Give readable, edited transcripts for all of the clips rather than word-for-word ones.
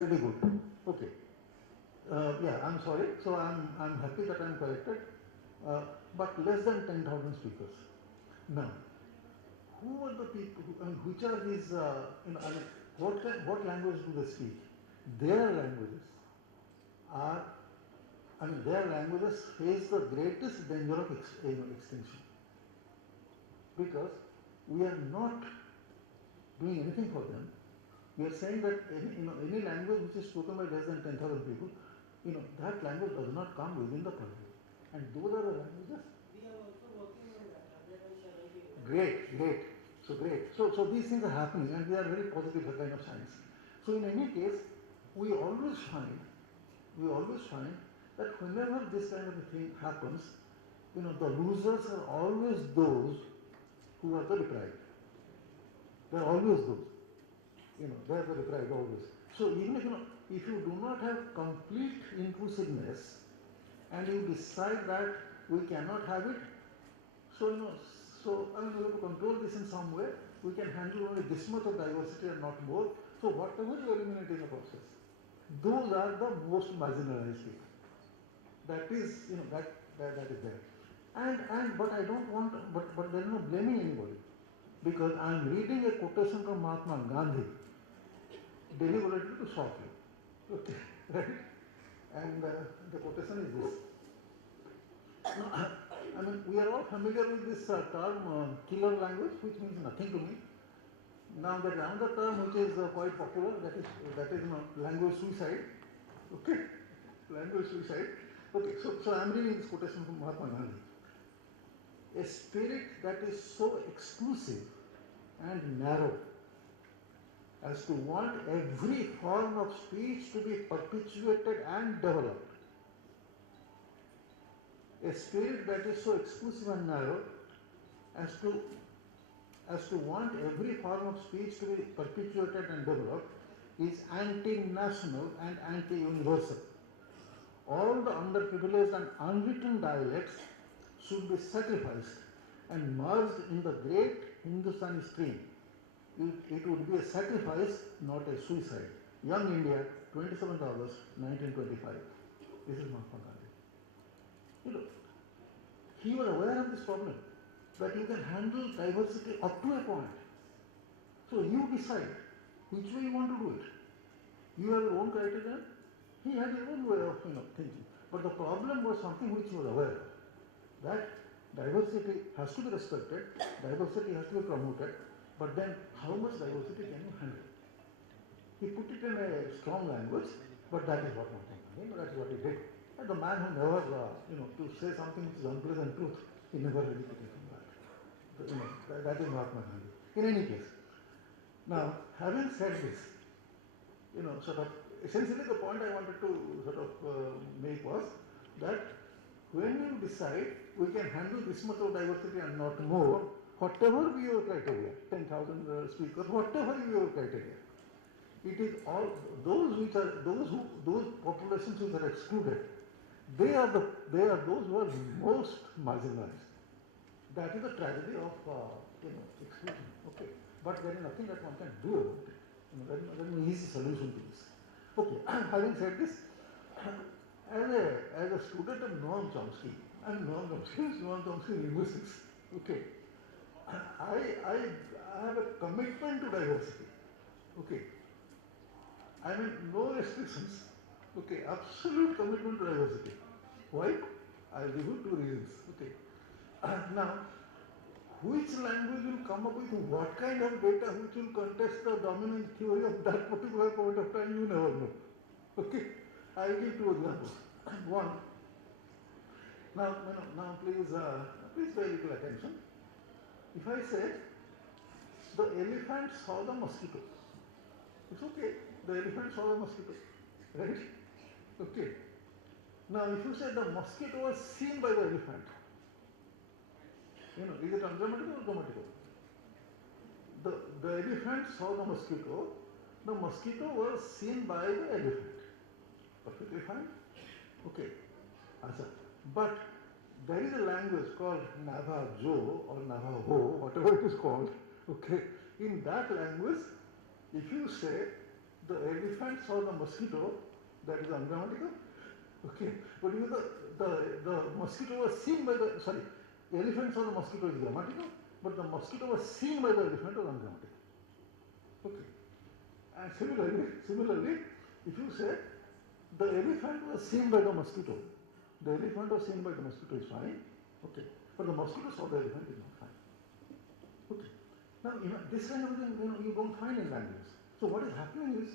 Very good. Okay. Yeah, I'm sorry. So I'm happy that I'm corrected. But less than 10,000 speakers. Now, who are the people? Which are these? I mean, what language do they speak? Their languages are. Their languages face the greatest danger of extinction, because we are not doing anything for them. We are saying that any language which is spoken by less than 10,000 people, that language does not come within the purview. And those are the languages. We are also working on that. 170. Great, great. So these things are happening, and they are very positive kind of signs. So in any case, we always find, that whenever this kind of a thing happens, the losers are always those who are the deprived. They are always those. They are the deprived always. So even if you do not have complete inclusiveness, and you decide that we cannot have it, so we have to control this in some way. We can handle only this much of diversity and not more. So whatever you eliminate in the process, those are the most marginalized people. That is, that is there. But I don't want, but there is no blaming anybody, because I am reading a quotation from Mahatma Gandhi, deliberately to shock you. Okay, right? And the quotation is this. Now, we are all familiar with this term killer language, which means nothing to me. Now, there is another term which is quite popular, that is language suicide. Okay, language suicide. Okay, so I am reading this quotation from Mahatma Gandhi. A spirit that is so exclusive and narrow as to want every form of speech to be perpetuated and developed. A spirit that is so exclusive and narrow as to want every form of speech to be perpetuated and developed is anti-national and anti-universal. All the underprivileged and unwritten dialects should be sacrificed and merged in the great Hindustani stream. It would be a sacrifice, not a suicide. Young India, 27th August 1925. This is Mahatma Gandhi. He was aware of this problem, that you can handle diversity up to a point. So you decide which way you want to do it. You have your own criteria, he had his own way of thinking. But the problem was something which he was aware of, that diversity has to be respected, diversity has to be promoted, but then how much diversity can you handle? He put it in a strong language, but that is what that's what he did. And the man who never, to say something which is unpleasant truth, he never really took it from that. That is Mahatma Gandhi. In any case, now having said this, essentially the point I wanted to make was that when you decide we can handle this much of diversity and not more, whatever be your criteria, 10,000 speakers, whatever be your criteria, it is all those populations which are excluded. They are those who are most marginalized. That is the tragedy of exclusion. Okay, but there is nothing that one can do about it. There is no easy solution to this. Okay, having said this, as a student of Noam Chomsky, and Noam Chomsky linguistics. Okay, I have a commitment to diversity. Okay, no restrictions. Okay, absolute commitment to diversity. Why? I will give you two reasons. Okay. Now, which language will come up with what kind of data which will contest the dominant theory of that particular point of time, you never know. Okay. I will give two examples. One. Now please pay little attention. If I say the elephant saw the mosquito, it's okay. The elephant saw the mosquito, right? Okay. Now, if you say the mosquito was seen by the elephant, is it ungrammatical or grammatical? The elephant saw the mosquito was seen by the elephant. Perfectly fine? Okay. But there is a language called Navajo or Navajo, whatever it is called. Okay. In that language, if you say the elephant saw the mosquito, that is ungrammatical. Okay, but you know, the mosquito was seen by the, sorry, the elephant saw the mosquito is grammatical, but the mosquito was seen by the elephant was ungrammatical. Okay, and similarly, if you say the elephant was seen by the mosquito, the elephant was seen by the mosquito is fine, okay, but the mosquito saw the elephant is not fine. Okay, now this kind of thing you don't find in language. So what is happening is,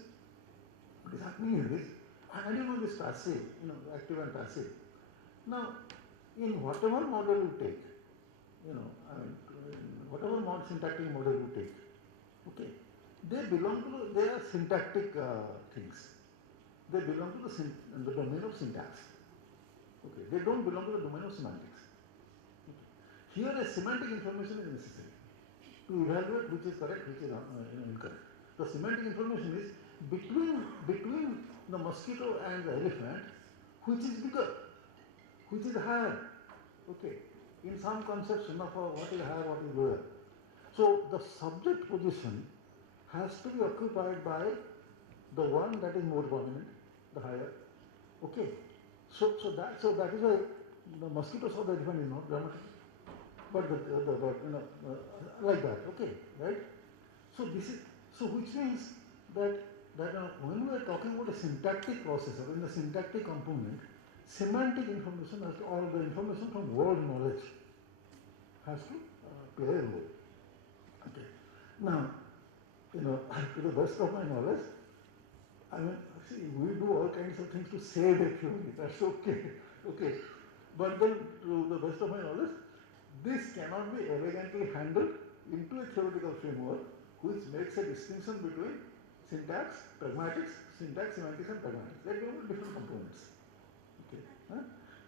and you know this passive, active and passive. Now, in whatever model you take, whatever syntactic model you take, okay, they are syntactic things. They belong to the domain of syntax. Okay, they don't belong to the domain of semantics. Okay. Here, a semantic information is necessary to evaluate which is correct, which is incorrect. The semantic information is between the mosquito and the elephant, which is bigger, which is higher. Okay, in some concepts, what is higher, what is lower. So the subject position has to be occupied by the one that is more prominent, the higher. Okay, so that is why the mosquito saw the elephant is not grammatical, but like that. Okay, right? So which means that when we are talking about a syntactic processor, in the syntactic component, semantic information or the information from word knowledge has to play a role. Okay. Now, to the best of my knowledge, see, we do all kinds of things to save a theory. That's okay. Okay. But then, to the best of my knowledge, this cannot be elegantly handled into a theoretical framework which makes a distinction between syntax, pragmatics, syntax, semantics, and pragmatics. They are different components. Okay.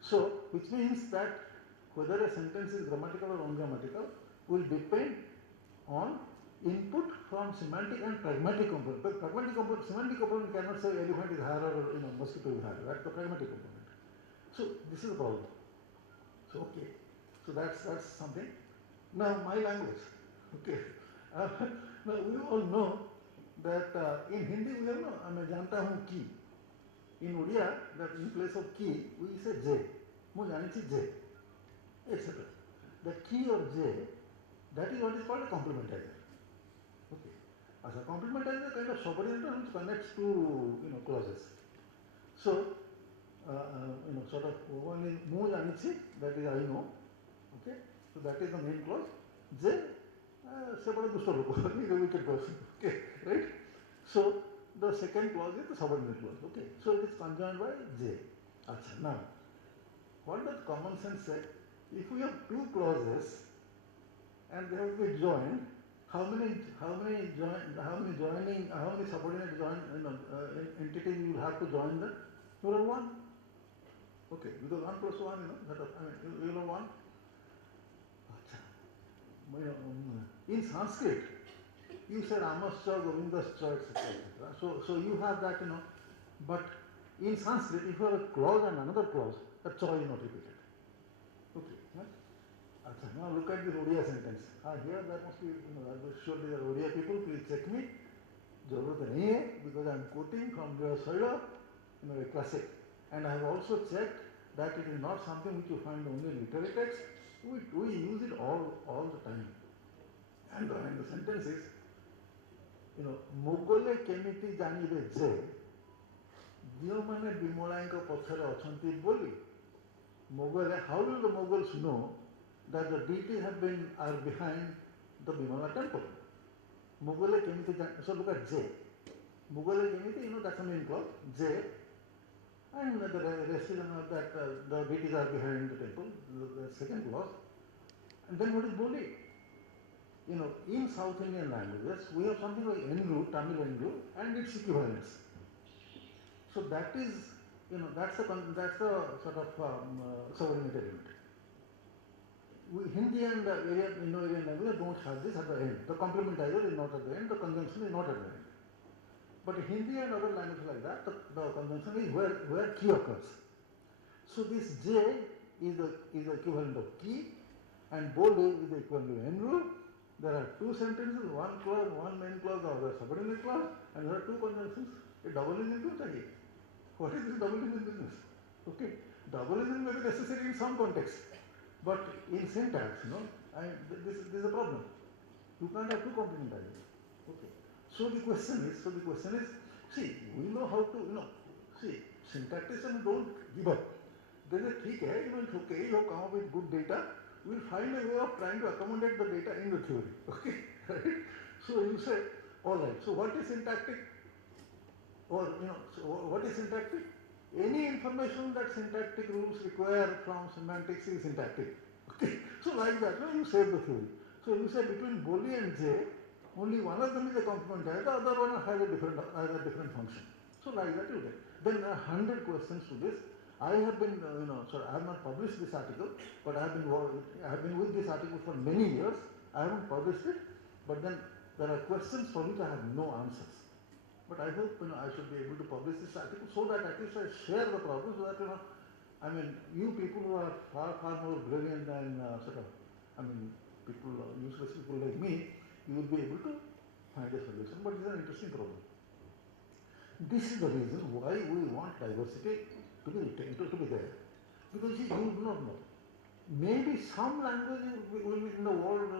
So, which means that whether a sentence is grammatical or ungrammatical will depend on input from semantic and pragmatic component. But semantic component cannot say elephant is higher or mosquito is higher. That's the pragmatic component. So this is the problem. So okay. So that's something. Now my language. Okay. Now we all know that in Hindi we have मैं जानता हूँ की. In Odia, that in place of की we say J. मैं जानी J, etc. The key or J, that is what is called a complementizer. Okay. As a complementizer, kind of subordinator which connects to clauses. So sort of one is mu janichi, that is I know. Okay. So that is the main clause. J, separate dusto logo, the wicked person. Okay. Right. So the second clause is the subordinate clause. Okay. So it is conjoined by J. Achha. Now, what does common sense say? If we have two clauses and they have to be joined, how many subordinate entities you will have to join them? You will have one. Okay, because 1 plus 1, you will have one. In Sanskrit, you say Ramascha, Govindascha, etc. So you have that, but in Sanskrit, if you have a clause and another clause, the cha is not repeated. Okay. Now look at this Odia sentence. Here that must be, I was sure they are Odia people, please check me. Jarurat nahi hai, because I am quoting from the Saida, a classic. And I have also checked that it is not something which you find only in literary texts. We use it all the time. And the sentence is, Mogole kemiti janibe je, Diomane bimolainko pochare achanti boli. Mughal, how will the Mughals know that the deities are behind the Bimala temple? Mughal Kemiti, so look at J. Mughal Kemiti, that's the main clause, J. And the rest is that the deities are behind the temple, the second clause. And then what is Boli? In South Indian languages, we have something like Enru, Tamil Enru, and its equivalents. So that is, that's the sort of subordinate element. Hindi and Indo-Aryan language don't have this at the end. The complementizer is not at the end, the conjunction is not at the end. But Hindi and other languages like that, the conjunction is where key occurs. So this J is the equivalent of key, and Bole is the equivalent of Enru. there are two sentences, one clause, one main clause, the other subordinate clause, and there are two conjunctions. A double is into चाहिए. What is this double is in business? Okay, double is may be necessary in some context, but in syntax, this is a problem. You can't have two complementary. Okay. So the question is, see, we know how to, see, syntacticians don't give up. They say, okay, it's okay, you have come up with good data, we'll find a way of trying to accommodate the data in the theory. Okay, right? So you say, all right, so what is syntactic? Or, so what is syntactic? Any information that syntactic rules require from semantics is syntactic. Okay, so like that, you save the theory. So you say between Boli and J, only one of them is a complementary, the other one has a different function. So like that you get. Then there are 100 questions to this. I have been, I have not published this article, but I have been with this article for many years. I haven't published it, but then there are questions for which I have no answers. But I hope I should be able to publish this article so that at least I share the problem, so that you people who are far more brilliant than people, useless people like me, you will be able to find a solution. But it's an interesting problem. This is the reason why we want diversity to be retained, to be there. Because you do not know. Maybe some language will be in the world,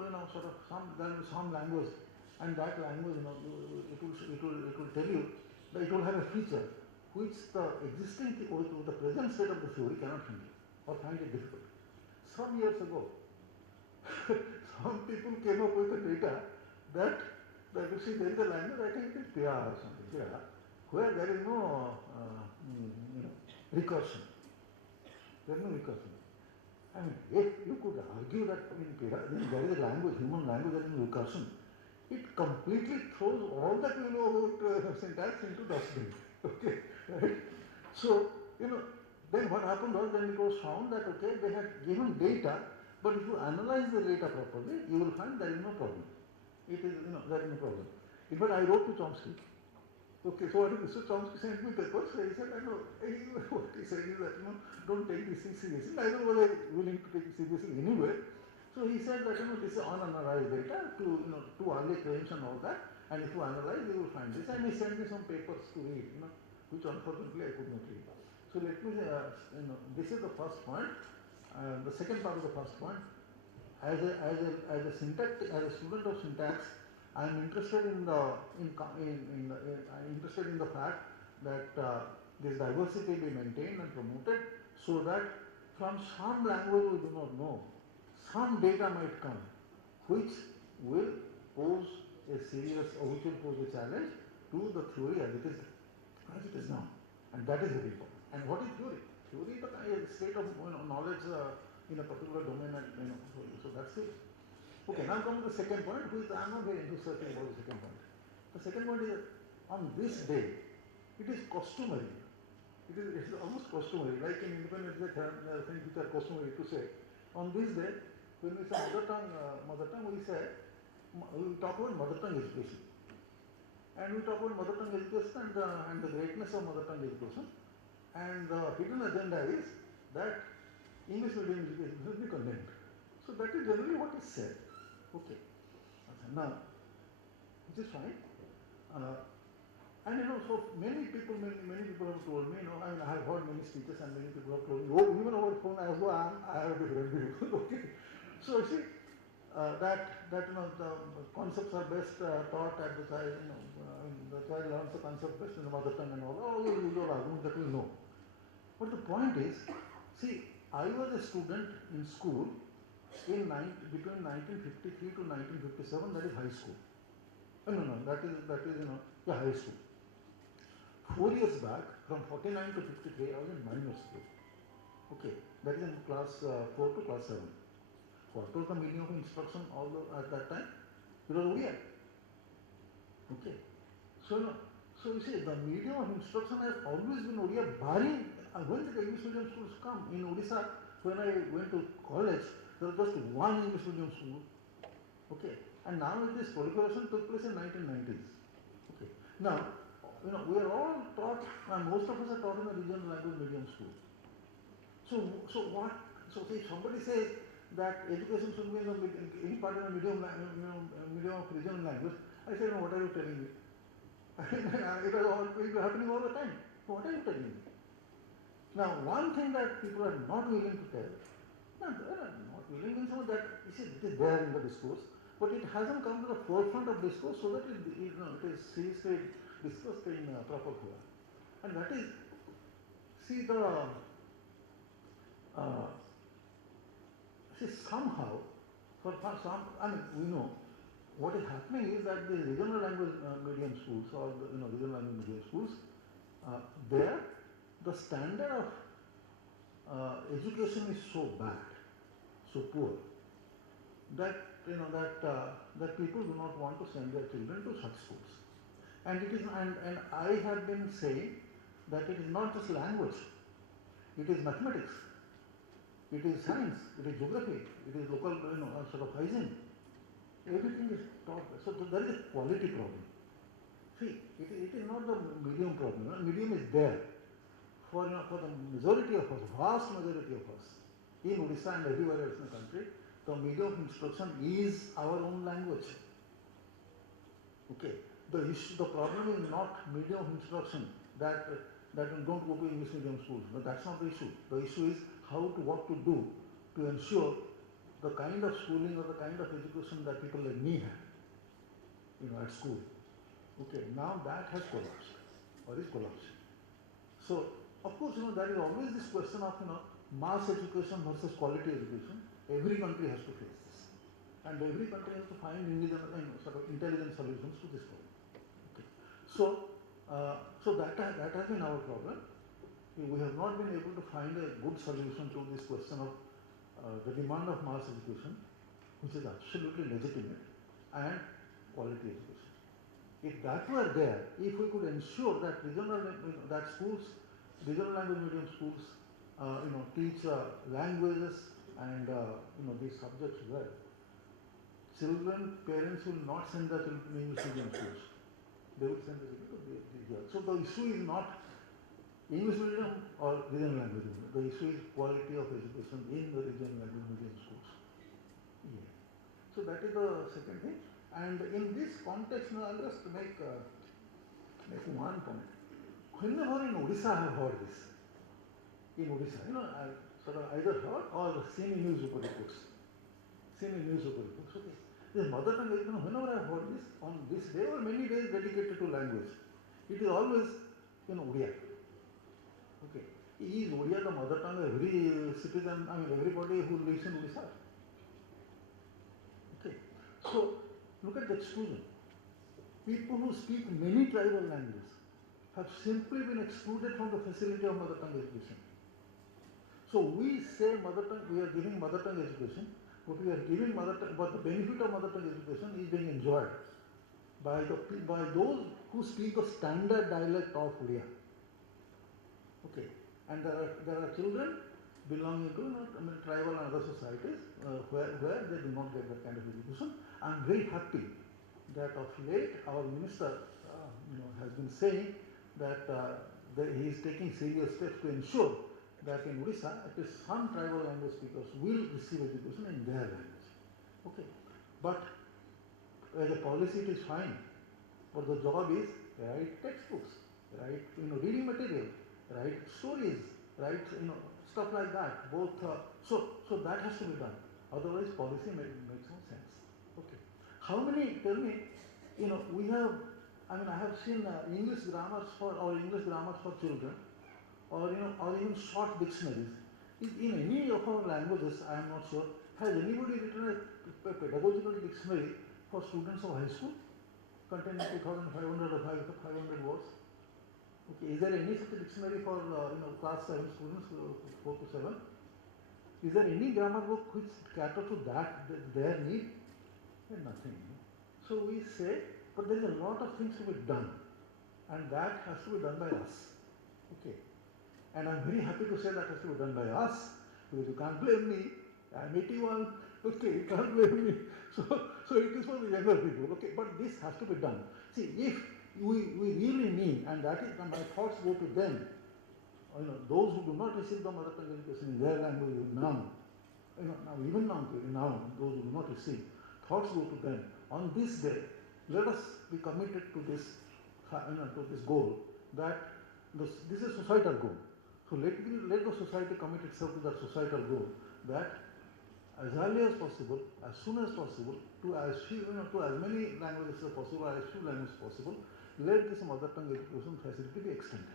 some language, and that language, it will tell you that it will have a feature which the existing or the present state of the theory cannot handle or find it difficult. Some years ago, some people came up with the data that you see there is a language, I think it is Pia or something, Pia, where there is no recursion. There is no recursion. I mean, if you could argue that in Pia, there is a language, human language, there is no recursion, it completely throws all that we know about syntax into dustbin. Okay, right? So, then what happened was, then it was found that, okay, they had given data, but if you analyze the data properly, you will find there is no problem. It is, there is no problem. In fact, I wrote to Chomsky. Okay, so what is this? So Chomsky sent me papers. So he said, I know, what he said is that, don't take this thing seriously. Neither was I willing to take it seriously anyway. So he said that, this is unanalyzed data, to early claims and all that. And if you analyze, you will find this. And he sent me some papers to read, which unfortunately I could not read. So let me, this is the first point. The second part of the first point. As a student of syntax, I am interested in the fact that this diversity be maintained and promoted, so that from some language we do not know, some data might come which will pose a serious, or which will pose a challenge to the theory as it is now, and that is very important. And what is theory? Theory is the state of knowledge in a particular domain, and so that's it. Okay, now come to the second point, which I am not very enthusiastic about the second point. The second point is, on this day, it is customary. It is almost customary, like in Independence Day, things which are customary to say. On this day, when we say mother tongue, we talk about mother tongue education. And we talk about mother tongue education and the greatness of mother tongue education. And the hidden agenda is that English medium education should be condemned. So that is generally what is said. Okay. Now, which is fine. And so many people have told me, I have heard many speeches and many people have told me, even over the phone, as though I have a different view. Okay. So you see, that the concepts are best taught at the child, the child learns the concept best in the mother tongue and all the usual arguments that we know. But the point is, see, I was a student in school between 1953 to 1957, that is high school. No, that is high school. 4 years back, from 49 to 53, I was in minor school. Okay, that is in class 4 to class 7. What was the medium of instruction at that time? It was Odia. Okay, so you see, the medium of instruction has always been Odia, barring when did the English medium schools come? In Odisha, when I went to college, there was just one English medium school. Okay, and now this proliferation took place in 1990s. Okay, now we are all taught, and most of us are taught in the regional language medium school. So what? So if somebody says that education should be in the any part of the medium, medium of regional language. I said, no, what are you telling me? It was happening all the time. So what are you telling me? Now, one thing that people are not willing to tell, no, they are not willing means that it is there in the discourse, but it hasn't come to the forefront of discourse so that it is seriously discussed in proper form. And that is, see somehow, for some, I mean, we know what is happening is that the regional language medium schools or regional language medium schools, there the standard of education is so bad, so poor, that that people do not want to send their children to such schools. And it is, and I have been saying that it is not just language, it is mathematics, it is science, it is geography, it is local, sort of hygiene. Everything is taught. So there is a quality problem. See, it is not the medium problem. Medium is there for the majority of us, vast majority of us, in Odisha and everywhere else in the country. The medium of instruction is our own language. Okay. The problem is not medium of instruction that don't go to English medium schools. No, that's not the issue. The issue is what to do to ensure the kind of schooling or the kind of education that people like me had, at school. Okay, now that has collapsed or is collapsing. So, of course, there is always this question of, mass education versus quality education. Every country has to face this. And every country has to find sort of intelligent solutions to this problem. Okay. So that has been our problem. We have not been able to find a good solution to this question of the demand of mass education, which is absolutely legitimate, and quality education. If that were there, if we could ensure that regional language medium schools, teach languages and these subjects well, parents will not send their children to English medium schools. They will send their children to the. So the issue is not English medium or regional language medium. The issue is quality of education in the regional language medium schools. Yeah. So that is the second thing. And in this context, now I'll just make one point. Whenever in Odisha I have heard this, in Odisha, I sort of either heard or seen in newspaper reports. Okay. The mother tongue, whenever I have heard this, on this day or many days dedicated to language, it is always, Odia. Okay. Is Odia the mother tongue of every citizen, everybody who lives in Odisha? Okay. So, look at the exclusion. People who speak many tribal languages have simply been excluded from the facility of mother tongue education. So we say mother tongue, we are giving mother tongue education, but we are giving but the benefit of mother tongue education is being enjoyed by those who speak a standard dialect of Odia. Okay, and there are children belonging to tribal and other societies where they do not get that kind of education. I am very happy that of late our minister has been saying that he is taking serious steps to ensure that in Odisha at least some tribal language speakers will receive education in their language. Okay, but as a policy it is fine, but the job is write textbooks, write reading material, write stories, write stuff like that. Both so that has to be done. Otherwise, policy makes no sense. Okay, how many? Tell me. We have. I have seen English grammars for children, or even short dictionaries. In any of our languages, I am not sure. Has anybody written a pedagogical dictionary for students of high school containing 2,500 or 500 words? Okay, is there any such a dictionary for class 7 students, 4 to 7? Is there any grammar book which caters to their need? Nothing. So we say, but there is a lot of things to be done, and that has to be done by us. Okay, and I'm very happy to say that has to be done by us, because you can't blame me. I'm 81. Okay, you can't blame me. So it is for the younger people. Okay, but this has to be done. See, if we really mean, and that is my thoughts go to them, those who do not receive the mother tongue education in their language now, Now even now, those who do not receive, thoughts go to them. On this day, let us be committed to this goal that this is a societal goal. So let the society commit itself to that societal goal that as early as possible, as soon as possible, to as many languages as possible, as few languages possible, let this mother tongue education facility be extended.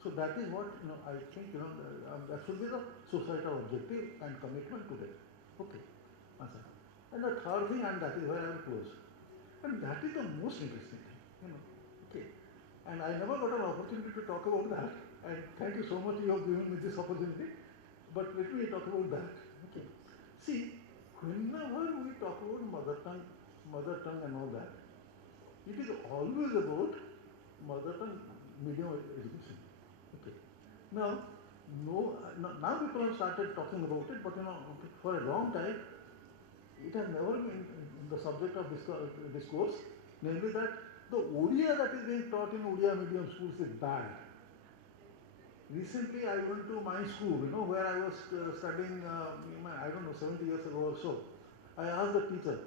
So that is what I think that should be the societal objective and commitment today. Okay, answer. And the third thing, and that is where I will close, and that is the most interesting thing. Okay, and I never got an opportunity to talk about that. And thank you so much you have given me this opportunity. But let me talk about that. Okay, see, whenever we talk about mother tongue and all that, it is always about mother tongue medium education. Okay. Now, now people have started talking about it, but for a long time, it has never been the subject of discourse, namely that the Odia that is being taught in Odia medium schools is bad. Recently, I went to my school, where I was studying, 70 years ago or so. I asked the teacher.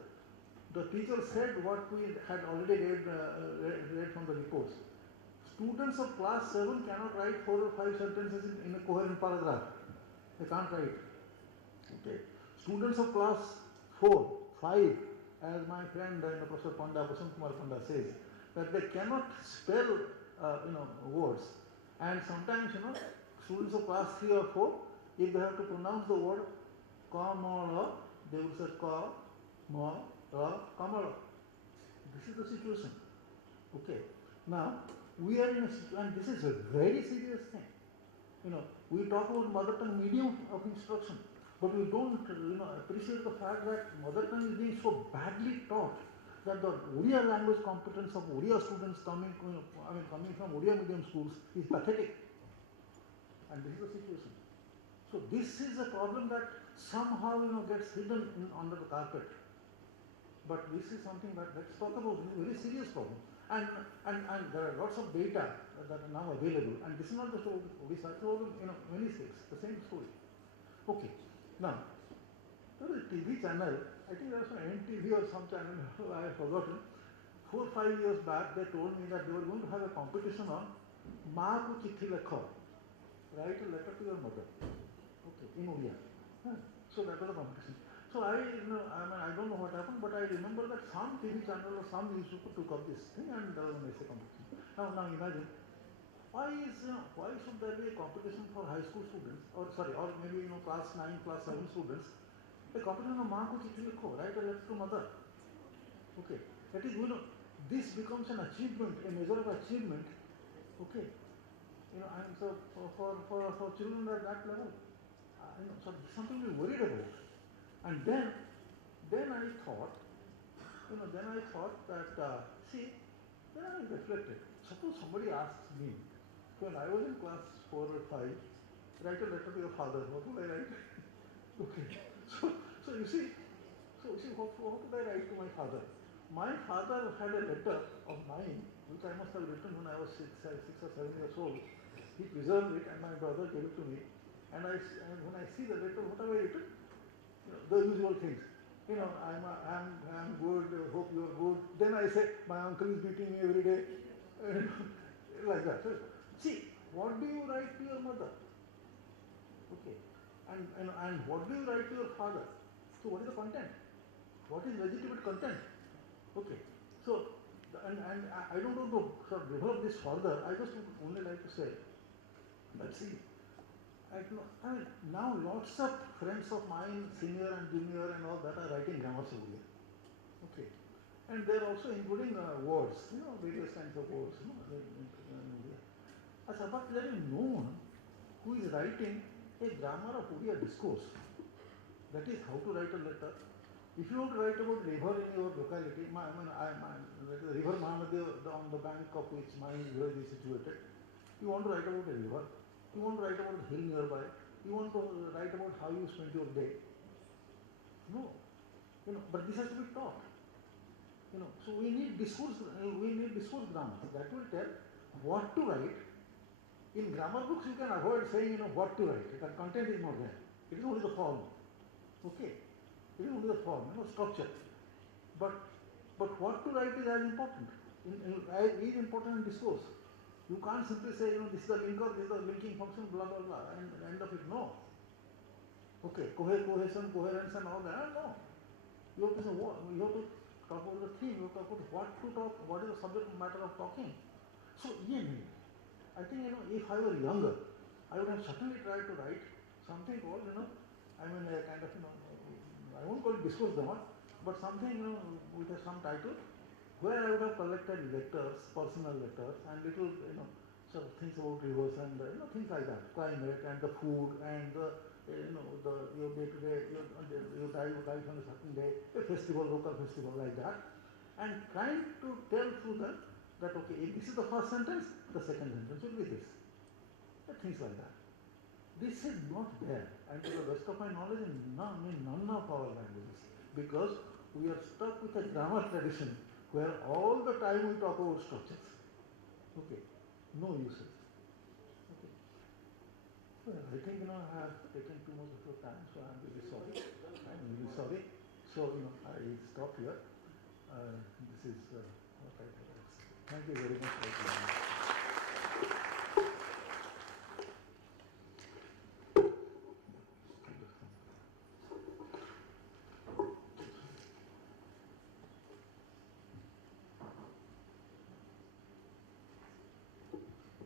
The teacher said what we had already read from the reports. Students of class 7 cannot write 4 or 5 sentences in a coherent paragraph. They can't write. Okay. Students of class 4, 5, as my friend Professor Panda, Basant Kumar Panda says, that they cannot spell words. And sometimes students of class 3 or 4, if they have to pronounce the word kamala, they will say ka, ma, ra, kamala. This is the situation. Okay. Now, we are in a situation, and this is a very serious thing. We talk about mother tongue medium of instruction, but we don't, appreciate the fact that mother tongue is being so badly taught that the Odia language competence of Odia students coming from Odia medium schools is pathetic. And this is the situation. So this is a problem that somehow, gets hidden under the carpet. But this is something that let's talk about. It's a very serious problem. And there are lots of data that are now available. And this is not just about Odisha, it's about many states, the same story. Okay. Now, there is a TV channel, I think there was an NTV or some channel, I have forgotten. 4 or 5 years back, they told me that they were going to have a competition on Ma ko chithi lekho, write a letter to your mother. Okay, in Odia. So that was a competition. So I don't know what happened, but I remember that some TV channel or some newspaper took up this thing and there was an essay competition. Now imagine, why should there be a competition for high school students, or maybe class 9, class 7 students, a competition of Ma ko chithi likho, write a letter to mother. Okay, that is, this becomes an achievement, a measure of achievement. Okay, and so for children at that level, so something to be worried about. And then I thought, that, then I reflected. Suppose somebody asks me, when I was in class 4 or 5, write a letter to your father, what would I write? Okay, so you see, what would I write to my father? My father had a letter of mine, which I must have written when I was 6 or 7 years old. He preserved it and my brother gave it to me. And when I see the letter, what have I written? The usual things. I'm good, hope you are good. Then I say, my uncle is beating me every day. Like that. See, what do you write to your mother? Okay. And what do you write to your father? So what is the content? What is legitimate content? Okay. So, and I don't want to sort of develop this further. I just would only like to say, let's see. Now lots of friends of mine, senior and junior and all that, are writing grammars over here. Okay. And they're also including words, various kinds of words. But there is no one who is writing a grammar of Odia discourse. That is how to write a letter. If you want to write about river in your locality, the river Mahanadi on the bank of which my village is situated, you want to write about a river. You want to write about a hill nearby. You want to write about how you spend your day. No. But this has to be taught. So we need discourse grammar. That will tell what to write. In grammar books, you can avoid saying, what to write. The content is not there. It is only the form. Okay, it is only the form, structure. But what to write is as important. As is important in discourse. You can't simply say, this is the linker, this is the linking function, blah blah blah, and end of it. No. Okay, cohesion, coherence, and all that. No. You have to say what, you have to talk about the theme. You have to talk about what to talk. What is the subject matter of talking. So I think if I were younger, I would have certainly tried to write something called a kind of I won't call it discourse drama, but something with some title where I would have collected letters, personal letters, and little sort of things about rivers and things like that, climate and the food and the your day to day, your life on a certain day, a festival, local festival like that, and trying to tell through that okay, if this is the first sentence, the second sentence will be this. Things like that. This is not there, and to the best of my knowledge, in none of our languages, because we are stuck with a grammar tradition where all the time we talk about structures. Okay, no usage. Okay. Well, I think I have taken too much of your time, so I'm really sorry. I'm really sorry. So I stop here. This is what I have. Thank you very much for your time.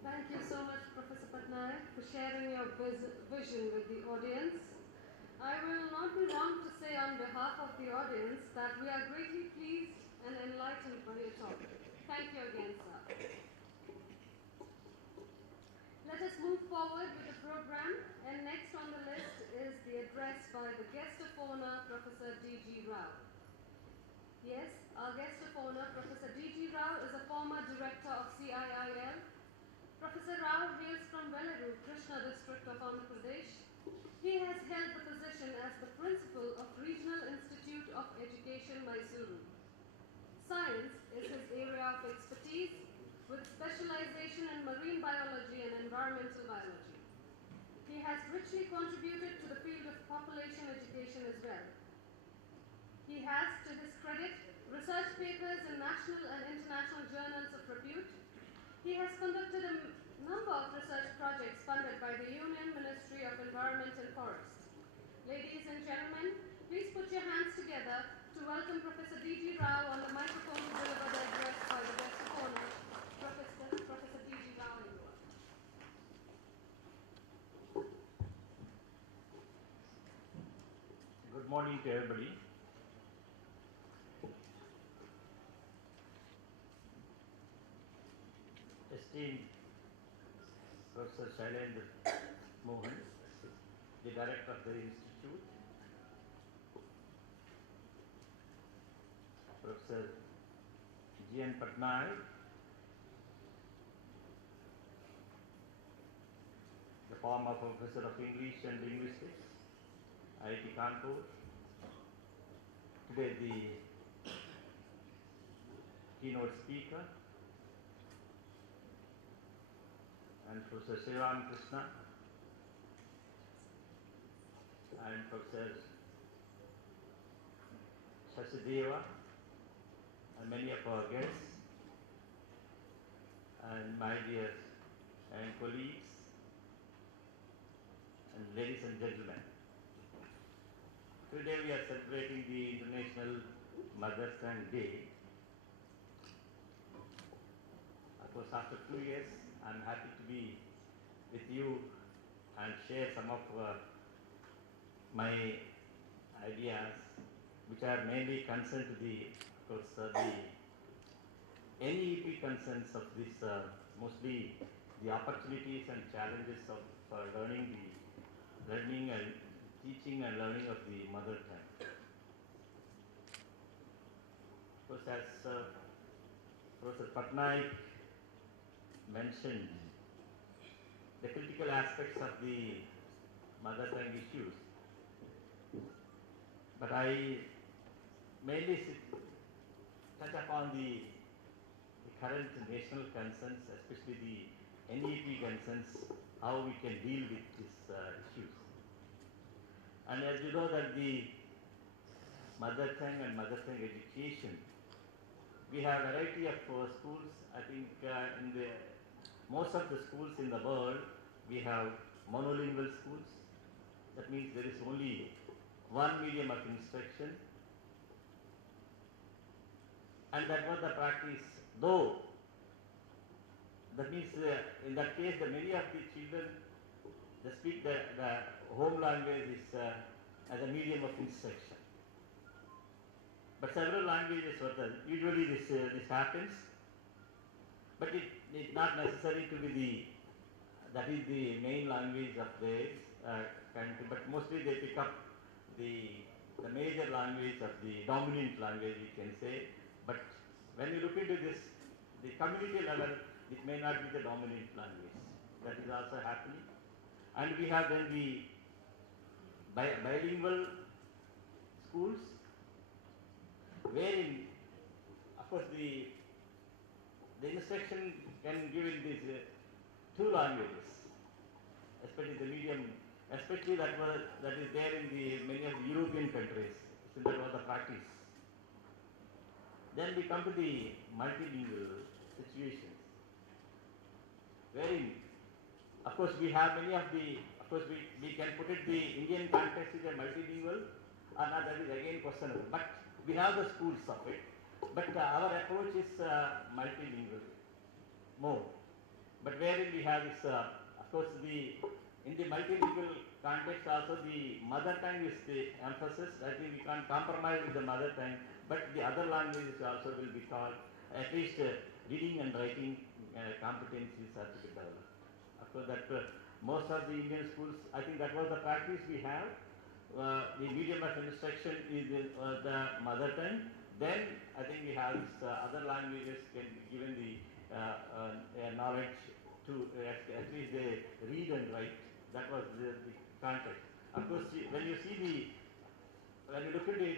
Thank you so much, Professor Patnaik, for sharing your vision with the audience. I will not be wrong to say on behalf of the audience that we are greatly pleased and enlightened by your talk. Thank you again, sir. Let us move forward with the program, and next on the list is the address by the guest of honor, Professor D.G. Rao. Yes, our guest of honor, Professor D.G. Rao, is a former director of CIIL. Professor Rao hails from Velaru, Krishna district of Andhra Pradesh. He has held the position as the principal of Regional Institute of Education, Mysuru. Science is his area of expertise, with specialization in marine biology and environmental biology. He has richly contributed to the field of population education as well. He has, to his credit, research papers in national and international journals of repute. He has conducted a number of research projects funded by the Union Ministry of Environment and Forests. Ladies and gentlemen, please put your hands together to welcome Professor D.G. Rao on the microphone to deliver the address by the guest of honor, Professor D.G. Rao. Good morning to everybody. Esteemed Professor Shailendra Mohan, the Director of the Institute, Professor G.N. Patnaik, the former Professor of English and Linguistics, IIT Kanpur, today the keynote speaker, and Professor Sivan Krishna, and Professor Shasideva, and many of our guests, and my dear and colleagues, and ladies and gentlemen. Today we are celebrating the International Mother's Day. Of course, after 2 years, I'm happy to be with you and share some of my ideas, which are mainly concerned to the NEP concerns of this, mostly the opportunities and challenges of learning and teaching and learning of the mother tongue. Of course, as Professor Patnaik mentioned, the critical aspects of the mother tongue issues, but I mainly touch upon the current national concerns, especially the NEP concerns, how we can deal with these issues. And as you know that the mother tongue and mother tongue education, we have a variety of schools. I think in the most of the schools in the world, we have monolingual schools. That means there is only one medium of instruction, and that was the practice. Though that means in that case, the many of the children they speak the home language is as a medium of instruction. But several languages were there. Usually this happens, but it is not necessary to be that is the main language of the country. But mostly they pick up the major language of the dominant language, we can say. But when you look into this, the community level, it may not be the dominant language. That is also happening. And we have then the bilingual schools, wherein, of course, the instruction can give in these two languages, especially the medium, especially that is there in the many of the European countries. So that was the practice. Then we come to the multilingual situations, wherein, of course, we have many of the, of course, we can put it the Indian context is a multilingual, or not, that is again questionable. But we have the schools of it, but our approach is multilingual more. But wherein we have this, of course, in the multilingual context also the mother tongue is the emphasis. I think we can't compromise with the mother tongue, but the other languages also will be taught. At least reading and writing competencies are to be developed. Of course, that most of the Indian schools, I think that was the practice we have. The medium of instruction is the mother tongue. Then I think we have this, other languages can be given the knowledge to at least they read and write. That was the context. Of course, when you look at it,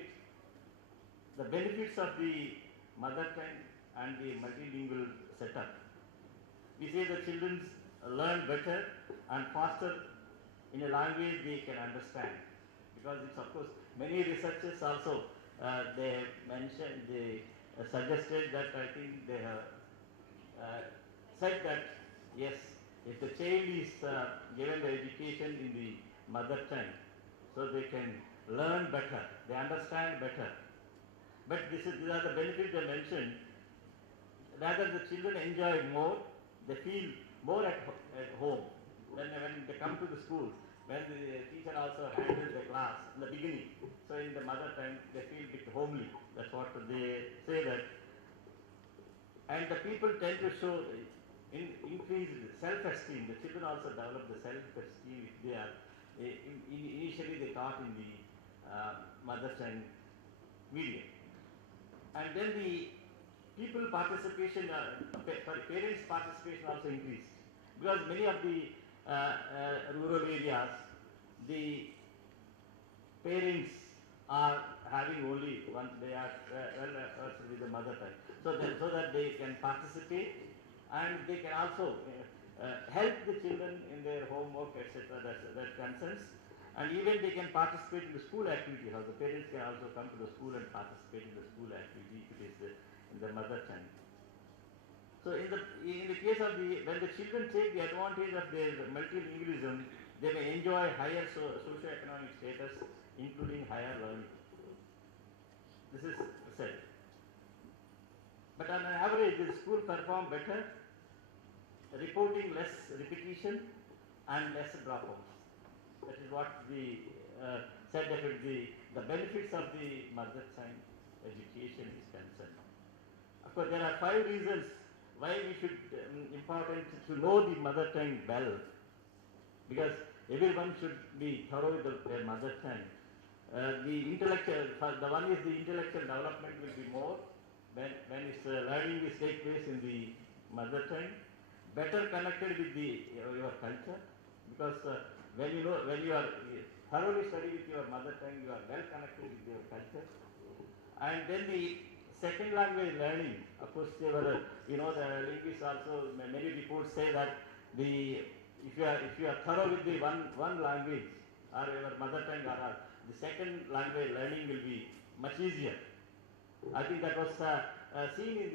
the benefits of the mother tongue and the multilingual setup, we say the children learn better and faster in a language they can understand. Because it's, of course, many researchers also they mentioned, they suggested that I think they have said that yes, if the child is given the education in the mother tongue, so they can learn better, they understand better. But these are the benefits they mentioned. Rather, the children enjoy more, they feel more at home. Then when they come to the school, when the teacher also handles the class in the beginning, so in the mother tongue they feel a bit homely. That's what they say that. And the people tend to show increased self-esteem. The children also develop the self-esteem if they are initially they taught in the mother tongue medium. And then the people participation, parents participation also increased, because many of the rural areas, the parents are having only one, they are well versed with the mother tongue, so that they can participate and they can also help the children in their homework, etc. That concerns. And even they can participate in the school activity. How the parents can also come to the school and participate in the school activity if it is in the mother tongue. So in the case of when the children take the advantage of their multilingualism, they may enjoy higher socio-economic status, including higher learning. This is said. But on average, the school perform better, reporting less repetition and less dropouts. That is what the said that the benefits of the mother tongue education is concerned. Of course, there are 5 reasons why we should important to know the mother tongue well, because everyone should be thorough with their mother tongue. The one is the intellectual development will be more when its learning is take place in the mother tongue. Better connected with your culture, because when you are thoroughly study with your mother tongue, you are well connected with your culture. And then the second language learning, of course, the linguists also, many reports say that if you are thorough with the one language, or your mother tongue or the second language learning will be much easier. I think that was seen in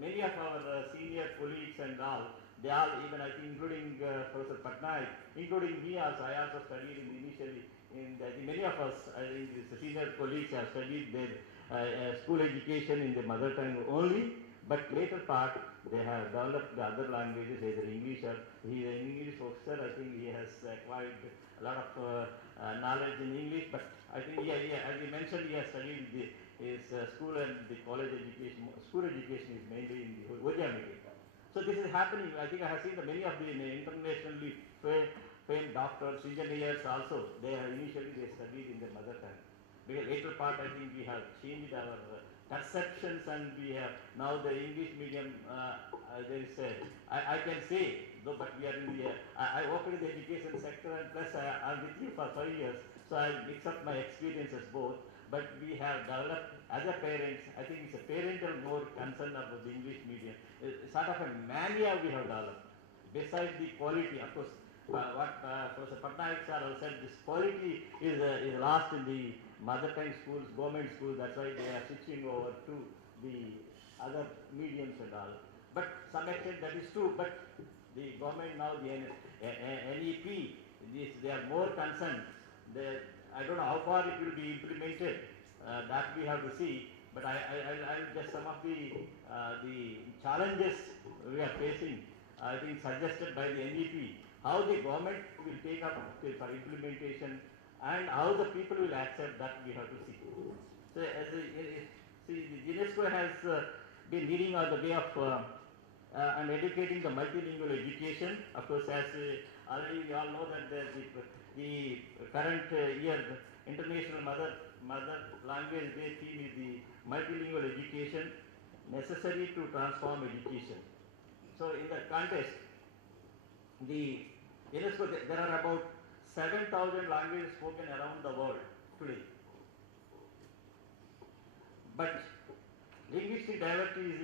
many of our senior colleagues and all. They all, even I think, including Professor Patnaik, including me also. I also studied initially many of us, I think, the senior colleagues have studied their school education in the mother tongue only. But later part, they have developed the other languages, either English or he is an English professor. I think he has acquired a lot of knowledge in English. But I think, as he mentioned, he has studied his school and the college education. School education is mainly in the Odia medium. So this is happening. I think I have seen many of the internationally famed doctors, engineers also. They studied in their mother tongue. Because later part, I think we have changed our perceptions, and we have now the English medium. There is I can say though, but we are in the. I work in the education sector, and plus I am with you for 5 years, so I mix up my experiences both. But we have developed as a parents. I think it's a parental more concern about the English medium. It's sort of a mania we have developed. Besides the quality, of course, what Professor Patnaik sir said, this quality is lost in the mother tongue schools, government schools. That's why they are switching over to the other mediums and all. But some extent that is true. But the government now, the NEP, they are more concerned. I don't know how far it will be implemented. That we have to see. But I'll just some of the challenges we are facing. I think suggested by the NEP, how the government will take up for implementation, and how the people will accept, that we have to see. So, the UNESCO has been leading on the way of and educating the multilingual education. Of course, as already we all know that the current year International Mother Language Day theme is the multilingual education necessary to transform education. So, in that context, the UNESCO, there are about 7,000 languages spoken around the world today. But linguistic diversity is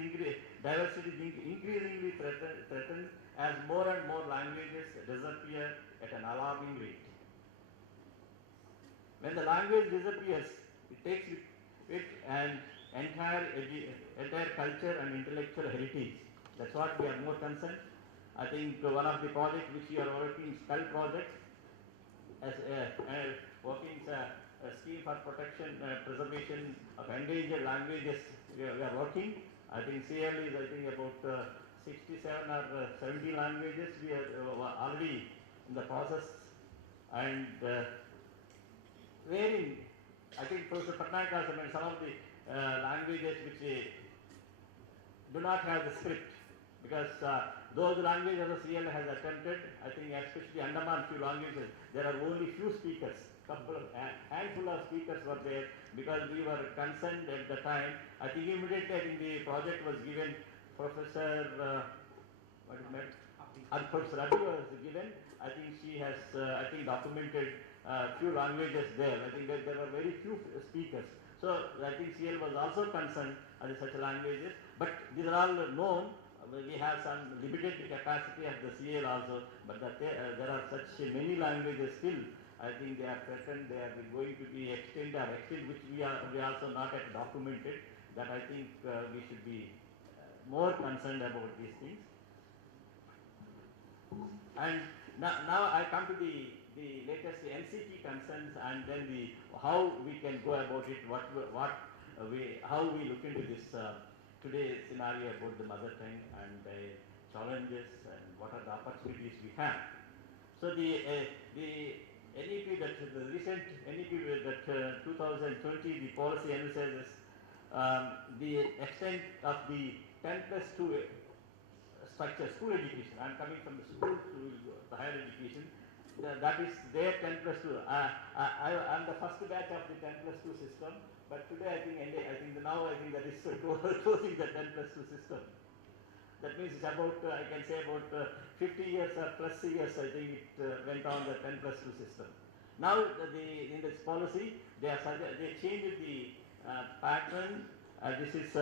increasingly threatened as more and more languages disappear at an alarming rate. When the language disappears, it takes with it an entire culture and intellectual heritage. That's what we are more concerned. I think one of the projects which we are working, SPELL project, as working a scheme for protection, preservation of endangered languages. We are working. I think CL is about 67 or 70 languages we are already in the process, and wherein I think Professor Patnaik has mentioned some of the languages which do not have the script, because those languages the CL has attempted. I think especially Andaman few languages, there are only few speakers. Handful of speakers were there, because we were concerned at the time. I think immediately the project was given. Professor Professor Abhi was given. I think she has documented few languages there. I think that there were very few speakers. So I think CL was also concerned with such languages. But these are all known. We have some limited capacity at the CL also, but there are such many languages still. I think they are threatened. They are going to be extended, which we also not yet documented. That I think we should be more concerned about these things. And now I come to the latest NCT concerns, and then how we can go about it. How we look into this today's scenario about the mother tongue and the challenges, and what are the opportunities we have. So the NEP, the recent NEP that 2020, the policy emphasizes the extent of the 10+2 structure, school education. I am coming from the school to the higher education. That is their 10+2. I am the first batch of the 10+2 system, but today I think that is closing the 10+2 system. That means it's about, I can say about 50 years or plus years, I think it went on the 10+2 system. Now in this policy, they changed the pattern. This is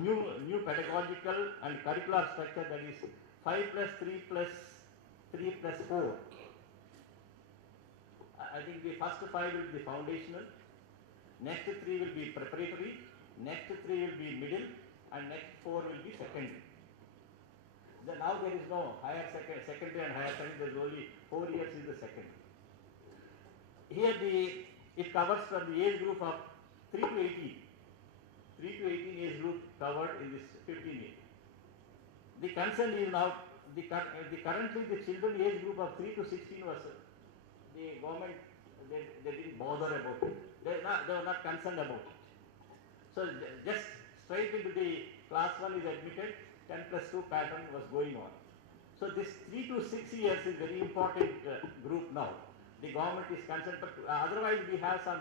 new pedagogical and curricular structure, that is 5+3+3+4. I think the first 5 will be foundational, next 3 will be preparatory, next 3 will be middle, and next 4 will be secondary. Then now there is no secondary and higher secondary, there is only 4 years is the secondary. Here it covers from the age group of 3 to 18. 3 to 18 age group covered in this 15 years. The concern is now, currently the children age group of 3 to 16 was, the government, they didn't bother about it. They were not concerned about it. So just straight into the class 1 is admitted, 10+2 pattern was going on. So this 3 to 6 years is very important group now. The government is concerned, but otherwise we have some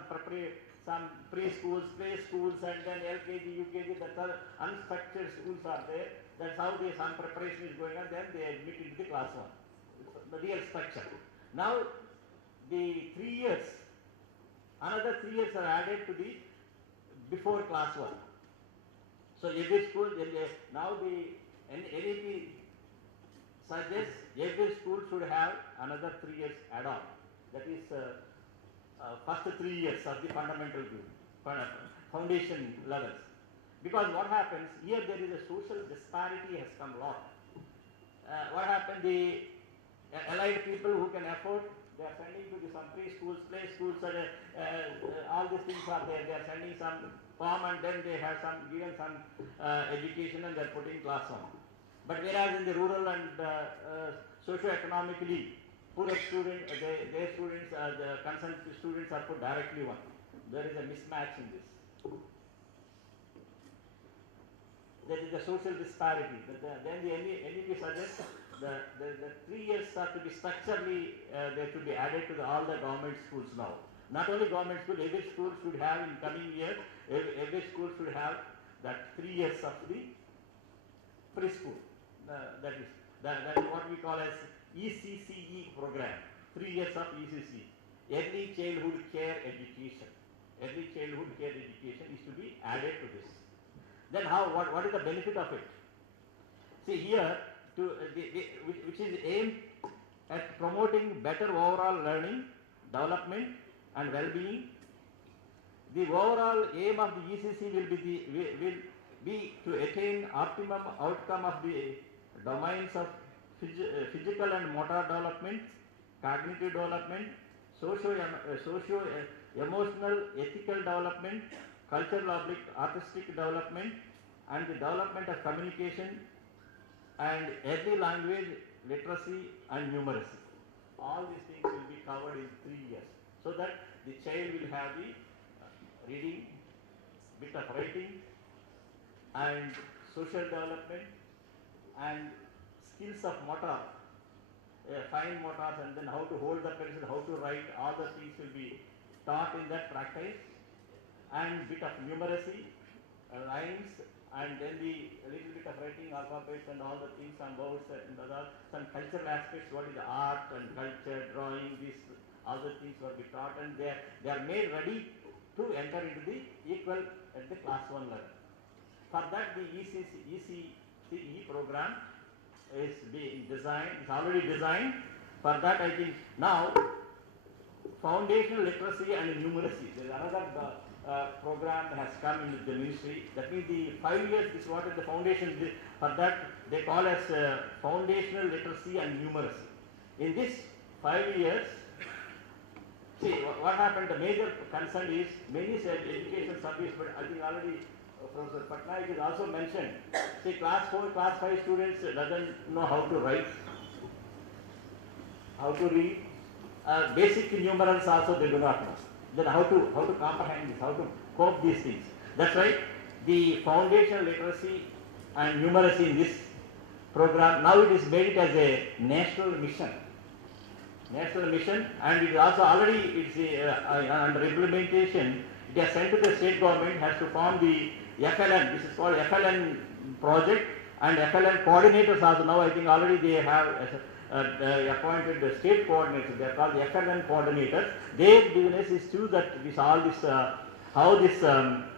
preschools, play schools, and then LKG, UKG, that's all unstructured schools are there. That's how some preparation is going on, then they admit into the class 1. It's the real structure. Now the 3 years, another 3 years are added to the before class 1. So every school, now the NEP suggests every school should have another 3 years add-on. That is first 3 years of the fundamental group, foundation levels. Because what happens, here there is a social disparity has come a lot. What happened, the allied people who can afford, they are sending to some preschools, play schools, all these things are there. They are sending some form and then they have given some education and they are putting class 1. But whereas in the rural and socio-economically poorer students, their students, the concerned students are put directly 1. There is a mismatch in this. There is a social disparity. Then the NEP suggests the 3 years are to be structurally, they should be added to all the government schools now. Not only government school, every school should have in coming years, every school should have that 3 years of the preschool. That is what we call as ECCE program, 3 years of ECC, Early Childhood Care Education. Early Childhood Care Education is to be added to this. Then what is the benefit of it? See here, which is aimed at promoting better overall learning, development and well-being. The overall aim of the ECC will be to attain optimum outcome of the domains of physical and motor development, cognitive development, socio-emotional, ethical development, cultural artistic development, and the development of communication and early language literacy and numeracy. All these things will be covered in 3 years, so that the child will have the reading, bit of writing, and social development, and skills of motor, fine motors, and then how to hold the pencil, how to write, all the things will be taught in that practice, and bit of numeracy, rhymes, and then the little bit of writing, alphabets, and all the things and words, and other some cultural aspects. What is the art and culture, drawing, this, all the things will be taught, and they are made ready to enter into the equal at the class 1 level. For that, the ECCE program is being designed, is already designed. For that, I think now foundational literacy and numeracy, there is another program has come into the ministry. That means the 5 years is what is the foundation. For that, they call as foundational literacy and numeracy. In this 5 years, see what happened, the major concern is many said education service, but I think already Professor Patnaik is also mentioned. See, class 4, class 5 students doesn't know how to write, how to read. Basic numerals also they do not know. Then how to comprehend this, how to cope these things. That's right. The foundational literacy and numeracy in this program, now it is made it as a national mission. National mission, and it is also already under implementation. It has sent to the state government, has to form the FLN. This is called FLN project, and FLN coordinators also now I think already they have appointed the state coordinators. They are called the FLN coordinators. Their business is to that this all this how this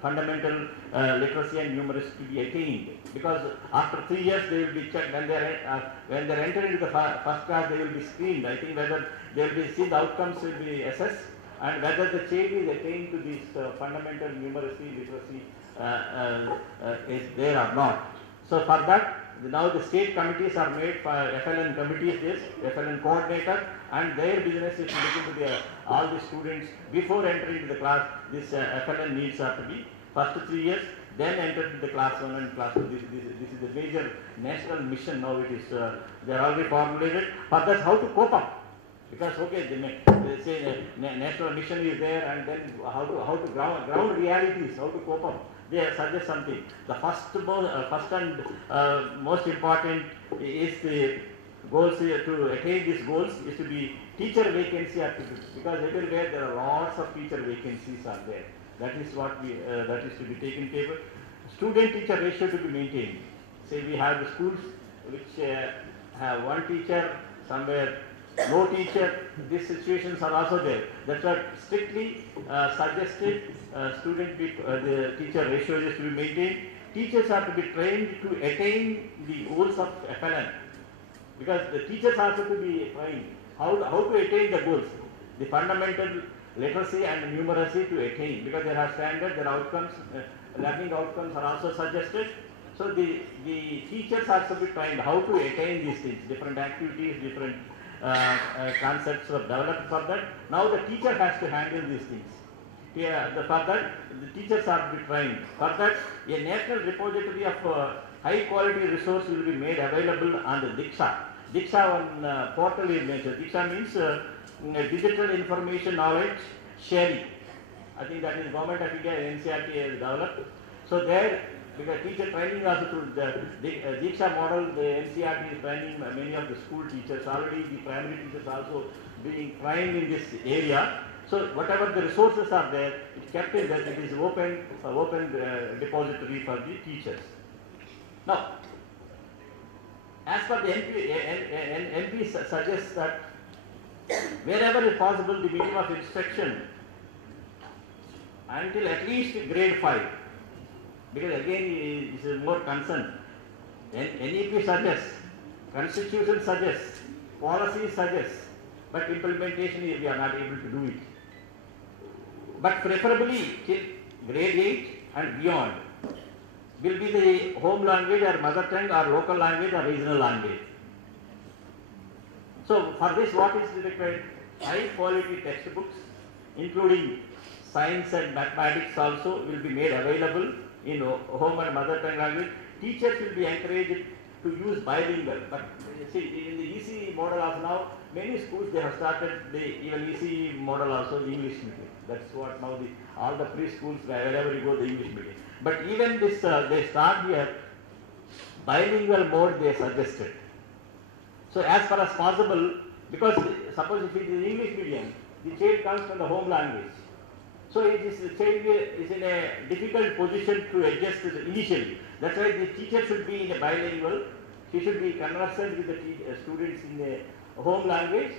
fundamental literacy and numeracy to be attained. Because after 3 years they will be checked when they are entered into the first class, they will be screened. I think whether they will be seen, the outcomes will be assessed, and whether the child is attained to this fundamental numeracy, literacy is there or not. So for that, now the state committees are made for FLN committees, this FLN coordinator, and their business is to look into all the students before entering to the class. This FLN needs are to be first 3 years, then enter to the class 1 and class 2. This is the major national mission now. It is they are already formulated. But that's how to cope up. Because okay, they say national mission is there, and then how to ground realities, how to cope up. They suggest something. The first and most important is the goals here to attain these goals is to be teacher vacancy attributes, because everywhere there are lots of teacher vacancies are there. That is what that is to be taken care of. Student teacher ratio to be maintained. Say we have the schools which have one teacher, somewhere no teacher. These situations are also there. That's what strictly suggested. The teacher ratio is to be maintained. Teachers are to be trained to attain the goals of FLN, because the teachers also to be trained how to attain the goals, the fundamental literacy and numeracy to attain, because there are standards, there are outcomes, learning outcomes are also suggested. So the teachers are to be trained how to attain these things, different activities, different concepts were developed for that. Now the teacher has to handle these things. Here, for that, the teachers are to be trained. For that, a national repository of high quality resource will be made available on the Diksha. Diksha one portal is mentioned. Diksha means digital information knowledge sharing. I think that is Government of India, NCRT has developed. So there, because teacher training also through the Diksha model, the NCRT is training many of the school teachers. Already the primary teachers also being trained in this area. So whatever the resources are there, it's kept in that it is open depository for the teachers. Now, as per the NP suggests that wherever is possible, the medium of instruction until at least grade 5, because again this is more concern. NEP suggests, Constitution suggests, policy suggests, but implementation we are not able to do it. But preferably till grade 8 and beyond will be the home language or mother tongue or local language or regional language. So for this, what is required? High quality textbooks, including science and mathematics also, will be made available in home and mother tongue language. Teachers will be encouraged to use bilingual. But see, in the EC model of now, many schools they have started the even EC model also, the English medium. That's what now all the preschools, wherever you go, the English medium. But even this, they start here, bilingual mode they suggested. So as far as possible, because suppose if it is English medium, the child comes from the home language. So it is the child is in a difficult position to adjust initially. That's why the teacher should be in a bilingual. She should be conversant with the students in the home language,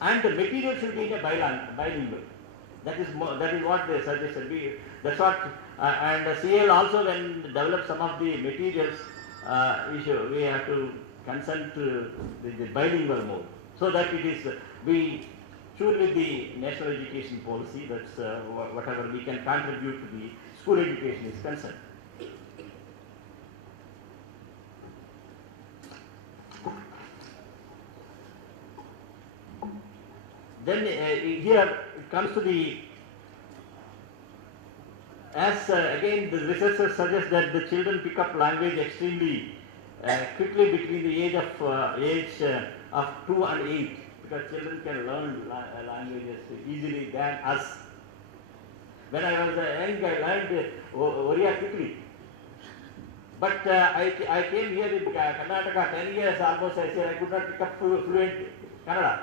and the material should be in a bilingual. That is what they suggested. That's what and CL also when develop some of the materials issue, we have to consent to the bilingual mode, so that it is we sure with the national education policy. That's whatever we can contribute to the school education is concerned. Then here it comes to the, as again the researchers suggest that the children pick up language extremely quickly between the age of 2 and 8, because children can learn languages easily than us. When I was young, I learned Oriya quickly. But I came here in Karnataka 10 years almost. I said I could not pick up fluent Kannada.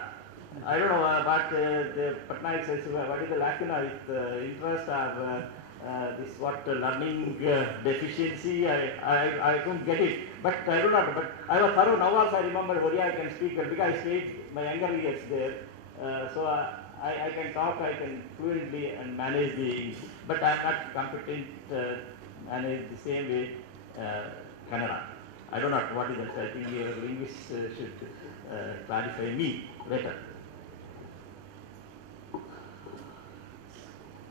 I don't know about the Patnaik says what is the lacuna with interest or this what learning deficiency. I couldn't get it, but I do not. But I was thorough. Now also I remember Oriya I can speak because I stayed my younger years there. So I can talk, I can fluently and manage the, but I am not competent manage the same way Kannada. I don't know what is that. I think your linguist should clarify me better.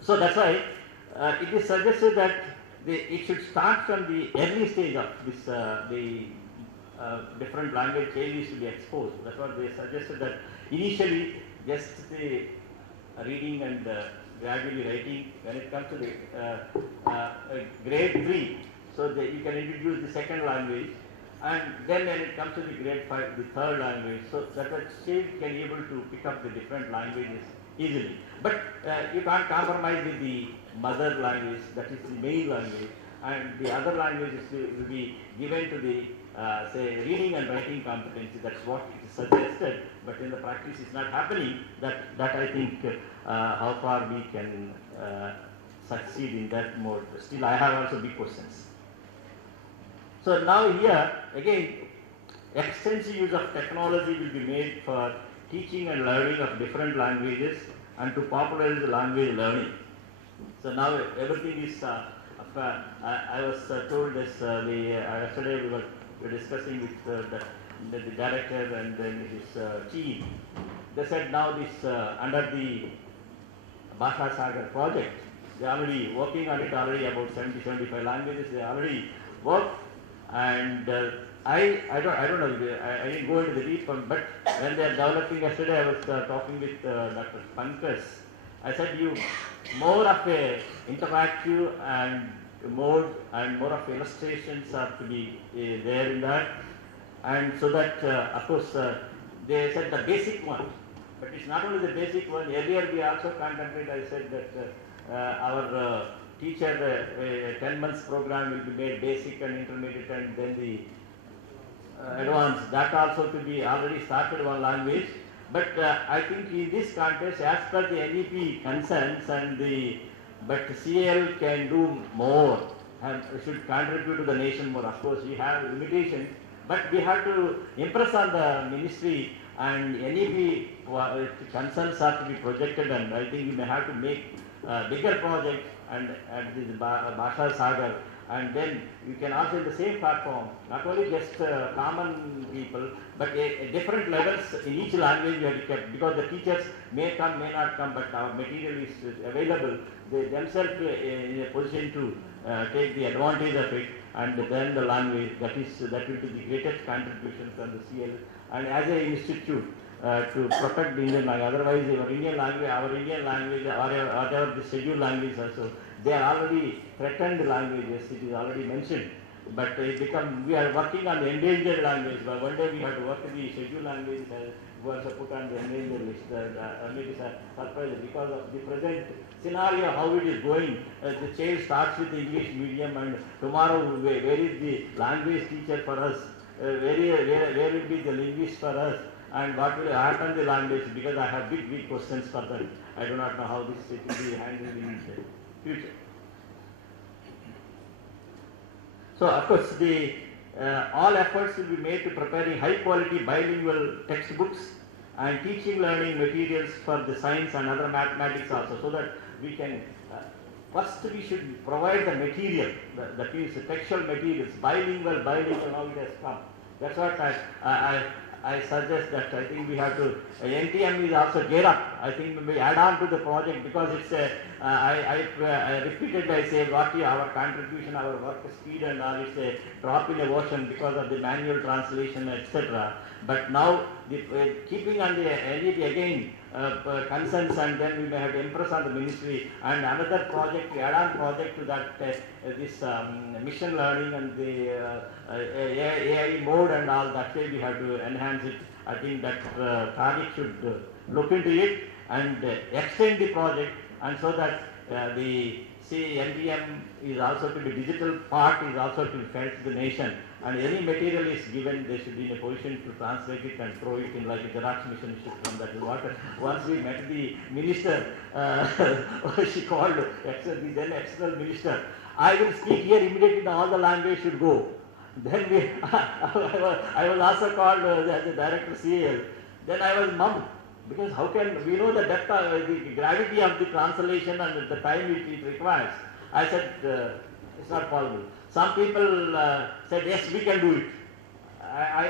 So that's why it is suggested that it should start from the early stage of this, different language child is to be exposed. That's what they suggested, that initially just the reading and gradually writing. When it comes to the grade 3, so you can introduce the second language, and then when it comes to the grade 5, the third language, so that the child can able to pick up the different languages easily. But you can't compromise with the mother language, that is the main language, and the other languages will be given to the say reading and writing competency. That's what it is suggested, but in the practice it's not happening. That I think how far we can succeed in that mode. Still I have also big questions. So now here again extensive use of technology will be made for teaching and learning of different languages and to popularize language learning. So now everything is I was told this yesterday we were discussing with the director and then his team. They said now this under the Bhasha Sagar project, they are already working on it already, about 70-75 languages they already work, and I don't know, I didn't go into the deep one, but when they are developing, yesterday I was talking with Dr. Pankaj. I said you more of a interactive and mode and more of illustrations are to be there in that, and so that of course they said the basic one, but it's not only the basic one. Earlier we also contemplated, I said that our teacher 10 months program will be made basic and intermediate and then the advanced. That also to be already started one language. But I think in this context, as per the NEP concerns and but CL can do more and should contribute to the nation more. Of course, we have limitations, but we have to impress on the ministry, and NEP concerns are to be projected, and I think we may have to make bigger projects and this Bhasha Sagar, and then you can also in the same platform, not only just common people, but different levels in each language we have to keep, because the teachers may come, may not come, but our material is available. They themselves in a position to take the advantage of it, and then the language, that will be the greatest contribution from the CL, and as an institute to protect the Indian language. Otherwise, our Indian language, or whatever the scheduled language also, they are already threatened languages. It is already mentioned. But we are working on the endangered language. But one day we have to work with the scheduled languages and also put on the endangered list. Maybe surprise because of the present scenario, how it is going. The child starts with the English medium, and tomorrow where is the language teacher for us? Where will be the linguist for us? And what will happen to the language? Because I have big questions for that. I do not know how this will be handled in the future. So of course all efforts will be made to preparing high quality bilingual textbooks and teaching learning materials for the science and other mathematics also, so that we can first we should provide the material, that means the textual materials, bilingual now it has come. That's what I suggest that I think we have to, NTM is also gear up. I think we add on to the project, because it's I repeated, I say what our contribution, our work speed and all, it's a drop in the ocean because of the manual translation, etc. But now keeping on the NEP again concerns, and then we may have to impress on the ministry, and another project, add on project to that, this mission learning and the AI mode and all, that way we have to enhance it. I think that Tariq should look into it and extend the project, and so that the NTM is also to be digital part, is also to be felt to the nation, and any material is given, they should be in a position to translate it and throw it in like a Xerox machine should come. That is what, once we met the minister, she called the then external minister, I will speak here immediately, all the language should go. Then I was also called as the director CAL. Then I was mum, because how can we know the depth, the gravity of the translation and the time it requires. I said it's not possible. Some people said yes, we can do it.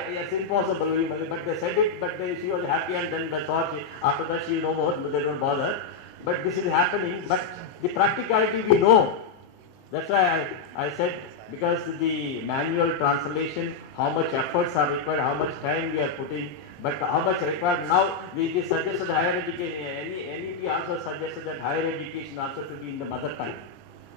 It's impossible, but they said it, but she was happy, and then that's all. After that she no more, they don't bother. but this is happening, but the practicality we know. That's why I said, because the manual translation, how much efforts are required, how much time we are putting, but how much required now, we suggested higher education, NEP also suggested that higher education also to be in the mother tongue.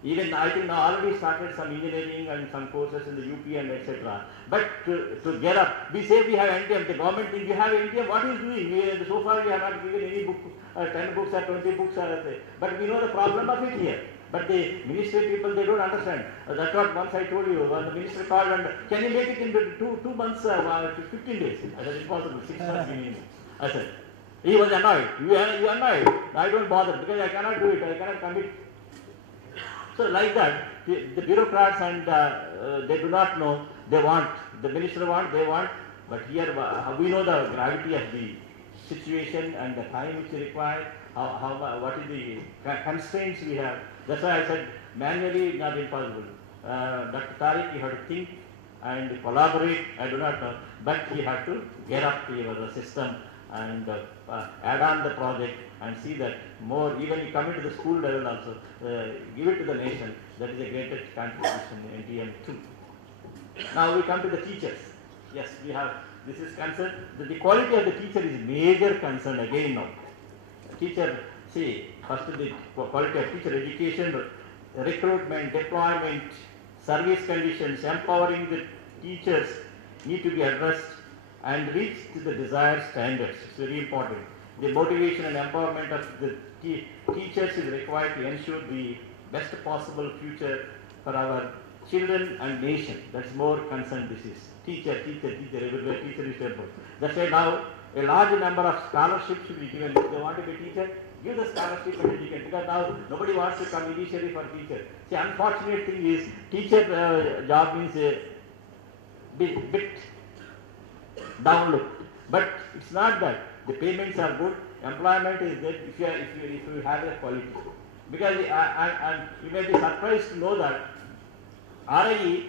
Even I think now already started some engineering and some courses in the UP and etc. But to get up, we say we have NTM, the government thinks we have NTM, what is doing? So far we have not given any book, 10 books or 20 books are there. But we know the problem of it here. But the ministry people, they don't understand. That's what once I told you, when the minister called and, can you make it in two months, 15 days? I said, impossible, 6 months minimum. I said, he was annoyed. You are annoyed. I don't bother because I cannot do it, I cannot commit. So like that, the bureaucrats and they do not know, they want, the minister want, they want, but here we know the gravity of the situation and the time which is required, what is the constraints we have. That's why I said manually not impossible. Dr. Tariq, you have to think and collaborate, I do not know, but you have to get up to your system and add on the project and see that more, even you come into the school level also, give it to the nation. That is the greatest contribution in NTM too. Now we come to the teachers. Yes, we have, this is concerned, the quality of the teacher is major concern again now. Teacher, see, first the quality of teacher education, recruitment, deployment, service conditions, empowering the teachers need to be addressed and reach to the desired standards. It's very important. The motivation and empowerment of the teachers is required to ensure the best possible future for our children and nation. That's more concerned this is. Teacher, everywhere teacher is important. That's why now a large number of scholarships should be given. If they want to be a teacher, give the scholarship and educate. Because now nobody wants to come initially for teacher. See, unfortunate thing is teacher job means a bit downlook. But it's not that. The payments are good, employment is good if you have a quality. Because you may be surprised to know that RIE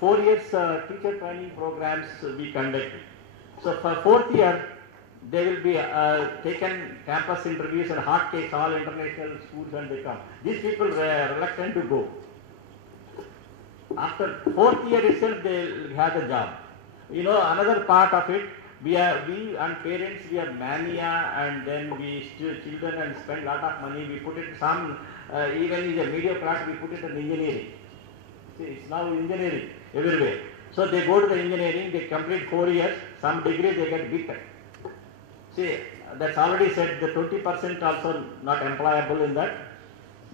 4 years teacher training programs we conducted. So for 4th year, they will be taken campus interviews and hot cakes, all international schools and they come. These people were reluctant to go. After 4th year itself, they will have the job. You know, another part of it, we and parents, we have mania and then we children and spend lot of money. We put it some, even in a mediocrat, we put it in engineering. See, it's now engineering everywhere. So they go to the engineering, they complete 4 years, some degree they get BTech. See, that's already said, the 20% also not employable in that.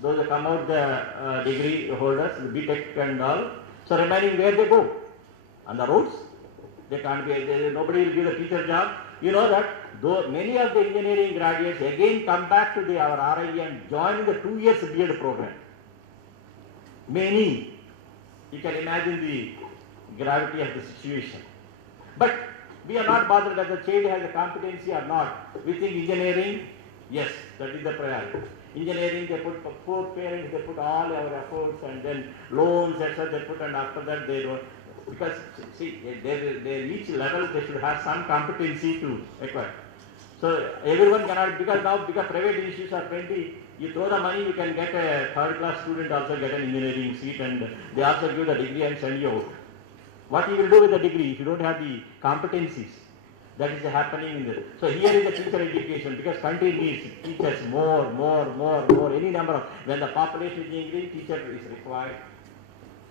Those that come out the degree holders, the BTech and all. So remaining where they go? On the roads. They can't be, nobody will give the teacher job. You know that though many of the engineering graduates again come back to our RIE and join the 2 years B.Ed program. Many. You can imagine the gravity of the situation. But we are not bothered whether the child has a competency or not. We think engineering, yes, that is the priority. Engineering, they put poor parents, they put all our efforts and then loans, etc. they put, and after that they don't. Because see, they reach level, they should have some competency to acquire. So everyone cannot, because now private institutes are plenty, you throw the money, you can get a 3rd class student also get an engineering seat and they also give the degree and send you out. What you will do with the degree if you don't have the competencies? That is happening in the, so here is the teacher education because country needs teachers more, any number of, when the population is increasing, teacher is required.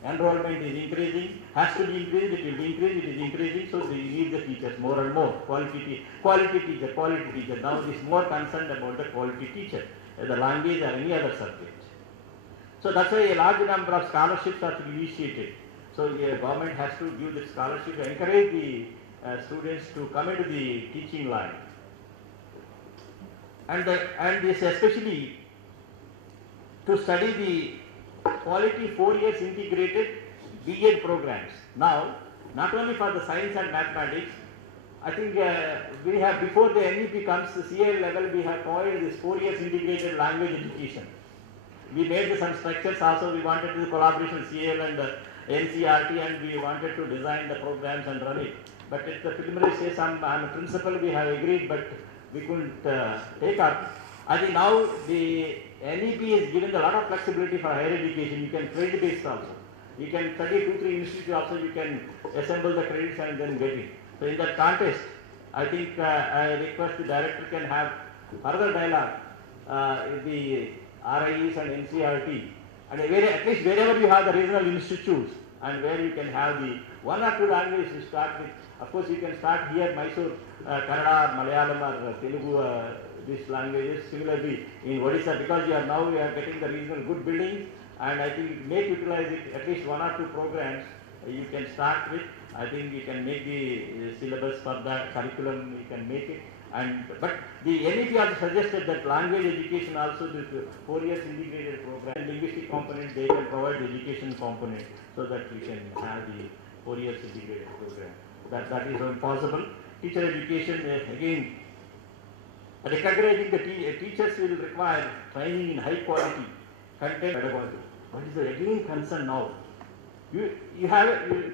Enrollment is increasing, has to be increased, it will be increased, it is increasing, so they need the teachers more and more. Quality teacher. Now it is more concerned about the quality teacher, the language or any other subject. So that's why a large number of scholarships are to be initiated. So the government has to give the scholarship to encourage the students to come into the teaching line. And this especially to study the quality 4 years integrated B.Ed programs. Now, not only for the science and mathematics, I think we have, before the NEP comes, the CA level, we have provided this 4 years integrated language education. We made some structures also, we wanted to do collaboration with CAL and NCRT and we wanted to design the programs and run it. But at the preliminary stage, on principle we have agreed, but we couldn't take up. I think now the NEP is given a lot of flexibility for higher education. You can credit based also. You can study 2-3 institutes also. You can assemble the credits and then get it. So in that context, I think I request the director can have further dialogue with the RIEs and NCRT, and at least wherever you have the regional institutes and where you can have the 1 or 2 languages to start with. Of course, you can start here Mysore, Kannada, Malayalam or Telugu, these languages. Similarly, in Odisha, because you are getting the regional good buildings, and I think make utilize it at least 1 or 2 programs you can start with. I think you can make the syllabus for the curriculum, you can make it. But the NEP also suggested that language education also, this 4 years integrated program, linguistic component, they can provide the education component so that we can have the 4 years integrated program. That is impossible. Teacher education, again, recognizing the teachers will require training in high quality content pedagogy. What is the again concern now? You have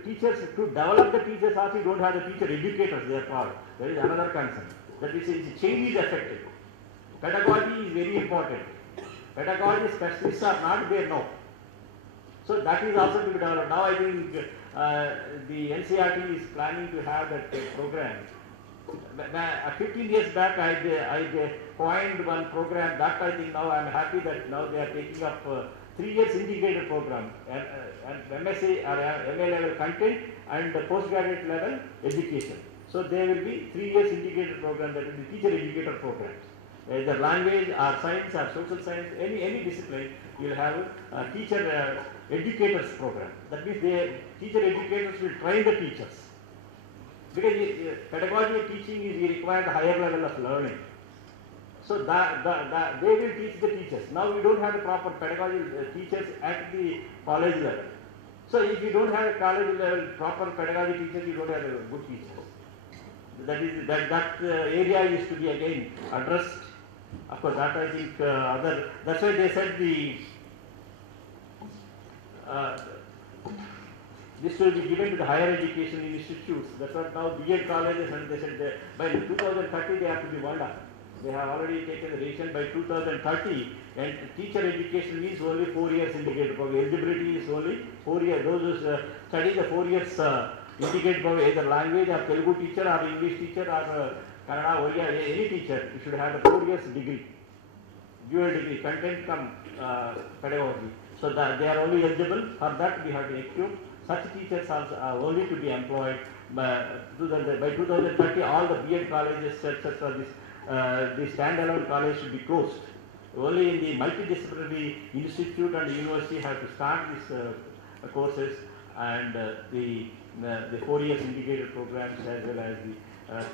teachers to develop the teachers also, you don't have the teacher educators, they are called. There is another concern. That is, change is affected. Pedagogy is very important. Pedagogy specialists are not there now. So that is also to be developed. Now I think the NCRT is planning to have that program. 15 years back I coined one program. That I think now I am happy that now they are taking up 3 years integrated program, and MSc or MA level content and postgraduate level education. So there will be 3 years integrated program, that will be teacher educator programs. Either language or science or social science, any discipline, you will have a teacher educators program. That means teacher educators will train the teachers. Because pedagogy teaching is required higher level of learning. So they will teach the teachers. Now we don't have the proper pedagogy teachers at the college level. So if you don't have a college level proper pedagogy teachers, you don't have a good teachers. That area is to be again addressed. Of course, that I think that's why they said this will be given to the higher education institutes. That's what now BEd colleges, and they said by 2030 they have to be one up. They have already taken the decision by 2030, and teacher education means only 4 years integrated program. Eligibility is only 4 years. Those who study the 4 years integrated program, either language or Telugu teacher or English teacher or Kannada, Oriya, any teacher, you should have a 4 years degree, dual degree, content come pedagogy. So that they are only eligible. For that we have to equip such teachers are only to be employed by 2030. All the BEd colleges, etc. The standalone college should be closed. Only in the multidisciplinary institute and university have to start these courses, and the 4 years integrated programs as well as the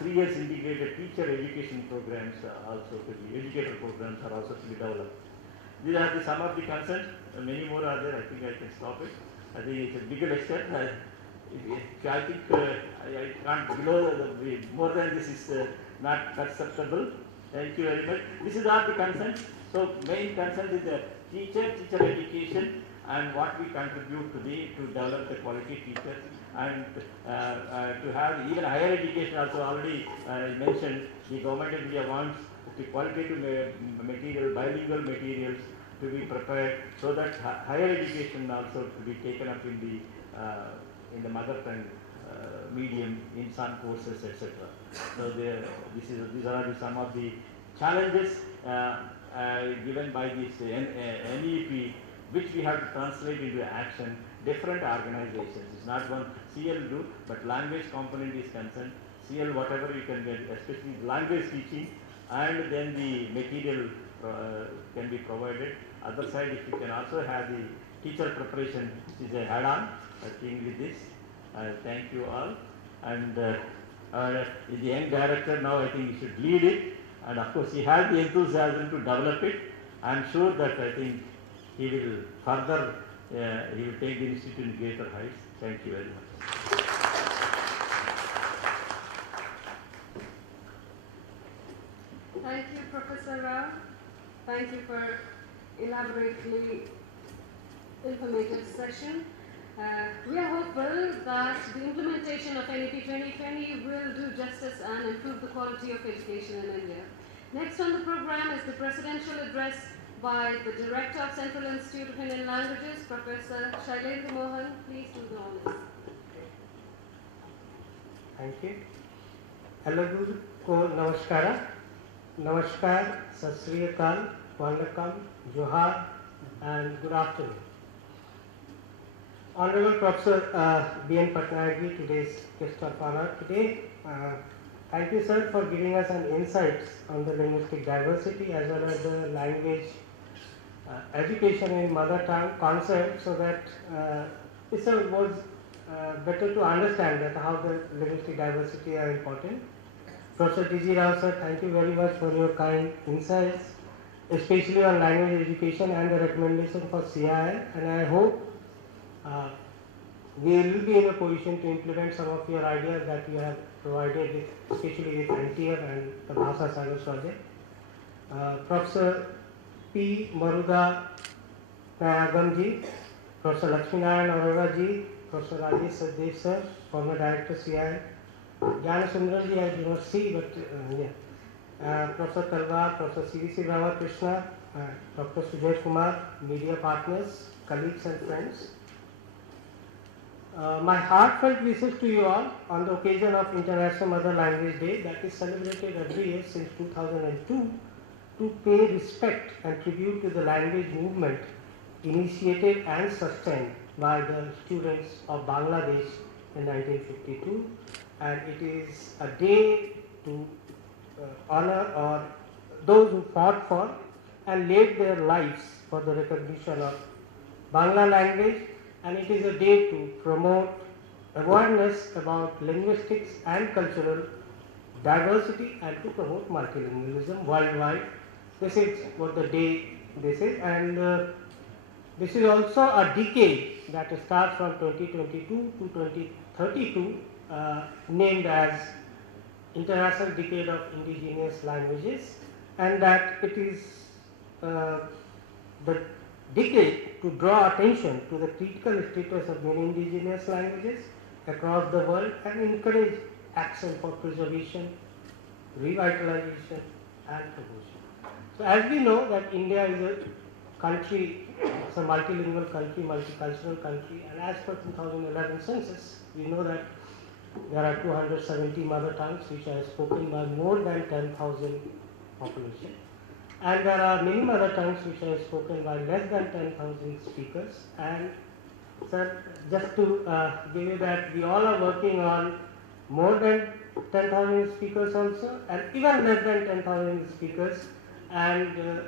3 years integrated teacher education programs also to be educator programs are also to be developed. These are some of the concerns. Many more are there. I think I can stop it. I think it's a bigger extent. I think I can't below more than this is not acceptable. Thank you very much. This is all the concerns. So main concern is the teacher education, and what we contribute to develop the quality teachers, and to have even higher education also. Already mentioned, the government of India wants the qualitative material, bilingual materials to be prepared, so that higher education also to be taken up in the mother tongue medium in some courses, etc. So these are some of the challenges given by this NEP, which we have to translate into action. Different organizations, it's not one CL do, but language component is concerned. CL, whatever you can get, especially language teaching, and then the material can be provided. Other side, if you can also have the teacher preparation, which is a head-on thing with this. Thank you all. And the young director now, I think he should lead it, and of course he has the enthusiasm to develop it. I am sure that I think he will further, he will take the institute in greater heights. Thank you very much. Thank you, Professor Rao. Thank you for elaborately informative session. We are hopeful that the implementation of NEP 2020 will do justice and improve the quality of education in India. Next on the program is the presidential address by the Director of Central Institute of Indian Languages, Professor Shailendra Mohan. Please do the honors. Thank you. Hello ko namaskara. Namaskar, Sat Sri Akal, Vanakkam, Johar, and good afternoon. Honorable Professor B.N. Patnaik, today's guest of honor today. Thank you, sir, for giving us an insights on the linguistic diversity as well as the language education in mother tongue concept, so that it was better to understand that how the linguistic diversity are important. Professor D.G. Rao, sir, thank you very much for your kind insights, especially on language education and the recommendation for CIL, and I hope we will be in a position to implement some of your ideas that you have provided, with, especially with NTF and the Bhasa Sagar project. Professor P. Maruda Nayagam ji, Professor Lakshminarayan Arora ji, Professor Rajesh Saddev sir, former Director CIL, Jnana Sundar ji I do not see, but Professor Talwar, Professor C.V.C. Ramakrishna, Dr. Sujay Kumar, media partners, colleagues and friends. My heartfelt wishes to you all on the occasion of International Mother Language Day that is celebrated every year since 2002 to pay respect and tribute to the language movement initiated and sustained by the students of Bangladesh in 1952, and it is a day to honor or those who fought for and laid their lives for the recognition of Bangla language, and it is a day to promote awareness about linguistics and cultural diversity and to promote multilingualism worldwide. This is what the day this is, and this is also a decade that starts from 2022 to 2032, named as International Decade of Indigenous Languages, and that it is the decade to draw attention to the critical status of many indigenous languages across the world and encourage action for preservation, revitalization and promotion. So as we know that India is a country, it's a multilingual country, multicultural country, and as per 2011 census, we know that there are 270 mother tongues which are spoken by more than 10,000 population. And there are many mother tongues which are spoken by less than 10,000 speakers. And sir, just to give you that we all are working on more than 10,000 speakers also, and even less than 10,000 speakers. And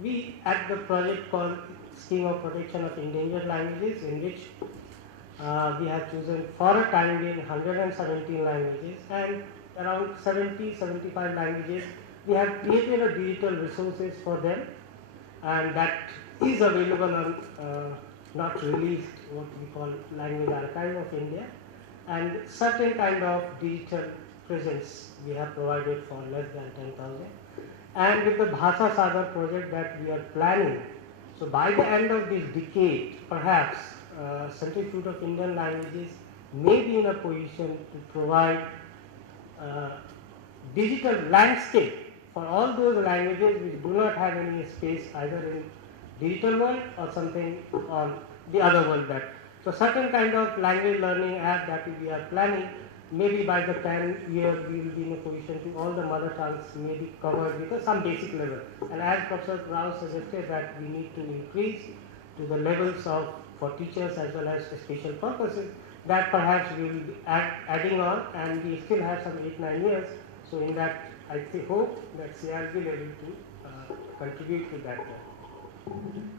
we at the project called Scheme of Protection of Endangered Languages, in which we have chosen for a time being 117 languages, and around 70-75 languages we have created a digital resources for them, and that is available on not released, what we call Language Archive of India, and certain kind of digital presence we have provided for less than 10,000. And with the Bhasa Sagar project that we are planning, so by the end of this decade, perhaps Central Institute of Indian Languages may be in a position to provide digital landscape for all those languages which do not have any space either in digital world or something on the other world. That so certain kind of language learning app that we are planning, maybe by the 10 years we will be in a position to all the mother tongues may be covered with some basic level. And as Professor Rao suggested that we need to increase to the levels of for teachers as well as special purposes, that perhaps we will be adding on, and we still have some 8-9 years. So in that I hope that CIL will be able to contribute to that.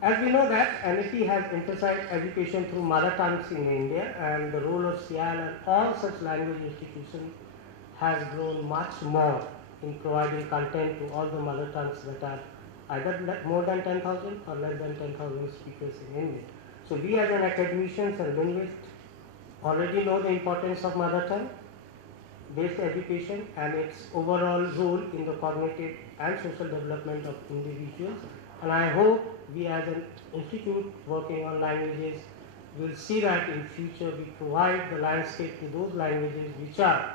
As we know that NIT has emphasized education through mother tongues in India, and the role of CIL and all such language institutions has grown much more in providing content to all the mother tongues that are either more than 10,000 or less than 10,000 speakers in India. So we as an academicians and linguists already know the importance of mother tongue based education and its overall role in the cognitive and social development of individuals. And I hope we as an institute working on languages will see that in future we provide the landscape to those languages which are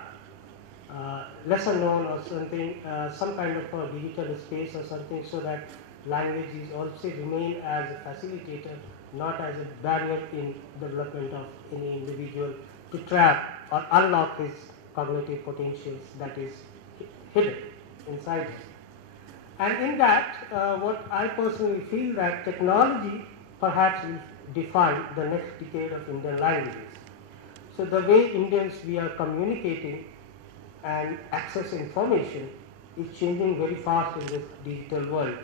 lesser known or something, some kind of a digital space or something, so that language is also remain as a facilitator, not as a barrier in development of any individual to trap or unlock his cognitive potentials that is hidden inside him. And in that, what I personally feel that technology perhaps will define the next decade of Indian languages. So the way Indians we are communicating and access information is changing very fast in this digital world.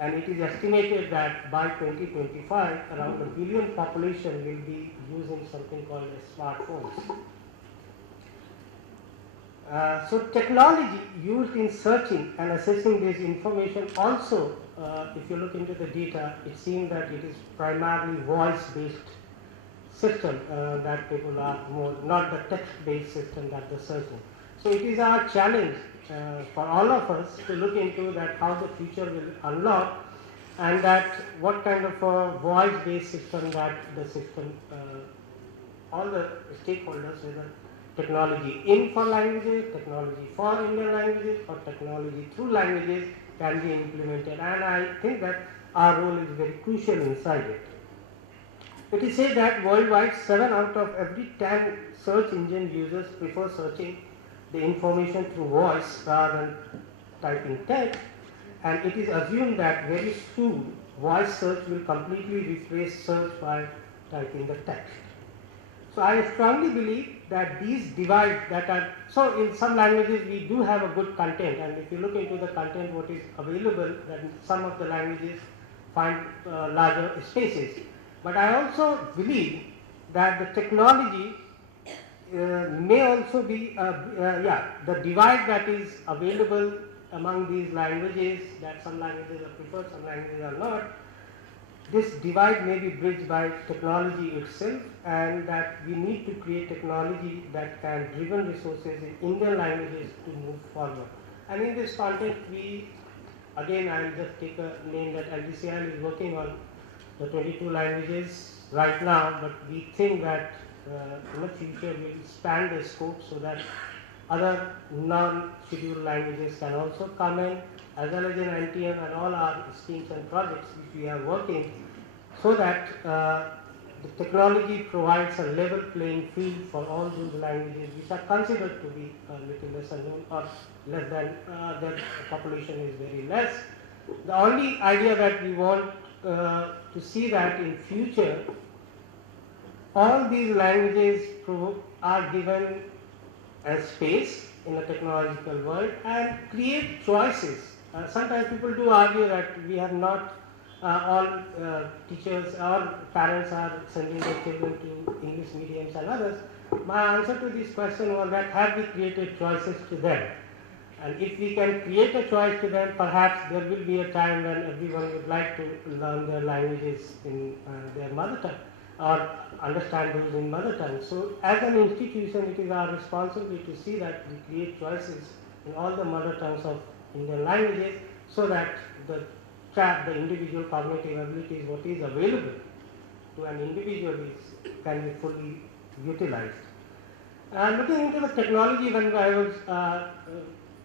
And it is estimated that by 2025, around 1 billion population will be using something called as smartphones. So technology used in searching and assessing this information also, if you look into the data, it seems that it is primarily voice-based system that people are more, not the text-based system that they're searching. So it is our challenge for all of us to look into that how the future will unlock, and that what kind of a voice-based system that the system, all the stakeholders, whether technology in for languages, technology for Indian languages, or technology through languages can be implemented. And I think that our role is very crucial inside it. It is said that worldwide 7 out of every 10 search engine users prefer searching the information through voice rather than typing text, and it is assumed that very soon voice search will completely replace search by typing the text. So I strongly believe that these divides that are, so in some languages we do have a good content, and if you look into the content what is available, then some of the languages find larger spaces. But I also believe that the technology may also be, the divide that is available among these languages, that some languages are preferred, some languages are not. This divide may be bridged by technology itself, and that we need to create technology that can driven resources in Indian languages to move forward. And in this context, we, again I will just take a name that LDCI is working on the 22 languages right now, but we think that in the future we will expand the scope so that other non-scheduled languages can also come in, as well as in NTM and all our schemes and projects which we are working, so that the technology provides a level playing field for all those languages which are considered to be a little less known or less than, their population is very less. The only idea that we want to see that in future, all these languages are given a space in a technological world and create choices. Sometimes people do argue that we have not all teachers or parents are sending their children to English mediums and others. My answer to this question was that have we created choices to them? And if we can create a choice to them, perhaps there will be a time when everyone would like to learn their languages in their mother tongue or understand those in mother tongue. So as an institution, it is our responsibility to see that we create choices in all the mother tongues of Indian languages, so that the individual cognitive abilities, what is available to an individual can be fully utilized. Looking into the technology, when I was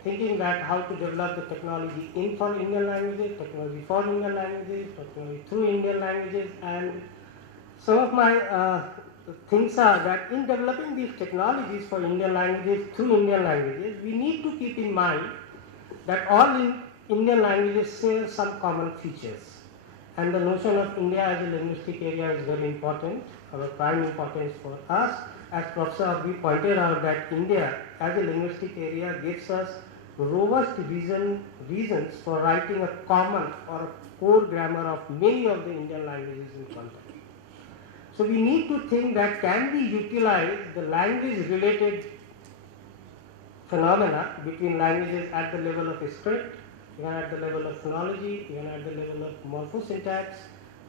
thinking that how to develop the technology in for Indian languages, technology for Indian languages, technology through Indian languages, and some of my things are that in developing these technologies for Indian languages through Indian languages, we need to keep in mind that all Indian languages share some common features, and the notion of India as a linguistic area is very important, of a prime importance for us. As Professor Abhi pointed out, that India as a linguistic area gives us robust reasons for writing a common or a core grammar of many of the Indian languages in context. So we need to think that can we utilize the language related phenomena between languages at the level of script, even at the level of phonology, even at the level of morphosyntax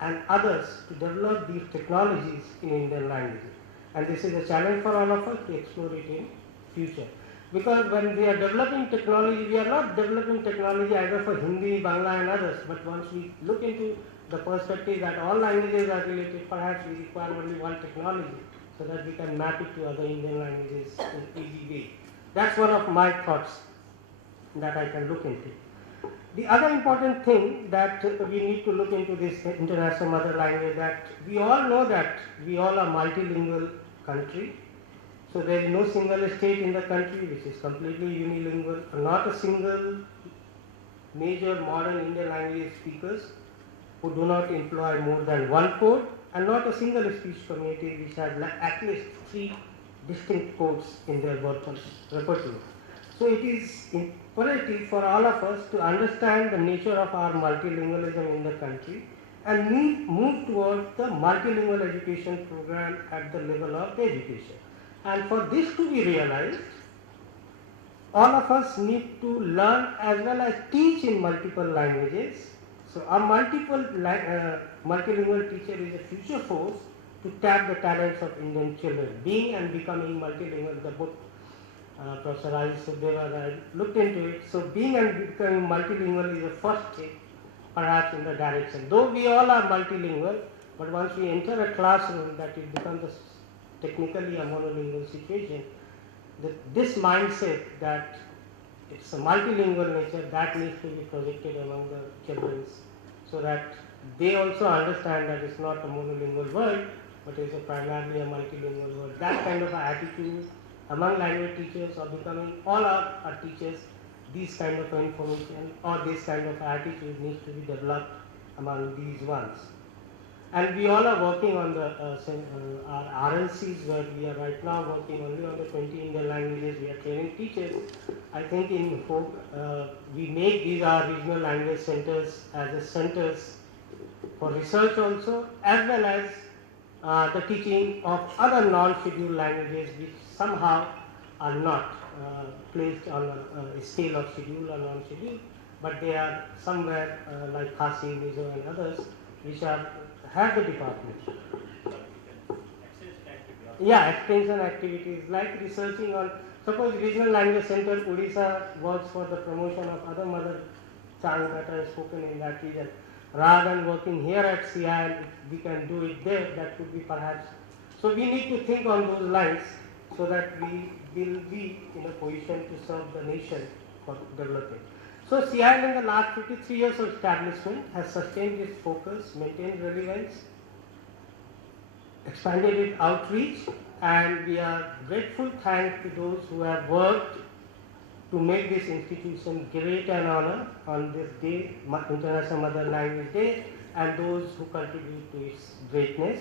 and others, to develop these technologies in Indian languages. And this is a challenge for all of us to explore it in future. Because when we are developing technology, we are not developing technology either for Hindi, Bangla and others, but once we look into the perspective that all languages are related, perhaps we require only one technology so that we can map it to other Indian languages in easy way. That's one of my thoughts that I can look into. The other important thing that we need to look into this international mother language, that we all know that we all are multilingual country. So there is no single state in the country which is completely unilingual, not a single major modern Indian language speakers who do not employ more than one code, and not a single speech community which has at least 3 distinct codes in their repertoire. So it is imperative for all of us to understand the nature of our multilingualism in the country and move towards the multilingual education program at the level of the education. And for this to be realized, all of us need to learn as well as teach in multiple languages. So a multilingual teacher is a future force to tap the talents of Indian children. Being and becoming multilingual, the book Professor Rajesh Sudheva looked into it. So being and becoming multilingual is the first step perhaps in the direction. Though we all are multilingual, but once we enter a classroom that it becomes technically a monolingual situation, this mindset that it's a multilingual nature, that needs to be projected among the children so that they also understand that it's not a monolingual world, but it's primarily a multilingual world. That kind of attitude among language teachers or becoming all our teachers, these kind of information or this kind of attitude needs to be developed among these ones. And we all are working on the our RLCs, where we are right now working only on the 20 Indian languages. We are training teachers. I think in hope we make these our regional language centers as a centers for research also, as well as the teaching of other non-scheduled languages which somehow are not placed on a scale of scheduled or non-scheduled, but they are somewhere like Khasi, Mizo and others which have the department. Yeah, extension activities like researching on, suppose regional language center Odisha works for the promotion of other mother tongue that are spoken in that region. Rather than working here at CIL, we can do it there, that could be perhaps. So we need to think on those lines so that we will be in a position to serve the nation for developing. So CIL in the last 53 years of establishment has sustained its focus, maintained relevance, expanded its outreach, and we are grateful thanks to those who have worked to make this institution great and honor on this day, International Mother Language Day, and those who contribute to its greatness.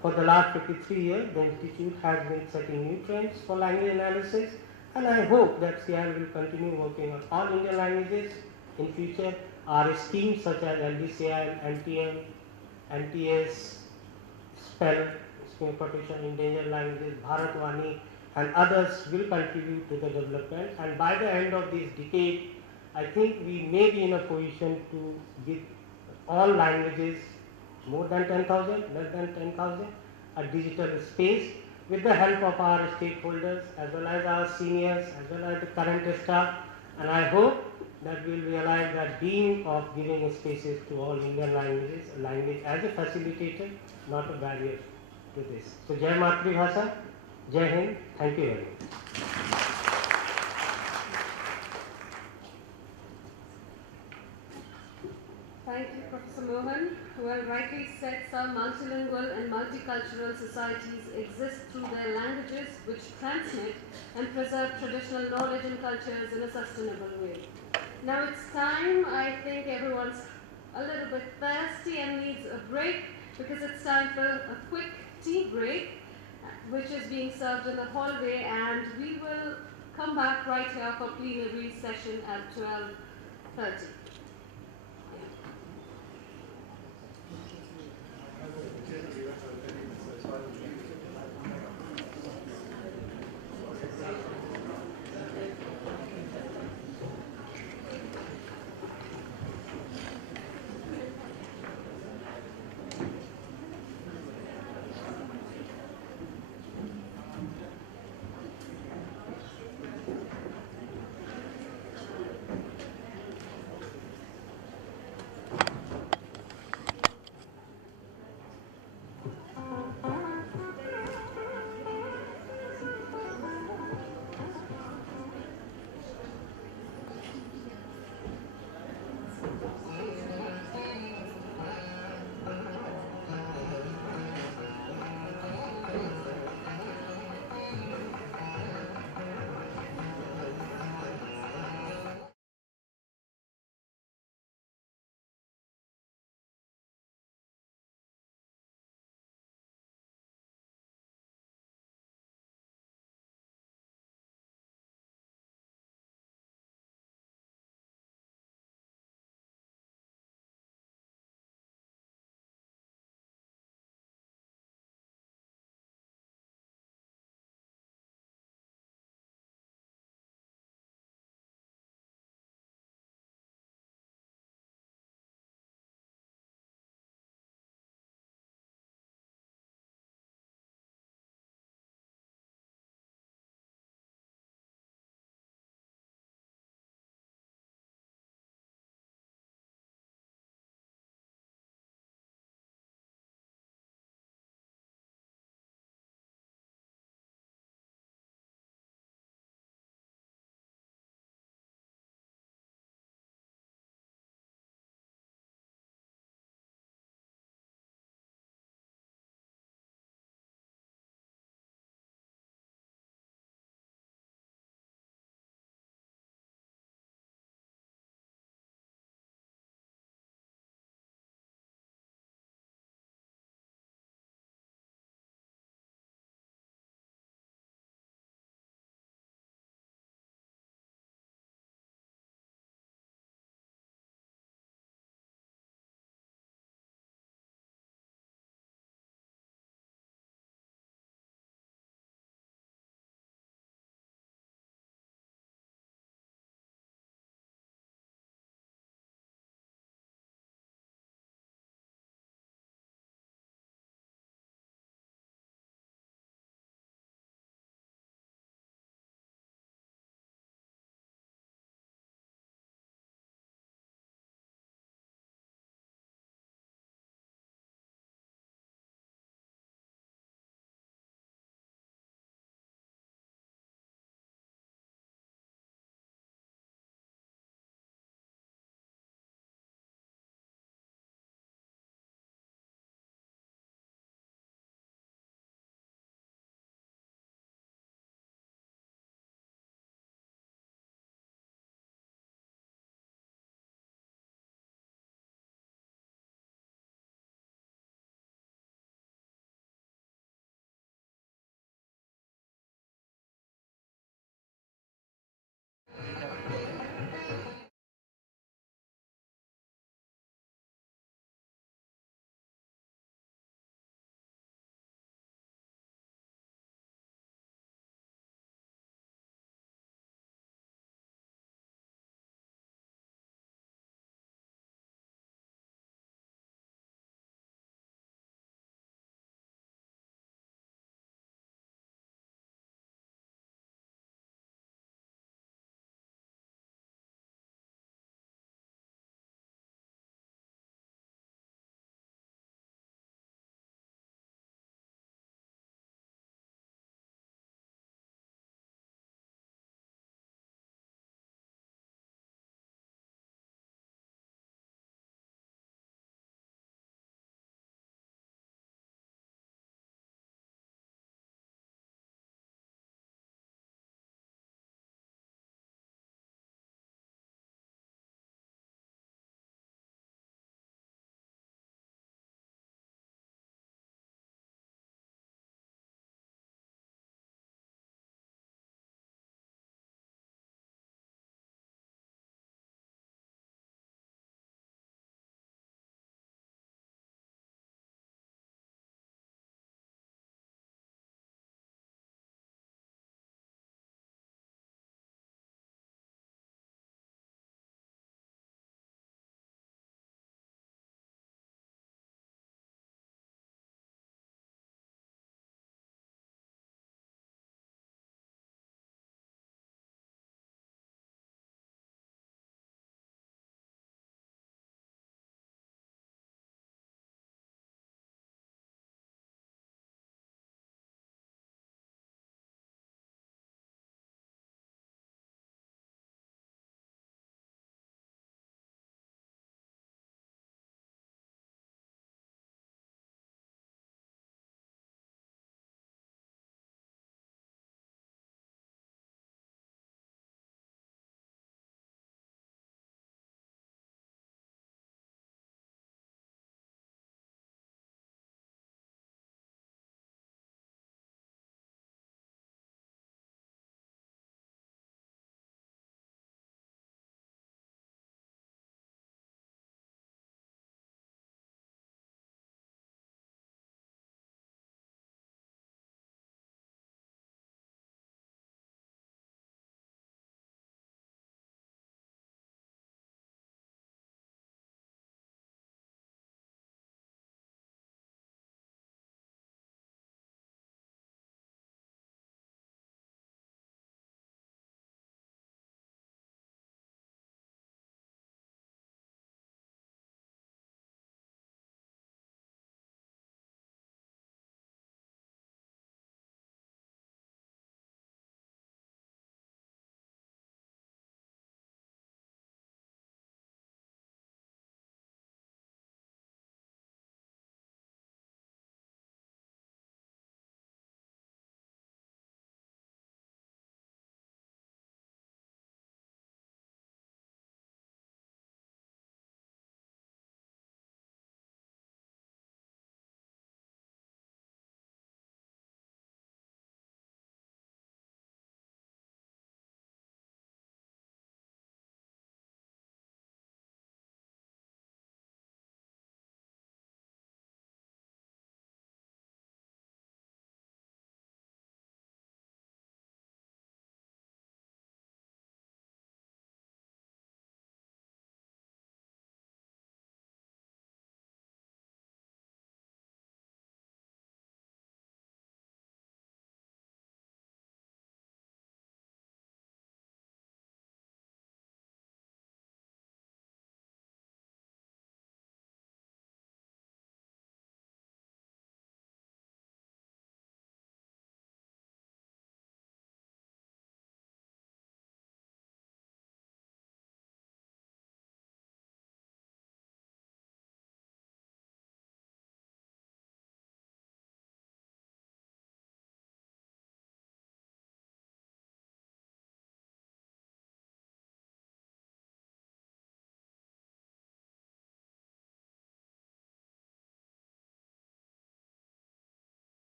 For the last 53 years, the institute has been setting new trends for language analysis, and I hope that CIL will continue working on all Indian languages in future. Our schemes such as LDCIL, NTM, NTS, SPELL, Scheme of Protection in Endangered Languages, Bharatvani, and others will contribute to the development. And by the end of this decade, I think we may be in a position to give all languages, more than 10,000, less than 10,000, a digital space with the help of our stakeholders as well as our seniors as well as the current staff. And I hope that we will realize that being of giving spaces to all Indian languages, language as a facilitator, not a barrier to this. So Jai Matri-Bhasha, Jai Hind, thank you very much. Thank you, Professor Mohan. Well, rightly said, some multilingual and multicultural societies exist through their languages which transmit and preserve traditional knowledge and cultures in a sustainable way. Now it's time, I think everyone's a little bit thirsty and needs a break, because it's time for a quick tea break, which is being served in the hallway, and we will come back right here for plenary session at 12:30.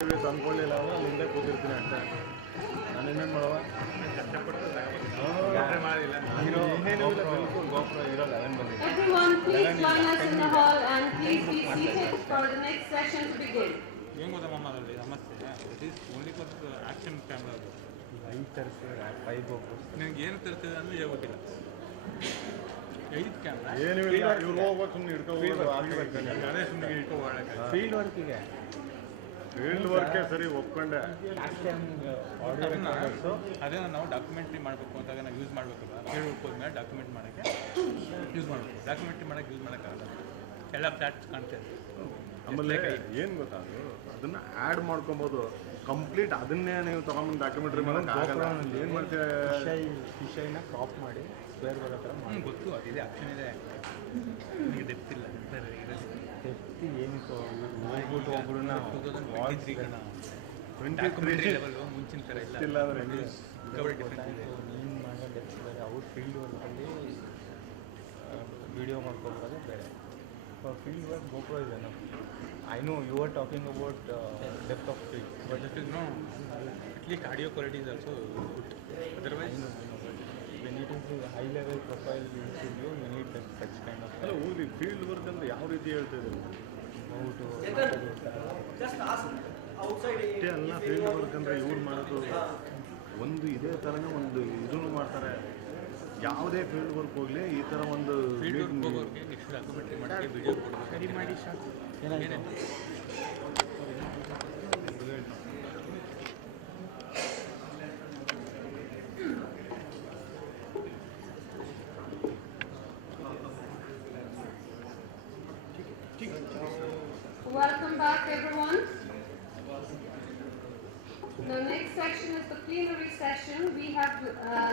ತಂದ್ಕೊಳ್ಳಿಲ್ಲ ಅಂದ್ರೆ ಅಲ್ಲಿ ಹಿಂದೆ ಕೂತಿರ್ತೀನಿ ಅಷ್ಟೇ. ನಾನು ಇನ್ನೇನು ಮಾಡುವ? ಗೋಪುರ ಇರೋ 11 ಬಂದಿದೆ. Everyone, please join us in the hall and please be seated for the next session to begin. ಏನು ಗೊತ್ತಾ ಮಮ್ಮ ಅದರಲ್ಲಿ ಸಮಸ್ಯೆ it is only for action camera ಅದು ಲೈಟ್ ತರಿಸಿದ್ರೆ 5 ಗೋಪುರ ನನಗೆ ಏನು ತರ್ತಿದೆ ಅಂದರೆ ಹೇಳ್ಬಿಟ್ಟಿಲ್ಲ 5 ಕ್ಯಾಮ್ರಾ ಏನು ಇಲ್ಲ, ಇವ್ರು ಹೋಗ್ಬೇಕು ಸುಮ್ಮನೆ ಹಿಡ್ಕೊಂಡು ಅದೇ ಸುಮ್ಮನೆ ಇಟ್ಕೊ ಒಳಗೆ ಫೀಲ್ಡ್ ವರ್ಕಿಗೆ ಫೀಲ್ಡ್ ವರ್ಕೇ ಸರಿ ಒಪ್ಕೊಂಡೆ. ಅದೇ ನಾವು ಡಾಕ್ಯುಮೆಂಟ್ರಿ ಮಾಡಬೇಕು ಅಂತಾಗ ನಾವು ಯೂಸ್ ಮಾಡಬೇಕಲ್ಲ ಫೀಲ್ಡ್ ವರ್ಕ್ ಹೋದ್ಮೇಲೆ ಡಾಕ್ಯುಮೆಂಟ್ ಮಾಡೋಕ್ಕೆ ಯೂಸ್ ಮಾಡಬೇಕು. ಡಾಕ್ಯುಮೆಂಟ್ರಿ ಮಾಡೋಕ್ಕೆ ಯೂಸ್ ಮಾಡೋಕ್ಕಾಗಲ್ಲ, ಎಲ್ಲ ಫ್ಲಾಟ್ಸ್ ಕಾಣ್ತೇವೆ. ಆಮೇಲೆ ಏನು ಗೊತ್ತಾ, ಅದನ್ನ ಆ್ಯಡ್ ಮಾಡ್ಕೊಬೋದು. ಕಂಪ್ಲೀಟ್ ಅದನ್ನೇ ನೀವು ತಗೊಂಡು ಡಾಕ್ಯುಮೆಂಟ್ರಿ ಮಾಡೋಕ್ಕಾಗಲ್ಲ. ಏನು ಮಾಡ್ತೀವಿ, ಫಿಶೈನ ಕ್ರಾಪ್ ಮಾಡಿ ಸ್ಕ್ವೇರ್ ಬರೋ ಥರ ಮಾಡಿ. ಗೊತ್ತು ಅದಿದೆ, ಆಪ್ಷನ್ ಇದೆ, ನನಗೆ ಡೆಪ್ತ್ ಇಲ್ಲ ಎತ್ತಿ ಏನಿತ್ತು ಹೋಗ್ಬಿಟ್ಟು ಒಬ್ಬರನ್ನ 2023 ಡಾಕ್ಯುಮೆಂಟ್ರಿ ಲೆವೆಲ್ ಮುಂಚಿನ ಥರ ಇಲ್ಲ. ಇಲ್ಲ ಅಂದರೆ ಹೆಂಗೆ ನೀನು ಮಾಡೋ ಡೆಪ್ತ್ ಬೇರೆ, ಅವ್ರ ಫೀಲ್ಡ್ ವರ್ಕಲ್ಲಿ ವಿಡಿಯೋ ಮಾಡ್ಕೊಬೋದು ಬೇರೆ. ಫೀಲ್ಡ್ ವರ್ಕ್ ಗೋಪುರ ಇದೆ ನಾವು. I know you are talking about depth of field, but it is no at least audio quality is also good. Otherwise when it is a high level profile in studio, you need such kind of ಅಲ್ಲ ಹೋಗ್ಲಿ. Field work ಅಂದರೆ ಯಾವ ರೀತಿ ಹೇಳ್ತಿದ್ದೀವಿ? Just ask outside. ಅಷ್ಟೇ ಅಲ್ಲ, field work ಅಂದರೆ ಇವ್ರು ಮಾಡೋದು ಒಂದು ಇದೇ ಥರನೇ ಒಂದು ಇದನ್ನು ಮಾಡ್ತಾರೆ. ಯಾವುದೇ ಫೀಲ್ಡ್ ವರ್ಕ್ ಹೋಗಲಿ ಈ ಥರ ಒಂದು ಫೀಲ್ಡ್ ವರ್ಕ್ ಹೋಗೋರಿಗೆ ನೆಕ್ಸ್ಟ್ ಡಾಕ್ಯುಮೆಂಟ್ರಿ ಮಾಡೋಕ್ಕೆ ವಿಡಿಯೋ ಕೊಡಬೇಕು. ಸರಿ ಮಾಡಿ ಏನಾಯ್ತು? Welcome back, everyone. The next section is the plenary session. We have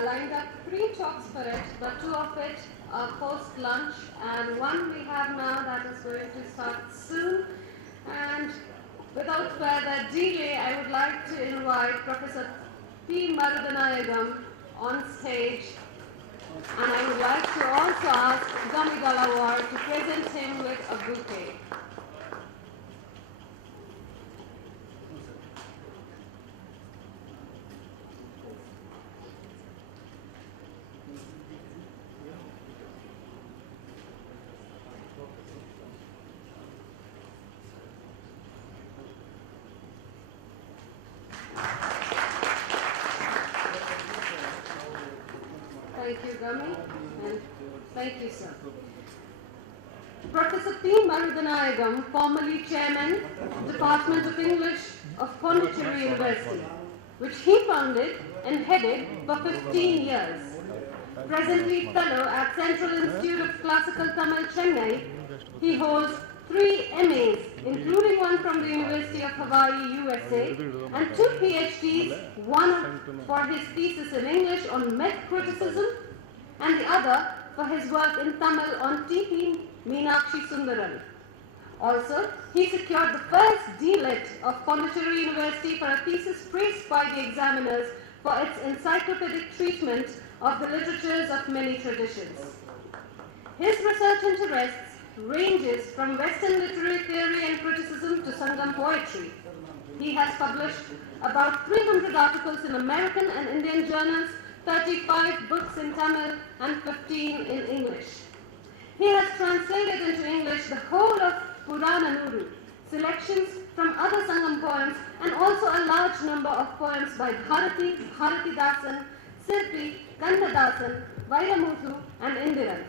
lined up 3 talks for it, but 2 of it are post-lunch, and 1 we have now that is going to start soon. And without further delay, I would like to invite Professor P. Marudanayagam on stage, and I would like to also ask Gami Galawar to present him with a bouquet. Thank you, Gami, and thank you, sir. Professor P. Marudanayagam, formerly Chairman, Department of English of Pondicherry University, which he founded and headed for 15 years. Presently Fellow at Central Institute of Classical Tamil, Chennai, he holds 3 MAs, including one from the University of Hawaii, USA, and 2 PhDs, one for his thesis in English on myth criticism, and the other for his work in Tamil on T.P. Meenakshi Sundaram. Also, he secured the first D.Litt of Pondicherry University for a thesis praised by the examiners for its encyclopedic treatment of the literatures of many traditions. His research interests ranges from Western literary theory and criticism to Sangam poetry. He has published about 300 articles in American and Indian journals, 35 books in Tamil and 15 in English. He has translated into English the whole of Purana Nuru, selections from other Sangam poems, and also a large number of poems by Bharati, Bharatidasan, Sirpi, Kantadasan, Vairamuthu, and Indiran.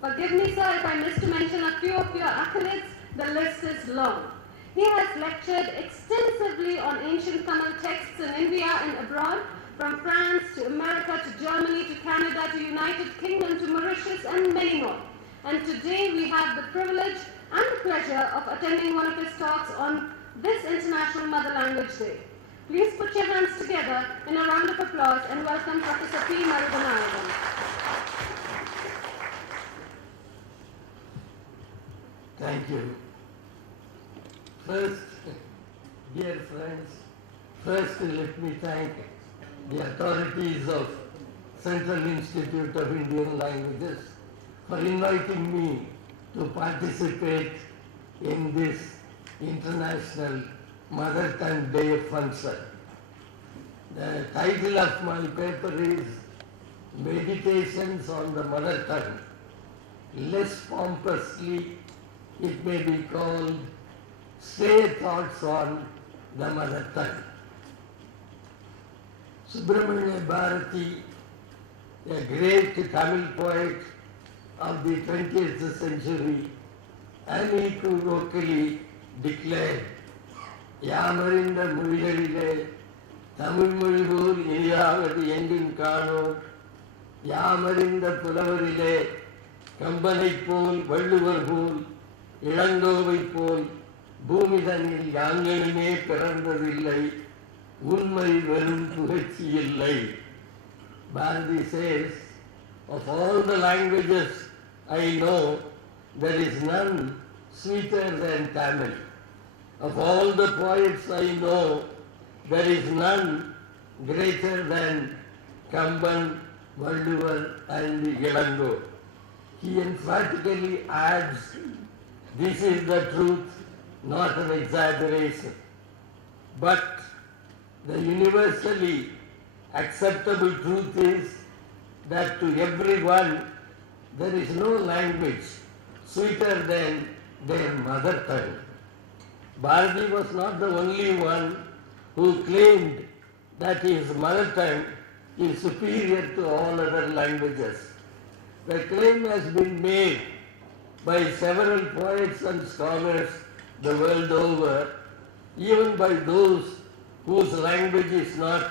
Forgive me, sir, if I missed to mention a few of your accolades. The list is long. He has lectured extensively on ancient Tamil texts in India and abroad, from France to America to Germany to Canada to United Kingdom to Mauritius and many more. And today we have the privilege and the pleasure of attending one of his talks on this International Mother Language Day. Please put your hands together in a round of applause and welcome Professor P. Marudanayagam. Thank you. First, dear friends, first let me thank the authorities of Central Institute of Indian Languages for inviting me to participate in this international Mother Tongue Day function. The title of my paper is Meditations on the Mother Tongue. Less pompously, it may be called Stray Thoughts on the Mother Tongue. Subramanya Bharati, a great Tamil poet of the 20th century, unequivocally declared, யாமறிந்த மொழிகளிலே தமிழ் மொழி போல் இனியாவது எங்கும் காணோம், யாமறிந்த புலவரிலே கம்பனைப் போல் வள்ளுவர் போல் இளங்கோவைப் போல் பூமிதனில் யாங்களுமே பிறந்ததில்லை, உண்மை வெறும் புகழ்ச்சி இல்லை. Bharati says, of all the languages I know, there is none sweeter than Tamil. Of all the poets I know, there is none greater than Kamban, Valluvar and Ilango. He emphatically adds, this is the truth, not an exaggeration. But the universally acceptable truth is that to everyone there is no language sweeter than their mother tongue. Bharati was not the only one who claimed that his mother tongue is superior to all other languages. The claim has been made by several poets and scholars the world over, even by those whose language is not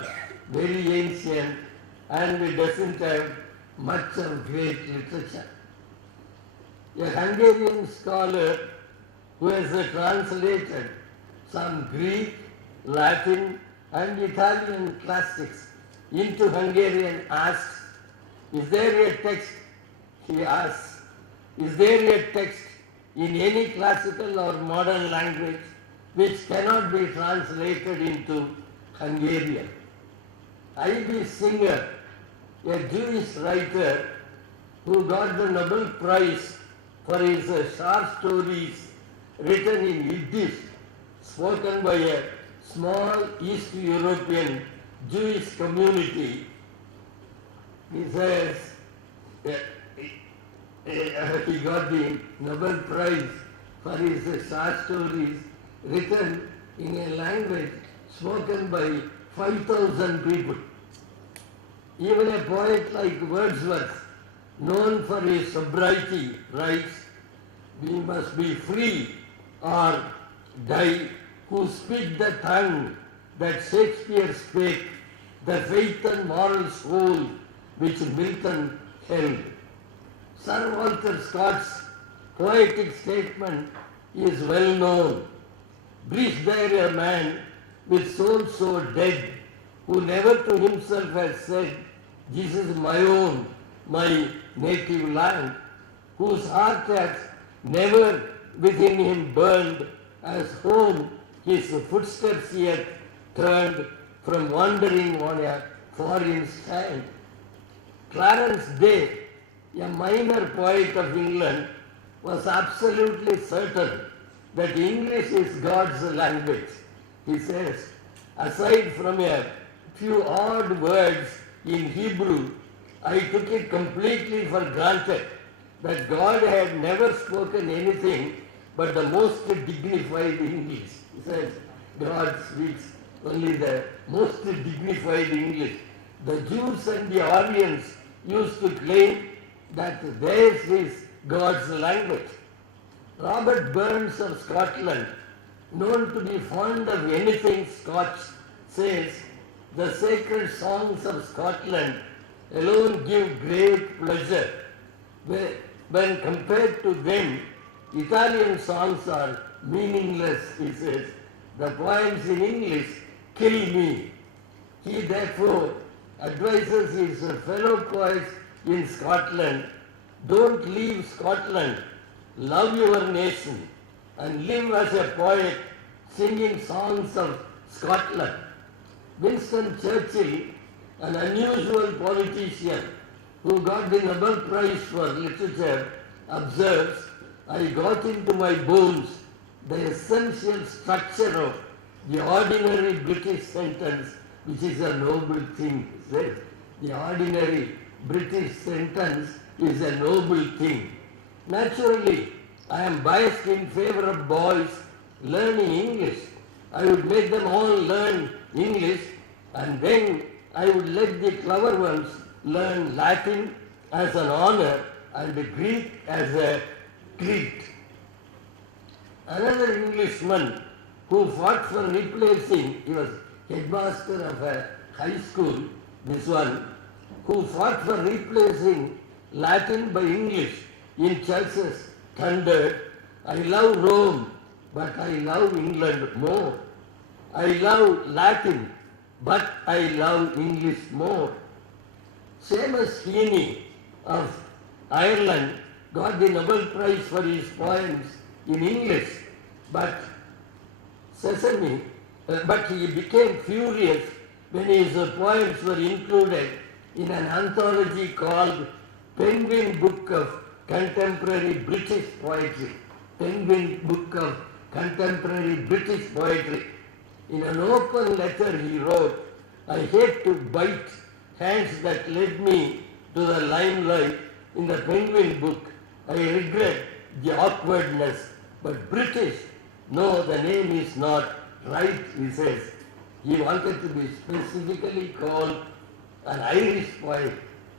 very ancient and doesn't have much of great literature. A Hungarian scholar who has translated some Greek, Latin and Italian classics into Hungarian asks, is there a text, he asks, is there a text in any classical or modern language which cannot be translated into Hungarian? I.B. Singer, a Jewish writer who got the Nobel Prize for his short stories written in Yiddish, spoken by a small East European Jewish community, he says he got the Nobel Prize for his short stories written in a language spoken by 5,000 people. Even a poet like Wordsworth, known for his sobriety, writes, we must be free or die who speak the tongue that Shakespeare spake, the faith and moral soul which Milton held. Sir Walter Scott's poetic statement is well known. Breathe there a man with soul so dead, who never to himself has said, this is my own, my native land, whose heart has never within him burned, as home his footsteps yet turned from wandering on a foreign strand. Clarence Day, a minor poet of England, was absolutely certain that English is God's language. He says, aside from a few odd words in Hebrew, I took it completely for granted that God had never spoken anything but the most dignified English. He says, God speaks only the most dignified English. The Jews and the Aryans used to claim that theirs is God's language. Robert Burns of Scotland, known to be fond of anything Scotch, says, the sacred songs of Scotland alone give great pleasure. When compared to them, Italian songs are meaningless, he says. The poems in English kill me. He therefore advises his fellow poets in Scotland, don't leave Scotland, love your nation, and live as a poet singing songs of Scotland. Winston Churchill, an unusual politician who got the Nobel Prize for Literature, observes, I got into my bones the essential structure of the ordinary British sentence, which is a noble thing, he says. The ordinary British sentence is a noble thing. Naturally, I am biased in favor of boys learning English. I would make them all learn English, and then I would let the clever ones learn Latin as an honor and Greek as a treat. Another Englishman who fought for replacing, he was headmaster of a high school, this one, who fought for replacing Latin by English in churches, thundered, I love Rome, but I love England more. I love Latin, but I love English more. Seamus Heaney of Ireland got the Nobel Prize for his poems in English, but he became furious when his poems were included in an anthology called Penguin Book of Contemporary British Poetry. Penguin Book of Contemporary British Poetry. In an open letter he wrote, I hate to bite hands that led me to the limelight in the Penguin Book. I regret the awkwardness, but British, no, the name is not right, he says. He wanted to be specifically called an Irish poet,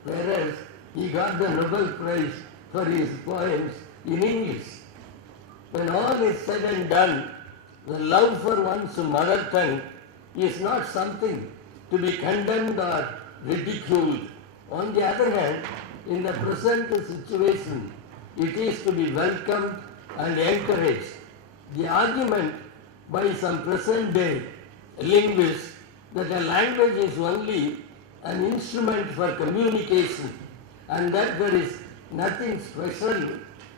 whereas he got the Nobel Prize for his poems in English. When all is said and done, the love for one's mother tongue is not something to be condemned or ridiculed. On the other hand, in the present situation, it is to be welcomed and encouraged. The argument by some present-day linguists that a language is only an instrument for communication and that there is nothing special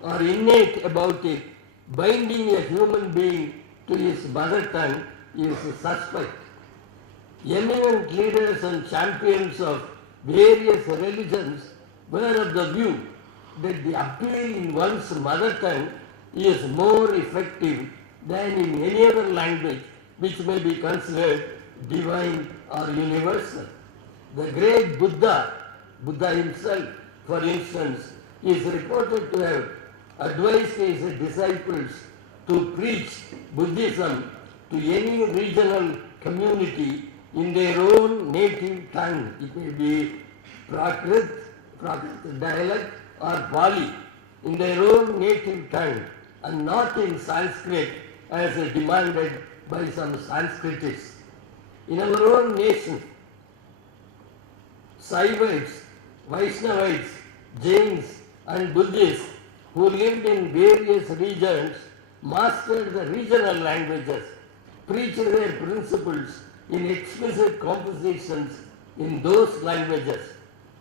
or innate about it binding a human being to his mother tongue is suspect. Eminent leaders and champions of various religions were of the view that the appeal in one's mother tongue is more effective than in any other language which may be considered divine or universal. The great Buddha himself, for instance, is reported to have advised his disciples to preach Buddhism to any regional community in their own native tongue. It may be Prakrit dialect or Pali, in their own native tongue, and not in Sanskrit as demanded by some Sanskritists. In our own nation, Saivites, Vaishnavites, Jains and Buddhists who lived in various regions mastered the regional languages, preached their principles in explicit compositions in those languages.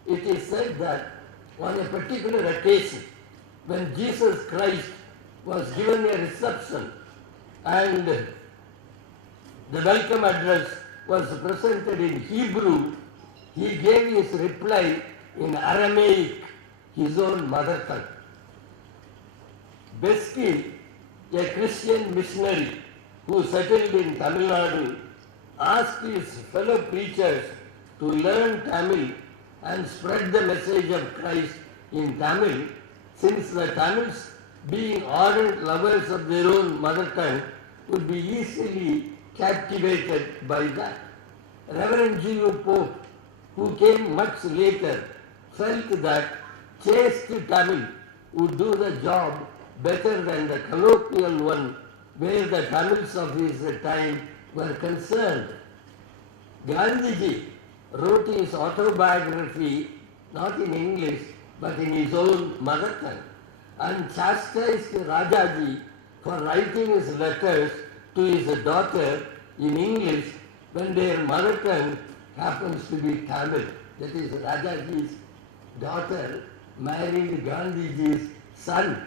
It is said that on a particular occasion, when Jesus Christ was given a reception and the welcome address was presented in Hebrew, he gave his reply in Aramaic, his own mother tongue. Beski, a Christian missionary who settled in Tamil Nadu, asked his fellow preachers to learn Tamil and spread the message of Christ in Tamil, since the Tamils, being ardent lovers of their own mother tongue, would be easily captivated by that. Reverend G.U. Pope, who came much later, felt that chaste Tamil would do the job better than the colloquial one where the Tamils of his time were concerned. Gandhiji wrote his autobiography not in English but in his own mother tongue and chastised Rajaji for writing his letters to his daughter in English when their mother tongue happens to be Tamil. That is, Rajaji's daughter married Gandhiji's son,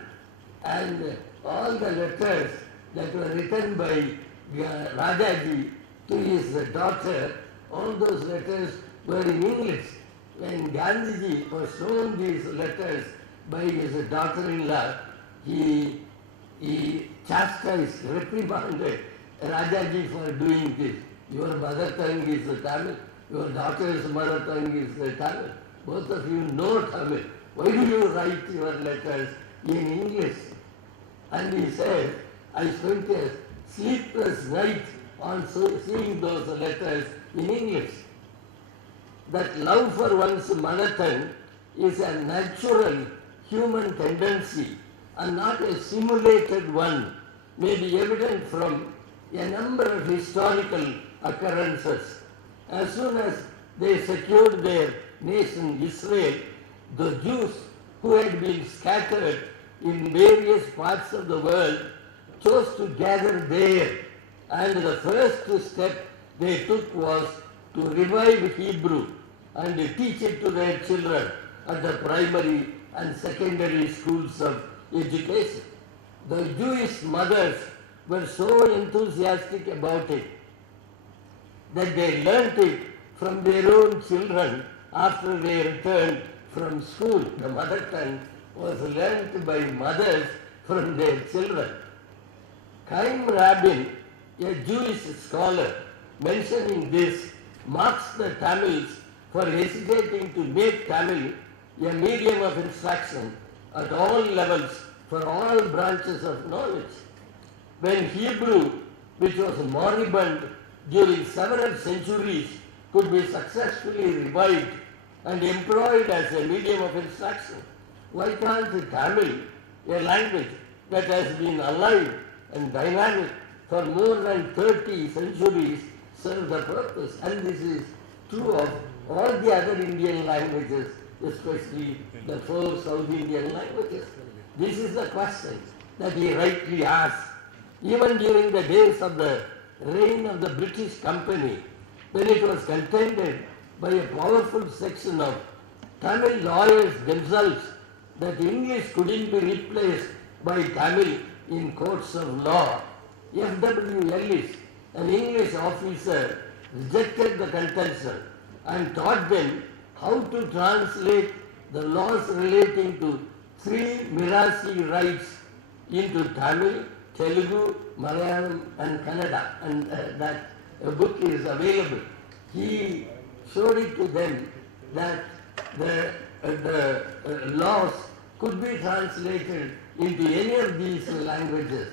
and all the letters that were written by Rajaji to his daughter, all those letters were in English. When Gandhiji was shown these letters by his daughter-in-law, he chastised, reprimanded Rajaji for doing this. Your mother tongue is Tamil, your daughter's mother tongue is Tamil. Both of you know Tamil. Why do you write your letters in English? And he said, I spent a sleepless night on seeing those letters in English. That love for one's mother tongue is a natural human tendency and not a simulated one, may be evident from a number of historical occurrences. As soon as they secured their nation Israel, the Jews who had been scattered in various parts of the world chose to gather there, and the first step they took was to revive Hebrew and teach it to their children at the primary and secondary schools of education. The Jewish mothers were so enthusiastic about it that they learnt it from their own children after they returned from school. The mother tongue was learnt by mothers from their children. Chaim Rabin, a Jewish scholar, mentioning this, marks the Tamils for hesitating to make Tamil a medium of instruction at all levels for all branches of knowledge. When Hebrew, which was moribund during several centuries, could be successfully revived and employed as a medium of instruction, why can't Tamil, a language that has been alive and dynamic for more than 30 centuries, serve the purpose? And this is true of all the other Indian languages, especially the 4 South Indian languages. This is the question that he rightly asks. Even during the days of the reign of the British Company, when it was contended by a powerful section of Tamil lawyers themselves that English couldn't be replaced by Tamil in courts of law, F.W. Ellis, an English officer, rejected the contention and taught them how to translate the laws relating to 3 Mirasi rights into Tamil, Telugu, Malayalam and Kannada, and that book is available. He showed it to them that the laws could be translated into any of these languages.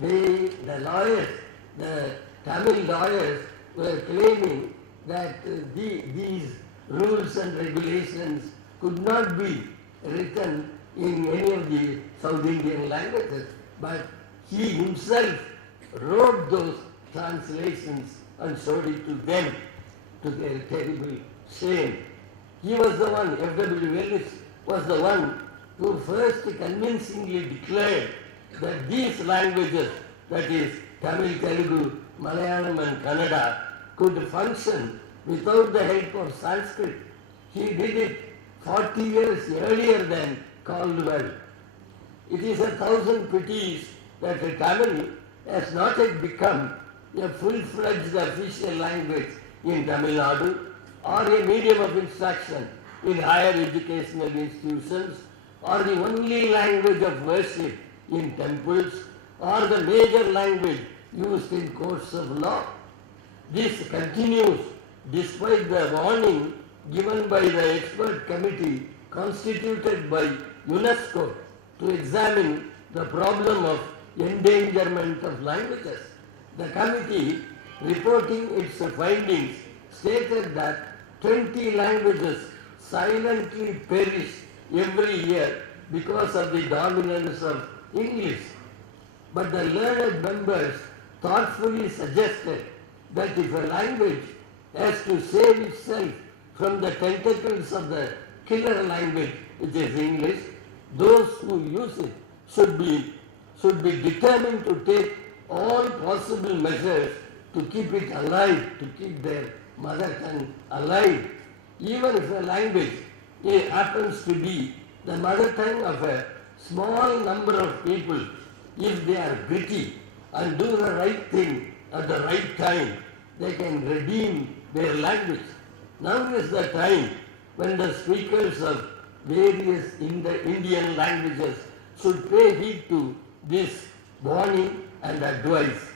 The lawyers, the Tamil lawyers were claiming that these rules and regulations could not be written in any of the South Indian languages, but he himself wrote those translations and showed it to them, to their terrible shame. He was the one, F.W. Ellis was the one who first convincingly declared that these languages, that is Tamil, Telugu, Malayalam and Kannada, could function without the help of Sanskrit. He did it 40 years earlier than Caldwell. It is 1,000 pities that Tamil has not yet become a full-fledged official language in Tamil Nadu or a medium of instruction in higher educational institutions or the only language of worship in temples or the major language used in courts of law. This continues despite the warning given by the expert committee constituted by UNESCO to examine the problem of endangerment of languages. The committee, reporting its findings, stated that 20 languages silently perish every year because of the dominance of English. But the learned members thoughtfully suggested that if a language has to save itself from the tentacles of the killer language, which is English, those who use it should be determined to take all possible measures to keep it alive, to keep their mother tongue alive. Even if a language happens to be the mother tongue of a small number of people, if they are gritty and do the right thing at the right time, they can redeem their language. Now is the time when the speakers of various Indian languages should pay heed to this warning and advice.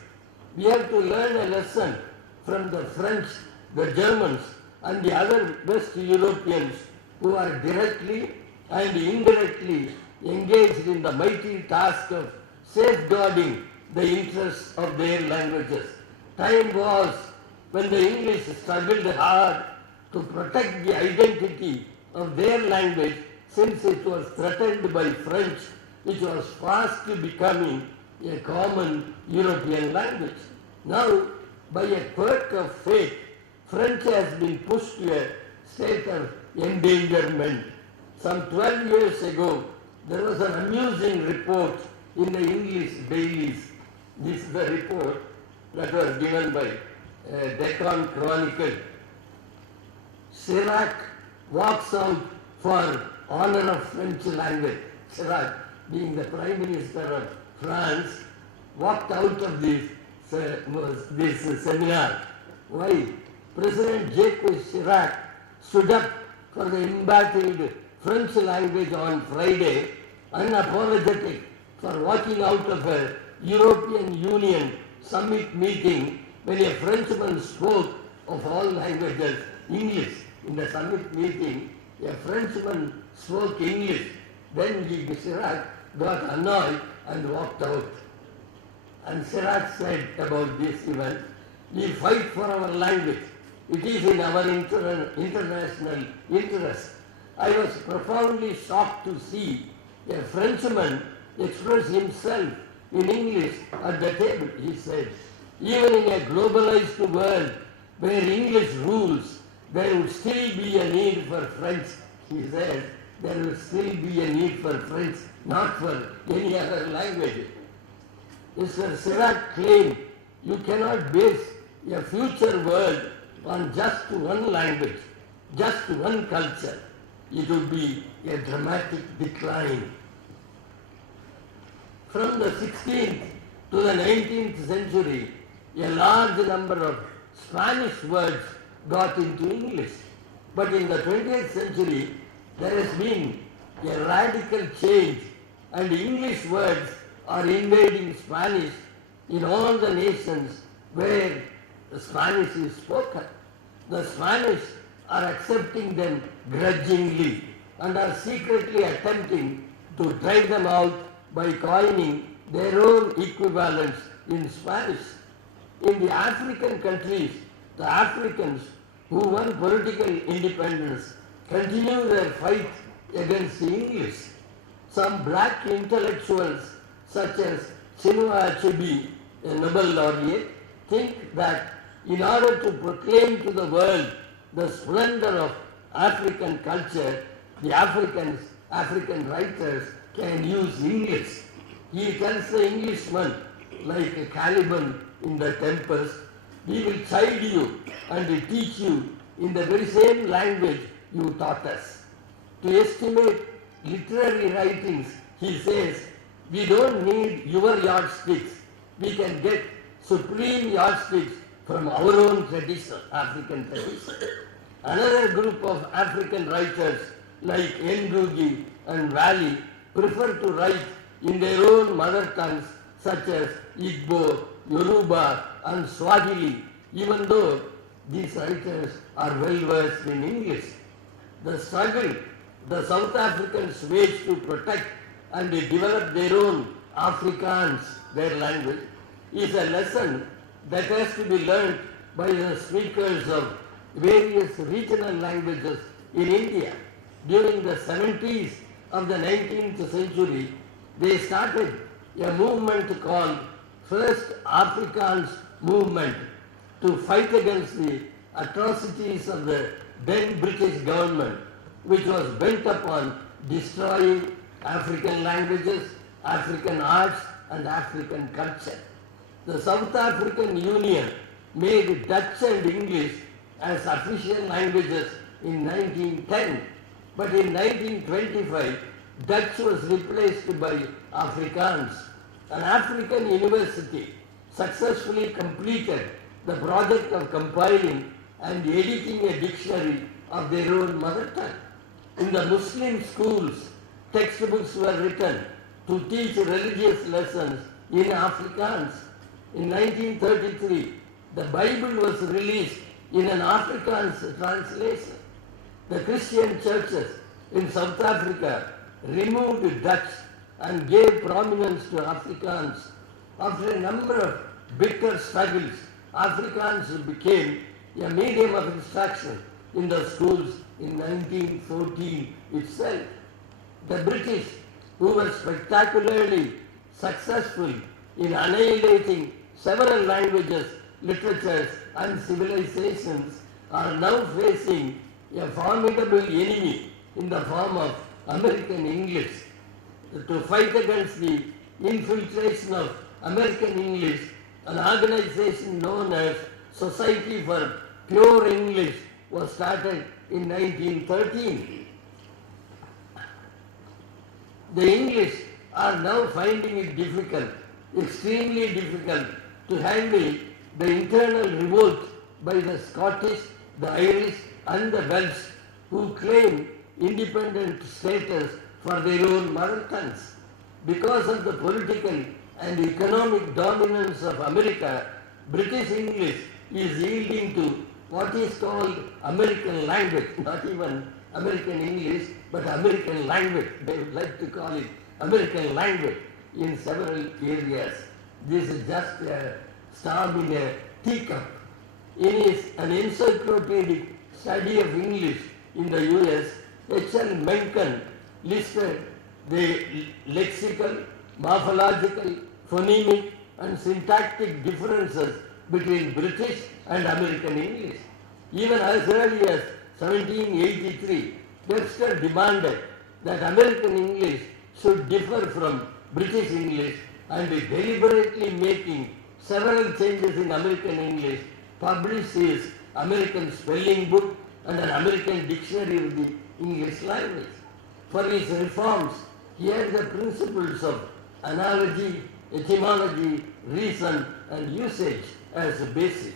We have to learn a lesson from the French, the Germans, and the other West Europeans who are directly and indirectly engaged in the mighty task of safeguarding the interests of their languages. Time was when the English struggled hard to protect the identity of their language, since it was threatened by French, which was fast becoming a common European language. Now, by a quirk of fate, French has been pushed to a state of endangerment. Some 12 years ago, there was an amusing report in the English dailies. This is the report that was given by Deccan Chronicle. Chirac walks out for honor of French language. Chirac, being the Prime Minister of France, walked out of this seminar. Why? President Jacques Chirac stood up for the embattled French language on Friday, unapologetic for walking out of a European Union summit meeting when a Frenchman spoke of all languages English. In the summit meeting, a Frenchman spoke English. Then Chirac got annoyed and walked out. And Chirac said about this event, we fight for our language. It is in our international interest. I was profoundly shocked to see a Frenchman express himself in English at the table, he said. Even in a globalized world where English rules, there would still be a need for French, he said. There will still be a need for French, not for any other language. Mr. Chirac claimed you cannot base a future world on just one language, just one culture. It would be a dramatic decline. From the 16th to the 19th century, a large number of Spanish words got into English. But in the 20th century, there has been a radical change, and English words are invading Spanish in all the nations where the Spanish is spoken. The Spanish are accepting them grudgingly and are secretly attempting to drive them out by coining their own equivalents in Spanish. In the African countries, the Africans who won political independence continue their fight against the English. Some black intellectuals such as Chinua Achebe, a Nobel laureate, think that in order to proclaim to the world the splendor of African culture, the African writers can use English. He tells the Englishman, like Caliban in The Tempest, we will chide you and teach you in the very same language you taught us. To estimate literary writings, he says, we don't need your yardsticks. We can get supreme yardsticks from our own tradition, African tradition. Another group of African writers like Ngugi and Wally prefer to write in their own mother tongues such as Igbo, Yoruba and Swahili, even though these writers are well versed in English. The struggle the South Africans wage to protect and develop their own Afrikaans, their language, is a lesson that has to be learned by the speakers of various regional languages in India. During the 70s of the 19th century, they started a movement called First Afrikaans Movement to fight against the atrocities of the then British government, which was bent upon destroying African languages, African arts and African culture. The South African Union made Dutch and English as official languages in 1910, but in 1925, Dutch was replaced by Afrikaans. An African university successfully completed the project of compiling and editing a dictionary of their own mother tongue. In the Muslim schools, textbooks were written to teach religious lessons in Afrikaans. In 1933, the Bible was released in an Afrikaans translation. The Christian churches in South Africa removed Dutch and gave prominence to Afrikaans. After a number of bitter struggles, Afrikaans became a medium of instruction in the schools in 1914 itself. The British, who were spectacularly successful in annihilating several languages, literatures and civilizations, are now facing a formidable enemy in the form of American English. To fight against the infiltration of American English, an organization known as Society for Pure English was started in 1913. The English are now finding it difficult, extremely difficult, to handle the internal revolt by the Scottish, the Irish and the Welsh, who claim independent status for their own mother tongues. Because of the political and economic dominance of America, British English is yielding to what is called American language, not even American English, but American language. They would like to call it American language in several areas. This is just a storm in a teacup. In an encyclopedic study of English in the US, H.L. Mencken listed the lexical, morphological, phonemic and syntactic differences between British and American English. Even as early as 1783, Webster demanded that American English should differ from British English, and deliberately making several changes in American English, published his American Spelling Book and an American Dictionary of the English language. For his reforms, he had the principles of analogy, etymology, reason and usage as a basis.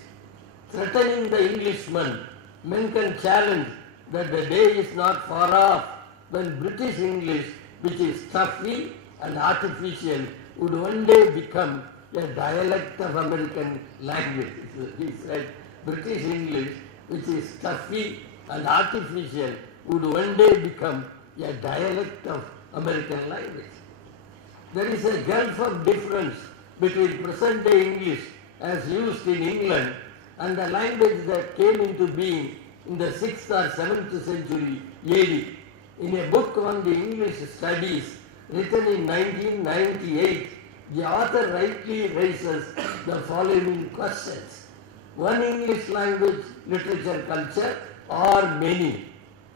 Threatening the Englishman, Mencken challenged that the day is not far off when British English, which is stuffy and artificial, would one day become a dialect of American language. He said British English, which is stuffy and artificial, would one day become a dialect of American language. There is a gulf of difference between present day English as used in England and the language that came into being in the 6th or 7th century AD. In a book on the English studies written in 1998, the author rightly raises the following questions. One English language, literature, culture, or many?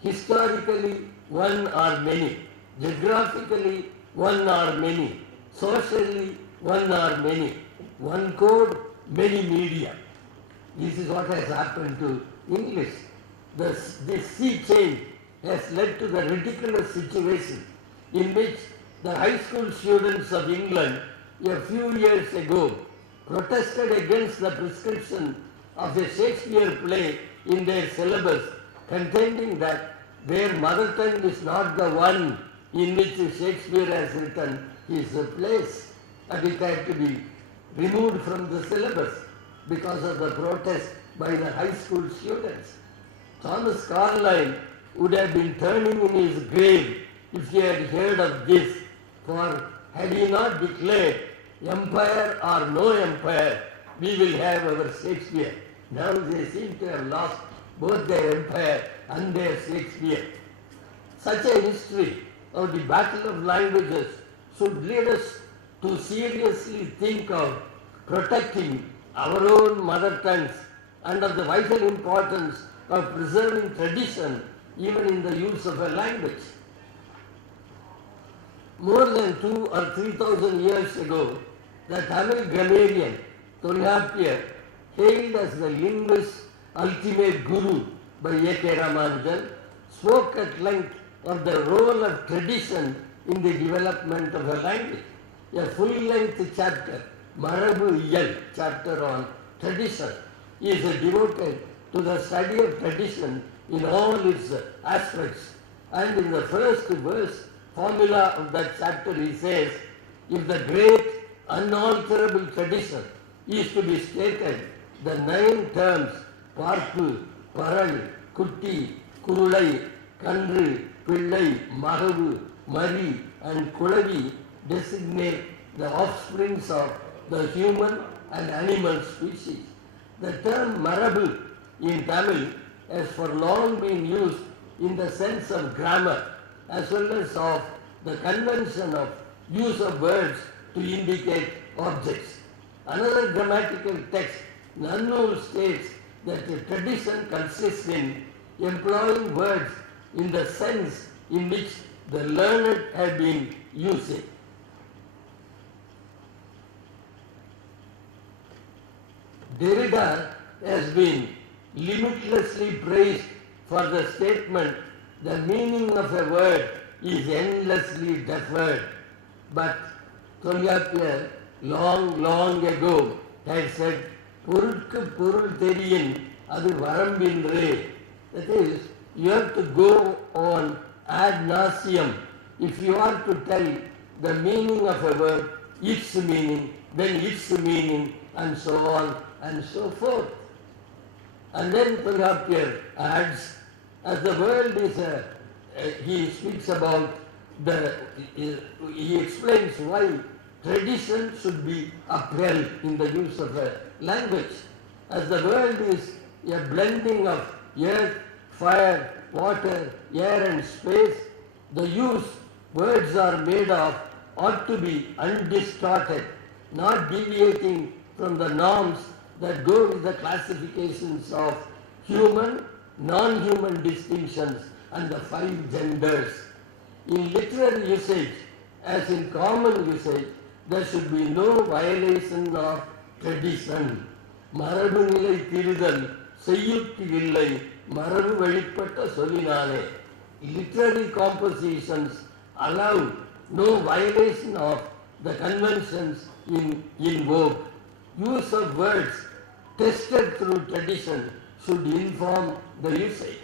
Historically, one or many? Geographically, one or many? Socially, one or many? One code, many media. This is what has happened to English. This sea change has led to the ridiculous situation in which the high school students of England a few years ago protested against the prescription of a Shakespeare play in their syllabus, contending that their mother tongue is not the one in which Shakespeare has written his plays, and it had to be removed from the syllabus because of the protest by the high school students. Thomas Carlyle would have been turning in his grave if he had heard of this, for had he not declared, empire or no empire, we will have our Shakespeare. Now they seem to have lost both their empire and their Shakespeare. Such a history of the battle of languages should lead us to seriously think of protecting our own mother tongues and of the vital importance of preserving tradition even in the use of a language. More than 2,000 or 3,000 years ago, the Tamil grammarian Tolkappiyar, hailed as the linguist's ultimate guru by A.K. Ramanujan, spoke at length of the role of tradition in the development of a language. A full-length chapter, Marabu Iyal, chapter on tradition, is devoted to the study of tradition in all its aspects. And in the first verse formula of that chapter he says, if the great unalterable tradition is to be stated the 9 terms Parpu, Paral, Kutti, Kurulai, Kandru, Pillai, Mahavu, Mari and Kulavi designate the offsprings of the human and animal species. The term Marabu in Tamil has for long been used in the sense of grammar as well as of the convention of use of words to indicate objects. Another grammatical text, Nannur, states that the tradition consists in employing words in the sense in which the learned have been using. Derrida has been limitlessly praised for the statement, the meaning of a word is endlessly deferred. But Tolyapia long ago had said, Purukku Purul Theriyin Adu Varambindre. That is, you have to go on ad nauseum if you are to tell the meaning of a word, its meaning, then its meaning, and so on and so forth. And then Tolyapia adds, as the world is he speaks about he explains why tradition should be upheld in the use of a language. As the world is a blending of earth, fire, water, air and space, the use words are made of ought to be undistorted, not deviating from the norms that go with the classifications of human, non-human distinctions and the 5 genders. In literary usage, as in common usage, there should be no violation of tradition. Marabu nilai thiridal seyyutti illai marabu velipatta solinale. Literary compositions allow no violation of the conventions in vogue. Use of words tested through tradition should inform the usage.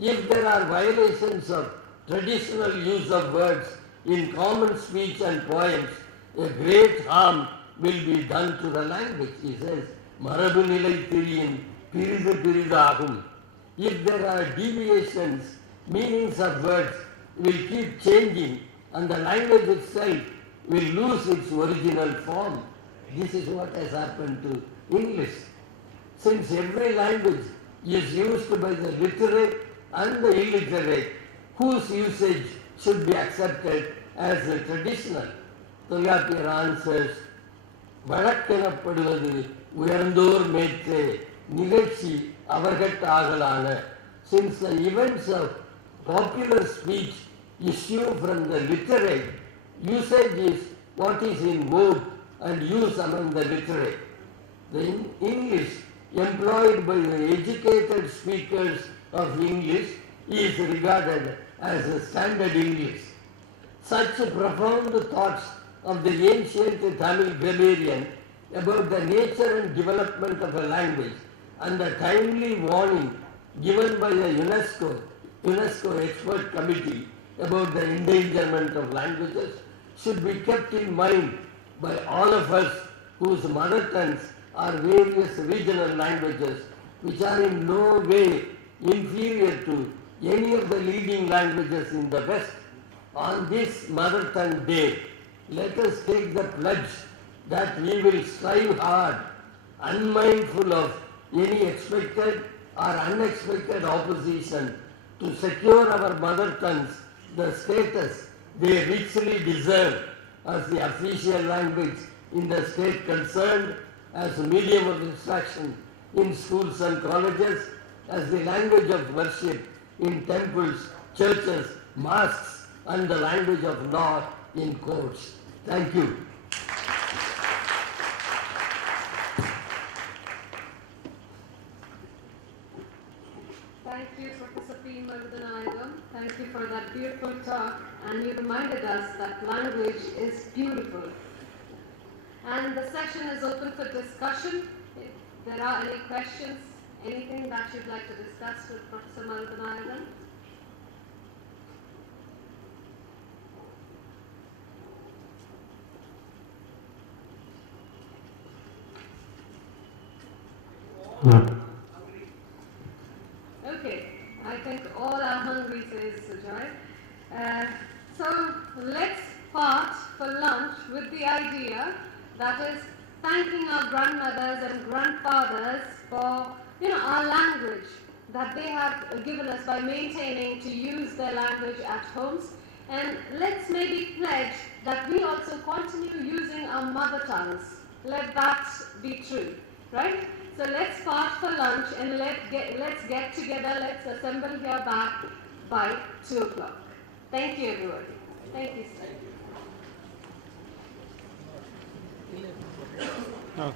If there are violations of traditional use of words in common speech and poems, a great harm will be done to the language. He says, Marabu nilai thiriyin piridu piridagum. If there are deviations, meanings of words will keep changing and the language itself will lose its original form. This is what has happened to English. Since every language is used by the literate and the illiterate, whose usage should be accepted as traditional. Tolyapia answers, வழக்கெனப்படுவது உயர்ந்தோர் மேற்றே நிகழ்ச்சி அவர்கட்டாகலான. Since the events of popular speech issue from the literate, usage is what is in vogue and used among the literate. The English employed by the educated speakers of English is regarded as a standard English. Such profound thoughts of the ancient Tamil grammarian about the nature and development of a language and the timely warning given by the UNESCO expert committee about the endangerment of languages should be kept in mind by all of us whose mother tongues are various regional languages which are in no way inferior to any of the leading languages in the West. On this Mother Tongue Day, let us take the pledge that we will strive hard, unmindful of any expected or unexpected opposition, to secure our mother tongues the status they richly deserve as the official language in the state concerned, as a medium of instruction in schools and colleges, as the language of worship in temples, churches, mosques, and the language of law in courts. Thank you. Thank you, Professor P. Marudhanayagam. Thank you for that beautiful talk, and you reminded us that language is beautiful. And the session is open for discussion. If there are any questions, anything that you'd like to discuss with Professor Marudhanayagam? Okay, I think all are hungry, says Sujoy. So let's part for lunch with the idea that is thanking our grandmothers and grandfathers for our language that they have given us by maintaining to use their language at homes, and let's maybe pledge that we also continue using our mother tongues. Let that be true, right? So let's part for lunch and let's get together, let's assemble here back by 2 o'clock. Thank you, everybody. Thank you, sir. Okay.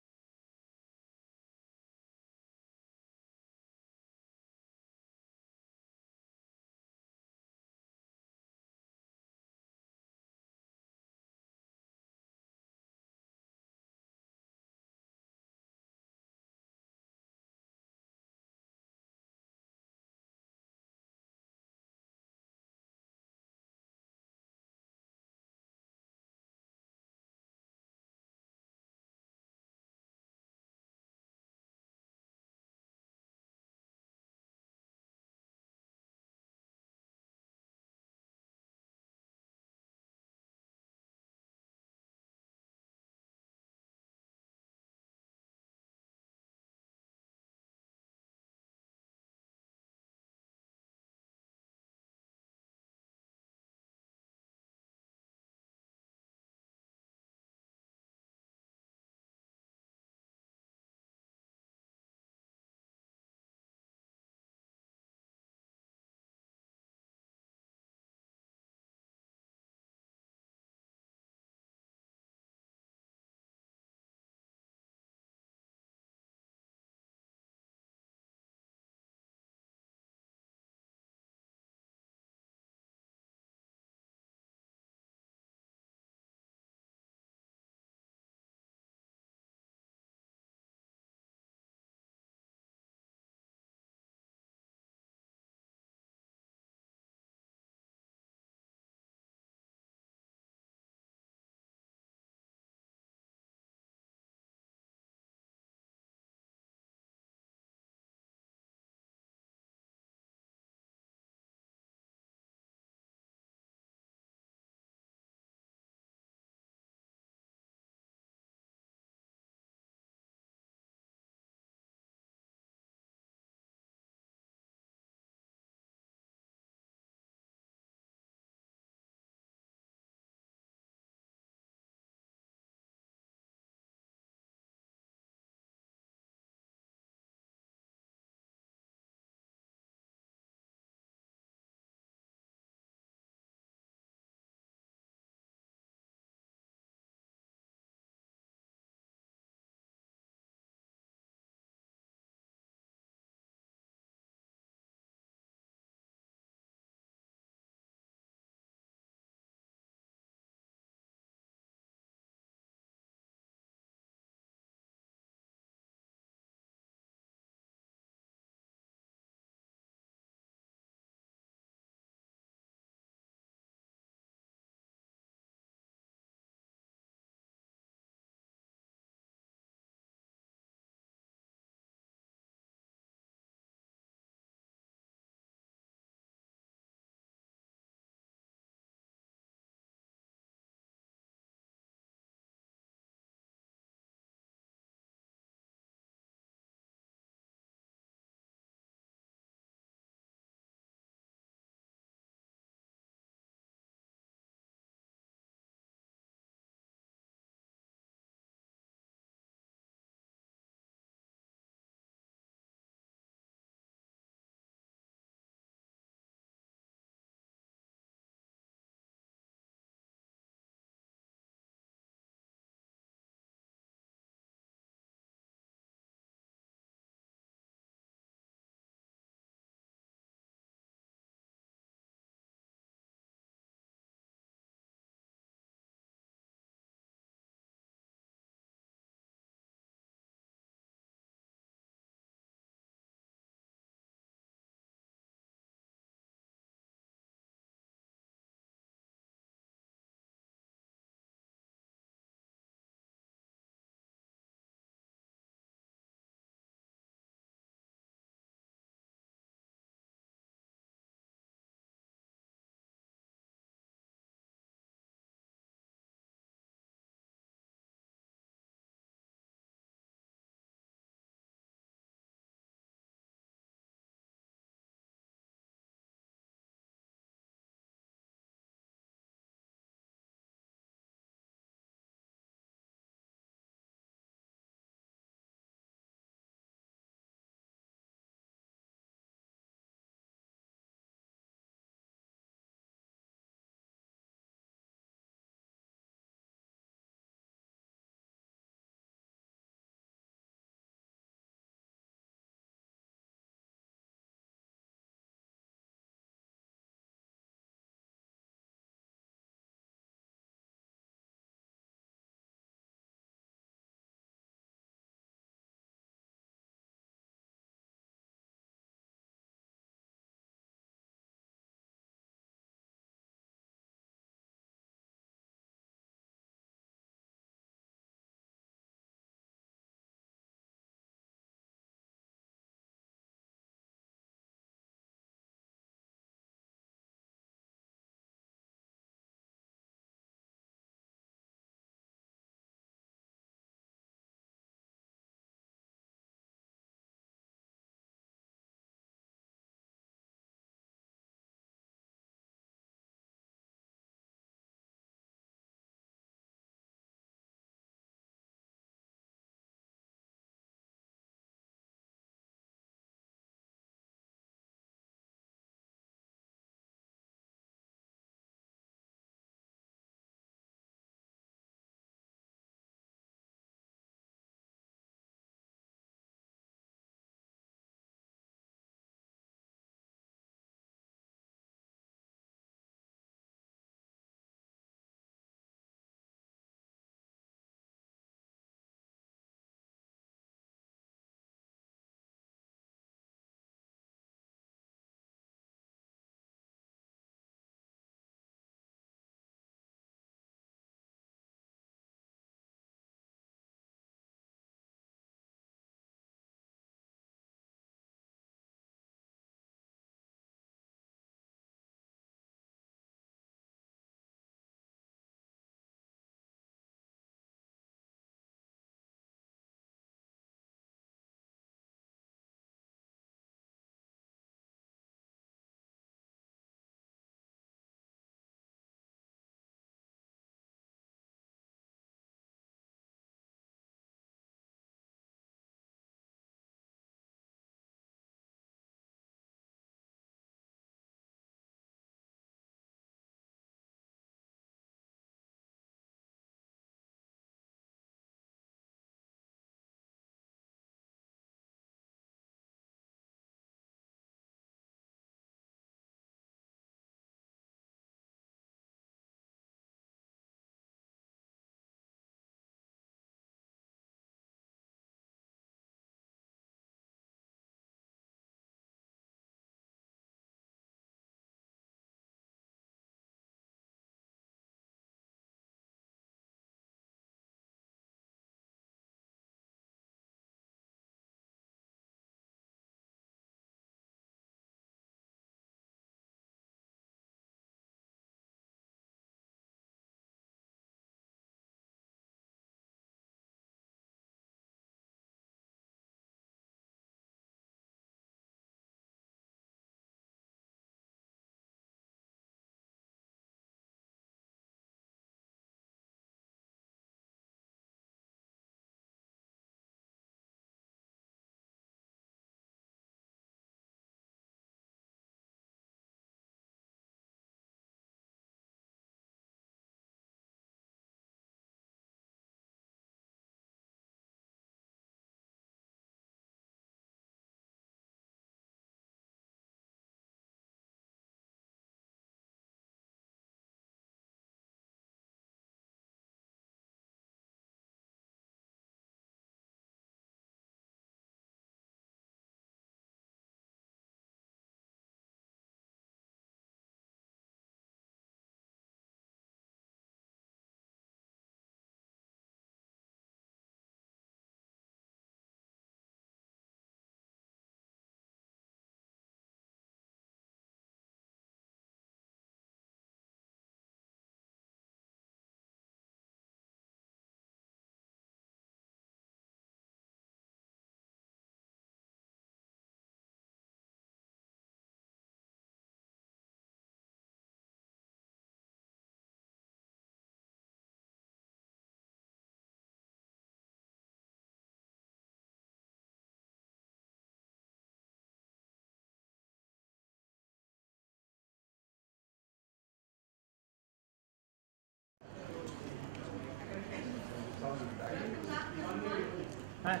1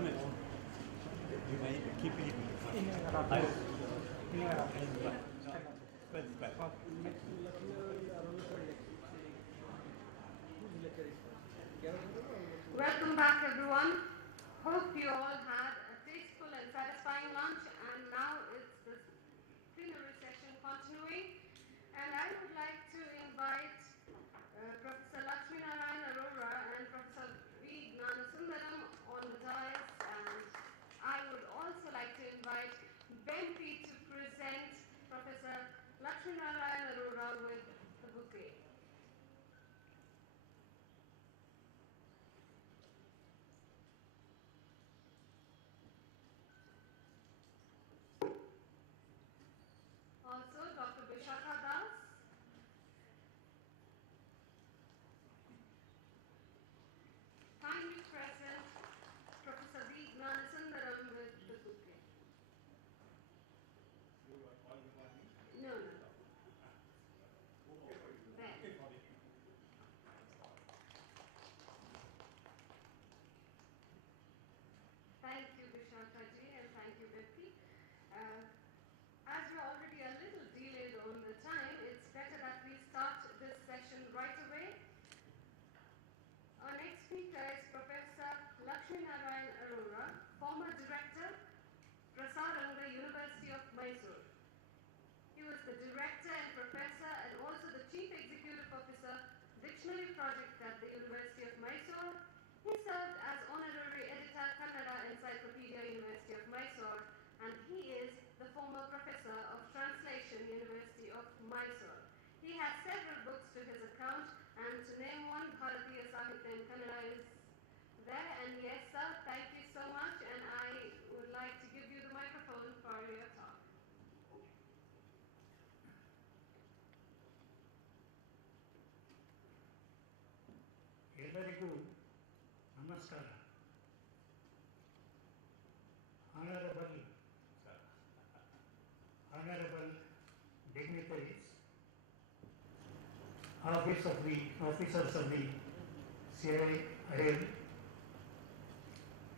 minute. You may keep it. Welcome back, everyone. Hope you all had a tasteful and satisfying lunch, and now it's the plenary session continuing. And I would like to invite Professor Lakshmi Narayan Arora and Professor V. Gnanasundaram on the dais, and I would also like to invite Bempi to present Professor Lakshmi Narayan Arora with the bouquet. Also, Dr. Vishakha Das. Kindly present Professor V. Gnanasundaram with the bouquet. No, no. There. Thank you, Vishakha ji, and thank you, Bippi. As we're already a little delayed on the time, it's better that we start this session right away. Our next speaker is Professor Lakshmi Narayan Arora, former director, Prasaranga, University of Mysore. He was the director and professor and also the chief executive officer, Dictionary Project at the University of Mysore. He served as honorary editor, Kannada Encyclopedia, University of Mysore, and he is the former professor of translation, University of Mysore. He has several books to his account, and to name one, Bharatiya Sahitya in Kannada is there. And yes, sir, thank you so much, and I would like to give you the microphone for your talk. ಎಲ್ಲರಿಗೂ ನಮಸ್ಕಾರ. Honorable dignitaries, officers of the CIIL,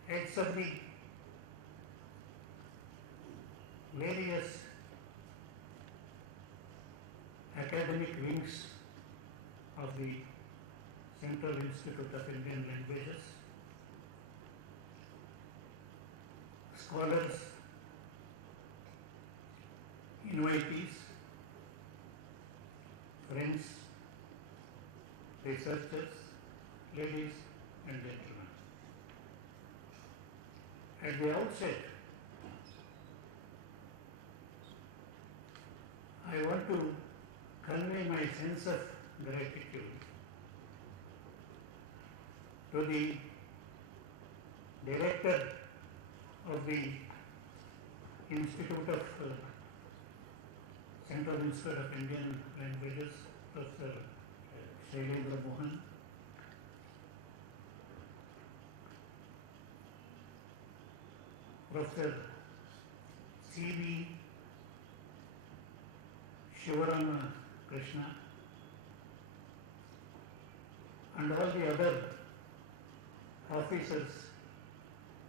heads of the various academic wings of the Central Institute of Indian Languages, scholars, invitees, friends, researchers, ladies and gentlemen. At the outset, I want to convey my sense of gratitude to the director of the Institute of Central Institute of Indian Languages, Professor Shailendra Mohan, Professor C.V. Shivarama Krishna, and all the other officers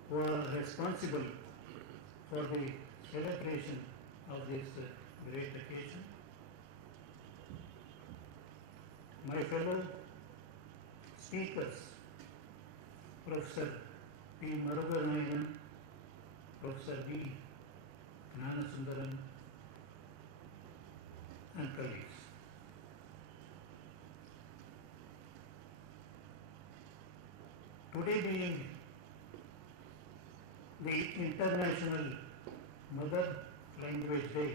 who are responsible for the celebration of this great occasion. My fellow speakers, Professor P. Maruganayan, Professor V. Gnanasundaram, and colleagues. Today being the International Mother Language Day,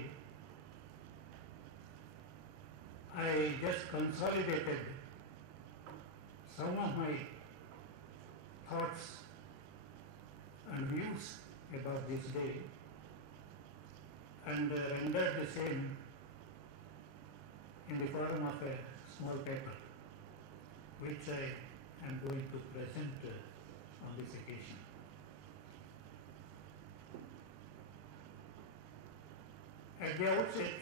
I just consolidated some of my thoughts and views about this day and rendered the same in the form of a small paper, which I am going to present on this occasion. At the outset,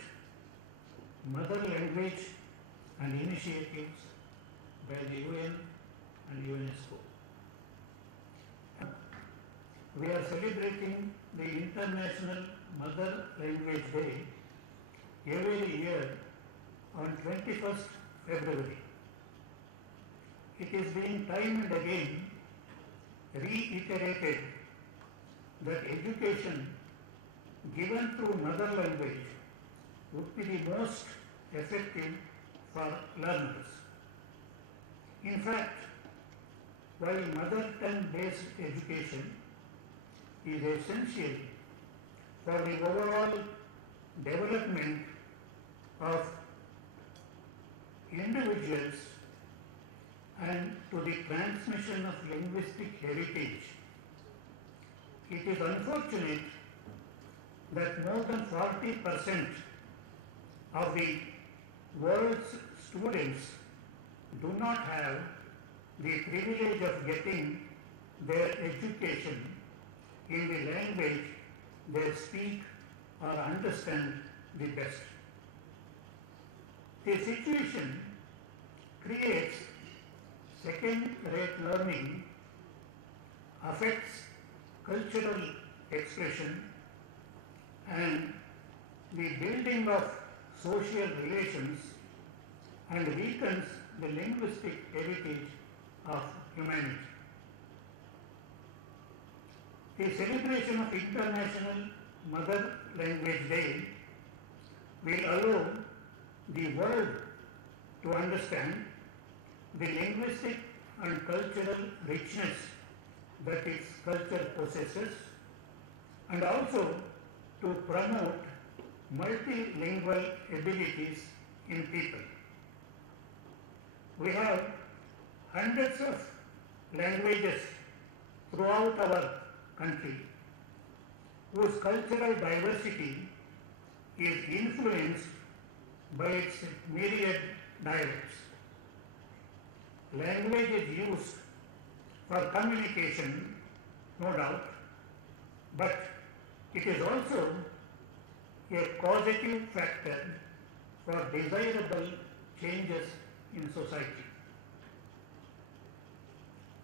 mother language and initiatives by the UN and and UNESCO. We are celebrating the International Mother Language Day every year on 21st February. It is being time and again reiterated that education given through mother language would be the most effective for learners. In fact, while mother tongue based education is essential for the overall development of individuals and to the transmission of linguistic heritage, it is unfortunate that more than 40% of the world's students do not have the privilege of getting their education in the language they speak or understand the best. The situation creates second-rate learning, affects cultural expression, and the building of social relations, and weakens the linguistic heritage of humanity. The celebration of International Mother Language Day will allow the world to understand the linguistic and cultural richness that its culture possesses, and also to promote multilingual abilities in people. We have hundreds of languages throughout our country whose cultural diversity is influenced by its myriad dialects. Language is used for communication, no doubt, but it is also a causative factor for desirable changes in society.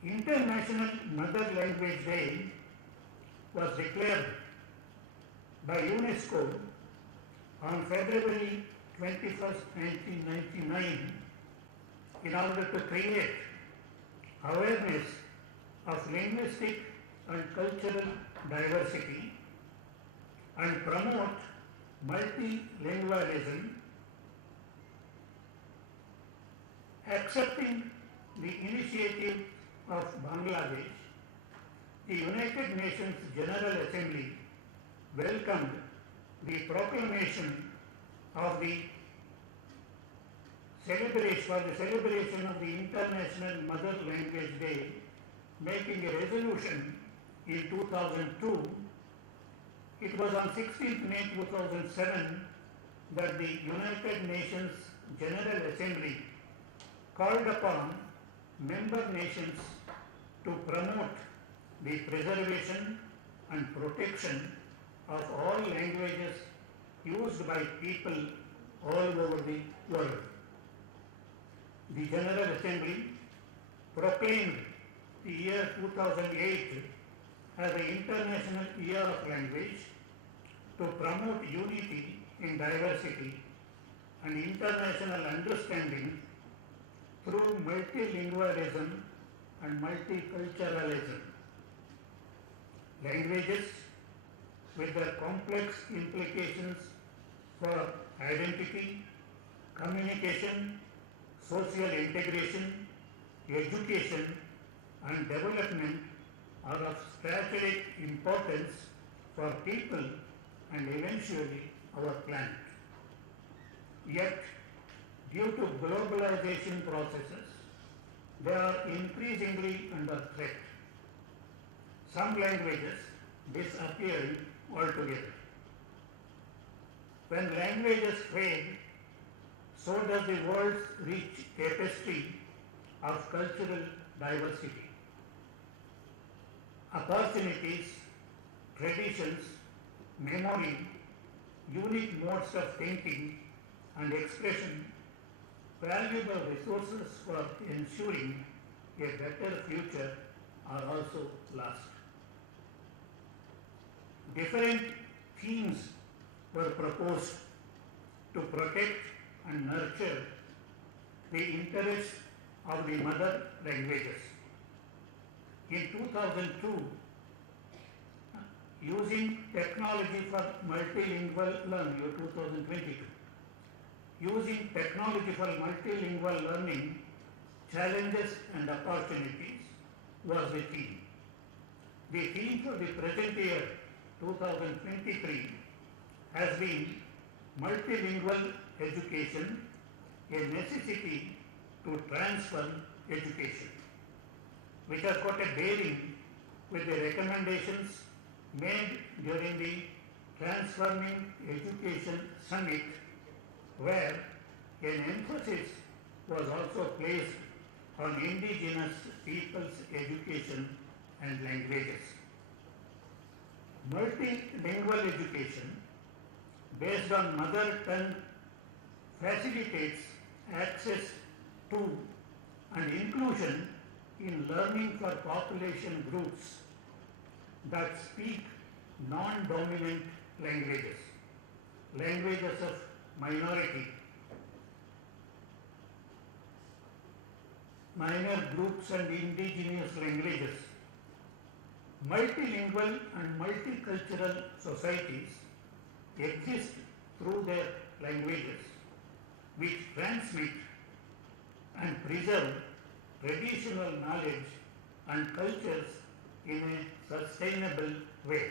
International Mother Language Day was declared by UNESCO on February 21st, 1999 in order to create awareness of linguistic and cultural diversity and promote multilingualism. Accepting the initiative of Bangladesh, the United Nations General Assembly welcomed the proclamation of the celebration of the International Mother Language Day, making a resolution in 2002. It was on 16th May 2007 that the United Nations General Assembly called upon member nations to promote the preservation and protection of all languages used by people all over the world. The General Assembly proclaimed the year 2008 as the International Year of Language to promote unity in diversity and international understanding through multilingualism and multiculturalism. Languages, with their complex implications for identity, communication, social integration, education, and development, are of strategic importance for people and eventually our planet. Yet, due to globalization processes, they are increasingly under threat. Some languages disappearing altogether. When languages fade, so does the world's rich tapestry of cultural diversity. Opportunities, traditions, memory, unique modes of thinking and expression, valuable resources for ensuring a better future are also lost. Different themes were proposed to protect and nurture the interests of the mother languages. In 2002, using technology for multilingual learning, 2022, using technology for multilingual learning, challenges and opportunities was the theme. The theme for the present year, 2023, has been multilingual education, a necessity to transform education, which has got a bearing with the recommendations made during the Transforming Education Summit, where an emphasis was also placed on indigenous people's education and languages. Multilingual education based on mother tongue facilitates access to and inclusion in learning for population groups that speak non-dominant languages, languages of minority, minor groups and indigenous languages. Multilingual and multicultural societies exist through their languages, which transmit and preserve traditional knowledge and cultures in a sustainable way.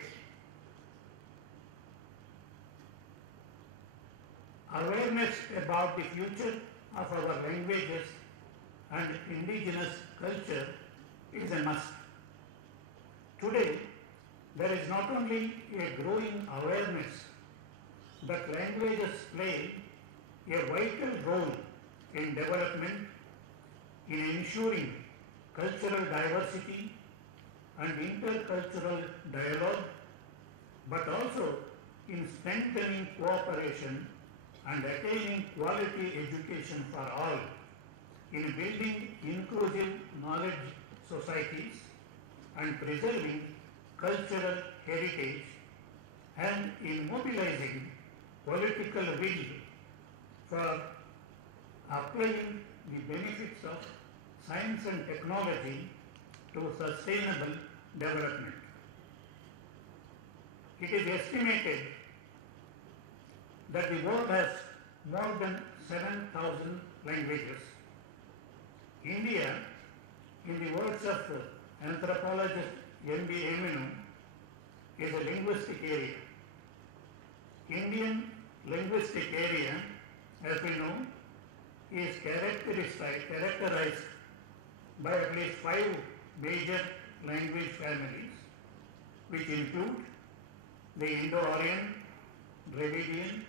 Awareness about the future of our languages and indigenous culture is a must. Today, there is not only a growing awareness that languages play a vital role in development, in ensuring cultural diversity and intercultural dialogue, but also in strengthening cooperation and attaining quality education for all, in building inclusive knowledge societies and preserving cultural heritage, and in mobilizing political will for applying the benefits of science and technology to sustainable development. It is estimated that the world has more than 7,000 languages. India, in the words of anthropologist N.B. Eminu, is a linguistic area. Indian linguistic area, as we know, is characterized by at least 5 major language families, which include the Indo-Aryan, Dravidian,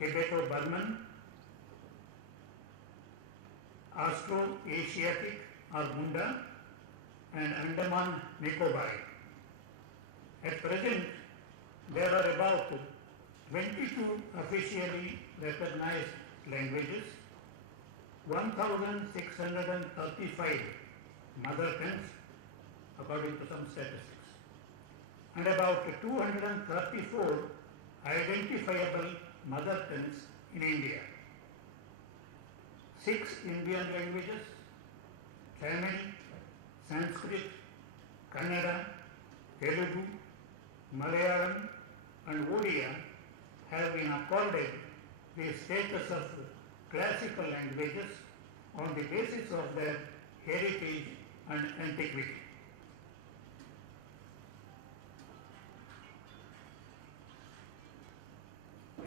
Tibeto-Burman, Austro-Asiatic or Munda, and Andaman Nicobar. At present, there are about 22 officially recognized languages, 1,635 mother tongues, according to some statistics, and about 234 identifiable mother tongues in India. 6 Indian languages, Tamil, Sanskrit, Kannada, Telugu, Malayalam and Odia have been accorded the status of classical languages on the basis of their heritage and antiquity.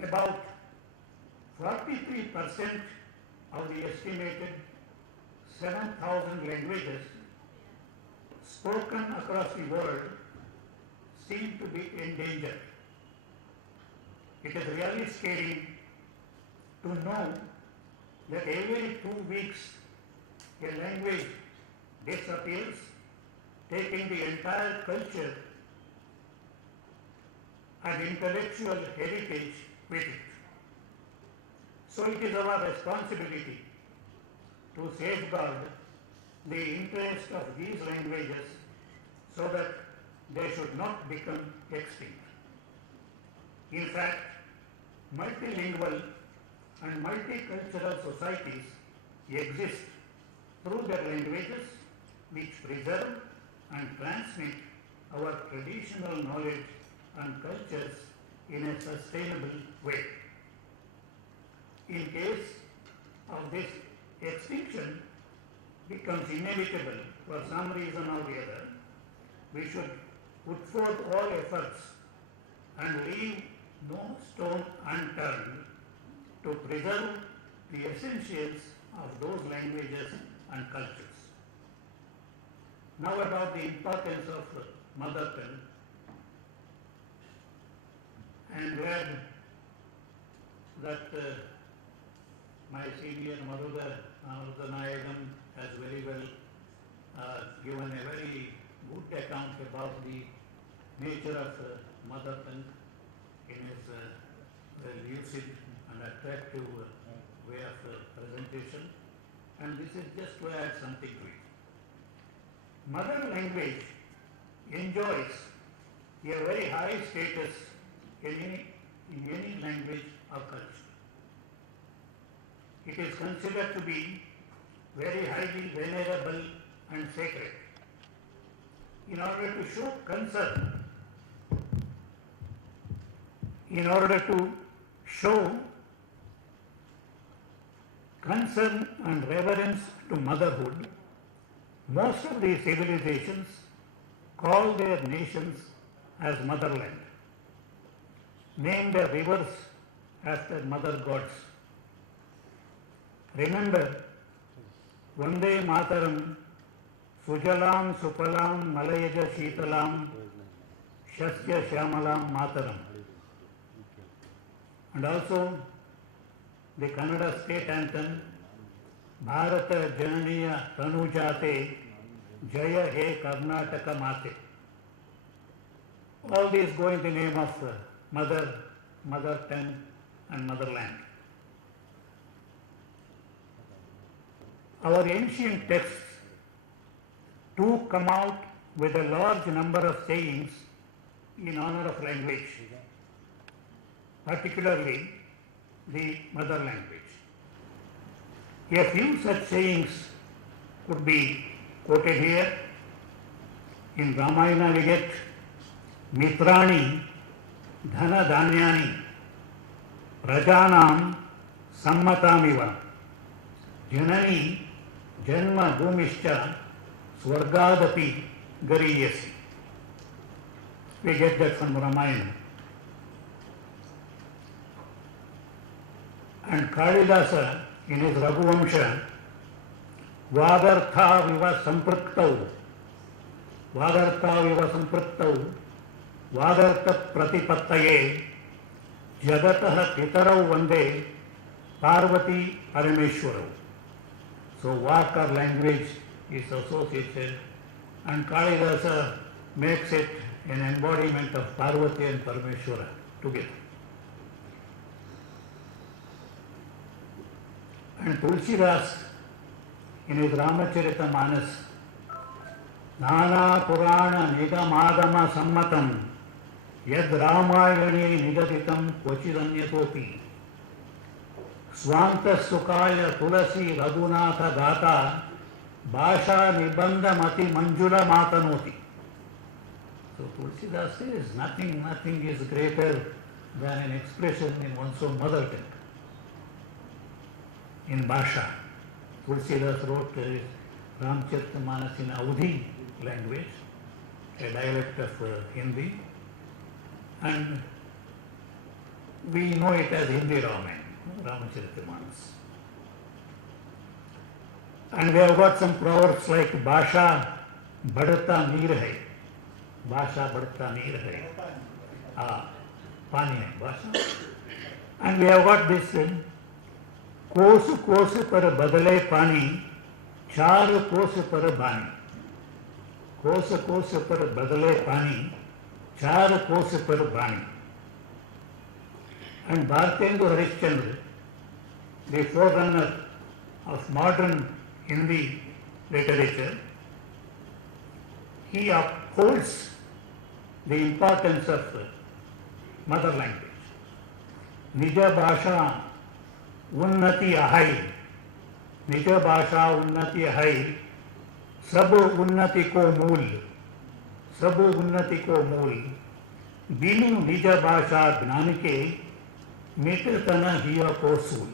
About 43% of the estimated 7,000 languages spoken across the world seem to be endangered. It is really scary to know that every 2 weeks a language disappears, taking the entire culture and intellectual heritage with it. So it is our responsibility to safeguard the interest of these languages so that they should not become extinct. In fact, multilingual and multicultural societies exist through their languages which preserve and transmit our traditional knowledge and cultures in a sustainable way. In case of this extinction becomes inevitable for some reason or the other, we should put forth all efforts and leave no stone unturned to preserve the essentials of those languages and cultures. Now about the importance of mother tongue. I am glad that my senior Marudha Nayagam has very well given a very good account about the nature of mother tongue in his lucid and attractive way of presentation, and this is just to add something to it. Mother language enjoys a very high status in any language or culture. It is considered to be very highly venerable and sacred. In order to show concern, and reverence to motherhood, most of the civilizations call their nations as motherland, name their rivers after mother gods. Remember, Vande Mataram, Sujalam Supalam Malayaja Sheetalam Shasya Syamalam Mataram. And also the Kannada state anthem, Bharata Jananiya Tanujate Jaya He Karnataka Mate. All these go in the name of mother tongue and motherland. Our ancient texts too come out with a large number of sayings in honor of language, particularly the mother language. A few such sayings could be quoted here. In Ramayana we get Mitrani Dhana Dhanyani Prajanam Sammatamiva Janani Janma Bhumischa Swargadapi Gariyasi. We get that from Ramayana. And Kalidasa in his Raghuvamsha, Vadartha viva sampraktau, Vadartha pratipattaye, Jagatah pitarau vande, Parvati Parameshwarau. So Vak or language is associated, and Kalidasa makes it an embodiment of Parvati and Parameshwara together. And Tulsidas in his Ramacharita Nana Purana Nigamadama Sammatam Yad Ramayane Nigaditam Kochidanyatopi Swanta Sukaya Tulasi Raghunatha Gata Bhasha Nibandha Mati Manjula Matanoti. So Tulsidas says nothing is greater than an expression in one's own mother tongue. In Bhasha, Tulsidas wrote Ramacharita in Audhi language, a dialect of Hindi, and we know it as Hindi Ramayana, Ramacharita. And we have got some proverbs like Bhasha Badta Neer Hai, Bhasha Badta Neer Hai, Pani hai, Bhasha. And we have got this कोस कोस पर बदले पानी, चार कोस पर बानी. कोस कोस पर बदले पानी, चार कोस पर बानी. And Bhartendu Harishchandra, the forerunner of modern Hindi, literature, he upholds the importance of mother language. Nija Bhasha Unnati Ahai, Nija Bhasha Unnati Ahai, Sab Unnati Ko Mool, Sab Unnati Ko Mool, Binu Nija Bhasha Gnanike, Mitatana Hiya Ko Sool.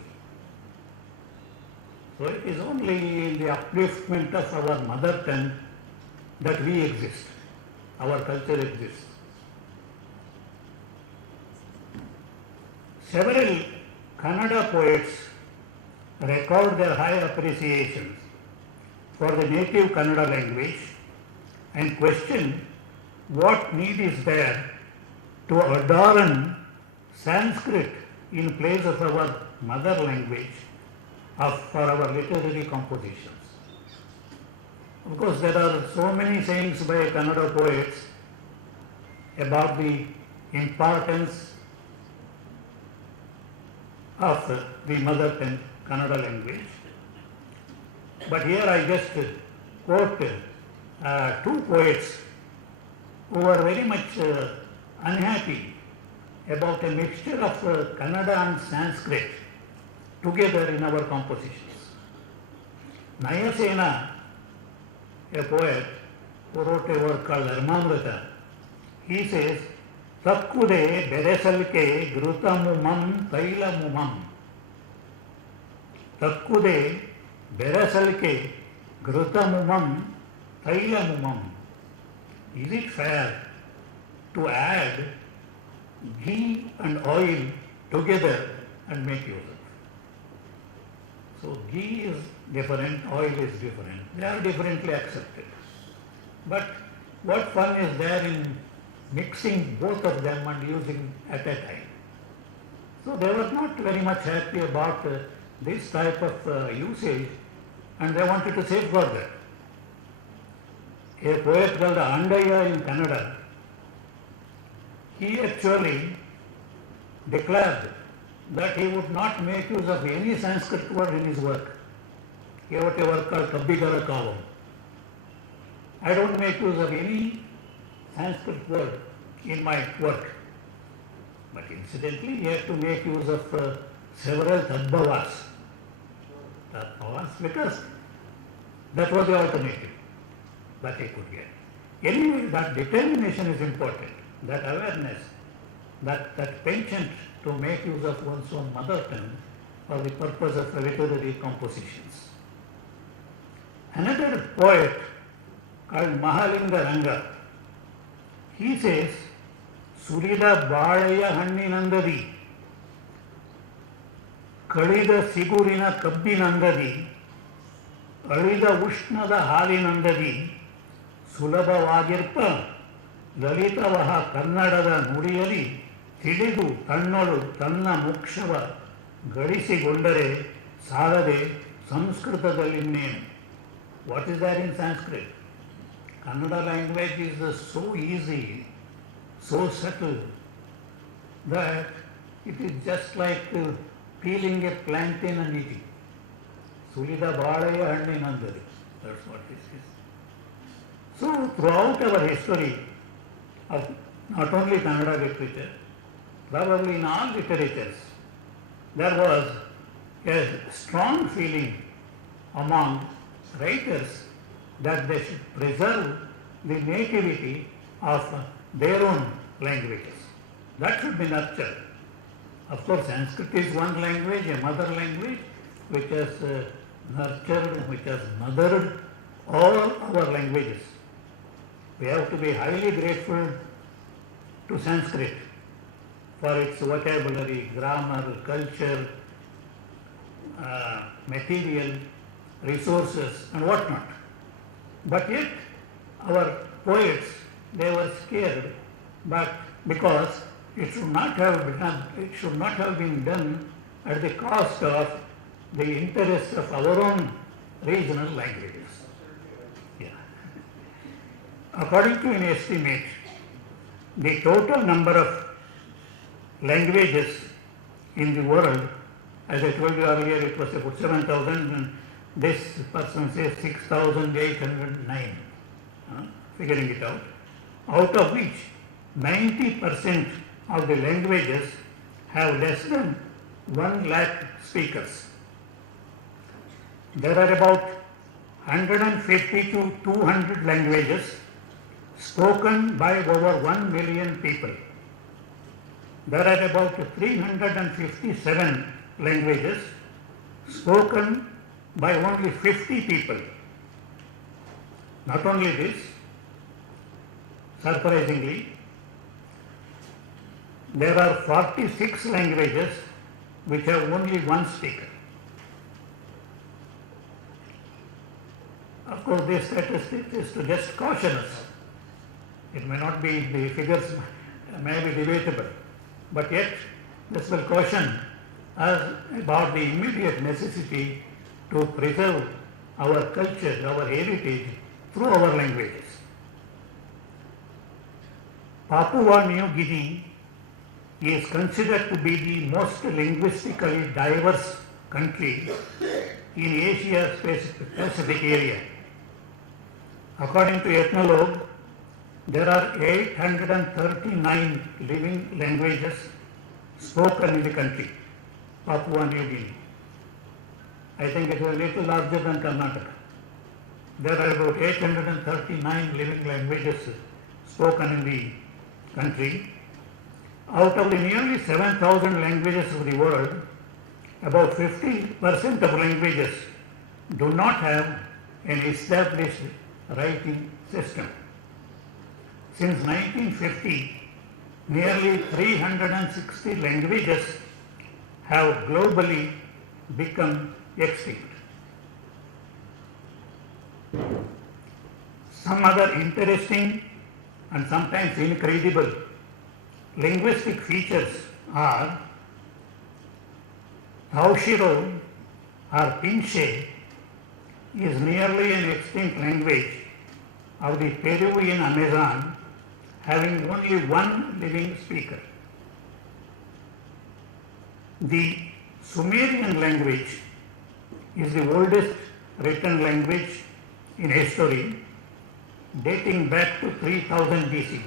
So it is only in the upliftment of our mother tongue that we exist, our culture exists. Several Kannada poets record their high appreciations for the native Kannada language and question what need is there to adorn Sanskrit in place of our mother language for our literary compositions. Of course, there are so many sayings by Kannada poets about the importance of the mother tongue Kannada language. But here I just quote two poets who were very much unhappy about a mixture of Kannada and Sanskrit together in our compositions. Nayasena, a poet who wrote a work called Dharmamrita, he says, Takkude beresalke grutamumam tailamumam. Takkude beresalke grutamumam tailamumam. Is it fair to add ghee and oil together and make use of it? So ghee is different, oil is different. They are differently accepted. But what fun is there in mixing both of them and using at a time? So they were not very much happy about this type of usage, and they wanted to safeguard that. A poet called Andaya in Kannada, he actually declared that he would not make use of any Sanskrit word in his work. He wrote a work called Kabbigara Kavam. I don't make use of any Sanskrit word in my work. But incidentally, he had to make use of several tadbhavas. Because that was the alternative that he could get. Anyway, that determination is important, that awareness, that penchant to make use of one's own mother tongue for the purpose of literary compositions. Another poet called Mahalinga Ranga, he says, Surida Balaya Hanninandadi, Kalida Sigurina Kabbinandadi, Alida Ushnada Halinandadi, ಸುಲಭವಾಗಿರ್ಪ ಲಲಿತವಹ ಕನ್ನಡದ ನುಡಿಯಲಿ ತಿಳಿದು ತನ್ನೊಳು ತನ್ನ ಮೋಕ್ಷವ ಗಳಿಸಿಕೊಂಡರೆ ಸಾಲದೆ ಸಂಸ್ಕೃತದಲ್ಲಿನ್ನೇನು. What is there in Sanskrit? Kannada language is so easy, so subtle, that it is just like peeling a plantain and eating. Sulida ಬಾಳೆಯ ಹಣ್ಣಿನಂದರೆ. That's what this is. So throughout our history of not only Kannada literature, probably in all literatures, there was a strong feeling among writers that they should preserve the nativity of their own languages. That should be nurtured. Of course, Sanskrit is one language, a mother language, which has nurtured, which has mothered all our languages. We have to be highly grateful to Sanskrit for its vocabulary, grammar, culture, material, resources and whatnot. But yet our poets, they were scared, but because it should not have been done at the cost of the interests of our own regional languages. According to an estimate, the total number of languages in the world, as I told you earlier, it was about 7,000, and this person says 6,809, figuring it out, out of which 90% of the languages have less than 1 lakh speakers. There are about 150 to 200 languages spoken by over 1 million people. There are about 357 languages spoken by only 50 people. Not only this, surprisingly, there are 46 languages which have only one speaker. Of course, this statistic is to just caution us. It may not be, the figures may be debatable, but yet this will caution us about the immediate necessity to preserve our culture, our heritage through our languages. Papua New Guinea is considered to be the most linguistically diverse country in Asia Pacific area. According to Ethnologue, there are 839 living languages spoken in the country, Papua New Guinea. I think it is a little larger than Karnataka. There are about 839 living languages spoken in the country. Out of the nearly 7,000 languages of the world, about 50% of languages do not have an established writing system. Since 1950, nearly 360 languages have globally become extinct. Some other interesting and sometimes incredible linguistic features are Taoshiro or Pinche is nearly an extinct language of the Peruvian Amazon, having only one living speaker. The Sumerian language is the oldest written language in history, dating back to 3000 BC.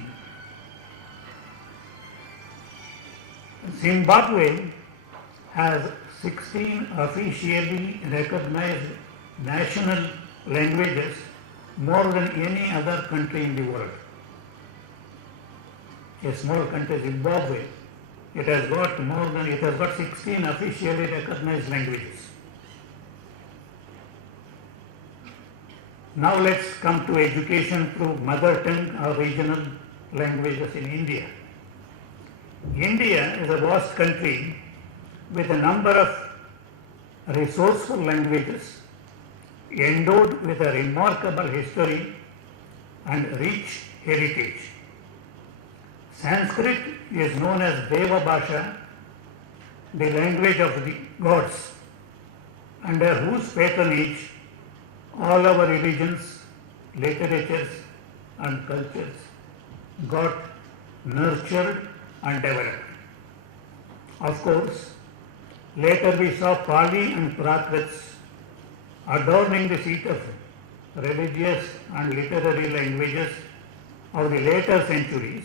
Zimbabwe has 16 officially recognized national languages, more than any other country in the world. A small country, Zimbabwe, it has got 16 officially recognized languages. Now let's come to education through mother tongue or regional languages in India. India is a vast country with a number of resourceful languages endowed with a remarkable history and rich heritage. Sanskrit is known as Deva Bhasha, the language of the gods, under whose patronage all our religions, literatures and cultures got nurtured and developed. Of course, later we saw Pali and Prakrit adorning the seat of religious and literary languages of the later centuries,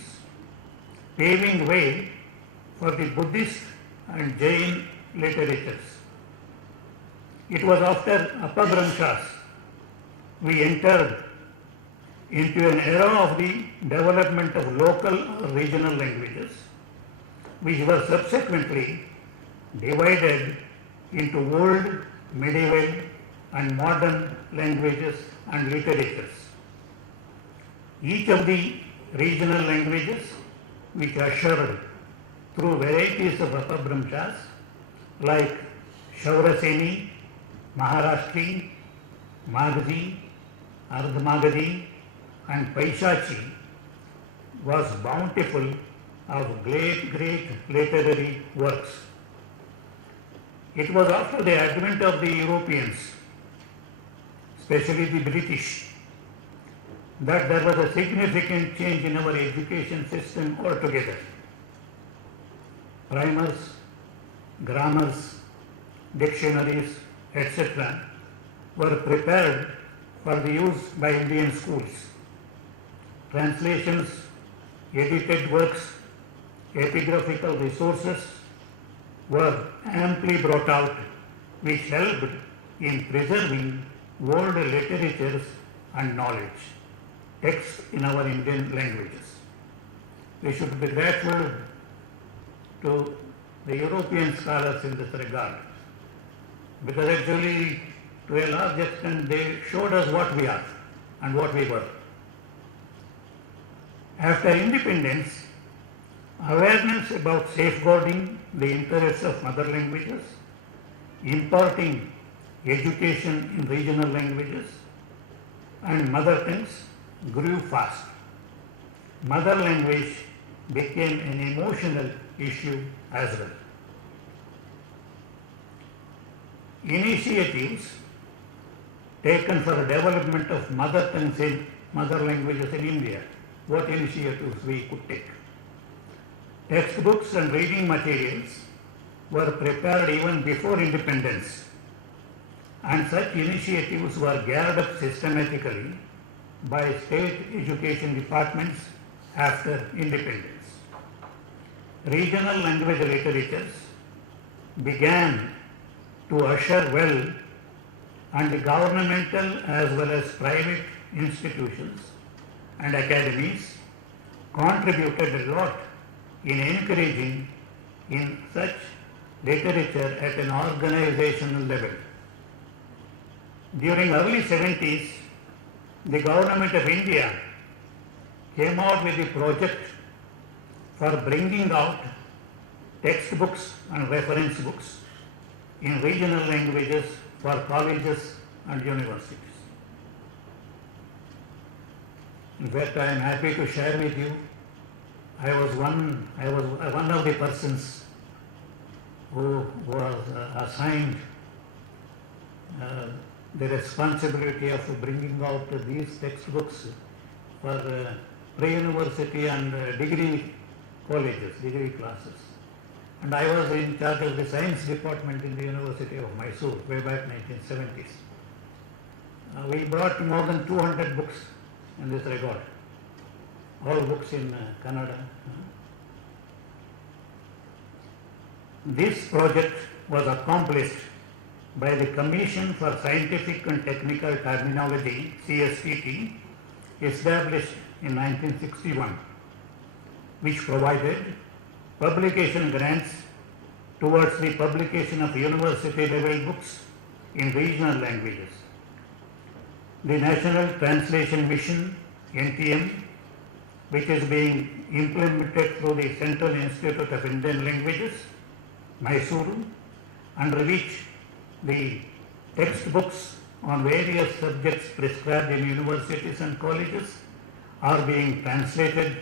paving way for the Buddhist and Jain literatures. It was after Apabhramshas we entered into an era of the development of local or regional languages, which were subsequently divided into old, medieval and modern languages and literatures. Each of the regional languages, which ushered through varieties of Apabhramshas like Shauraseni, Maharashtri, Magadhi, Ardhamagadhi and Paishachi, was bountiful of great literary works. It was after the advent of the Europeans, especially the British, that there was a significant change in our education system altogether. Primers, grammars, dictionaries, etc. were prepared for the use by Indian schools. Translations, edited works, epigraphical resources were amply brought out, which helped in preserving world literatures and knowledge, texts in our Indian languages. We should be grateful to the European scholars in this regard, because actually, to a large extent, they showed us what we are and what we were. After independence, awareness about safeguarding the interests of mother languages, imparting education in regional languages, and mother tongues grew fast. Mother language became an emotional issue as well. Initiatives taken for the development of mother tongues in mother languages in India. What initiatives we could take? Textbooks and reading materials were prepared even before independence, and such initiatives were geared up systematically by state education departments after independence. Regional language literatures began to usher well, and the governmental as well as private institutions and academies contributed a lot in encouraging in such literature at an organizational level. During early 70s, the government of India came out with a project for bringing out textbooks and reference books in regional languages for colleges and universities. In fact, I am happy to share with you, I was one of the persons who was assigned the responsibility of bringing out these textbooks for pre-university and degree colleges, degree classes. And I was in charge of the science department in the University of Mysore way back 1970s. We brought more than 200 books in this regard, all books in Kannada. This project was accomplished by the Commission for Scientific and Technical Terminology, CSTT, established in 1961, which provided publication grants towards the publication of university-level books in regional languages. The National Translation Mission, NTM, which is being implemented through the Central Institute of Indian Languages, Mysuru, under which the textbooks on various subjects prescribed in universities and colleges are being translated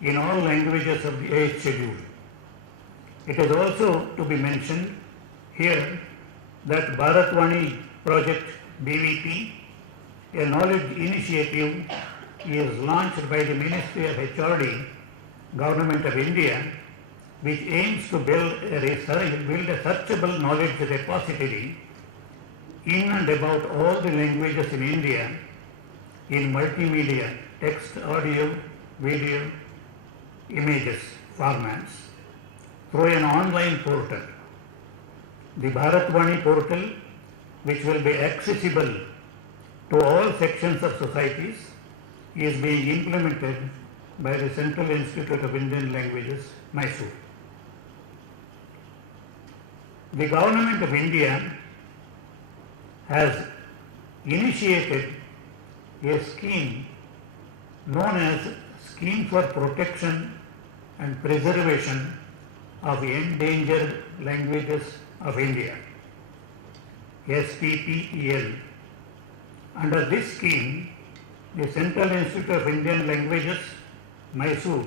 in all languages of the 8th schedule. It is also to be mentioned here that Bharatvani project BVP, a knowledge initiative, is launched by the Ministry of HRD, Government of India, which aims to build a searchable knowledge repository in and about all the languages in India in multimedia, text, audio, video, images formats through an online portal. The Bharatvani portal, which will be accessible to all sections of societies, is being implemented by the Central Institute of Indian Languages, Mysore. The Government of India has initiated a scheme known as Scheme for Protection and Preservation of Endangered Languages of India, SPPEL. Under this scheme, the Central Institute of Indian Languages, Mysore,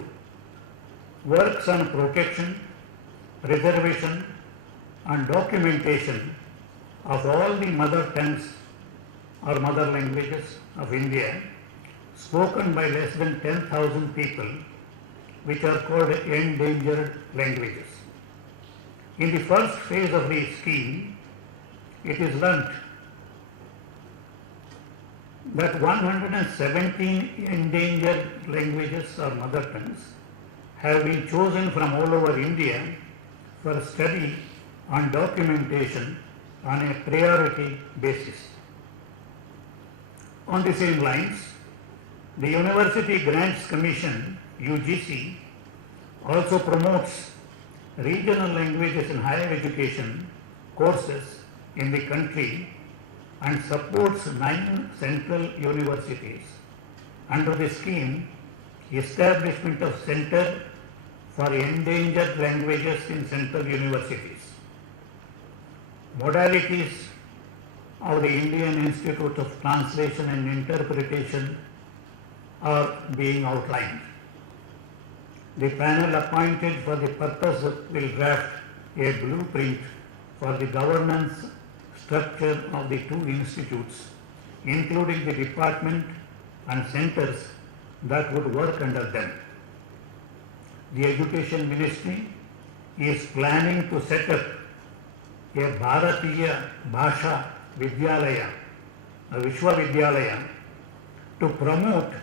works on protection, preservation and documentation of all the mother tongues or mother languages of India spoken by less than 10,000 people, which are called endangered languages. In the first phase of the scheme, it is learnt that 117 endangered languages or mother tongues have been chosen from all over India for study and documentation on a priority basis. On the same lines, the University Grants Commission, UGC, also promotes regional languages in higher education courses in the country and supports 9 central universities under the scheme Establishment of Center for Endangered Languages in Central Universities. Modalities of the Indian Institute of Translation and Interpretation are being outlined. The panel appointed for the purpose will draft a blueprint for the governance structure of the 2 institutes, including the department and centers that would work under them. The Education Ministry is planning to set up a Bharatiya Bhasha Vidyalaya, a Vishwavidyalaya, to promote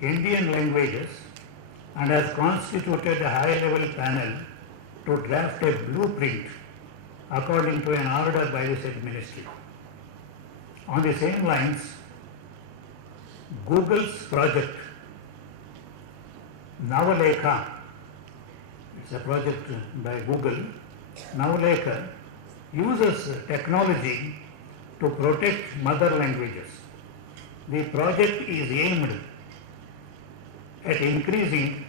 Indian languages and has constituted a high-level panel to draft a blueprint according to an order by the said ministry. On the same lines, Google's project Navalekha, it's a project by Google, Navalekha uses technology to protect mother languages. The project is aimed at increasing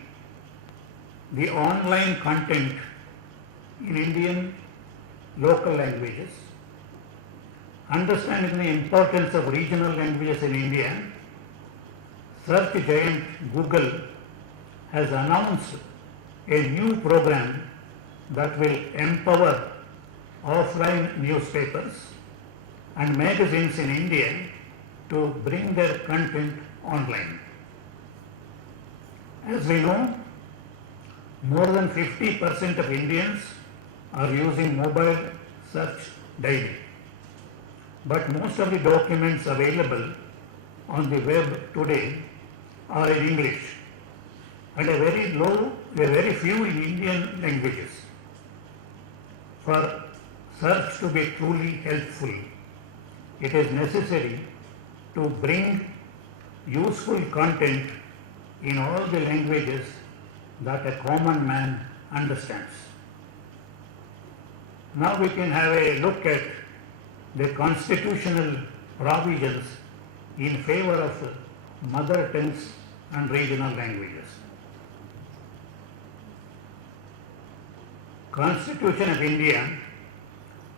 the online content in Indian local languages, understanding the importance of regional languages in India. Search giant Google has announced a new program that will empower offline newspapers and magazines in India to bring their content online. As we know, more than 50% of Indians are using mobile search daily. But most of the documents available on the web today are in English and a very few in Indian languages. For search to be truly helpful, it is necessary to bring useful content in all the languages that a common man understands. Now we can have a look at the constitutional provisions in favor of mother tongues and regional languages. Constitution of India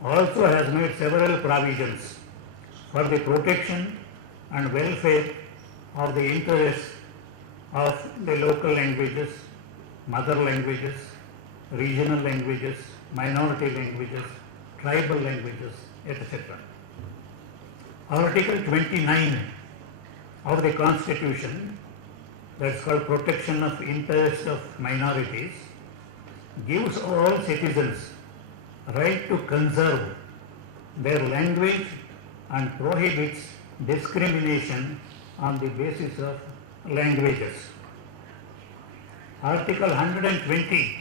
also has made several provisions for the protection and welfare of the interests of the local languages, mother languages, regional languages, minority languages, tribal languages, etc. Article 29 of the Constitution, that's called Protection of Interests of Minorities, gives all citizens right to conserve their language and prohibits discrimination on the basis of languages. Article 120,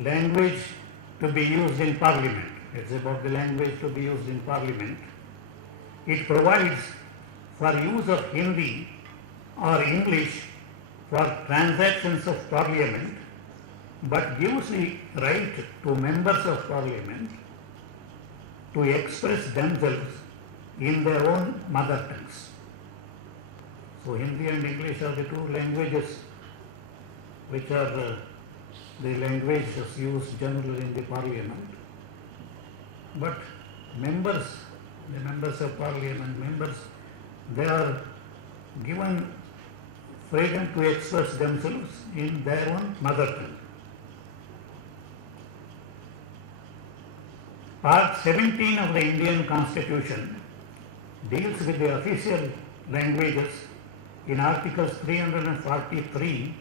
language to be used in Parliament. It's about the language to be used in Parliament. It provides for use of Hindi or English for transactions of Parliament, but gives the right to members of Parliament to express themselves in their own mother tongues. So Hindi and English are the 2 languages which are the languages used generally in the Parliament. But the members of Parliament, they are given freedom to express themselves in their own mother tongue. Part 17 of the Indian Constitution deals with the official languages in Articles 343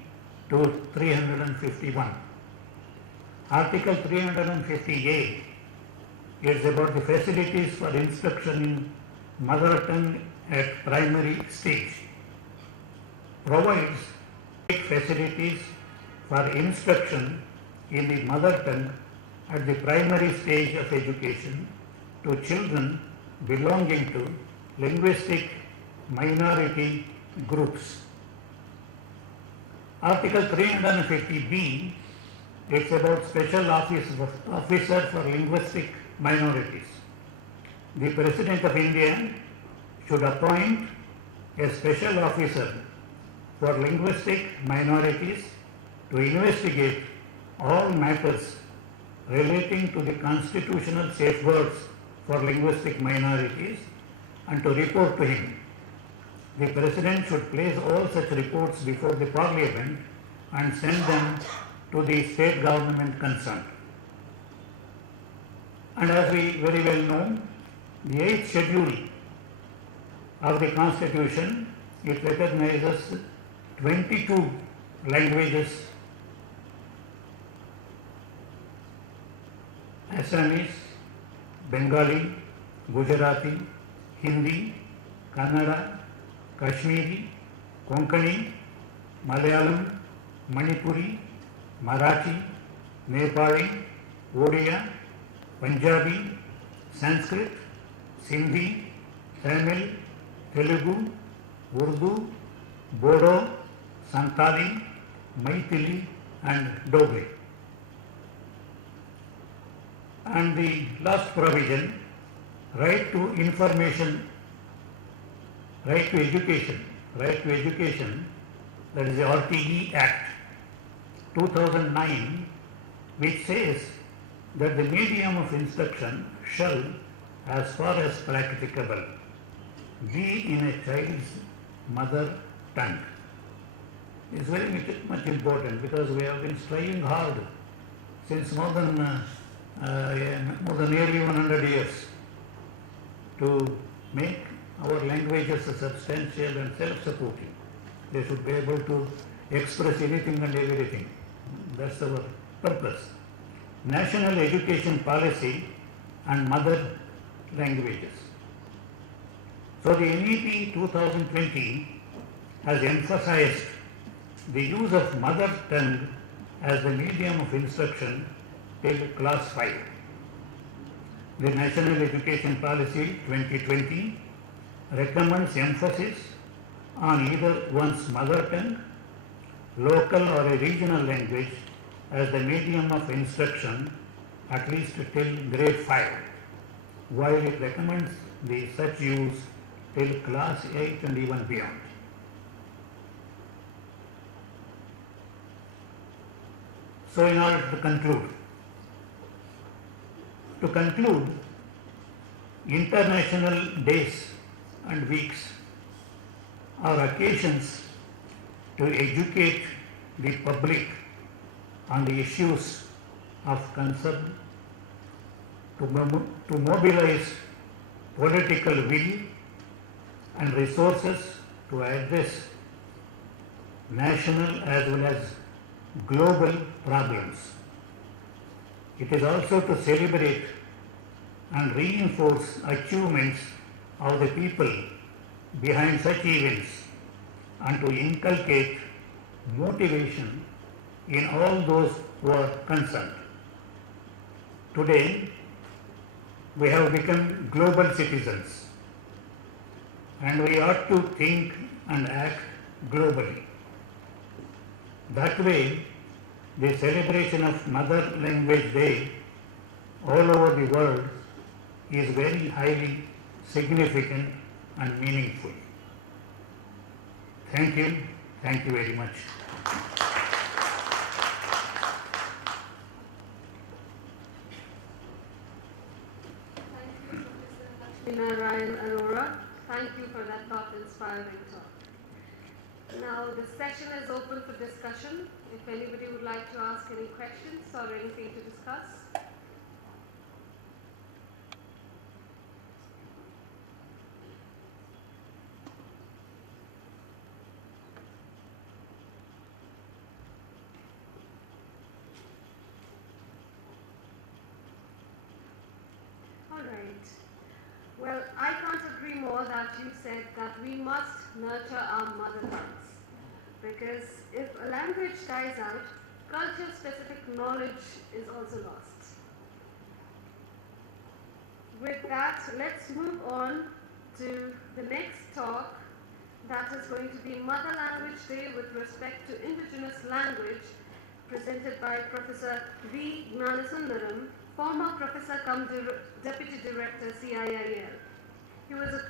to 351. Article 350A is about the facilities for instruction in mother tongue at primary stage, provides facilities for instruction in the mother tongue at the primary stage of education to children belonging to linguistic minority groups. Article 350B, it's about special officer for linguistic minorities. The President of India should appoint a special officer for linguistic minorities to investigate all matters relating to the constitutional safeguards for linguistic minorities and to report to him. The President should place all such reports before the Parliament and send them to the state government concerned. And as we very well know, the 8th schedule of the Constitution, it recognizes 22 languages: Assamese, Bengali, Gujarati, Hindi, Kannada, Kashmiri, Konkani, Malayalam, Manipuri, Marathi, Nepali, Odia, Punjabi, Sanskrit, Sindhi, Tamil, Telugu, Urdu, Bodo, Santali, Maithili and Dogri. And the last provision, right to information, right to education, that is the RTE Act 2009, which says that the medium of instruction shall, as far as practicable, be in a child's mother tongue. It's very much important because we have been striving hard since more than nearly 100 years to make our languages substantial and self-supporting. They should be able to express anything and everything. That's our purpose. National Education Policy and Mother Languages. So the NEP 2020 has emphasized the use of mother tongue as the medium of instruction till class 5. The National Education Policy 2020 recommends emphasis on either one's mother tongue, local or a regional language as the medium of instruction at least till grade 5, while it recommends the such use till class 8 and even beyond. So in order to conclude, international days and weeks are occasions to educate the public on the issues of concern, to mobilize political will and resources to address national as well as global problems. It is also to celebrate and reinforce achievements of the people behind such events and to inculcate motivation in all those who are concerned. Today, we have become global citizens and we ought to think and act globally. That way, the celebration of Mother Language Day all over the world is very highly significant and meaningful. Thank you very much. Narayan Arora, thank you for that thought-inspiring talk. Now the session is open for discussion. If anybody would like to ask any questions or anything to discuss. All right. Well, I can't agree more that you said that we must nurture our mother tongues. Because if a language dies out, culture-specific knowledge is also lost. With that, let's move on to the next talk, that is going to be Mother Language Day with respect to indigenous language, presented by Professor V. Gnanasundaram, former Professor cum Deputy Director, CIIL. He was a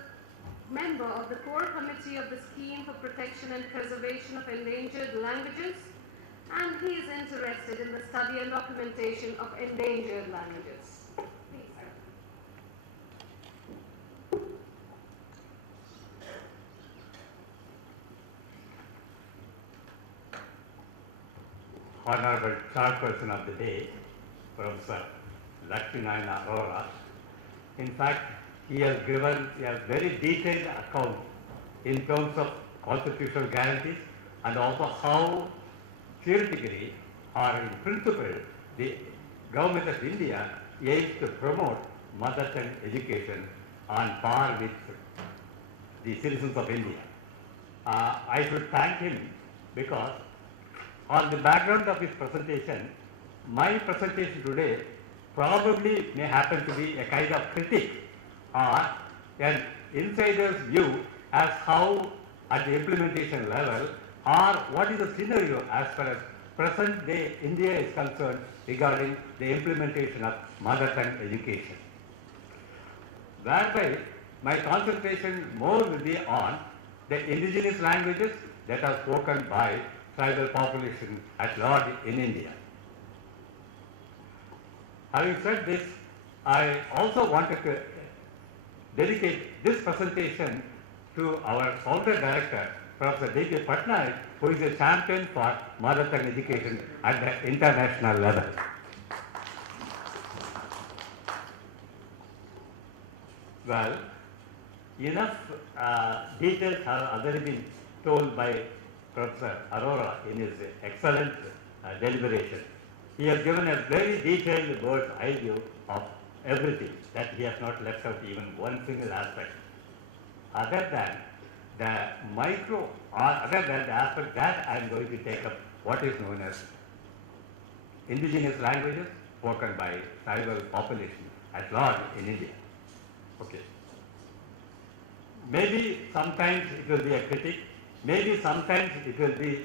member of the core committee of the Scheme for Protection and Preservation of Endangered Languages, and he is interested in the study and documentation of endangered languages. Please. Honorable Chairperson of the day, Professor Lakshminarayana Arora. In fact, he has given a very detailed account in terms of constitutional guarantees and also how theoretically or in principle the Government of India aims to promote mother tongue education on par with the citizens of India. I should thank him because on the background of his presentation, my presentation today probably may happen to be a kind of critique or an insider's view as how at the implementation level or what is the scenario as far as present day India is concerned regarding the implementation of mother tongue education. Whereby my concentration more will be on the indigenous languages that are spoken by tribal population at large in India. Having said this, I also wanted to dedicate this presentation to our founder director, Professor D.K. Patnaik, who is a champion for mother tongue education at the international level. Well, enough details have already been told by Professor Arora in his excellent deliberation. He has given a very detailed bird's eye view of everything, that he has not left out even one single aspect. Other than the micro, or other than the aspect that I am going to take up, what is known as indigenous languages spoken by tribal population at large in India. Okay. Maybe sometimes it will be a critique, maybe sometimes it will be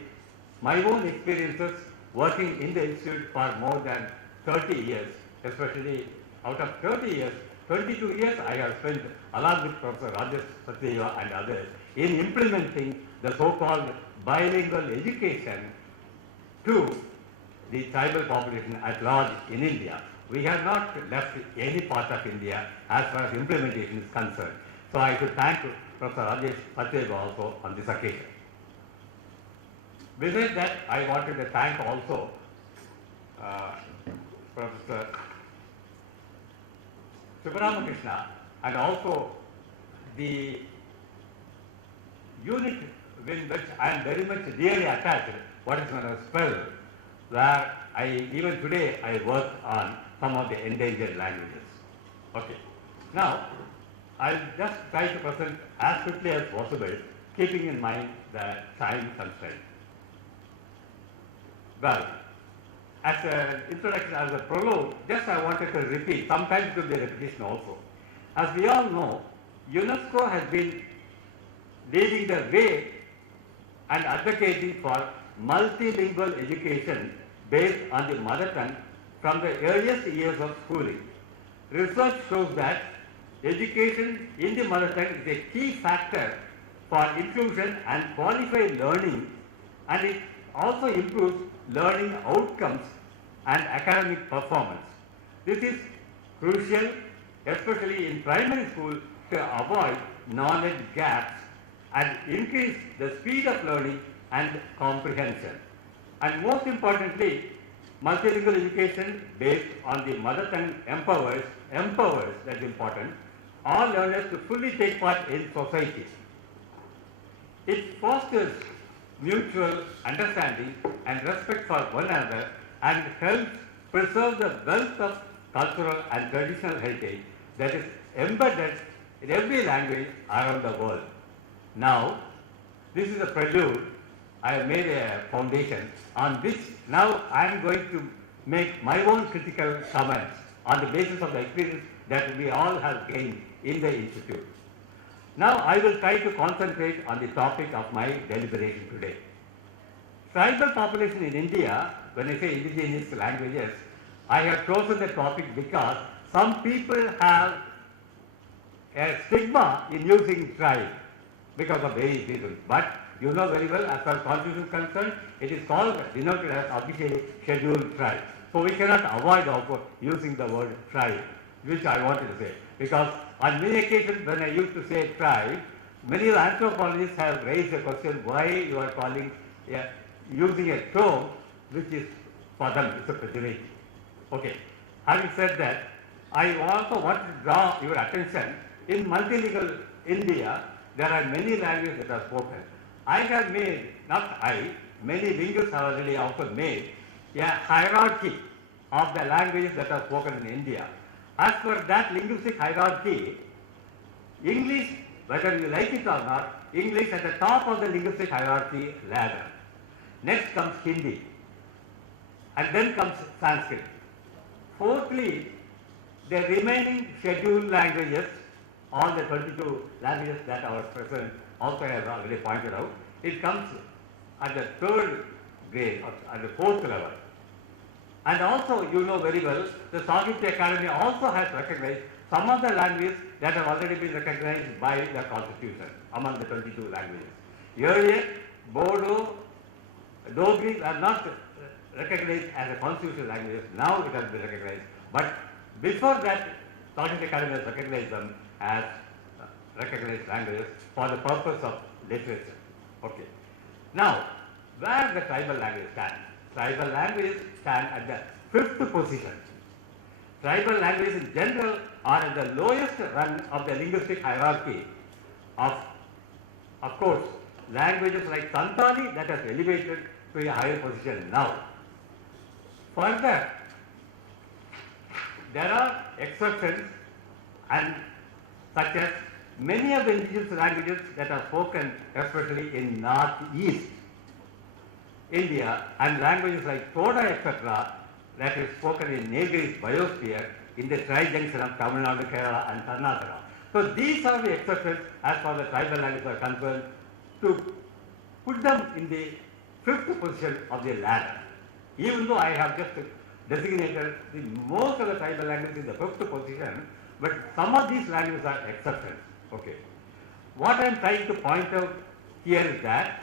my own experiences working in the institute for more than 30 years, especially out of 30 years, 22 years I have spent along with Professor Rajesh Satyeva and others in implementing the so-called bilingual education to the tribal population at large in India. We have not left any part of India as far as implementation is concerned. So I should thank Professor Rajesh Satyeva also on this occasion. Besides that, I wanted to thank also Professor Sivaramakrishna and also the unit with which I am very much dearly attached, what is known as SPELL, where even today I work on some of the endangered languages. Okay. Now, I'll just try to present as quickly as possible, keeping in mind the time constraint. Well, as an introduction, as a prologue, just I wanted to repeat, sometimes it will be a repetition also. As we all know, UNESCO has been leading the way and advocating for multilingual education based on the mother tongue from the earliest years of schooling. Research shows that education in the mother tongue is a key factor for inclusion and qualified learning, and it also improves learning outcomes and academic performance. This is crucial, especially in primary school, to avoid knowledge gaps and increase the speed of learning and comprehension. And most importantly, multilingual education based on the mother tongue empowers, that's important, all learners to fully take part in society. It fosters mutual understanding and respect for one another and helps preserve the wealth of cultural and traditional heritage that is embedded in every language around the world. Now, this is a prelude. I have made a foundation on which now I am going to make my own critical comments on the basis of the experience that we all have gained in the institute. Now I will try to concentrate on the topic of my deliberation today. Tribal population in India, when I say indigenous languages, I have chosen the topic because some people have a stigma in using tribe because of various reasons. But you know very well, as far as constitution is concerned, it is called, denoted as officially scheduled tribe. So we cannot avoid of using the word tribe, which I wanted to say. Because on many occasions when I used to say tribe, many anthropologists have raised the question why you are calling, using a term which is for them, it's a pejorative. Okay. Having said that, I also want to draw your attention, in multilingual India, there are many languages that are spoken. I have made, not I, many linguists have already also made a hierarchy of the languages that are spoken in India. As per that linguistic hierarchy, English, whether you like it or not, English at the top of the linguistic hierarchy ladder. Next comes Hindi, and then comes Sanskrit. Fourthly, the remaining scheduled languages, all the 22 languages that our president also has already pointed out, it comes at the third grade, or at the fourth level. And also, you know very well, the Sahitya Academy also has recognized some of the languages that have already been recognized by the constitution among the 22 languages. Earlier, Bodo, Dogri are not recognized as a constitutional language. Now it has been recognized. But before that, Sahitya Academy has recognized them as recognized languages for the purpose of literature. Okay. Now, where the tribal language stands? Tribal languages stand at the 5th position. Tribal languages in general are at the lowest rung of the linguistic hierarchy of course, languages like Santali that has elevated to a higher position now. Further, there are exceptions, and such as many of the indigenous languages that are spoken especially in northeast India, and languages like Toda etc. that is spoken in Nilgiris biosphere in the tri-junction of Tamil Nadu, Kerala and Karnataka. So these are the exceptions as far as the tribal languages are concerned, to put them in the 5th position of the ladder. Even though I have just designated most of the tribal languages in the 5th position, but some of these languages are exceptions. Okay. What I am trying to point out here is that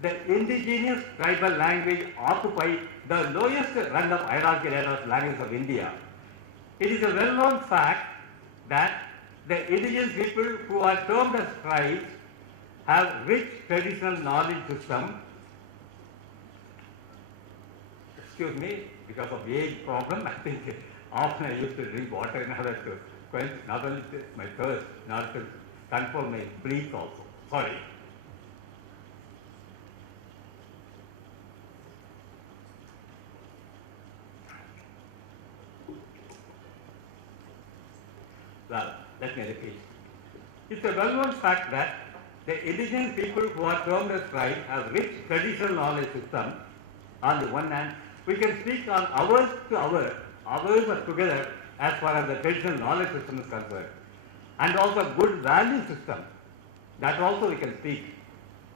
the indigenous tribal language occupy the lowest rung of hierarchy ladder of languages of India. It is a well-known fact that the indigenous people who are termed as tribes have rich traditional knowledge system. Excuse me, because of age problem, I think often I used to drink water in order to quench not only my thirst, in order to control my breath also. Sorry. Well, let me repeat. It's a well-known fact that the indigenous people who are termed as tribes have rich traditional knowledge system. On the one hand, we can speak on hours to hours are together as far as the traditional knowledge system is concerned. And also good value system, that also we can speak.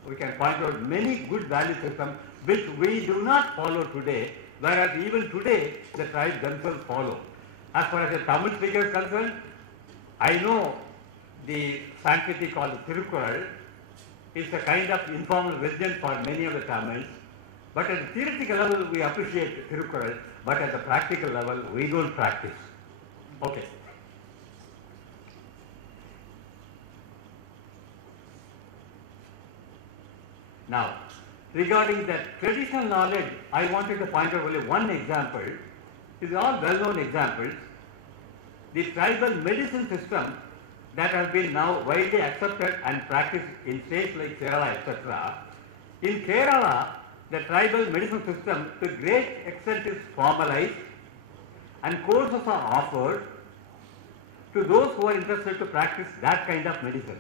We can point out many good value systems which we do not follow today, whereas even today the tribes themselves follow. As far as the Tamil speaker is concerned, I know the sanctity called Tirukkural is a kind of informal religion for many of the Tamils, but at the theoretical level we appreciate Tirukkural, but at the practical level we don't practice. Okay. Now, regarding the traditional knowledge, I wanted to point out only one example. These are all well-known examples. The tribal medicine system that has been now widely accepted and practiced in states like Kerala, etc. In Kerala, the tribal medicine system to great extent is formalized and courses are offered to those who are interested to practice that kind of medicine.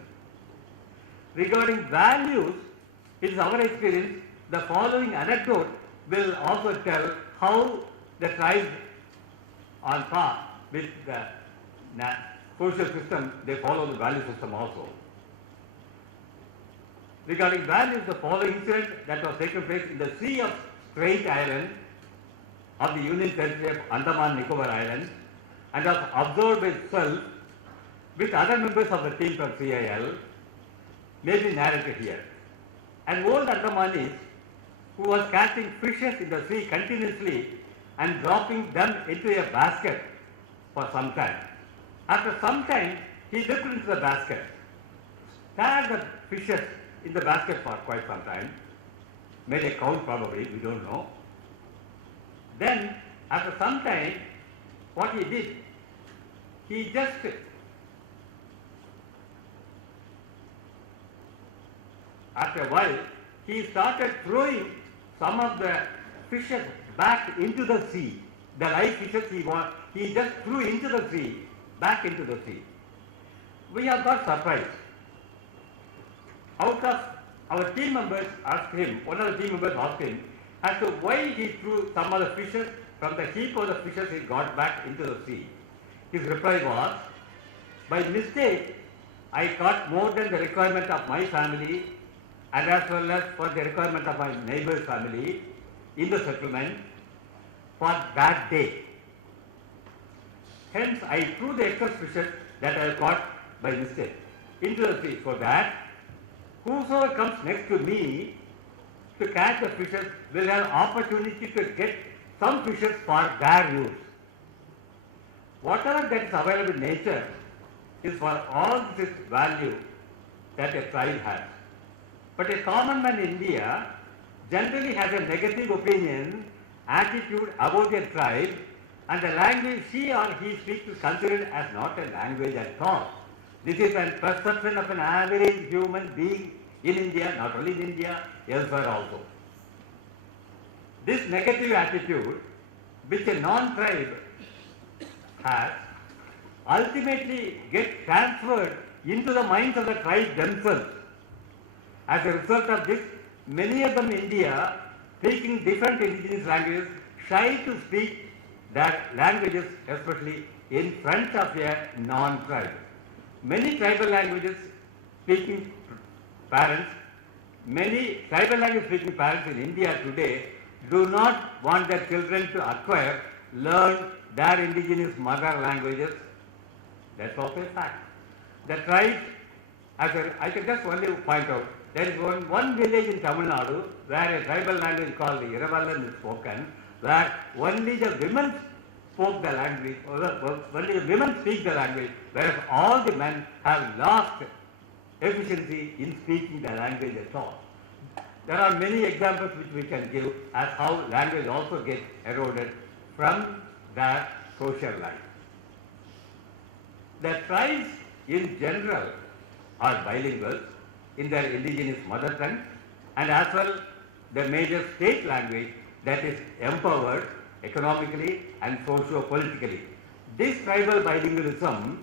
Regarding values, it is our experience, the following anecdote will also tell how the tribes on par with the social system, they follow the value system also. Regarding values, the following incident that was taken place in the Sea of Strait Island of the Union Territory of Andaman Nicobar Islands and was observed by itself with other members of the team from CIL may be narrated here. An old Andamanese who was catching fishes in the sea continuously and dropping them into a basket for some time. After some time, he dipped into the basket, stared the fishes in the basket for quite some time, made a count probably, we don't know. Then, after some time, what he did, he just after a while, he started throwing some of the fishes back into the sea. The live fishes he just threw into the sea, back into the sea. We have got surprised. Out of our team members asked him, one of the team members asked him as to why he threw some of the fishes from the heap of the fishes he got back into the sea. His reply was, by mistake, I caught more than the requirement of my family and as well as for the requirement of my neighbor's family in the settlement for that day. Hence, I threw the excess fishes that I caught by mistake into the sea, so that whosoever comes next to me to catch the fishes will have opportunity to get some fishes for their use. Whatever that is available in nature is for all this value that a tribe has. But a common man in India generally has a negative opinion, attitude about a tribe, and the language she or he speaks is considered as not a language at all. This is a perception of an average human being in India, not only in India, elsewhere also. This negative attitude, which a non-tribe has, ultimately gets transferred into the minds of the tribe themselves. As a result of this, many of them in India, speaking different indigenous languages, shy to speak their languages, especially in front of a non-tribe. Many tribal language speaking parents in India today do not want their children to learn their indigenous mother languages. That's also a fact. The tribes, I can just only point out, there is one village in Tamil Nadu where a tribal language called the Iravallan is spoken, where only the women spoke the language, only the women speak the language, whereas all the men have lost efficiency in speaking the language at all. There are many examples which we can give as how language also gets eroded from their social life. The tribes in general are bilingual in their indigenous mother tongue and as well the major state language that is empowered economically and socio-politically. This tribal bilingualism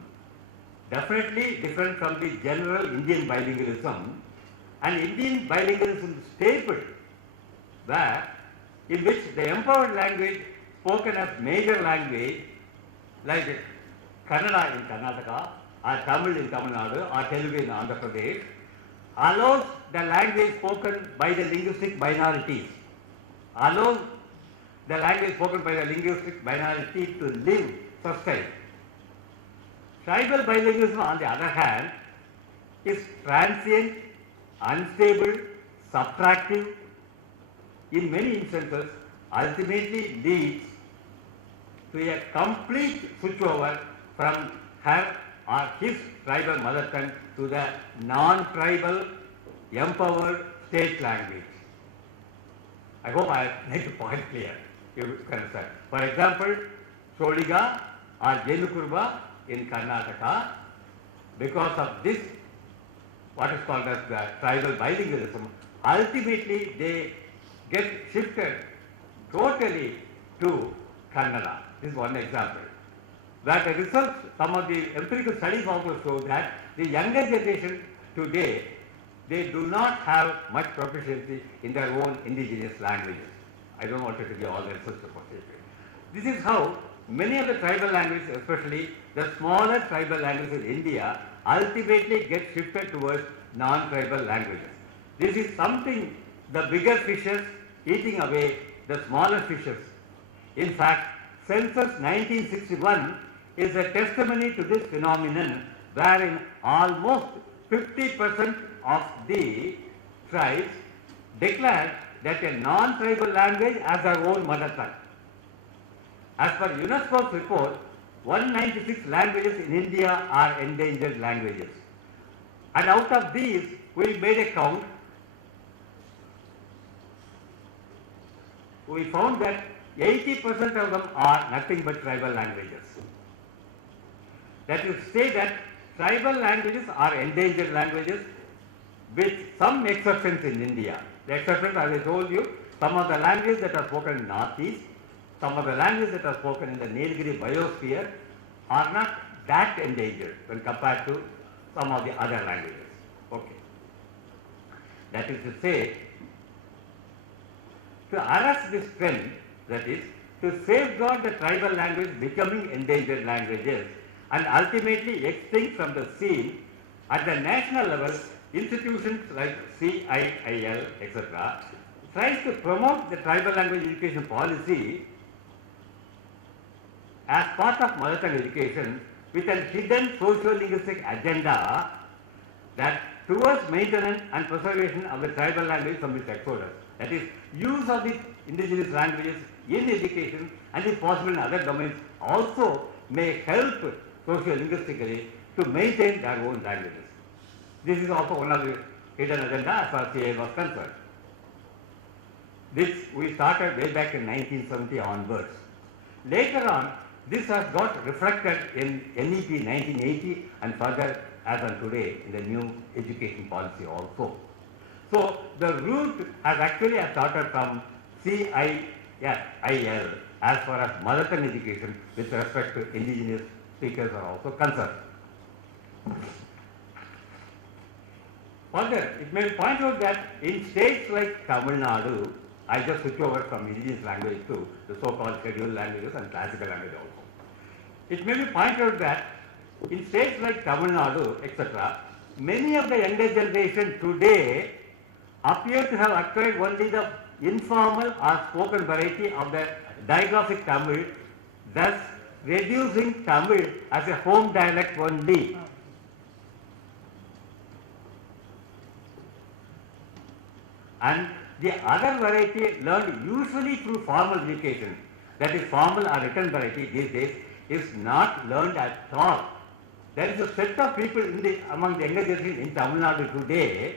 definitely different from the general Indian bilingualism, and Indian bilingualism staple where in which the empowered language spoken as major language like Kannada in Karnataka or Tamil in Tamil Nadu or Telugu in Andhra Pradesh allows the language spoken by the linguistic minorities, to live, sustain. Tribal bilingualism, on the other hand, is transient, unstable, subtractive, in many instances, ultimately leads to a complete switchover from her or his tribal mother tongue to the non-tribal, empowered state language. I hope I make the point clear. You can understand. For example, Soliga or Jenukurba in Karnataka, because of this, what is called as the tribal bilingualism, ultimately they get shifted totally to Kannada. This is one example. where the results, some of the empirical studies also show that the younger generation today, they do not have much proficiency in their own indigenous languages. I don't want to give you all the research reports. This is how many of the tribal languages, especially the smaller tribal languages in India, ultimately get shifted towards non-tribal languages. This is something, the bigger fishes eating away the smaller fishes. In fact, Census 1961 is a testimony to this phenomenon, wherein almost 50% of the tribes declared that a non-tribal language as their own mother tongue. As per UNESCO's report, 196 languages in India are endangered languages. And out of these, we made a count. We found that 80% of them are nothing but tribal languages. That is to say that tribal languages are endangered languages with some exceptions in India. The exceptions, as I told you, some of the languages that are spoken in Northeast, some of the languages that are spoken in the Nilgiri biosphere are not that endangered when compared to some of the other languages. Okay. That is to say, to arrest this trend, that is, to safeguard the tribal language becoming endangered languages and ultimately extinct from the scene, at the national level, institutions like CIIL, etc., tries to promote the tribal language education policy as part of mother tongue education with a hidden socio-linguistic agenda that towards maintenance and preservation of the tribal language from its exodus. That is, use of the indigenous languages in education and if possible in other domains also may help socio-linguistically to maintain their own languages. This is also one of the hidden agenda as far as CA was concerned. This we started way back in 1970 onwards. Later on, this has got reflected in NEP 1980 and further as on today in the new education policy also. So the root has actually started from CIIL as far as mother tongue education with respect to indigenous speakers are also concerned. Further, it may be pointed out that in states like Tamil Nadu, I just switch over from indigenous language to the so-called scheduled languages and classical language also. It may be pointed out that in states like Tamil Nadu, etc., many of the younger generation today appear to have acquired only the informal or spoken variety of the diglottic Tamil, thus reducing Tamil as a home dialect only. And the other variety learned usually through formal education, that is formal or written variety these days, is not learned at all. There is a set of people among the younger generation in Tamil Nadu today,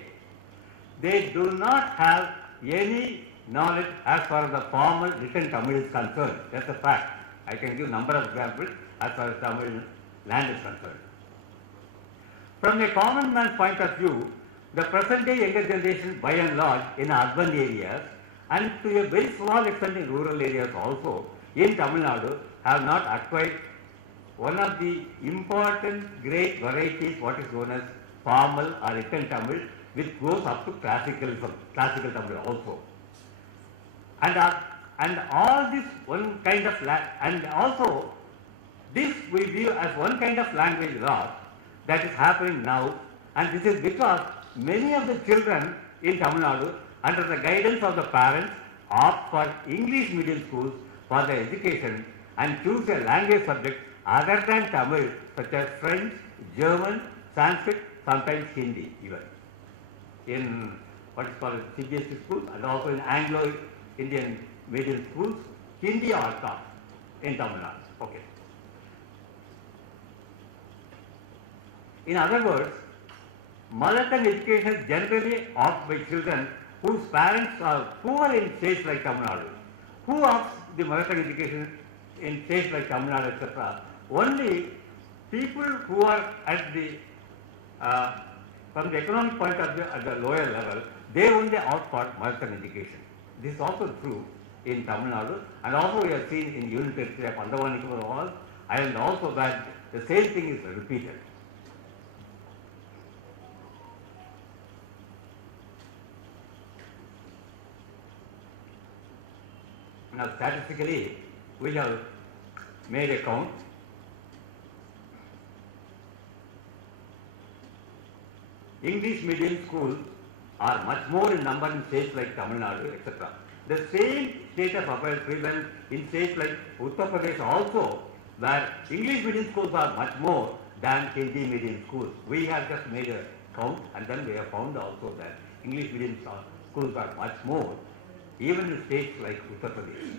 they do not have any knowledge as far as the formal written Tamil is concerned. That's a fact. I can give a number of examples as far as Tamil land is concerned. From a common man's point of view, the present day younger generation by and large in urban areas and to a very small extent in rural areas also in Tamil Nadu have not acquired one of the important great varieties, what is known as formal or written Tamil, which goes up to classical Tamil also. And all this one kind of and also this we view as one kind of language loss that is happening now, and this is because many of the children in Tamil Nadu, under the guidance of the parents, opt for English medium schools for their education and choose a language subject other than Tamil, such as French, German, Sanskrit, sometimes Hindi even. In what is called CBSE schools and also in Anglo-Indian medium schools, Hindi are taught in Tamil Nadu. Okay. In other words, mother tongue education is generally opted by children whose parents are poor in states like Tamil Nadu. Who opts the mother tongue education in states like Tamil Nadu, etc.? Only people who are at the, from the economic point of view at the lower level, they only opt for mother tongue education. This is also true in Tamil Nadu, and also we have seen in Union Territory of Andaman and Nicobar and also that the same thing is repeated. Now statistically, we have made a count. English medium schools are much more in number in states like Tamil Nadu, etc. The same state of affairs prevalent in states like Uttar Pradesh also, where English medium schools are much more than Hindi medium schools. We have just made a count, and then we have found also that English medium schools are much more, even in states like Uttar Pradesh.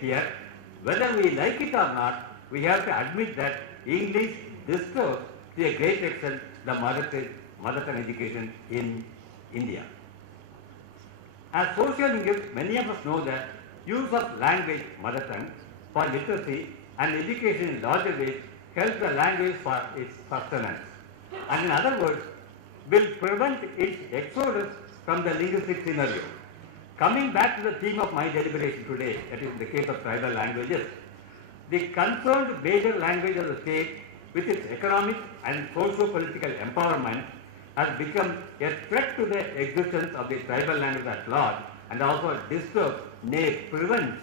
Here, whether we like it or not, we have to admit that English disturbs to a great extent the mother tongue education in India. As social linguists, many of us know that use of language, mother tongue, for literacy and education in larger ways helps the language for its sustenance, and in other words, will prevent its exodus from the linguistic scenario. Coming back to the theme of my deliberation today, that is in the case of tribal languages, the concerned major language of the state with its economic and socio-political empowerment has become a threat to the existence of the tribal language at large, and also disturbs, nay, prevents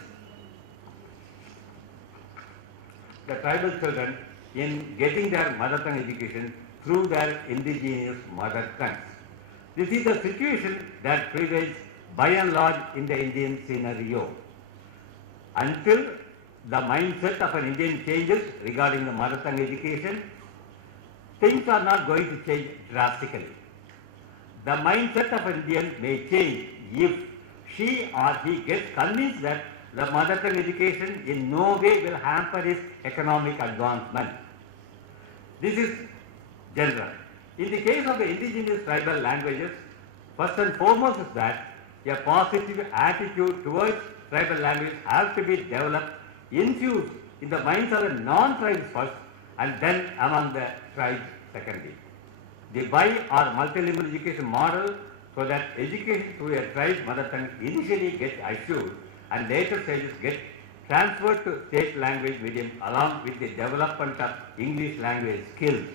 the tribal children in getting their mother tongue education through their indigenous mother tongues. This is the situation that prevails by and large in the Indian scenario. Until the mindset of an Indian changes regarding the mother tongue education, things are not going to change drastically. The mindset of an Indian may change if she or he gets convinced that the mother tongue education in no way will hamper his economic advancement. This is general. In the case of the indigenous tribal languages, first and foremost is that a positive attitude towards tribal language has to be developed, infused in the minds of the non-tribes first, and then among the tribes secondly. The bi or multilingual education model, so that education through a tribe's mother tongue initially gets assured and later stages get transferred to state language medium along with the development of English language skills.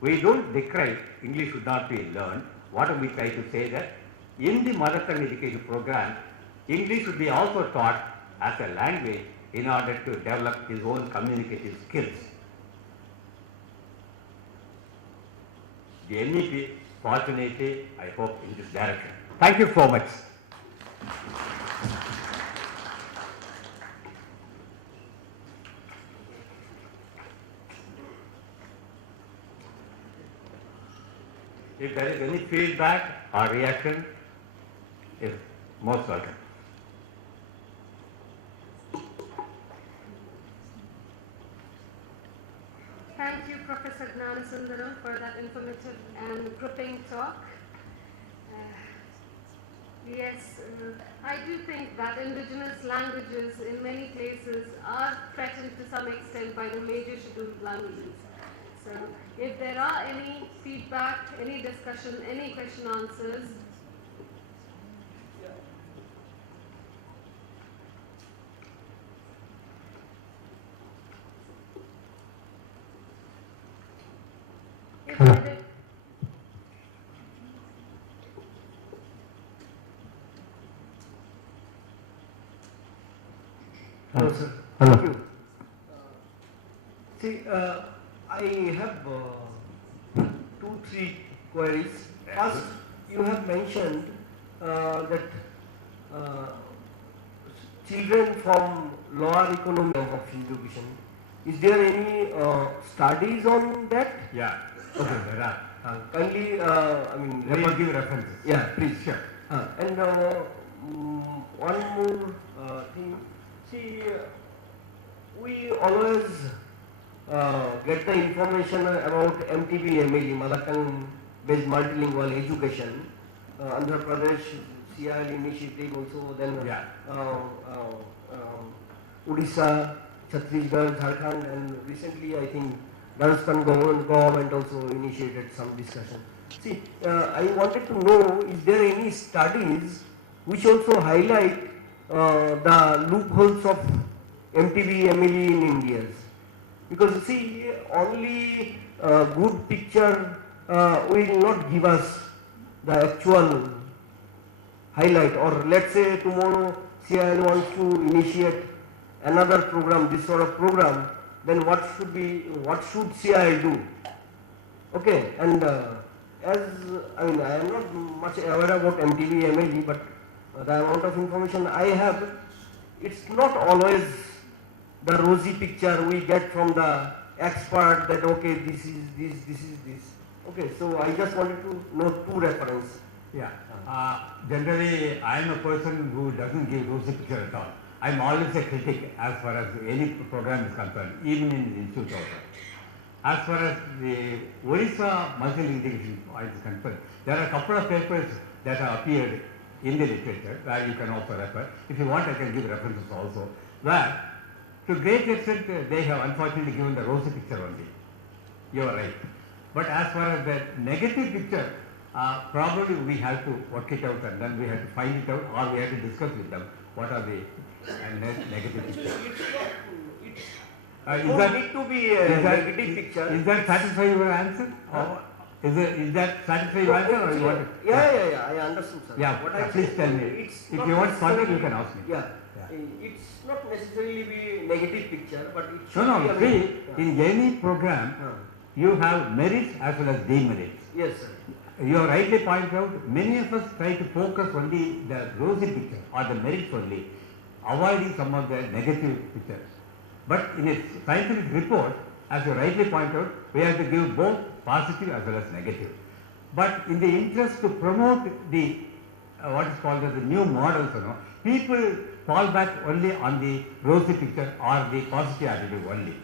We don't decry English should not be learned. What are we trying to say that in the mother tongue education program, English should be also taught as a language in order to develop his own communicative skills. The NEP, fortunately, I hope in this direction. Thank you so much. If there is any feedback or reaction, is most welcome. Thank you, Professor Gnanasundaram, for that informative and gripping talk. Yes, I do think that indigenous languages in many places are threatened to some extent by the major scheduled languages. So, if there are any feedback, any discussion, any question answers, if there is, Hello, sir. Hello. Thank you. See, I have 2-3 queries. First, you have mentioned that children from lower economic of education. Is there any studies on that? Yeah. Okay. There are. Kindly, We will give references. Yeah, please. Sure. And one more thing. See, we always get the information about MTB, MLE, Mother Tongue Based Multilingual Education, Andhra Pradesh, CIL initiative also, then Odisha, Chhattisgarh, Jharkhand, and recently I think Rajasthan government also initiated some discussion. See, I wanted to know, is there any studies which also highlight the loopholes of MTV, MLE in India. Because you see, only good picture will not give us the actual highlight. Or let's say tomorrow CIL wants to initiate another program, this sort of program, then what should CIL do? Okay, and as I mean, I am not much aware about MTV, MLE, but the amount of information I have, it's not always the rosy picture we get from the expert that okay, this is this. Okay, so I just wanted to know two references. Yeah. Generally, I am a person who doesn't give rosy picture at all. I am always a critic as far as any program is concerned, even in the institute also. As far as the Orissa multilingualism is concerned, there are a couple of papers that have appeared in the literature where you can also refer. If you want, I can give references also, where to great extent they have unfortunately given the rosy picture only. You are right. But as far as the negative picture, probably we have to work it out and then we have to find it out, or we have to discuss with them what are the negative pictures. Need to be a negative picture. Is that satisfy your answer? Or is that satisfy your answer or you want to? Yeah, I understand, sir. Yeah, what I please said, tell me. it's If not you want something, you necessarily- can ask me. Yeah, it's not necessarily be negative picture, but it should No, be. no, see, in any program, you have merits as well as demerits. Yes, sir. You have rightly pointed out, many of us try to focus only the rosy picture or the merits only, avoiding some of the negative pictures. But in a scientific report, as you rightly point out, we have to give both positive as well as negative. But in the interest to promote the what is called as the new models, people fall back only on the rosy picture or the positive attitude only.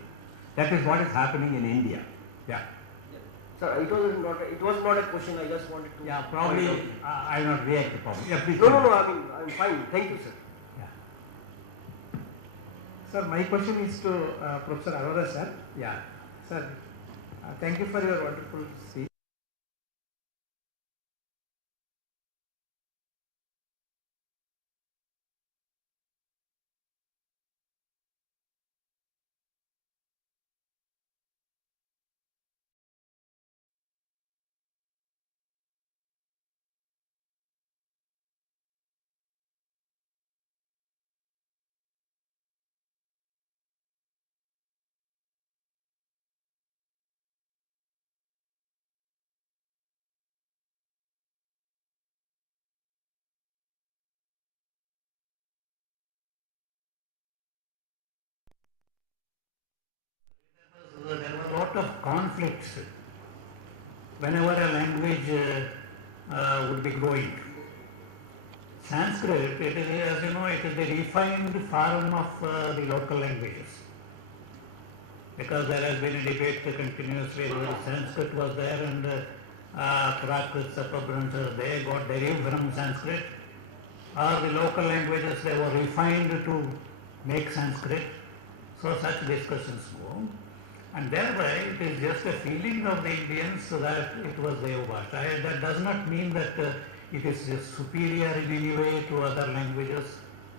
That is what is happening in India. Yeah. Sir, it was not a question. I just wanted to. Yeah, probably I will not react to problem. Yeah, please. No. I mean, I'm fine. Thank you, sir. Sir, my question is to Professor Arora, sir. Yeah. Sir, thank you for your wonderful speech. There were a lot of conflicts whenever a language would be growing. Sanskrit, it is, as you know, it is the refined form of the local languages. Because there has been a debate continuously whether Sanskrit was there and Prakrit, Sapabrancha, they got derived from Sanskrit, or the local languages they were refined to make Sanskrit. So such discussions go. And thereby it is just a feeling of the Indians that it was Devbhasha. That does not mean that it is just superior in any way to other languages,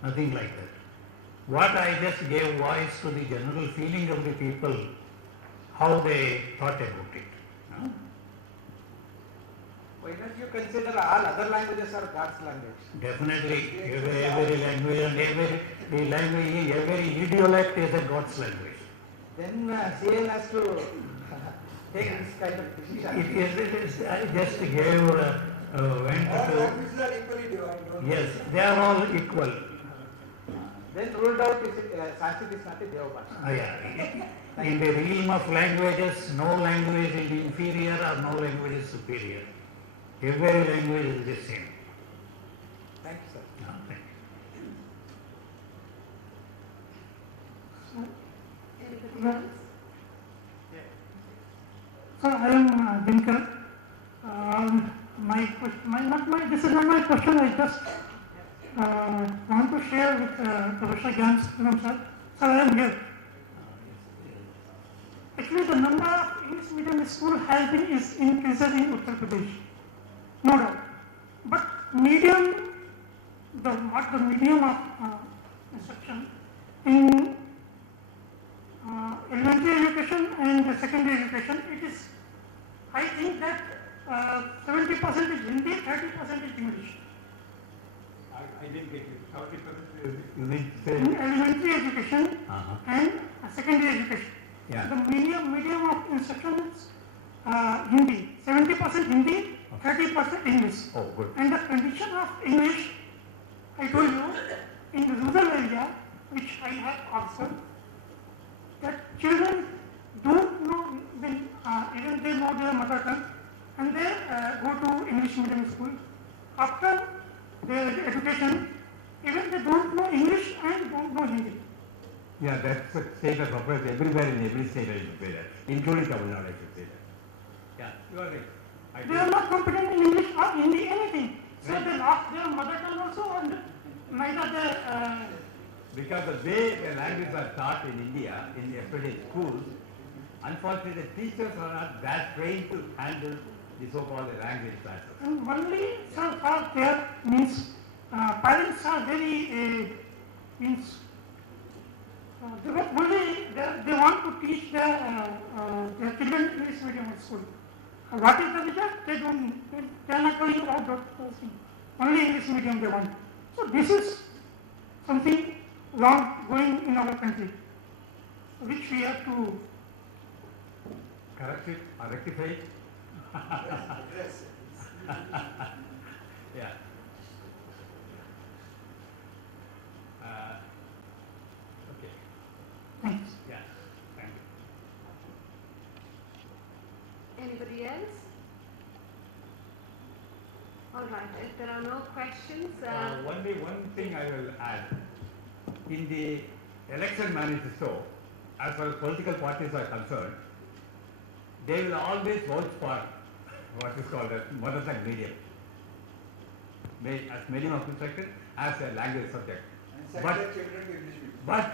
nothing like that. What I just gave voice to the general feeling of the people, how they thought about it. Why don't you consider all other languages are God's language? Definitely, every language and every idiolect is a God's language. Then CL has to take this kind of decision. It is, I just gave, went to, yes, they are all equal. Then ruled out is Sanskrit is not a Devbhasha. Yeah. In the realm of languages, no language is inferior or no language is superior. Every language is the same. Thank you, sir. Thank you. Anybody else? So I am Dinkar. This is not my question. I just want to share with Professor Gyan, sir. Sir, I am here. Actually, the number of English medium school has been increased in Uttar Pradesh, no doubt. But medium, the medium of instruction in in the secondary education, it is, I think that 70% is Hindi, 30% is English. I didn't get it. 70% you need to say. In elementary education and secondary education. Yeah. The medium of instruction is Hindi. 70% Hindi, 30% English. Oh, good. And the condition of English, I told you, in the rural area, which I have observed, that children don't know, even they know their mother tongue, and they go to English medium school. After their education, even they don't know English and don't know Hindi. Yeah, that's the state of affairs everywhere in every state I should say that, including Tamil Nadu I should say that. Yeah, you are right. They are not competent in English or Hindi, anything. So they lost their mother tongue also, and neither their... Because the way the languages are taught in India, in especially schools, unfortunately the teachers are not that trained to handle the so-called language classes. And only some are there, means parents are very, means they want to teach their children English medium school. What is the result? They are not going about those things. Only English medium they want. So this is something wrong going in our country, which we have to correct it or rectify it. Yeah. Okay. Thanks. Yeah. Thank you. Anybody else? All right, if there are no questions, Only one thing I will add. In the election manifesto, as far as political parties are concerned, they will always vote for what is called as mother tongue medium, as minimum constructed as a language subject. But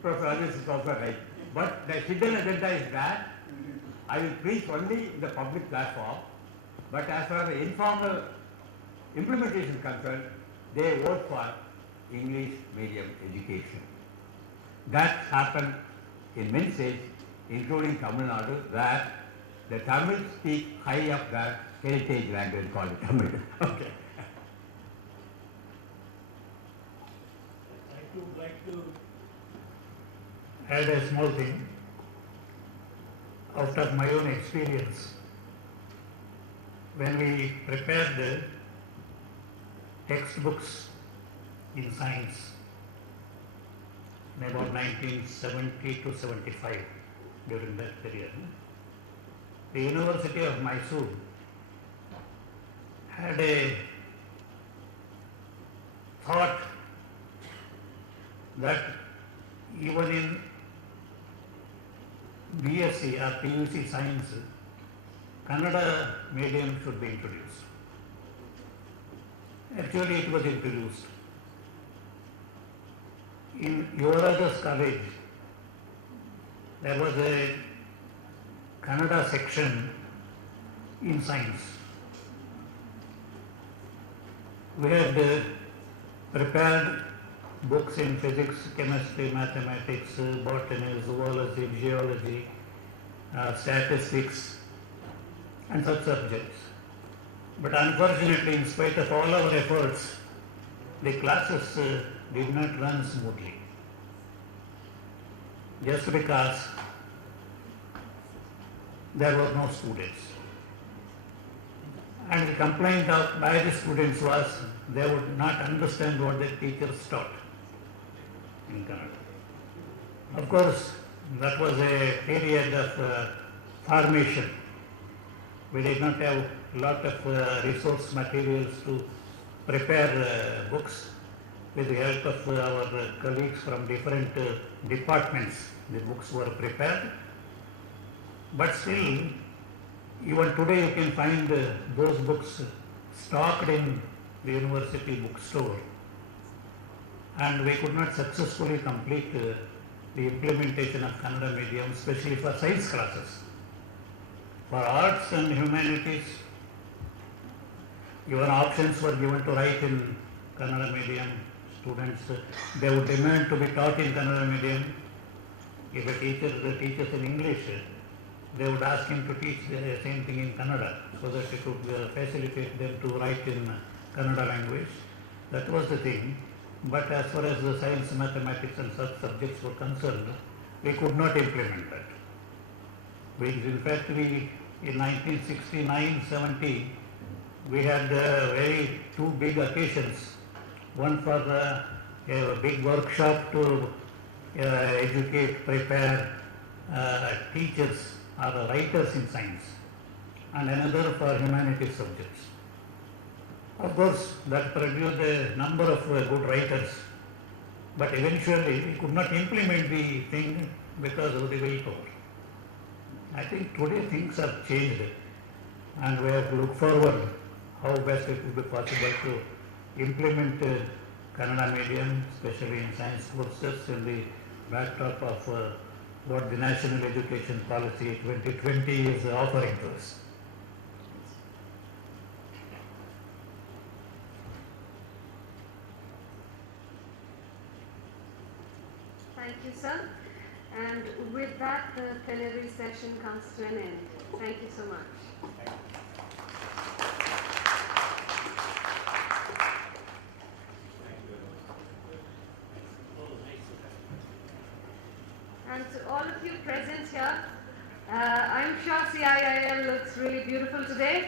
Professor Rajesh is also right. But the hidden agenda is that I will preach only in the public platform, but as far as the informal implementation is concerned, they vote for English medium education. That happened in many states, including Tamil Nadu, where the Tamil speak high up their heritage language called Tamil. Okay. I would like to add a small thing out of my own experience. When we prepared the textbooks in science in about 1970 to 75, during that period, the University of Mysore had a thought that even in BSc or PUC science, Kannada medium should be introduced. Actually, it was introduced. In Yuvaraja's college, there was a Kannada section in science. We had prepared books in physics, chemistry, mathematics, botany, zoology, geology, statistics, and such subjects. But unfortunately, in spite of all our efforts, the classes did not run smoothly. Just because there were no students. And the complaint by the students was they would not understand what the teachers taught in Kannada. Of course, that was a period of formation. We did not have a lot of resource materials to prepare books. With the help of our colleagues from different departments, the books were prepared. But still, even today you can find those books stocked in the university bookstore. And we could not successfully complete the implementation of Kannada medium, especially for science classes. For arts and humanities, even options were given to write in Kannada medium. Students, they would demand to be taught in Kannada medium. if a teacher teaches in English, they would ask him to teach the same thing in Kannada so that it would facilitate them to write in Kannada language. That was the thing. But as far as the science, mathematics and such subjects were concerned, we could not implement that. In fact, we in 1969-70, we had very two big occasions. One for a big workshop to educate, prepare teachers or writers in science, and another for humanities subjects. Of course, that produced a number of good writers, but eventually we could not implement the thing because of the willpower. I think today things have changed, and we have to look forward how best it would be possible to implement Kannada medium, especially in science courses, in the backdrop of what the National Education Policy 2020 is offering to us. Thank you, sir. And with that, the plenary session comes to an end. Thank you so much. And to all of you present here, I'm sure CIIL looks really beautiful today.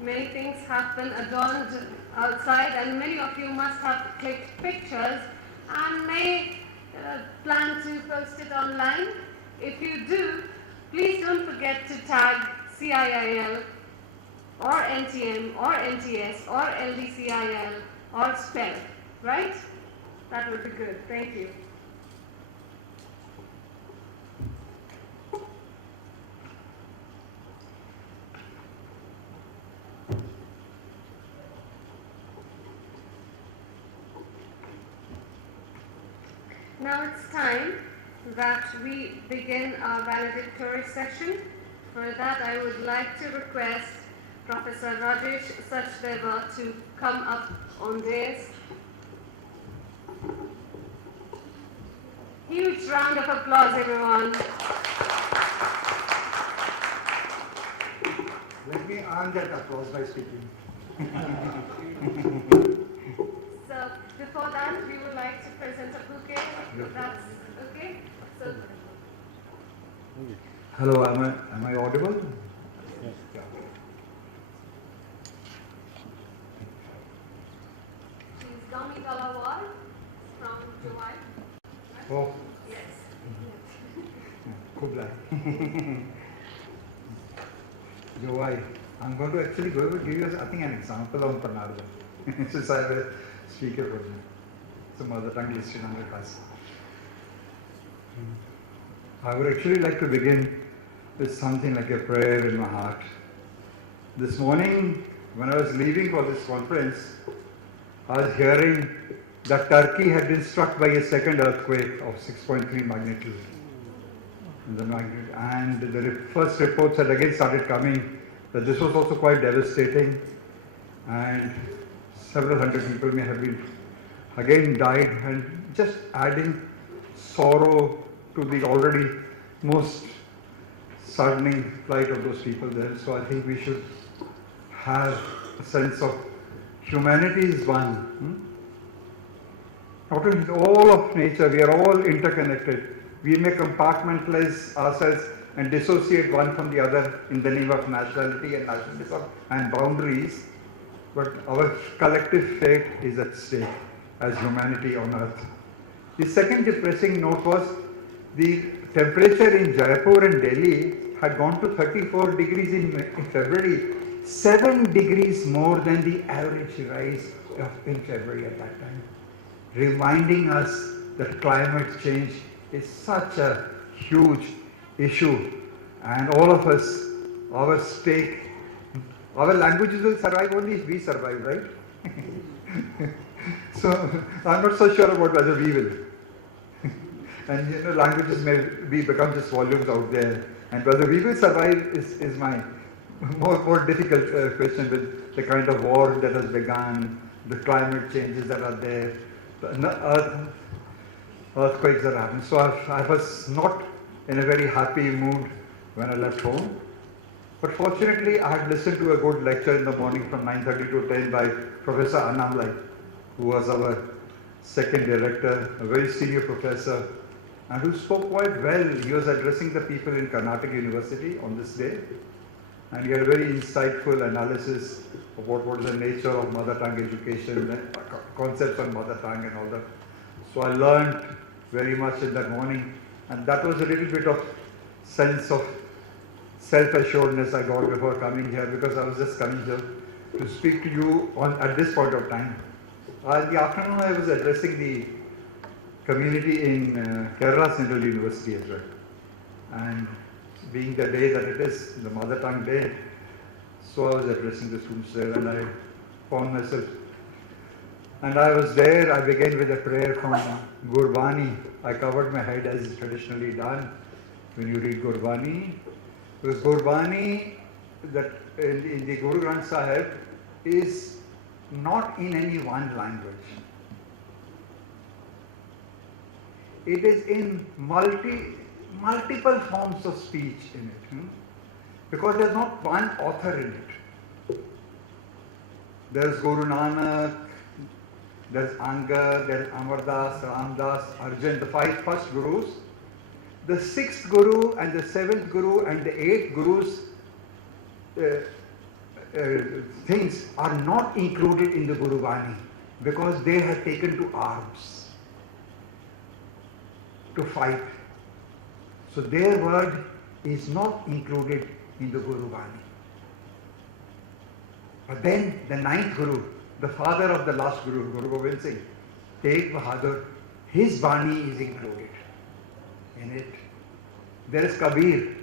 Many things have been adorned outside, and many of you must have clicked pictures and may plan to post it online. If you do, please don't forget to tag CIIL or NTM or NTS or LDCIL or SPEL, right? That would be good. Thank you. Now it's time that we begin our valedictory session. For that, I would like to request Professor Rajesh Sachdeva to come up on dais. Huge round of applause, everyone. Let me earn that applause by speaking. So before that, we would like to present a bouquet. If that's okay. So. Hello, am I audible? Yes. Yeah. She's Gami Talawar from July. Oh. Yes. Kublai. Jowai. I'm going to actually give you, I think, an example of Pranarva. Since I have a speaker version. It's a mother tongue listed on the class. I would actually like to begin with something like a prayer in my heart. This morning, when I was leaving for this conference, I was hearing that Turkey had been struck by a second earthquake of 6.3 magnitude. And the first reports had again started coming that this was also quite devastating, and several hundred people may have been again died, and just adding sorrow to the already most saddening plight of those people there. So I think we should have a sense of humanity is one. Not only all of nature, we are all interconnected. We may compartmentalize ourselves and dissociate one from the other in the name of nationality and nationalism and boundaries, but our collective fate is at stake as humanity on earth. The second depressing note was the temperature in Jaipur and Delhi had gone to 34 degrees in February, 7 degrees more than the average rise in February at that time, reminding us that climate change is such a huge issue, and all of us, our stake, our languages will survive only if we survive, right? So I'm not so sure about whether we will. And languages may become just volumes out there, and whether we will survive is my more difficult question, with the kind of war that has begun, the climate changes that are there, the earthquakes that happen. So I was not in a very happy mood when I left home. But fortunately, I had listened to a good lecture in the morning from 9:30 to 10 by Professor Annamlai, who was our second director, a very senior professor, and who spoke quite well. He was addressing the people in Karnataka University on this day, and he had a very insightful analysis of what is the nature of mother tongue education, concepts on mother tongue and all that. So I learned very much in that morning, and that was a little bit of sense of self-assuredness I got before coming here, because I was just coming here to speak to you at this point of time. In the afternoon I was addressing the community in Kerala Central University as well, and being the day that it is, the mother tongue day, so I was addressing the students there, and I found myself, and I was there, I began with a prayer from Gurbani. I covered my head as is traditionally done when you read Gurbani, because Gurbani that in the Guru Granth Sahib is not in any one language. It is in multiple forms of speech in it, because there is not one author in it. There is Guru Nanak, there is Angad, there is Amar Das, Ram Das, Arjan, the 5 first Gurus. The 6th Guru and the 7th Guru and the 8th Guru's things are not included in the Guru Vani, because they have taken to arms to fight. So their word is not included in the Guru Vani. But then the 9th Guru, the father of the last Guru, Guru Gobind Singh, Tegh Bahadur, his Vani is included in it. There is Kabir.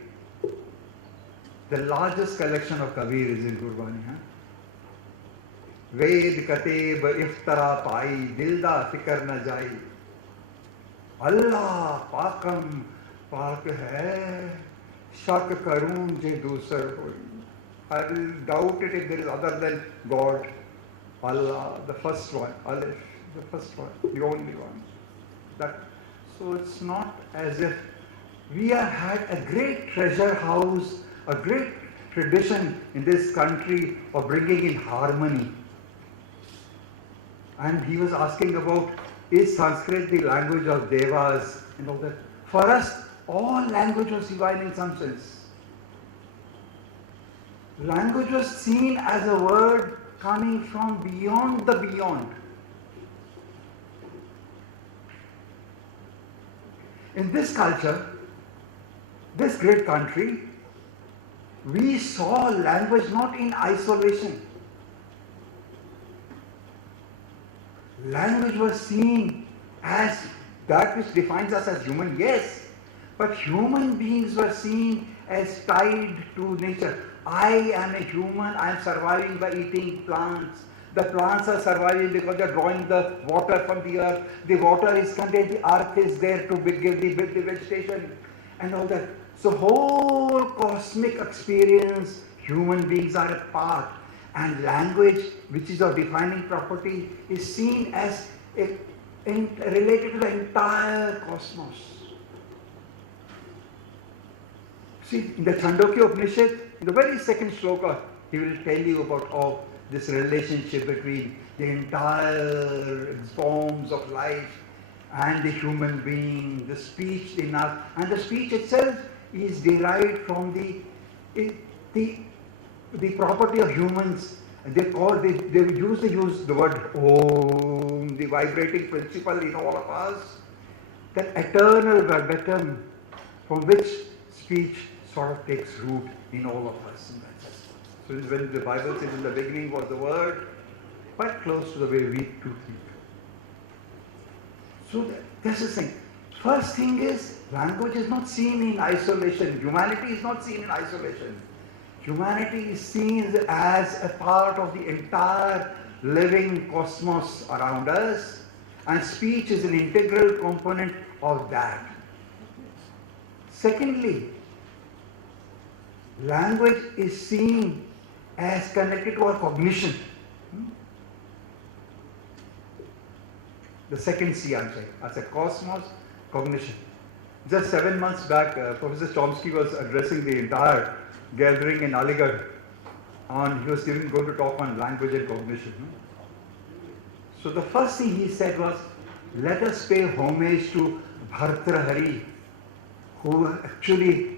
The largest collection of Kabir is in Gurbani. Ved Kateb Iftara Pai Dilda Fikar Na Jai. Allah Pakam Pak Hai Shak Karun Je Dusar Hoi. I will doubt it if there is other than God. Allah, the first one. Aleph, the first one, the only one. So it's not as if we have had a great treasure house, a great tradition in this country of bringing in harmony. And he was asking about, is Sanskrit the language of devas and all that? For us, all language was divine in some sense. Language was seen as a word coming from beyond the beyond. In this culture, this great country, we saw language not in isolation. Language was seen as that which defines us as human, yes, but human beings were seen as tied to nature. I am a human, I am surviving by eating plants. The plants are surviving because they are drawing the water from the earth. The water is contained, the earth is there to give the vegetation and all that. So whole cosmic experience, human beings are a part, and language, which is of defining property, is seen as related to the entire cosmos. See, in the Chandogya Upanishad, in the very second shloka, he will tell you about this relationship between the entire forms of life and the human being, the speech in us, and the speech itself is derived from the property of humans. They usually use the word Om, the vibrating principle in all of us, that eternal verbatim from which speech sort of takes root in all of us. So when the Bible says in the beginning was the word, quite close to the way we do think. So that's the thing. First thing is, language is not seen in isolation. Humanity is not seen in isolation. Humanity is seen as a part of the entire living cosmos around us, and speech is an integral component of that. Secondly, language is seen as connected to our cognition. The second C, I'm saying, as a cosmos, cognition. Just 7 months back, Professor Chomsky was addressing the entire gathering in Aligarh he was going to talk on language and cognition. So the first thing he said was, let us pay homage to Bhartrhari, who actually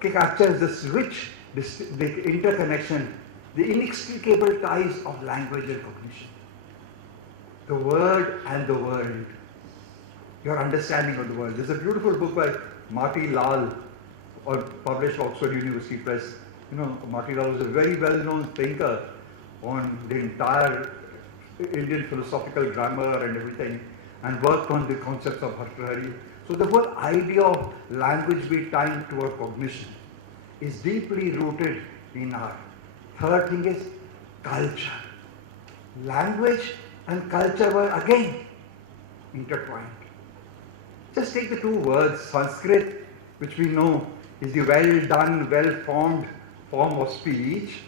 captures this rich, the interconnection, the inextricable ties of language and cognition. The word and the world. Your understanding of the world. There's a beautiful book by Marty Lal, published by Oxford University Press. Marty Lal was a very well-known thinker on the entire Indian philosophical grammar and everything, and worked on the concepts of Bhartrhari. So the whole idea of language being tied to our cognition is deeply rooted in our. Third thing is culture. Language and culture were again intertwined. Just take the two words, Sanskrit, which we know is the well done, well formed form of speech,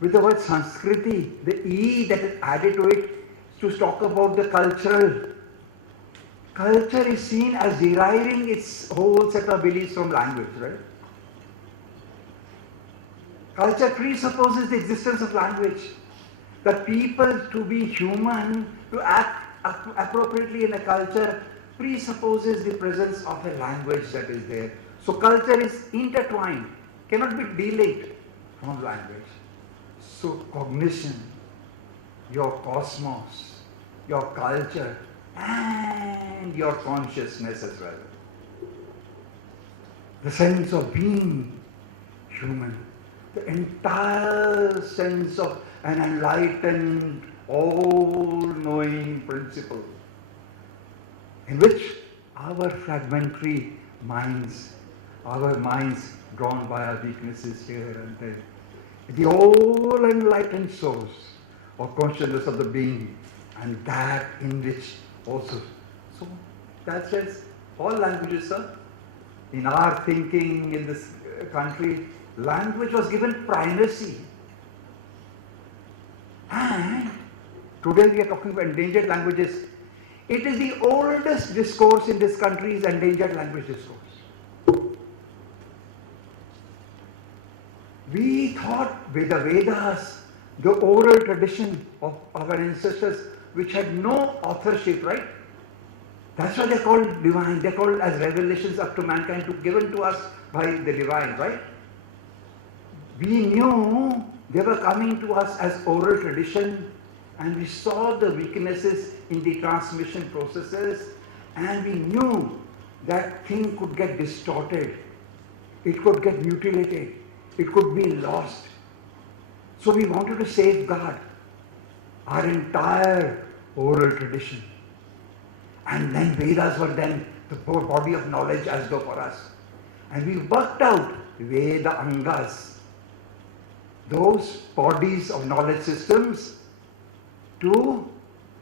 with the word Sanskriti, the E that is added to it to talk about the cultural. Culture is seen as deriving its whole set of beliefs from language, right? Culture presupposes the existence of language. The people to be human, to act appropriately in a culture, presupposes the presence of a language that is there. So culture is intertwined, cannot be delinked from language. So cognition, your cosmos, your culture, and your consciousness as well. The sense of being human, the entire sense of an enlightened, all-knowing principle, in which our fragmentary minds, our minds drawn by our weaknesses here and there, the all-enlightened source of consciousness of the being, and that in which also. So, that sense, all languages are, in our thinking in this country, language was given primacy. And today we are talking about endangered languages. It is the oldest discourse in this country is endangered language discourse. We thought with the Vedas, the oral tradition of our ancestors, which had no authorship, right? That's why they're called divine. They're called as revelations up to mankind, given to us by the divine, right? We knew they were coming to us as oral tradition, and we saw the weaknesses in the transmission processes, and we knew that thing could get distorted, it could get mutilated, it could be lost. So we wanted to safeguard our entire oral tradition. And then Vedas were then the body of knowledge as though for us. And we worked out Veda Angas, those bodies of knowledge systems, to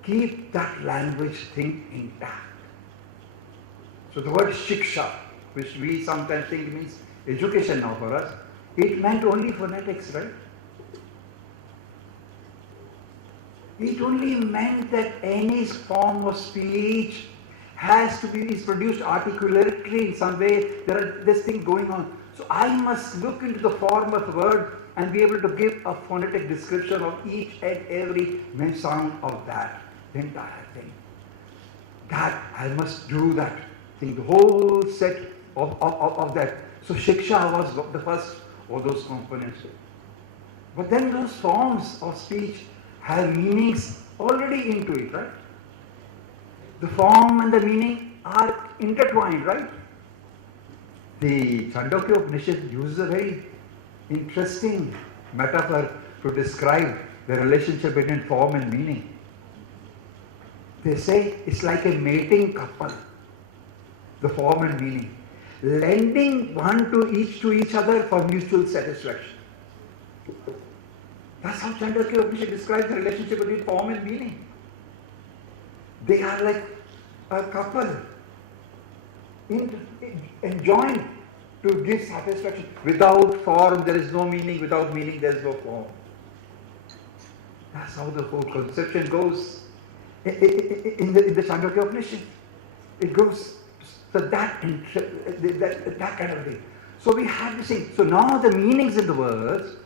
keep that language thing intact. So the word Shiksha, which we sometimes think means education now for us, it meant only phonetics, right? It only meant that any form of speech has to be is produced articulately in some way. There are this thing going on. So I must look into the form of a word and be able to give a phonetic description of each and every sound of that entire thing. That I must do that thing, the whole set of that. So Shiksha was the first of those components. But then those forms of speech have meanings already into it, right? The form and the meaning are intertwined, right? The Chandogya Upanishad uses a very interesting metaphor to describe the relationship between form and meaning. They say it's like a mating couple, the form and meaning, lending one to each other for mutual satisfaction. That's how Chandogya Upanishad describes the relationship between form and meaning. They are like a couple, enjoined to give satisfaction. Without form there is no meaning, without meaning there is no form. That's how the whole conception goes in the Chandogya Upanishad. It goes So that kind of thing. So we have to sing. So now the meanings in the words,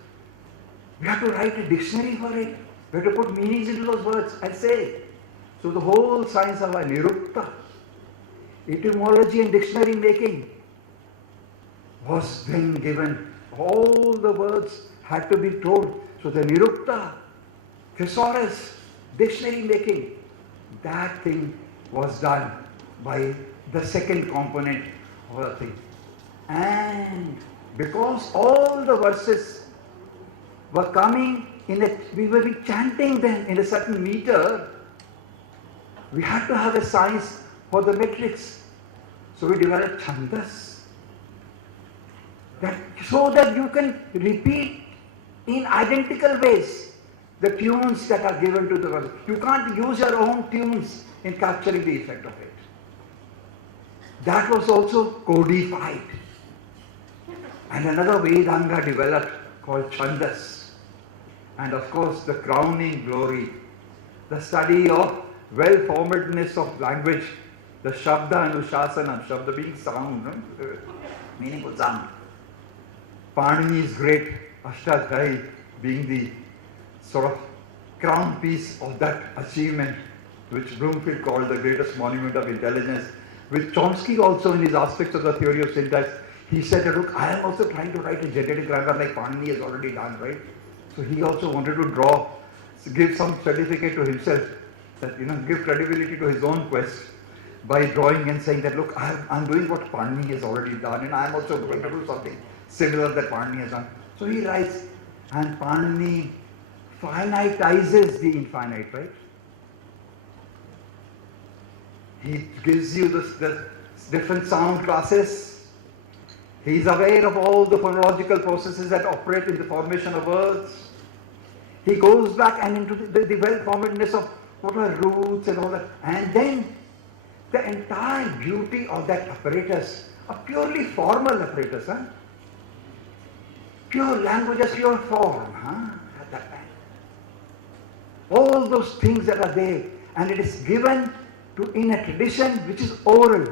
we have to write a dictionary for it. We have to put meanings into those words and say. So the whole science of our Nirukta, etymology and dictionary making was then given. All the words had to be told. So the Nirukta, thesaurus, dictionary making, that thing was done by the second component of the thing. And because all the verses were coming we were chanting them in a certain meter, we had to have a science for the metrics. So we developed chandas. So that you can repeat in identical ways the tunes that are given to the verse. You can't use your own tunes in capturing the effect of it. That was also codified. And another Vedanga developed called Chandas. And of course the crowning glory, the study of well-formedness of language, the Shabda Anushasana, Shabda being sound, meaningful sound. Panini's great Ashtadhyayi being the sort of crown piece of that achievement, which Bloomfield called the greatest monument of intelligence, which Chomsky also in his aspects of the theory of syntax, he said, look, I am also trying to write a genetic grammar like Panini has already done, right? So he also wanted to give some certificate to himself, that, give credibility to his own quest by drawing and saying that, look, I'm doing what Panini has already done and I'm also going to do something similar that Panini has done. So he writes, and Panini finitizes the infinite, right? He gives you the different sound classes. He is aware of all the phonological processes that operate in the formation of words. He goes back and into the well-formedness of what are roots and all that. And then the entire beauty of that apparatus, a purely formal apparatus, pure language as pure form, at that time. All those things that are there, and it is given in a tradition which is oral.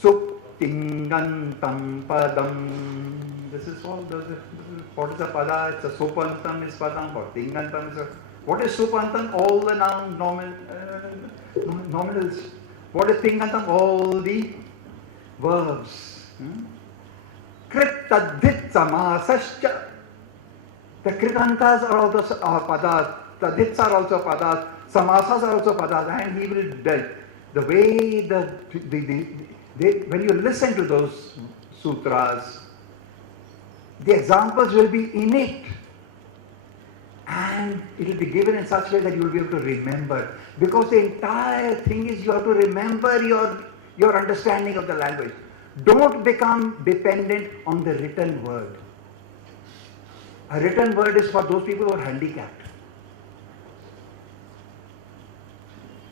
So, Tingantam Padam. This is all. What is a pada? It's a Supantam is Padam. Or Tingantam is a. What is Supantam? All the nominals. What is Tingantam? All the verbs. Krit Tadhit Samasascha. The Kritantas are also padas. Tadhits are also padas. Samasas are also padas. And he will the way when you listen to those sutras, the examples will be in it, and it will be given in such a way that you will be able to remember. Because the entire thing is you have to remember your understanding of the language. Don't become dependent on the written word. A written word is for those people who are handicapped.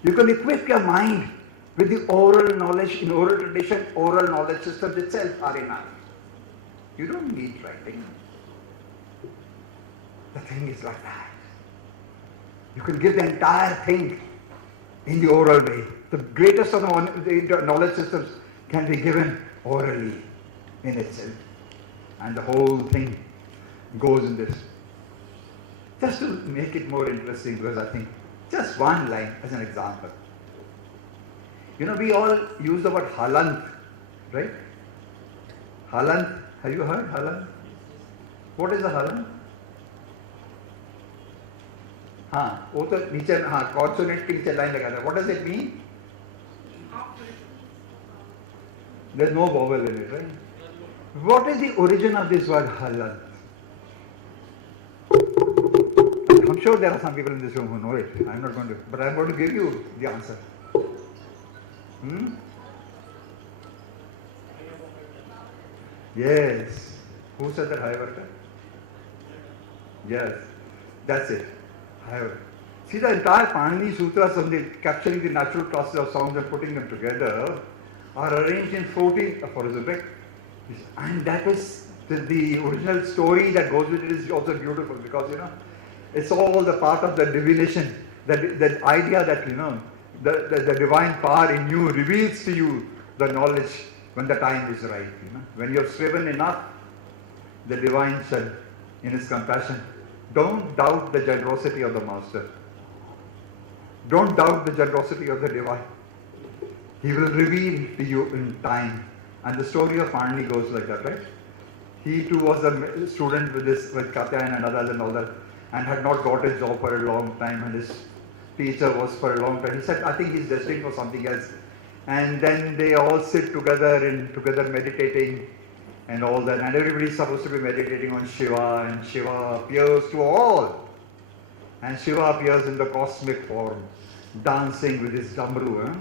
You can equip your mind with the oral knowledge. In oral tradition, oral knowledge systems itself are enough. You don't need writing. The thing is like that. You can give the entire thing in the oral way. The greatest of the knowledge systems can be given orally in itself. And the whole thing goes in this. Just to make it more interesting, because I think just one line as an example. We all use the word halant, right? Halant, have you heard halant? What is a halant? वो तो नीचे consonant के नीचे line लगा था. What does it mean? There's no vowel in it, right? What is the origin of this word halant? I'm sure there are some people in this room who know it. I'm not going to, but I'm going to give you the answer. Yes. Who said that Hayavardhan? Yes. That's it. Hayavardhan. See, the entire Panini Sutras capturing the natural classes of sounds and putting them together are arranged in 14 aphorisms. And that is the original story that goes with it is also beautiful, because it's all the part of the divination, that idea that the divine power in you reveals to you the knowledge when the time is right. When you have striven enough, the divine shall, in his compassion, don't doubt the generosity of the master. Don't doubt the generosity of the divine. He will reveal to you in time. And the story of Panini goes like that, right? He too was a student with Katyayan and others and all that, and had not got a job for a long time, and his teacher was for a long time. He said, I think he's destined for something else. And then they all sit together meditating and all that, and everybody's supposed to be meditating on Shiva, and Shiva appears to all. And Shiva appears in the cosmic form, dancing with his damru.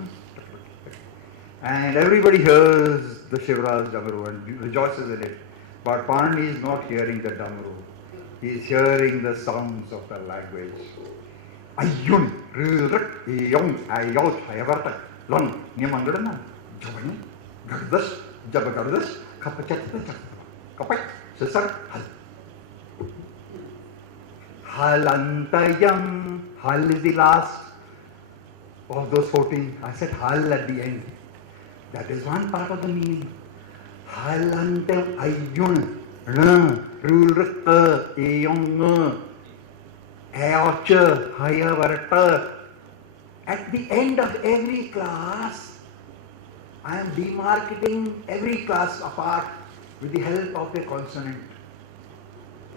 And everybody hears the Shivra's damru and rejoices in it. But Panini is not hearing the damru. He is hearing the sounds of the language. Ayun, Rilrik, Yong, Ayot, Ayavartak, Long, Niamangadana, Jabani, Gardas, Jabagardas, Kapachat, Kapak, Sesar, Hal. Halantayam, Hal is the last of those 14. I said Hal at the end. That is one part of the meaning. Halantayam, Ayun, Rilrik, Yong, Ayot, Ayavartak. At the end of every class, I am demarcating every class apart with the help of a consonant.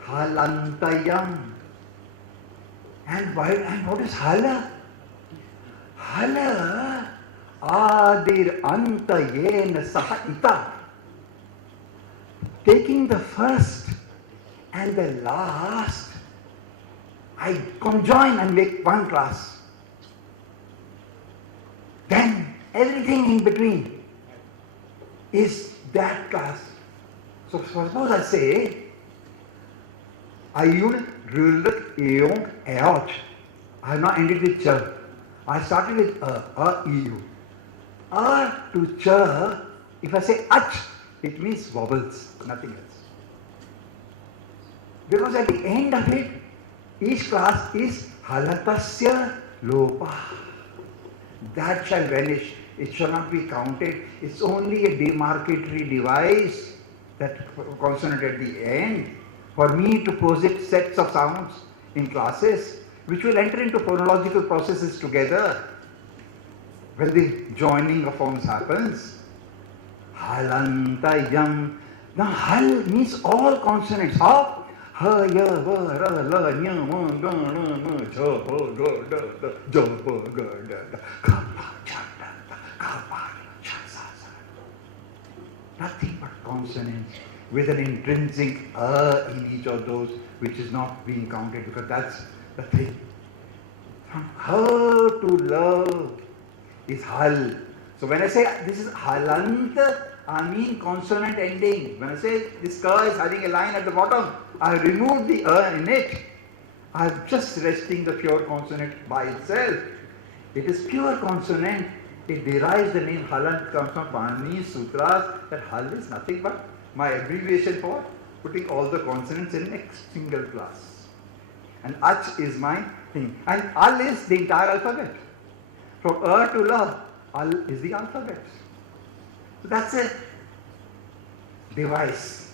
Halantayam. And what is hala? Hala adir antayen sahaita. Taking the first and the last, I conjoin and make one class. Then everything in between is that class. So suppose I say Ayun, Ruluk, Eong, Eot. I have not ended with Ch. I started with E-U. To Ch, if I say Ach, it means vowels, nothing else. Because at the end of it, each class is Halatasya Lopa. That shall vanish. It shall not be counted. It's only a demarcatory device, that consonant at the end, for me to posit sets of sounds in classes which will enter into phonological processes together. When the joining of forms happens, Halantayam. Now Hal means all consonants. How? Ha, ya, va, ra, la, nya, ma, ga, ra, ma, cha, pa, ga, da, da, ja, pa, ga, da, da, ka, pa, cha, da, da, ka, pa, cha, sa, sa. Nothing but consonants with an intrinsic in each of those, which is not being counted, because that's the thing. From her to love is Hal. So when I say this is Halant, I mean consonant ending. When I say this ka is having a line at the bottom, I remove the in it. I am just resting the pure consonant by itself. It is pure consonant. It derives the name Halant, comes from Panini Sutras, that Hal is nothing but my abbreviation for putting all the consonants in a single class. And Ach is my thing. And Al is the entire alphabet. From to La, Al is the alphabet. So that's a device.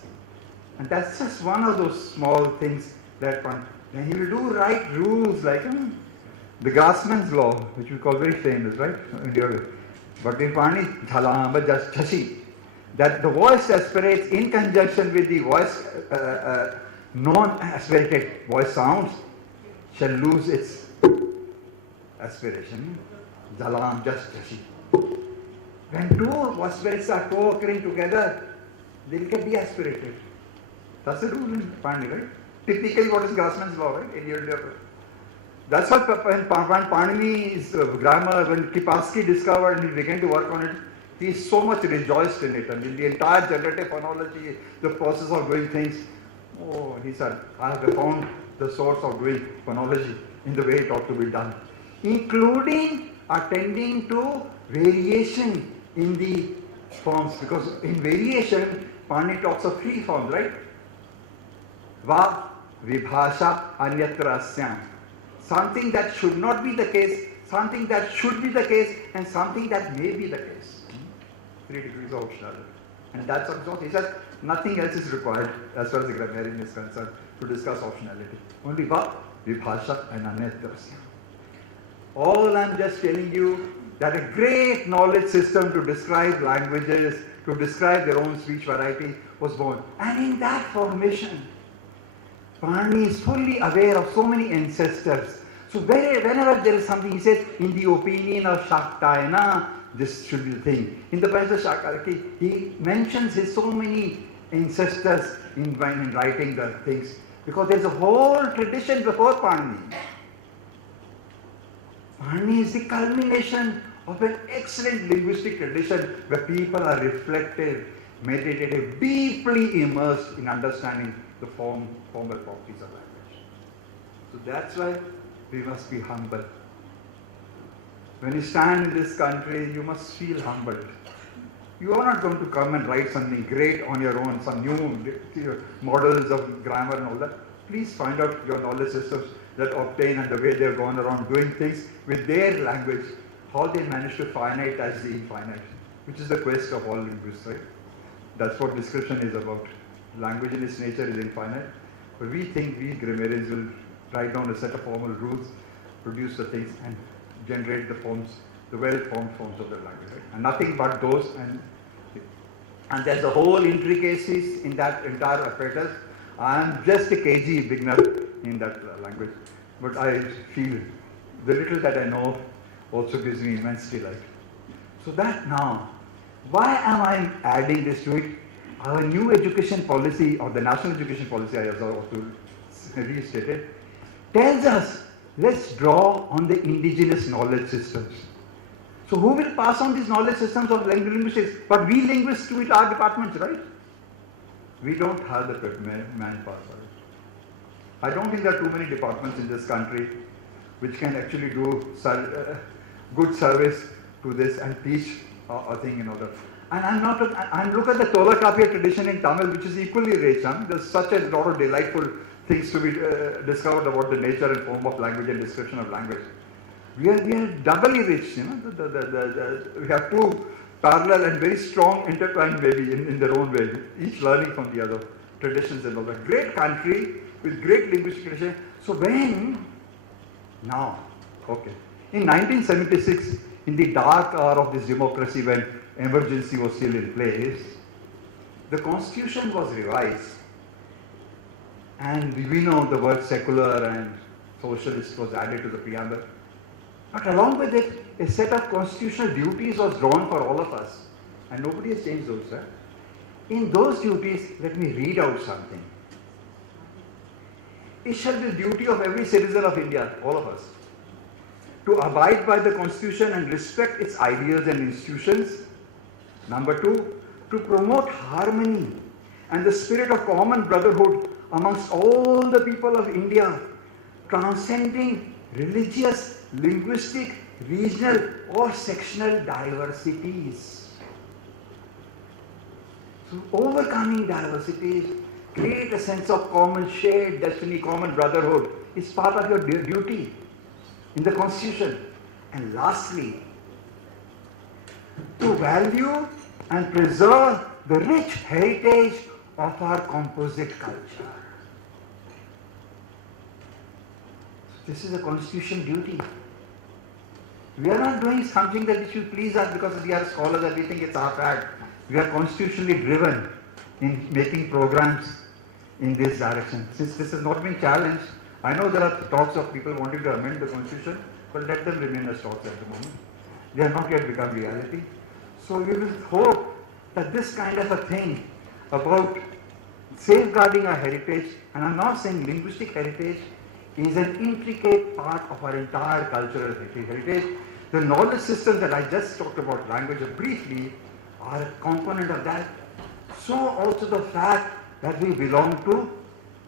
And that's just one of those small things that one. And he will do right rules like the Grassman's law, which we call very famous, right? But in Panini, Jhalamba just Chashi, that the voice aspirates in conjunction with the voice, non-aspirated voice sounds, shall lose its aspiration. Jalam just Chashi. When two voice spirits are co-occurring together, they will get de-aspirated. That's the rule in Panini, right? Typically, what is Grassman's law, right? That's what when Panini's grammar, when Kipasky discovered and he began to work on it, he so much rejoiced in it. And in the entire generative phonology, the process of doing things, oh, he said, I have found the source of doing phonology in the way it ought to be done, including attending to variation in the forms, because in variation, Panini talks of three forms, right? Va, Vibhasha, Anyatra, Asyam. Something that should not be the case, something that should be the case, and something that may be the case. 3 degrees of optionality. And that's what he said, nothing else is required as far as the grammarian is concerned to discuss optionality. Only what? Vibhasha and Anyatrasya. All I'm just telling you that a great knowledge system to describe languages, to describe their own speech variety was born. And in that formation, Panini is fully aware of so many ancestors. So whenever there is something, he says, in the opinion of Shaktayana, this should be the thing. In the Pancha Shakaraki, he mentions his so many ancestors in writing the things. Because there is a whole tradition before Panini. Panini is the culmination of an excellent linguistic tradition where people are reflective, meditative, deeply immersed in understanding the formal properties of language. So that's why we must be humble. When you stand in this country, you must feel humbled. You are not going to come and write something great on your own, some new models of grammar and all that. Please find out your knowledge systems that obtain and the way they have gone around doing things with their language, how they manage to finitize the infinite, which is the quest of all linguists, right? That's what description is about. Language in its nature is infinite, but we think we grammarians will write down a set of formal rules, produce the things, and generate the forms, the well-formed forms of the language, right? And nothing but those, and there's a whole intricacies in that entire apparatus. I am just a KG beginner in that language, but I feel the little that I know also gives me immense delight. So that now, why am I adding this to it? Our new education policy, or the national education policy, I have also restated, tells us, let's draw on the indigenous knowledge systems. So who will pass on these knowledge systems of linguistics? But we linguists do it, our departments, right? We don't have the manpower for it. I don't think there are too many departments in this country which can actually do good service to this and teach a thing in order. And I'm look at the Tolakapia tradition in Tamil, which is equally rich. There's such a lot of delightful things to be discovered about the nature and form of language and description of language. We are doubly rich, you know. We have two parallel and very strong intertwined maybe in their own way, each learning from the other traditions and all that. Great country with great linguistic tradition. So in 1976, in the dark hour of this democracy when emergency was still in place, the constitution was revised. And we know the word secular and socialist was added to the preamble. But along with it, a set of constitutional duties was drawn for all of us. And nobody has changed those, right? In those duties, let me read out something. It shall be the duty of every citizen of India, all of us, to abide by the constitution and respect its ideas and institutions. Number 2, to promote harmony and the spirit of common brotherhood amongst all the people of India, transcending religious, linguistic, regional or sectional diversities. So overcoming diversities, create a sense of common shared destiny, common brotherhood is part of your duty in the constitution. And lastly, to value and preserve the rich heritage of our composite culture. This is a constitutional duty. We are not doing something that should please us because we are scholars and we think it's our fad. We are constitutionally driven in making programs in this direction. Since this has not been challenged, I know there are talks of people wanting to amend the constitution, but let them remain as talks at the moment. They have not yet become reality. So we will hope that this kind of a thing about safeguarding our heritage, and I'm not saying linguistic heritage, is an intricate part of our entire cultural heritage. The knowledge systems that I just talked about, language briefly, are a component of that. So also the fact that we belong to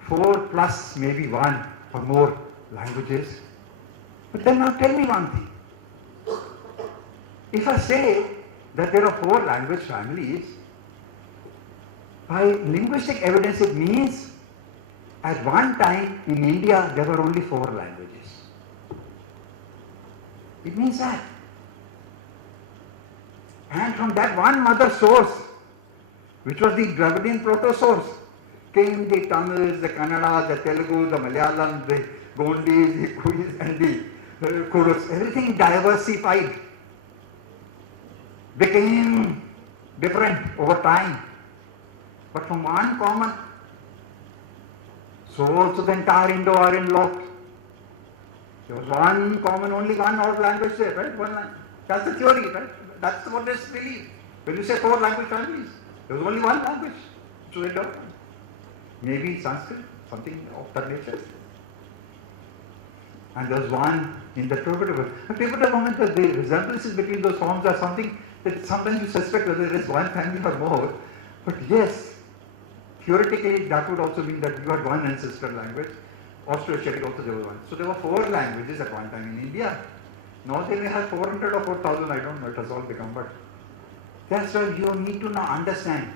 4 plus maybe 1 or more languages. But then now tell me one thing. If I say that there are 4 language families, by linguistic evidence it means at one time in India there were only 4 languages. It means that. And from that one mother source, which was the Dravidian proto-source, came the Tamils, the Kannada, the Telugu, the Malayalam, the Gondis, the Kuis and the Kurus. Everything diversified, became different over time. But from one common, so also the entire Indo-Aryan lot. There was one common, only one old language there, right? One language. That's the theory, right? That's what they believe. When you say 4 language families, there was only one language. So they don't. Maybe Sanskrit, something of that nature. And there was one in the Tibetan. The Tibetan moment, the resemblances between those forms are something that sometimes you suspect whether there is one family or more. But yes, theoretically that would also mean that you had one ancestral language. Austro-Asiatic also there was one. So there were 4 languages at one time in India. Now they may have 400 or 4,000, I don't know, it has all become. But that's why you need to now understand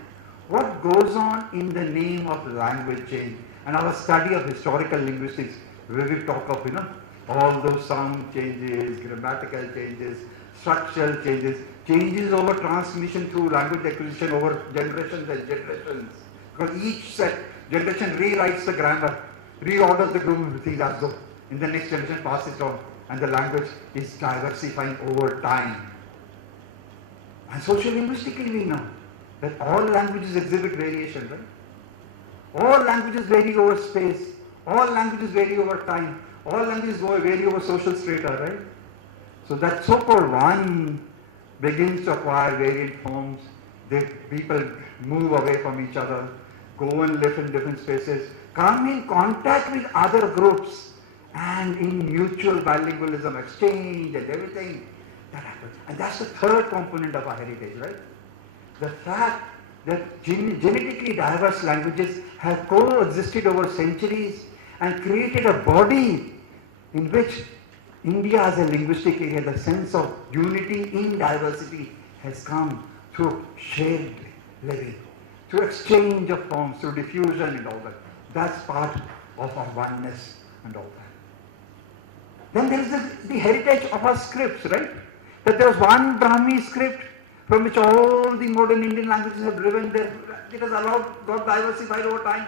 what goes on in the name of language change. And our study of historical linguistics, where we talk of, all those sound changes, grammatical changes, structural changes, changes over transmission through language acquisition over generations and generations. Because each generation rewrites the grammar, reorders the group of things as though in the next generation passes it on, and the language is diversifying over time. And sociolinguistically we know that all languages exhibit variation, right? All languages vary over space, all languages vary over time, all languages vary over social strata, right? So that so-called one begins to acquire variant forms, people move away from each other, go and live in different spaces, come in contact with other groups, and in mutual bilingualism exchange and everything, that happens. And that's the third component of our heritage, right? The fact that genetically diverse languages have coexisted over centuries and created a body in which India as a linguistic area, the sense of unity in diversity has come through shared living, through exchange of forms, through diffusion and all that. That's part of our oneness and all that. Then there is the heritage of our scripts, right? That there was one Brahmi script from which all the modern Indian languages have driven there. It has got diversified over time.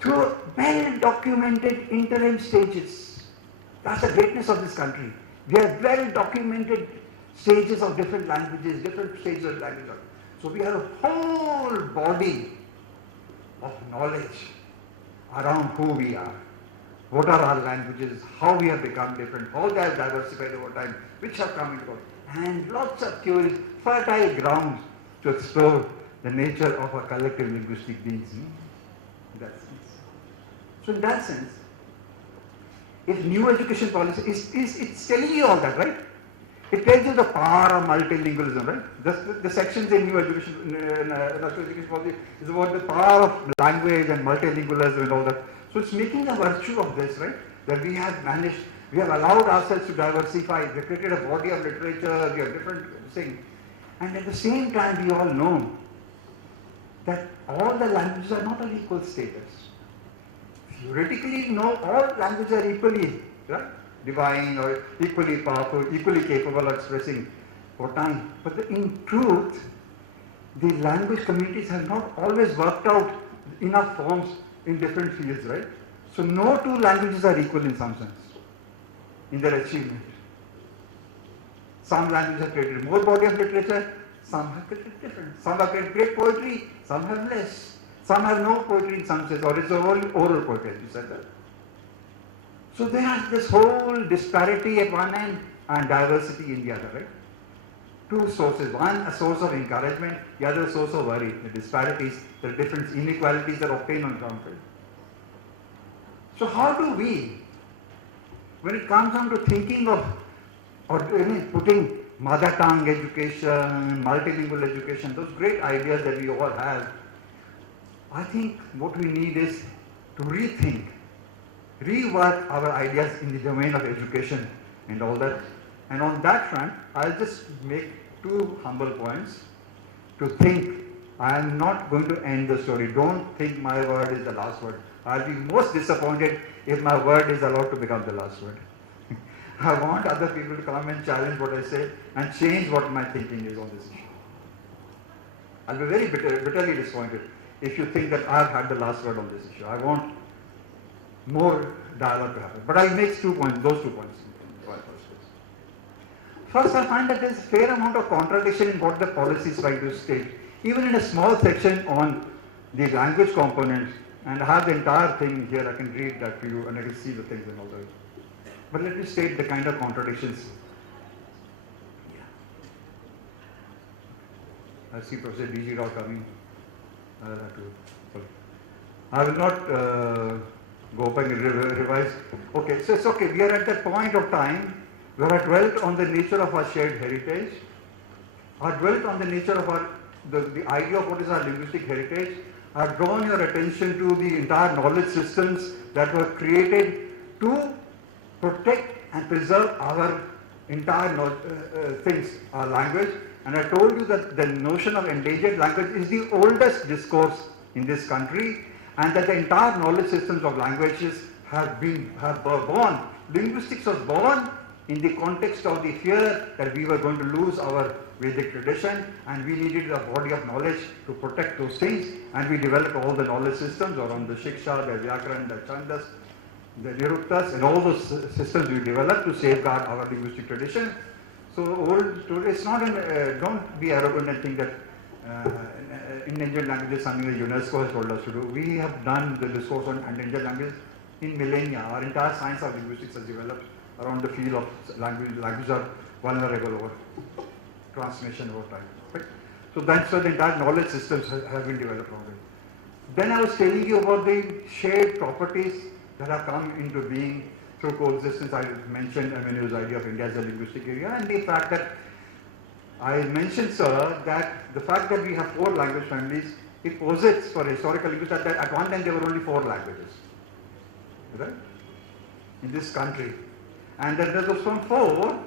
Through well-documented interim stages. That's the greatness of this country. We have well-documented stages of different languages, different stages of language. So we have a whole body of knowledge around who we are. What are our languages, how we have become different, how they have diversified over time, which have come into and lots of theories, fertile grounds to explore the nature of our collective linguistic beings. In that sense. So in that sense, if new education policy it's telling you all that, right? It tells you the power of multilingualism, right? The sections in new education, national education policy is about the power of language and multilingualism and all that. So it's making a virtue of this, right? That we have managed, we have allowed ourselves to diversify, we have created a body of literature, we have different things. And at the same time, we all know that all the languages are not of equal status. Theoretically, no, all languages are equally, right? Divine or equally powerful, equally capable of expressing for time. But in truth, the language communities have not always worked out enough forms in different fields, right? So no two languages are equal in some sense, in their achievement. Some languages have created more body of literature, some have created different. Some have created great poetry, some have less. Some have no poetry in some sense, or it's all oral poetry, as you said that. So there is this whole disparity at one end and diversity in the other, right? Two sources, one a source of encouragement, the other a source of worry, the disparities, the different inequalities that obtain on ground. So how do we, when it comes down to thinking of or putting mother tongue education, multilingual education, those great ideas that we all have, I think what we need is to rethink, rework our ideas in the domain of education and all that. And on that front, I'll just make two humble points to think. I am not going to end the story. Don't think my word is the last word. I'll be most disappointed if my word is allowed to become the last word. I want other people to come and challenge what I say and change what my thinking is on this issue. I'll be very bitterly disappointed if you think that I've had the last word on this issue. I want more dialogue to happen. But I'll make those 2 points. First, I find that there's a fair amount of contradiction in what the policy is trying to state. Even in a small section on the language component, and I have the entire thing here, I can read that to you and I can see the things and all that. But let me state the kind of contradictions. I see Professor D.G. Rao coming. I will not go back and revise. Okay, so it's okay. We are at that point of time where I dwelt on the nature of our shared heritage. I dwelt on the nature of the idea of what is our linguistic heritage. I have drawn your attention to the entire knowledge systems that were created to protect and preserve our entire our language. And I told you that the notion of endangered language is the oldest discourse in this country, and that the entire knowledge systems of languages have born. Linguistics was born in the context of the fear that we were going to lose our Vedic tradition, and we needed a body of knowledge to protect those things, and we developed all the knowledge systems around the Shiksha, the Vyakaran, the Chandas, the Niruktas, and all those systems we developed to safeguard our linguistic tradition. So it's not don't be arrogant and think that endangered languages is something that UNESCO has told us to do. We have done the discourse on endangered languages in millennia. Our entire science of linguistics has developed around the field of language. Languages are vulnerable over transmission over time. Right? So that's why the entire knowledge systems have been developed around it. Then I was telling you about the shared properties that have come into being through coexistence. I mentioned Emanuel's idea of India as a linguistic area, and the fact that I mentioned, sir, that the fact that we have 4 language families, it posits for historical linguists that at one time there were only 4 languages, right, in this country. And then there was from 4,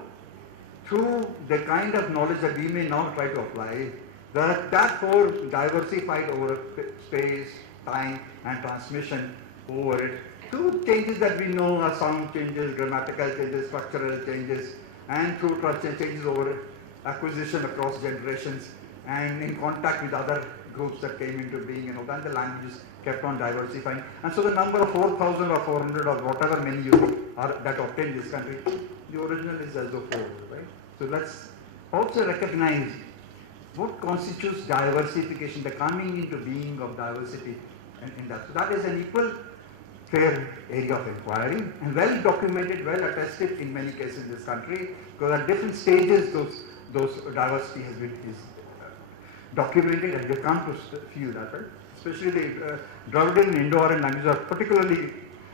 through the kind of knowledge that we may now try to apply, that 4 diversified over space, time, and transmission over it. Through changes that we know are sound changes, grammatical changes, structural changes, and through changes over acquisition across generations, and in contact with other groups that came into being, and all that, the languages kept on diversifying. And so the number of 4,000 or 400 or whatever many you are that obtained this country, the original is also 4, right? So let's also recognize what constitutes diversification, the coming into being of diversity in that. So that is an equal fair area of inquiry, and well documented, well attested in many cases in this country, because at different stages those diversity has been documented, and they come to feel that, right? Especially the Dravidian and Indo-Aryan languages are particularly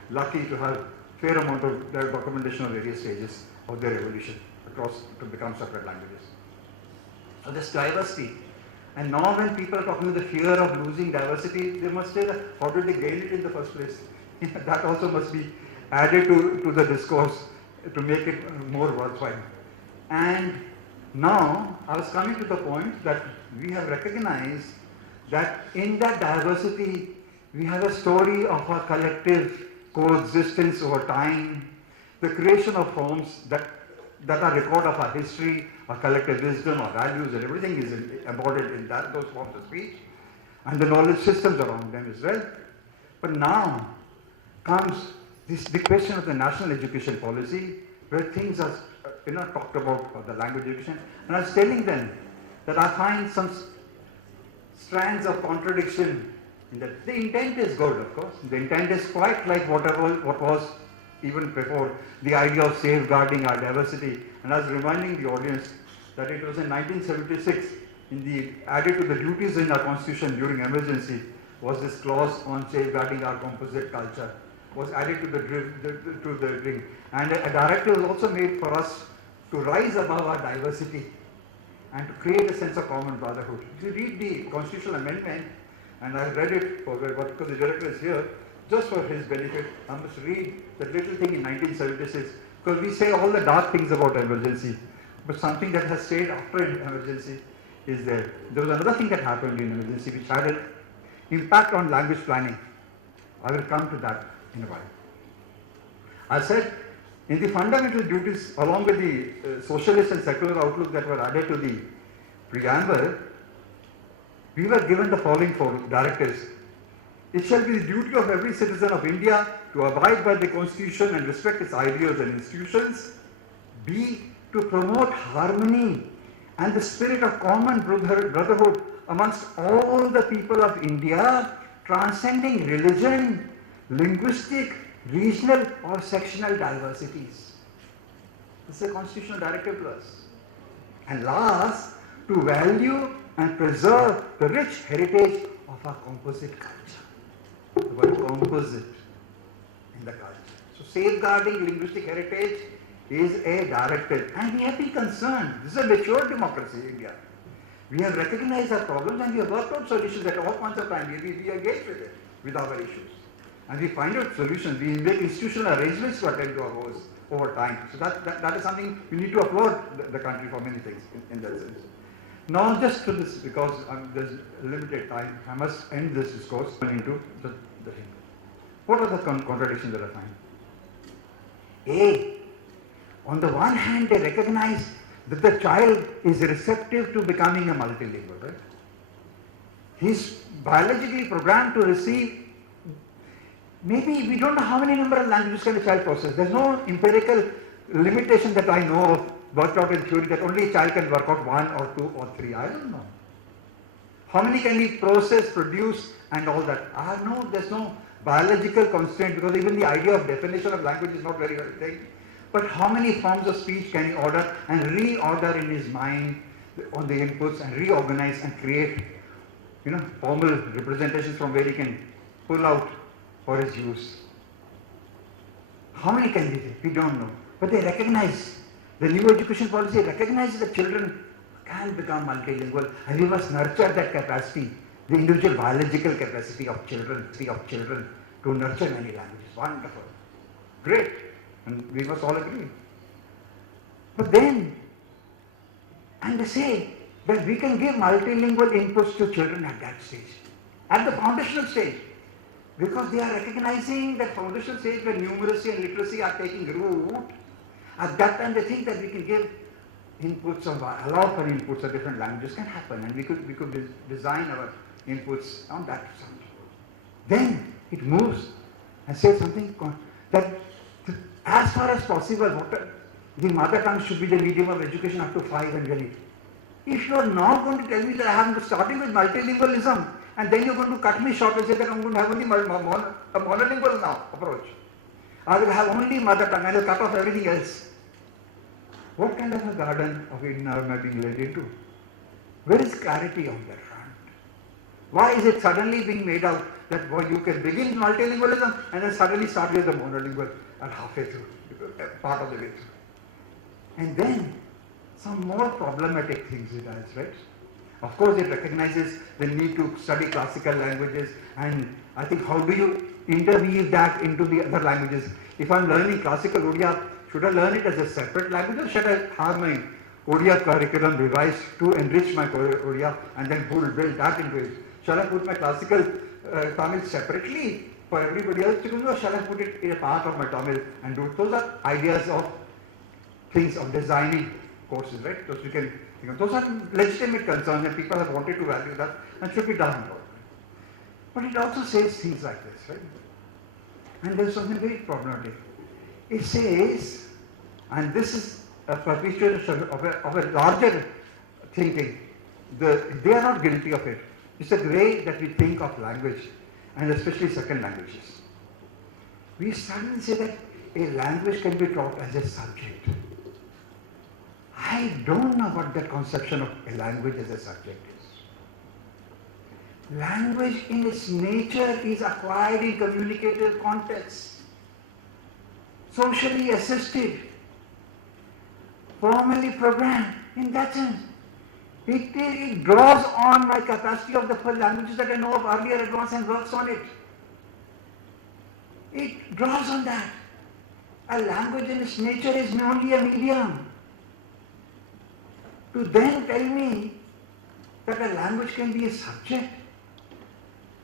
lucky to have fair amount of their documentation of various stages of their evolution across to become separate languages. So this diversity, and now when people are talking about the fear of losing diversity, they must say that how did they gain it in the first place? That also must be added to the discourse to make it more worthwhile. And now I was coming to the point that we have recognized that in that diversity we have a story of our collective coexistence over time, the creation of forms that are record of our history, our collective wisdom, our values, and everything is embodied in those forms of speech, and the knowledge systems around them as well. But now comes the question of the national education policy, where things are talked about the language education, and I was telling them that I find some strands of contradiction in that. The intent is good, of course. The intent is quite like what was even before, the idea of safeguarding our diversity. And I was reminding the audience that it was in 1976, added to the duties in our constitution during emergency, was this clause on safeguarding our composite culture, was added to the ring. And a directive was also made for us to rise above our diversity and to create a sense of common brotherhood. If you read the constitutional amendment, and I read it because the director is here, just for his benefit, I must read that little thing in 1976, because we say all the dark things about emergency, but something that has stayed after emergency is there. There was another thing that happened in emergency which had an impact on language planning. I will come to that in a while. I said In the fundamental duties, along with the socialist and secular outlook that were added to the preamble, we were given the following four directives. It shall be the duty of every citizen of India to abide by the Constitution and respect its ideals and institutions. B. To promote harmony and the spirit of common brotherhood amongst all the people of India, transcending religion, linguistic, regional or sectional diversities. This is a constitutional directive to us. And last, to value and preserve the rich heritage of our composite culture. The word composite in the culture. So safeguarding linguistic heritage is a directive, and we have been concerned. This is a mature democracy, India. We have recognized our problems and we have worked out solutions at all points of time. We engage with it, with our issues. And we find out solutions. We make institutional arrangements to attend to our woes over time. So that is something we need to applaud the country for many things in that sense. Now just to this, because there's limited time, I must end this discourse into the thing. What are the contradictions that I find? A, on the one hand, they recognize that the child is receptive to becoming a multilingual, right? He's biologically programmed to receive, maybe we don't know how many number of languages can a child process. There's no empirical limitation that I know of worked out in theory that only a child can work out 1 or 2 or 3. I don't know. How many can he process, produce and all that? No, there's no biological constraint, because even the idea of definition of language is not very clear. But how many forms of speech can he order and reorder in his mind on the inputs and reorganize and create, formal representations from where he can pull out for his use? How many can be there? We don't know. But they recognize, the new education policy recognizes that children can become multilingual, and we must nurture that capacity, the individual biological capacity of children to nurture many languages. Wonderful. Great. And we must all agree. But then, and they say that we can give multilingual inputs to children at that stage, at the foundational stage, because they are recognizing that foundational stage where numeracy and literacy are taking root. At that time, they think that we can give inputs of allow for inputs of different languages can happen, and we could design our inputs on that sound. Then it moves and says something that as far as possible, the mother tongue should be the medium of education up to 5 and 20. If you are not going to tell me that I am starting with multilingualism, and then you are going to cut me short and say that I am going to have only a monolingual now approach, I will have only mother tongue and I will cut off everything else. What kind of a garden of Eden am I being led into? Where is clarity on that front? Why is it suddenly being made out that you can begin multilingualism and then suddenly start with the monolingual at halfway through, part of the way through? And then some more problematic things it has, right? Of course, it recognizes the need to study classical languages, and I think how do you interweave that into the other languages? If I'm learning classical Odia, should I learn it as a separate language, or should I have my Odia curriculum revised to enrich my Odia and then build that into it? Shall I put my classical Tamil separately for everybody else to do, or shall I put it in a part of my Tamil and do it? Those are ideas of things of designing courses, right? Those are legitimate concerns, and people have wanted to value that and should be done. But it also says things like this, right? And there's something very problematic. It says, and this is a perpetuation of a larger thinking, they are not guilty of it. It's the way that we think of language, and especially second languages. We suddenly say that a language can be taught as a subject. I don't know what that conception of a language as a subject is. Language in its nature is acquired in communicative context, socially assisted, formally programmed in that sense. It draws on my capacity of the languages that I know of earlier advance and works on it. It draws on that. A language in its nature is only a medium. To then tell me that a language can be a subject,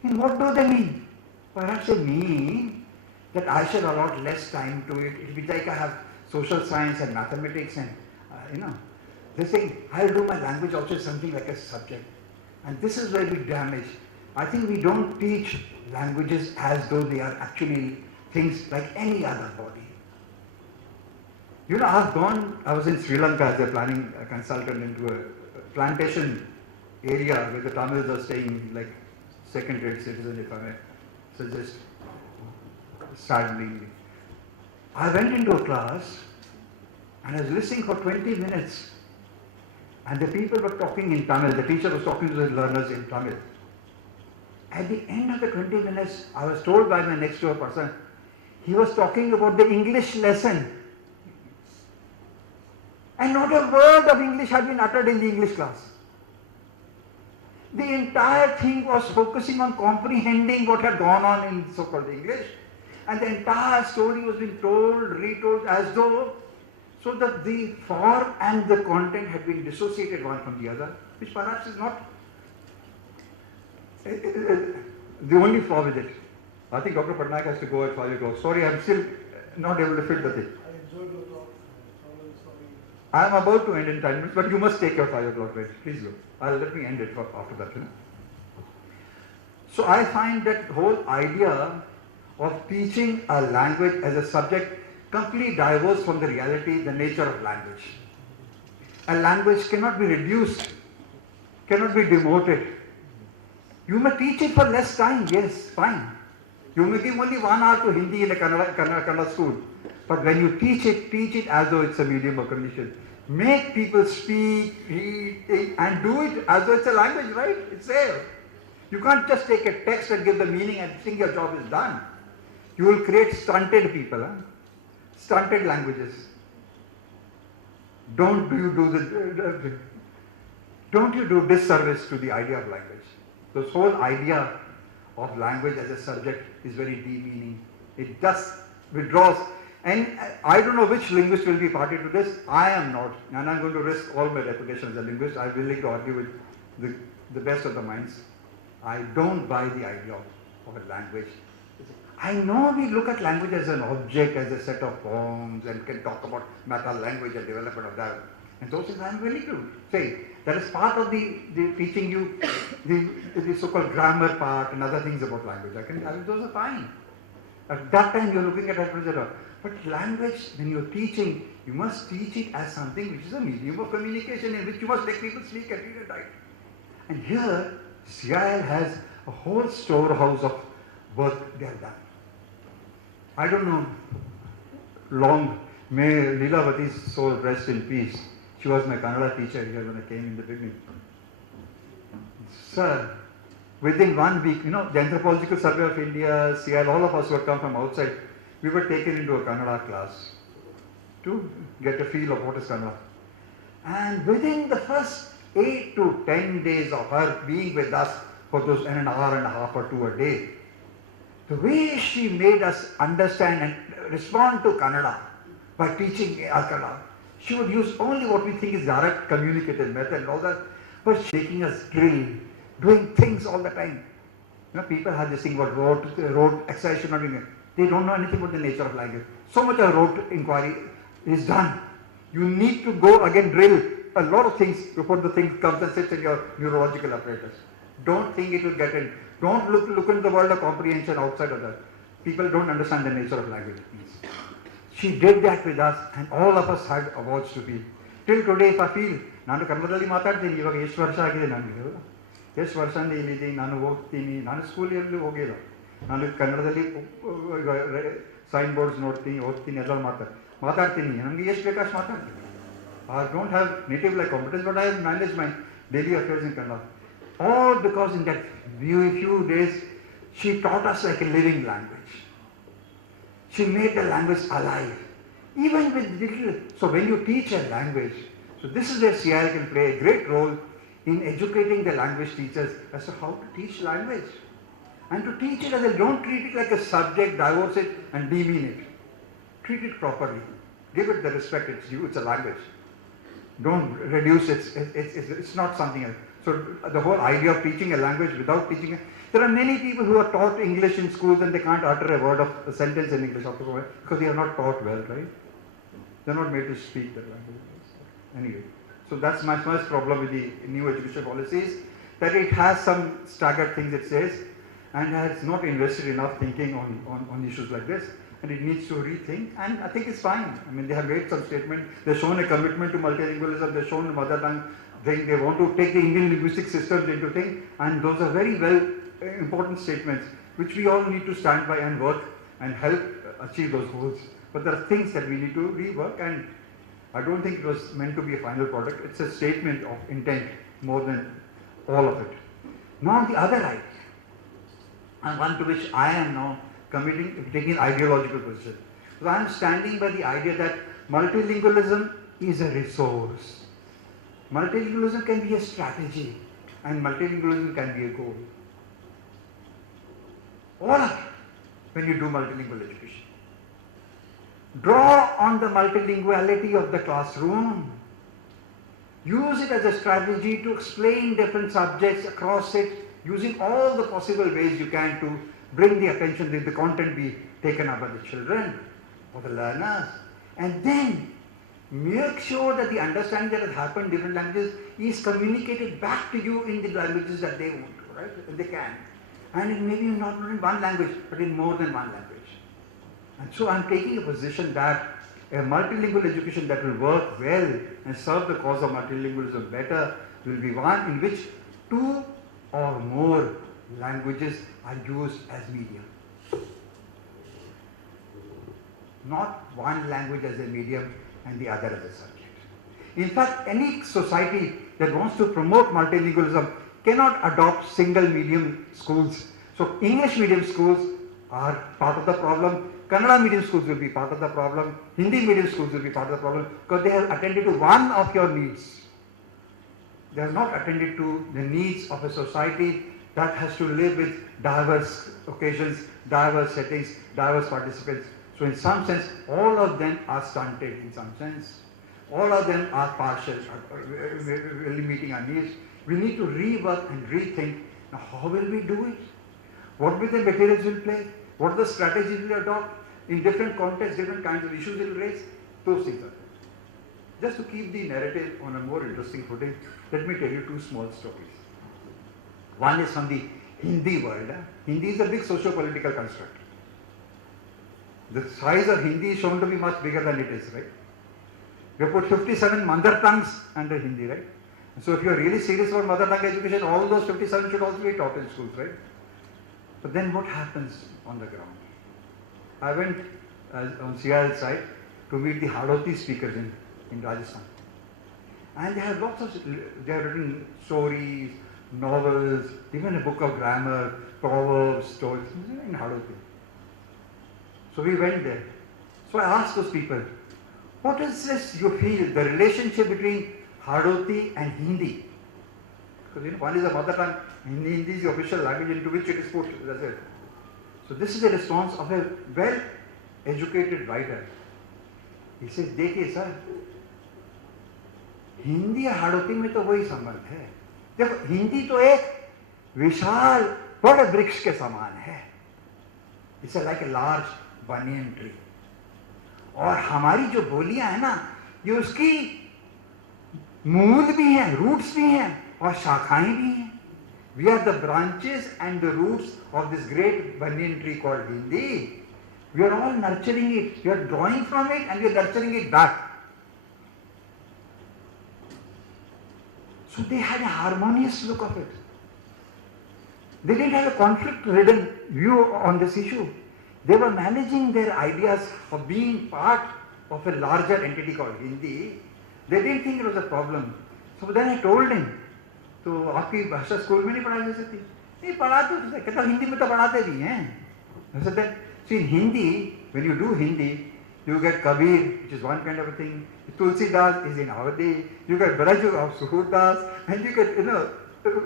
and what do they mean? Perhaps they mean that I shall allot less time to it. It will be like I have social science and mathematics and, they're saying, I'll do my language also something like a subject. And this is where we damage. I think we don't teach languages as though they are actually things like any other body. I was in Sri Lanka as a planning consultant into a plantation area where the Tamils are staying like second-rate citizens, if I may suggest, sadly. I went into a class and I was listening for 20 minutes and the people were talking in Tamil. The teacher was talking to the learners in Tamil. At the end of the 20 minutes, I was told by my next door person, he was talking about the English lesson. And not a word of English had been uttered in the English class. The entire thing was focusing on comprehending what had gone on in so-called English. And the entire story was being told, retold as though, so that the form and the content had been dissociated one from the other, which perhaps is not the only flaw with it. I think Dr. Patnaik has to go at 5 o'clock. Sorry, I'm still not able to fit the thing. I am about to end in 10 minutes, but you must take your 5 o'clock break. Please go. Let me end it after that. So I find that whole idea of teaching a language as a subject completely diverse from the reality, the nature of language. A language cannot be reduced, cannot be demoted. You may teach it for less time, yes, fine. You may give only 1 hour to Hindi in a Kannada school. But when you teach it as though it's a medium of communication. Make people speak, read, think, and do it as though it's a language, right? It's there. You can't just take a text and give the meaning and think your job is done. You will create stunted people, stunted languages. Don't you do disservice to the idea of language. This whole idea of language as a subject is very demeaning. It just withdraws. And I don't know which linguist will be party to this. I am not. And I'm going to risk all my reputation as a linguist. I'm willing to argue with the best of the minds. I don't buy the idea of a language. I know we look at language as an object, as a set of forms, and can talk about meta language and development of that. And those things I'm willing to say. That is part of the teaching you the so-called grammar part and other things about language. Those are fine. At that time you're looking at it. But language, when you're teaching, you must teach it as something which is a medium of communication in which you must make people speak and read and write. And here, CIL has a whole storehouse of work they have done. I don't know, may Leelavati's soul rest in peace. She was my Kannada teacher here when I came in the beginning. Sir, within 1 week, the Anthropological Survey of India, CIL, all of us who had come from outside, we were taken into a Kannada class to get a feel of what is Kannada. And within the first 8 to 10 days of her being with us for those an hour and a half or 2 a day, the way she made us understand and respond to Kannada by teaching us Kannada, she would use only what we think is direct communicative method and all that, but making us drill, doing things all the time. People have this thing about rote exercise should not be made. They don't know anything about the nature of language. So much of rote inquiry is done. You need to go again drill a lot of things before the thing comes and sits in your neurological apparatus. Don't think it will get in. Don't look into the world of comprehension outside of that. People don't understand the nature of language. She did that with us and all of us had awards to feel. Till today if I feel, ನಾನು ಕನ್ನಡದಲ್ಲಿ ಮಾತಾಡ್ತೀನಿ ಇವಾಗ ಎಷ್ಟು ವರ್ಷ ಆಗಿದೆ ನನಗೆ ಎಷ್ಟು ವರ್ಷದಿಂದ ಇಲ್ಲಿದ್ದೀನಿ ನಾನು ಹೋಗ್ತೀನಿ ನಾನು ಸ್ಕೂಲಲ್ಲಿ ಹೋಗಿಲ್ಲ ನಾನು ಕನ್ನಡದಲ್ಲಿ ಸೈನ್ ಬೋರ್ಡ್ಸ್ ನೋಡ್ತೀನಿ ಓದ್ತೀನಿ ಎಲ್ಲ ಮಾತಾಡ್ತೀನಿ ನನಗೆ ಎಷ್ಟು ಬೇಕಾಷ್ಟು ಮಾತಾಡ್ತೀನಿ I don't have native like competence but I have managed my daily affairs in Kannada. All because in that few days she taught us like a living language. She made the language alive. Even with little, so when you teach a language, so this is where CIL can play a great role in educating the language teachers as to how to teach language. And to teach it as a, don't treat it like a subject, divorce it and demean it. Treat it properly. Give it the respect it's due, it's a language. Don't reduce it, it's not something else. So the whole idea of teaching a language without teaching it, there are many people who are taught English in schools and they can't utter a word of a sentence in English because they are not taught well, right? They're not made to speak that language. Anyway, so that's my first problem with the new education policies, that it has some staggered things it says, and has not invested enough thinking on issues like this, and it needs to rethink, and I think it's fine. I mean, they have made some statement, they've shown a commitment to multilingualism, they've shown mother tongue thing, they want to take the Indian linguistic systems into thing, and those are very important statements, which we all need to stand by and work and help achieve those goals. But there are things that we need to rework, and I don't think it was meant to be a final product. It's a statement of intent more than all of it. Now on the other right, and one to which I am now taking an ideological position. So I am standing by the idea that multilingualism is a resource. Multilingualism can be a strategy, and multilingualism can be a goal. All of it when you do multilingual education. Draw on the multilinguality of the classroom. Use it as a strategy to explain different subjects across it, using all the possible ways you can to bring the attention, that the content be taken up by the children or the learners. And then make sure that the understanding that has happened in different languages is communicated back to you in the languages that they want to, right? If they can. And it may be not in one language, but in more than one language. And so I'm taking a position that a multilingual education that will work well and serve the cause of multilingualism better will be one in which 2 or more languages are used as medium. Not one language as a medium and the other as a subject. In fact, any society that wants to promote multilingualism cannot adopt single medium schools. So English medium schools are part of the problem. Kannada medium schools will be part of the problem. Hindi medium schools will be part of the problem because they have attended to one of your needs. They have not attended to the needs of a society that has to live with diverse occasions, diverse settings, diverse participants. So in some sense, all of them are stunted in some sense. All of them are partial, really meeting our needs. We need to rework and rethink. Now how will we do it? What will the materials will play? What are the strategies will adopt? In different contexts, different kinds of issues it will raise? Those things are there. Just to keep the narrative on a more interesting footing, let me tell you 2 small stories. One is from the Hindi world. Hindi is a big socio-political construct. The size of Hindi is shown to be much bigger than it is, right? We have put 57 mother tongues under Hindi, right? So if you are really serious about mother tongue education, all those 57 should also be taught in schools, right? But then what happens on the ground? I went on CIL side to meet the Hadoti speakers in Rajasthan. And they have they have written stories, novels, even a book of grammar, proverbs, stories in Hadoti. So we went there. So I asked those people, what is this you feel, the relationship between Hadoti and Hindi? Because one is a mother tongue, Hindi is the official language into which it is put. That's it. So this is the response of a well-educated writer. He says, देखिए sir, Hindi और हाड़ोती में तो वही संबंध है. देखो हिंदी तो एक विशाल बड़े वृक्ष के समान है. It's like a large banyan tree. और हमारी जो बोलियां है ना, ये उसकी मूल भी हैं, रूट्स भी हैं और शाखाएं भी हैं. We are the branches and the roots of this great banyan tree called Hindi. We are all nurturing it. We are drawing from it and we are nurturing it back. So they had a harmonious look of it. They didn't have a conflict-ridden view on this issue. They were managing their ideas of being part of a larger entity called Hindi. They didn't think it was a problem. So then I told him, तो आपकी भाषा school में नहीं पढ़ाई जा सकती? नहीं पढ़ाते तो कहता हिंदी में तो पढ़ाते भी हैं. I said that, see in Hindi, when you do Hindi, you get Kabir, which is one kind of a thing. Tulsidas is in Awadhi. You get Braj of Suhurdas, and you get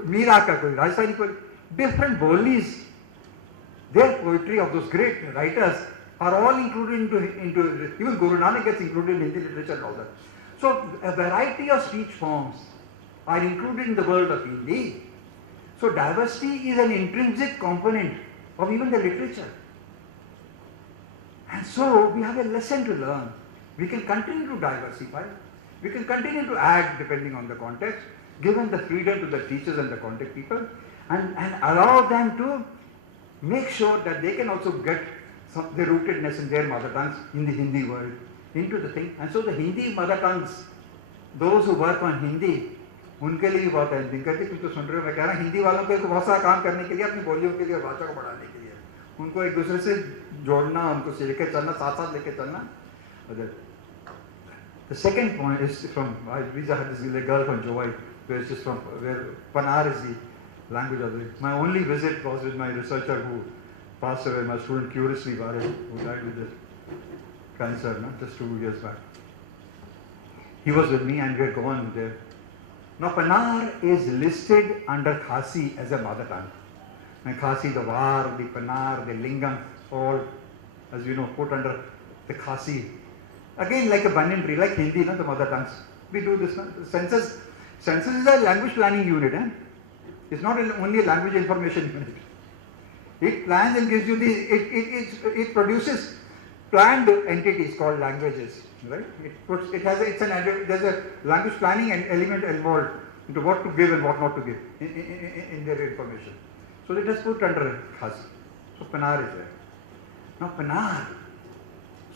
Meera ka koi, Rajasthani koi, different bolis. Their poetry of those great writers are all included into even Guru Nanak gets included in Hindi literature and all that. So a variety of speech forms are included in the world of Hindi. So diversity is an intrinsic component of even the literature. And so we have a lesson to learn. We can continue to diversify. We can continue to add depending on the context, given the freedom to the teachers and the contact people, and allow them to make sure that they can also get the rootedness in their mother tongues in the Hindi world into the thing. And so the Hindi mother tongues, those who work on Hindi, उनके लिए भी बहुत helping करती है। तुम तो सुन रहे हो, मैं कह रहा हूँ हिंदी वालों को एक बहुत सारा काम करने के लिए, अपनी बोलियों के लिए, भाषा को बढ़ाने के लिए, उनको एक दूसरे से जोड़ना, उनको लेके चलना, साथ साथ लेके चलना। The second point is from, we had this girl from Jowai, where she's from, where Panar is the language of it. My only visit was with my researcher who passed away, my student Curiously Bare, who died with this cancer, just 2 years back. He was with me and we had gone there. Now Panar is listed under Khasi as a mother tongue. And Khasi, the Var, the Panar, the Lingam, all, as you know, put under the Khasi. Again, like a banyan tree, like Hindi, the mother tongues. We do this. Census is a language planning unit. It's not only a language information unit. It plans and gives you it produces planned entities called languages, right? There's a language planning and element involved into what to give and what not to give in their information. So it is put under Khasi. So Panar is there. Now Panar.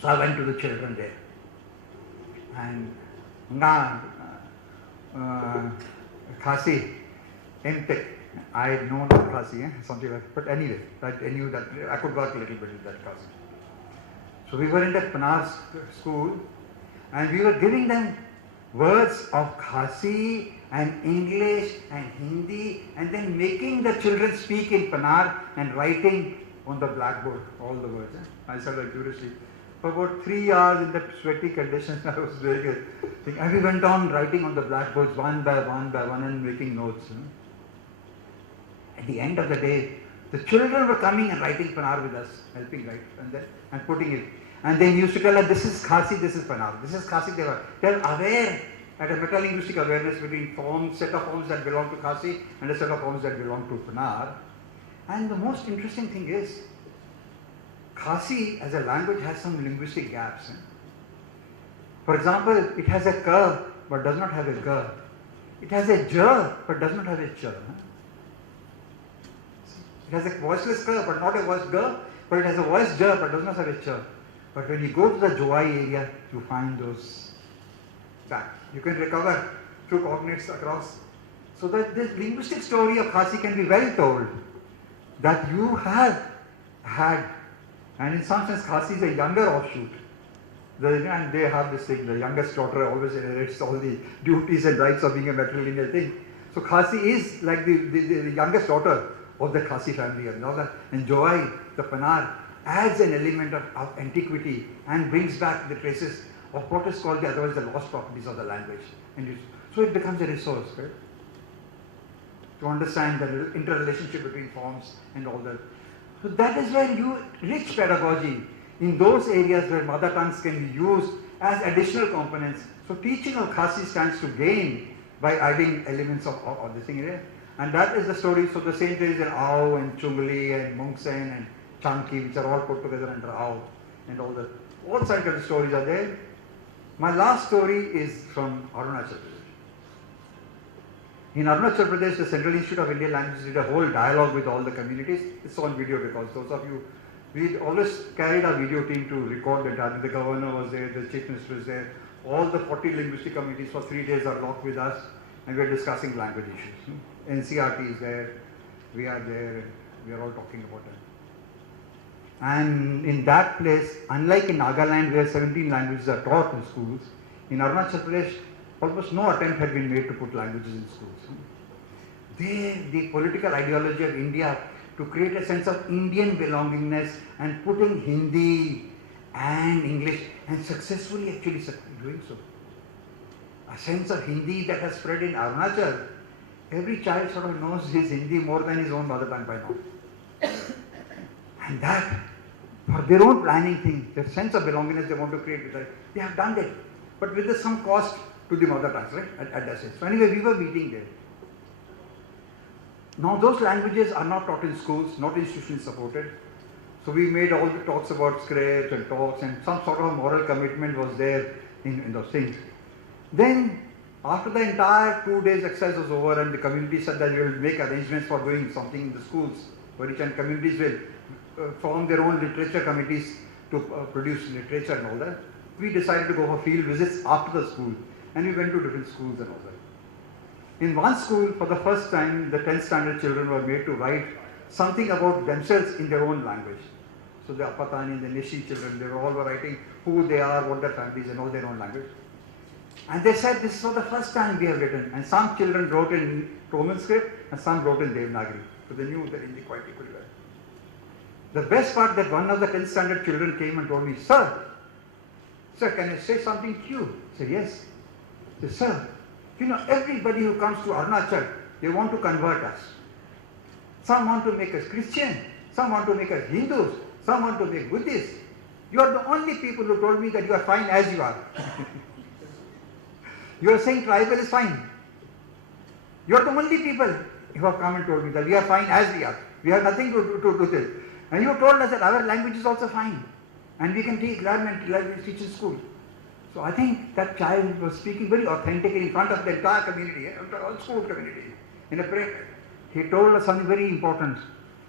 So I went to the children there. And Khasi, MTech, I had known Khasi, something like that. But anyway, I knew that I could work a little bit with that Khasi. So we were in that Panar school and we were giving them words of Khasi and English and Hindi and then making the children speak in Panar and writing on the blackboard all the words. I said like curiously. For about 3 hours in that sweaty conditions, I was doing it. And we went on writing on the blackboards one by one and making notes. At the end of the day, the children were coming and writing Panar with us, helping write and putting it. And they used to tell us, this is Khasi, this is Panar. This is Khasi. They were aware, at a meta-linguistic awareness between set of forms that belong to Khasi and a set of forms that belong to Panar. And the most interesting thing is, Khasi as a language has some linguistic gaps. For example, it has a k but does not have a g. It has a j but does not have a ch. It has a voiceless k but not a voiced g, but it has a voiced j but does not have a ch. But when you go to the Jowai area, you find those back. You can recover through cognates across. So that this linguistic story of Khasi can be well told, that you have had. And in some sense, Khasi is a younger offshoot. And they have this thing, the youngest daughter always inherits all the duties and rights of being a matrilineal thing. So Khasi is like the youngest daughter of the Khasi family and all that. And Jowai, the Panar, adds an element of antiquity and brings back the traces of what is called otherwise the lost properties of the language. And so it becomes a resource, right? To understand the interrelationship between forms and all that. So that is where rich pedagogy in those areas where mother tongues can be used as additional components. So teaching of Khasi stands to gain by adding elements of this thing. And that is the story. So the same thing is in Ao and Chungli and Mungsen and Chanki, which are all put together under Ao and all kinds of stories are there. My last story is from Arunachal Pradesh. In Arunachal Pradesh, the Central Institute of Indian Languages did a whole dialogue with all the communities. It's on video because those of you, we always carried our video team to record the data. The governor was there, the chief minister was there. All the 40 linguistic communities for 3 days are locked with us and we are discussing language issues. NCRT is there, we are there, we are all talking about it. And in that place, unlike in Nagaland where 17 languages are taught in schools, in Arunachal Pradesh, almost no attempt had been made to put languages in schools. There, the political ideology of India to create a sense of Indian belongingness and putting Hindi and English and successfully actually doing so. A sense of Hindi that has spread in Arunachal. Every child sort of knows his Hindi more than his own mother tongue by now. And that, for their own planning thing, their sense of belongingness they want to create with that, they have done it. But with some cost to the mother tongues, right? At that sense. So anyway, we were meeting there. Now those languages are not taught in schools, not institutionally supported. So we made all the talks about scripts and talks, and some sort of moral commitment was there in those things. Then, after the entire 2 days exercise was over and the community said that we will make arrangements for doing something in the schools, for each and communities will form their own literature committees to produce literature and all that, we decided to go for field visits after the school, and we went to different schools and all that. In one school, for the first time, the 10th standard children were made to write something about themselves in their own language. So the Apatani, the Nishi children, they all were writing who they are, what their families, and all their own language. And they said this is for the first time we have written. And some children wrote in Roman script and some wrote in Devanagari. So they knew the Hindi quite equally well. The best part that one of the 10th standard children came and told me, Sir, can I say something to you? I said, yes. He said, Sir, you know, everybody who comes to Arunachal, they want to convert us. Some want to make us Christian, some want to make us Hindus, some want to make Buddhists. You are the only people who told me that you are fine as you are. You are saying tribal is fine. You are the only people who have come and told me that we are fine as we are. We have nothing to do with it. And you told us that our language is also fine. And we can learn and teach in school. So I think that child was speaking very authentically in front of the entire community, the school community. In a prayer, he told us something very important,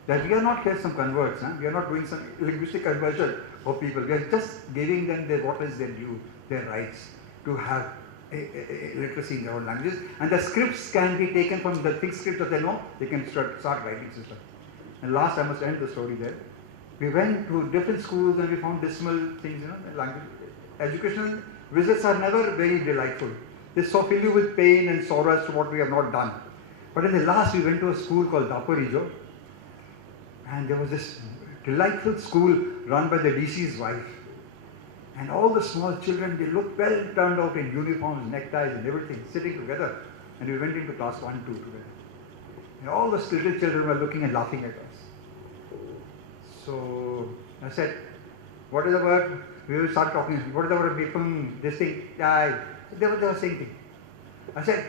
that we are not here some converts. We are not doing some linguistic conversion for people. We are just giving them what is their due, their rights to have a literacy in their own languages. And the scripts can be taken from the thick scripts that they know, they can start writing system. And last, I must end the story there. We went to different schools and we found dismal things, language. Educational visits are never very delightful. They fill you with pain and sorrow as to what we have not done. But in the last, we went to a school called Daporijo, and there was this delightful school run by the DC's wife. And all the small children, they looked well turned out in uniforms, neckties and everything, sitting together. And we went into class 1, 2 together. And all the little children were looking and laughing at us. So I said, what is the word? We will start talking. What is the word? Bipum, this thing, die. They were saying thing. I said,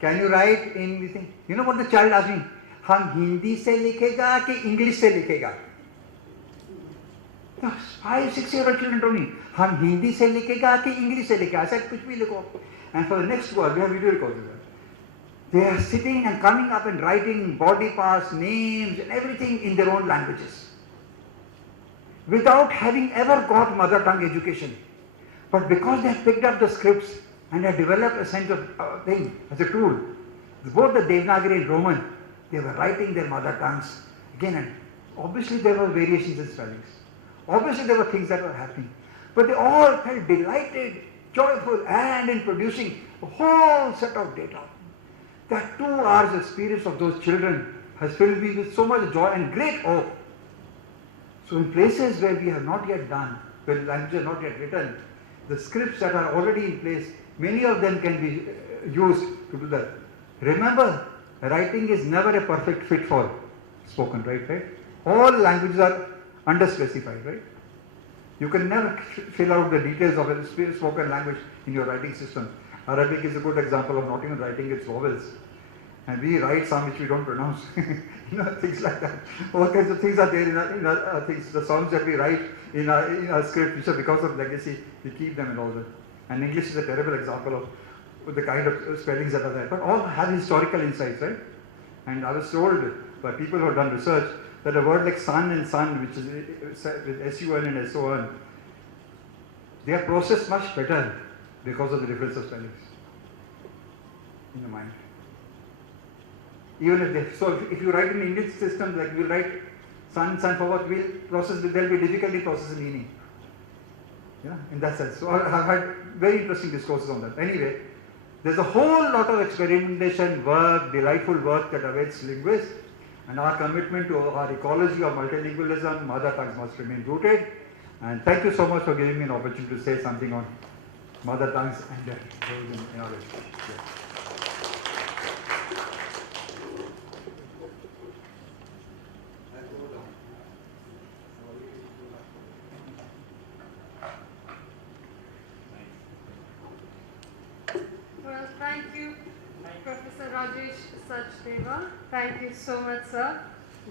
can you write in this thing? You know what the child asked me? हम हिंदी से लिखेगा कि English से लिखेगा? 5, 6-year-old children told me, हम हिंदी से लिखेगा कि इंग्लिश से लिखेगा? I said, कुछ भी लिखो. And for the next word, we have video recording. They are sitting and coming up and writing body parts, names and everything in their own languages, without having ever got mother tongue education. But because they have picked up the scripts and have developed a sense of thing as a tool, both the Devanagari and Roman, they were writing their mother tongues again, and obviously there were variations in spellings. Obviously there were things that were happening. But they all felt delighted, joyful, and in producing a whole set of data. That 2 hours experience of those children has filled me with so much joy and great hope. So in places where we have not yet done, where the language is not yet written, the scripts that are already in place, many of them can be used to do that. Remember, writing is never a perfect fit for spoken, right? All languages are underspecified, right? You can never fill out the details of a spoken language in your writing system. Arabic is a good example of not even writing its vowels. And we write some which we don't pronounce. Things like that. All kinds of things are there in our things. The sounds that we write in our script, which are because of legacy, we keep them and all that. And English is a terrible example of the kind of spellings that are there. But all have historical insights, right? And I was told by people who have done research that a word like sun and sun, which is with S-U-N and S-O-N, they are processed much better because of the difference of spellings in the mind. Even if you write in English system, like we'll write sun for what, we'll process, there will be difficulty processing meaning. Yeah, in that sense. So I've had very interesting discourses on that. Anyway, there's a whole lot of experimentation work, delightful work that awaits linguists, and our commitment to our ecology of multilingualism, mother tongues must remain rooted. And thank you so much for giving me an opportunity to say something on mother tongues and their roles in our education. Well, thank you, Professor Rajesh Sachdeva. Thank you so much, sir.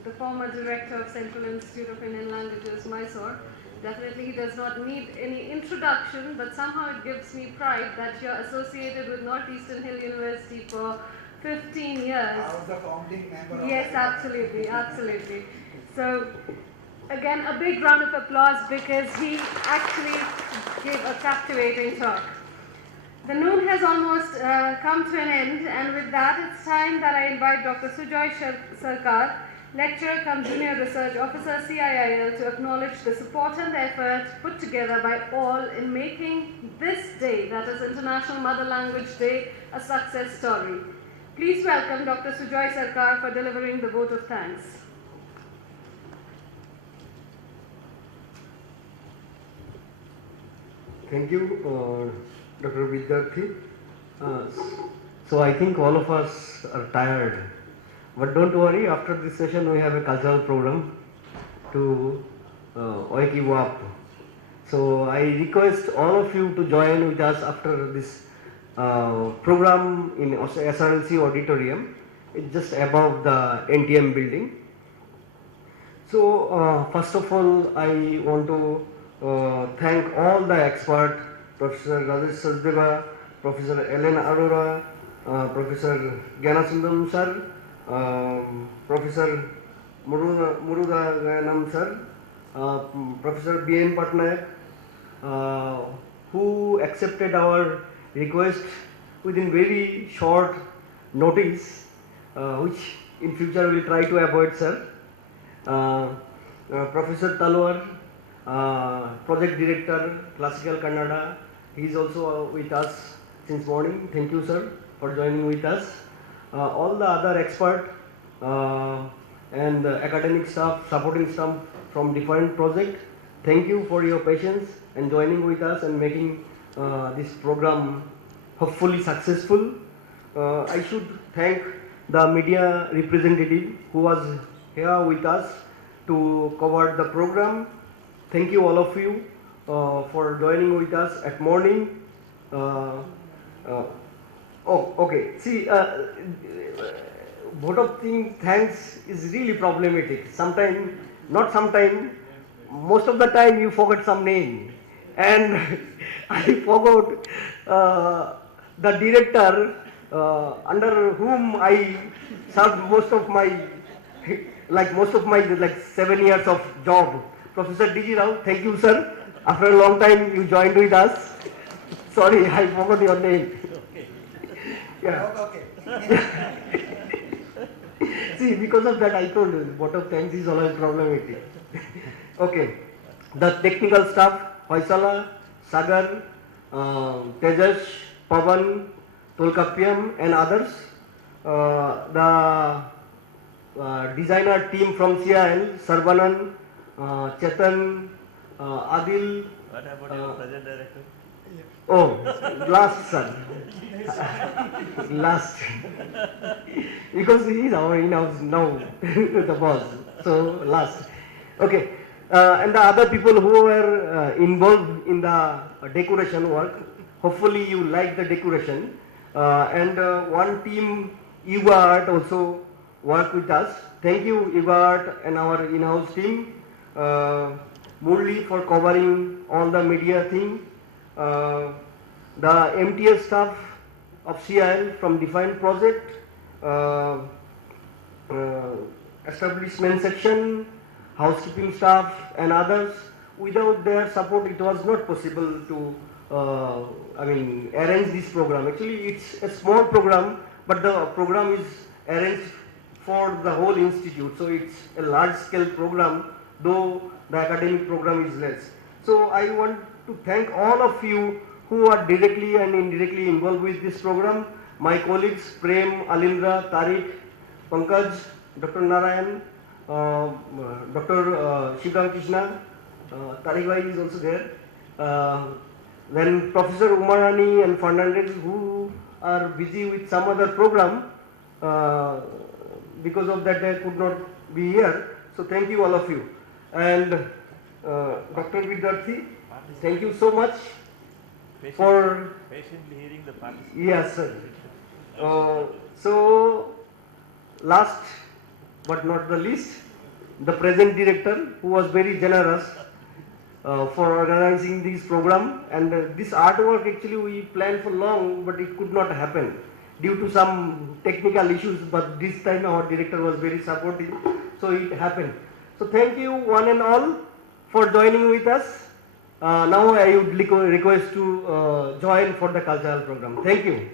the former director of Central Institute of Indian Languages, Mysore. Definitely he does not need any introduction, but somehow it gives me pride that you're associated with Northeastern Hill University for 15 years. I was the founding member. Yes, absolutely, absolutely. So, again, a big round of applause because he actually gave a captivating talk. The noon has almost come to an end, and with that, it's time that I invite Dr. Sujoy Sarkar, lecturer cum junior research officer CIIL, to acknowledge the support and effort put together by all in making this day, that is International Mother Language Day, a success story. Please welcome Dr. Sujoy Sarkar for delivering the vote of thanks. Thank you, Dr. Vidyarthi. So I think all of us are tired. But don't worry, after this session we have a cultural program to wake you up. So I request all of you to join with us after this program in SRLC auditorium. It's just above the NTM building. So first of all, I want to thank all the experts, Professor Rajesh Sachdeva, Professor Ellen Arora, Professor Gyanasundam sir, Professor Muruga Gayanam sir, Professor B.N. Patnaik, who accepted our request within very short notice, which in future we will try to avoid, sir. Professor Talwar, Project Director, Classical Kannada, he is also with us since morning. Thank you, sir, for joining with us. All the other experts and academic staff, supporting staff from different projects, thank you for your patience and joining with us and making this program hopefully successful. I should thank the media representative who was here with us to cover the program. Thank you all of you for joining with us at morning. Oh, okay. See, vote of thanks is really problematic. Sometimes, not sometimes, most of the time you forget some name. And I forgot the director under whom I served most of my 7 years of job. Professor D.G. Rao, thank you, sir. After a long time you joined with us. Sorry, I forgot your name. Yeah. Okay. See, because of that I told you, vote of thanks is always problematic. Okay. The technical staff, Faisala, Sagar, Tejas, Pavan, Tolkapiam and others. The designer team from CIL, Sarvanan, Chetan, Adil. What about your present director? Oh, last son. Last. Because he is our in-house now, the boss. So, last. Okay. And the other people who were involved in the decoration work, hopefully you like the decoration. And one team, UART, also worked with us. Thank you, UART and our in-house team. Murli for covering all the media thing. The MTS staff of CIL from Defined Project, establishment section, housekeeping staff and others. Without their support, it was not possible to arrange this program. Actually, it's a small program, but the program is arranged for the whole institute. So it's a large-scale program, though the academic program is less. So I want to thank all of you who are directly and indirectly involved with this program. My colleagues Prem, Alindra, Tariq, Pankaj, Dr. Narayan, Dr. Shivram Krishna, Tariq Bhai is also there. Then Professor Umarani and Fernandez, who are busy with some other program, because of that they could not be here. So thank you all of you. And Dr. Vidyarthi, thank you so much for patiently hearing the participants. Yes, sir. So last but not the least, the present director, who was very generous for organizing this program. And this artwork actually we planned for long, but it could not happen due to some technical issues. But this time our director was very supportive, so it happened. So thank you one and all for joining with us. Now I would request to join for the cultural program. Thank you.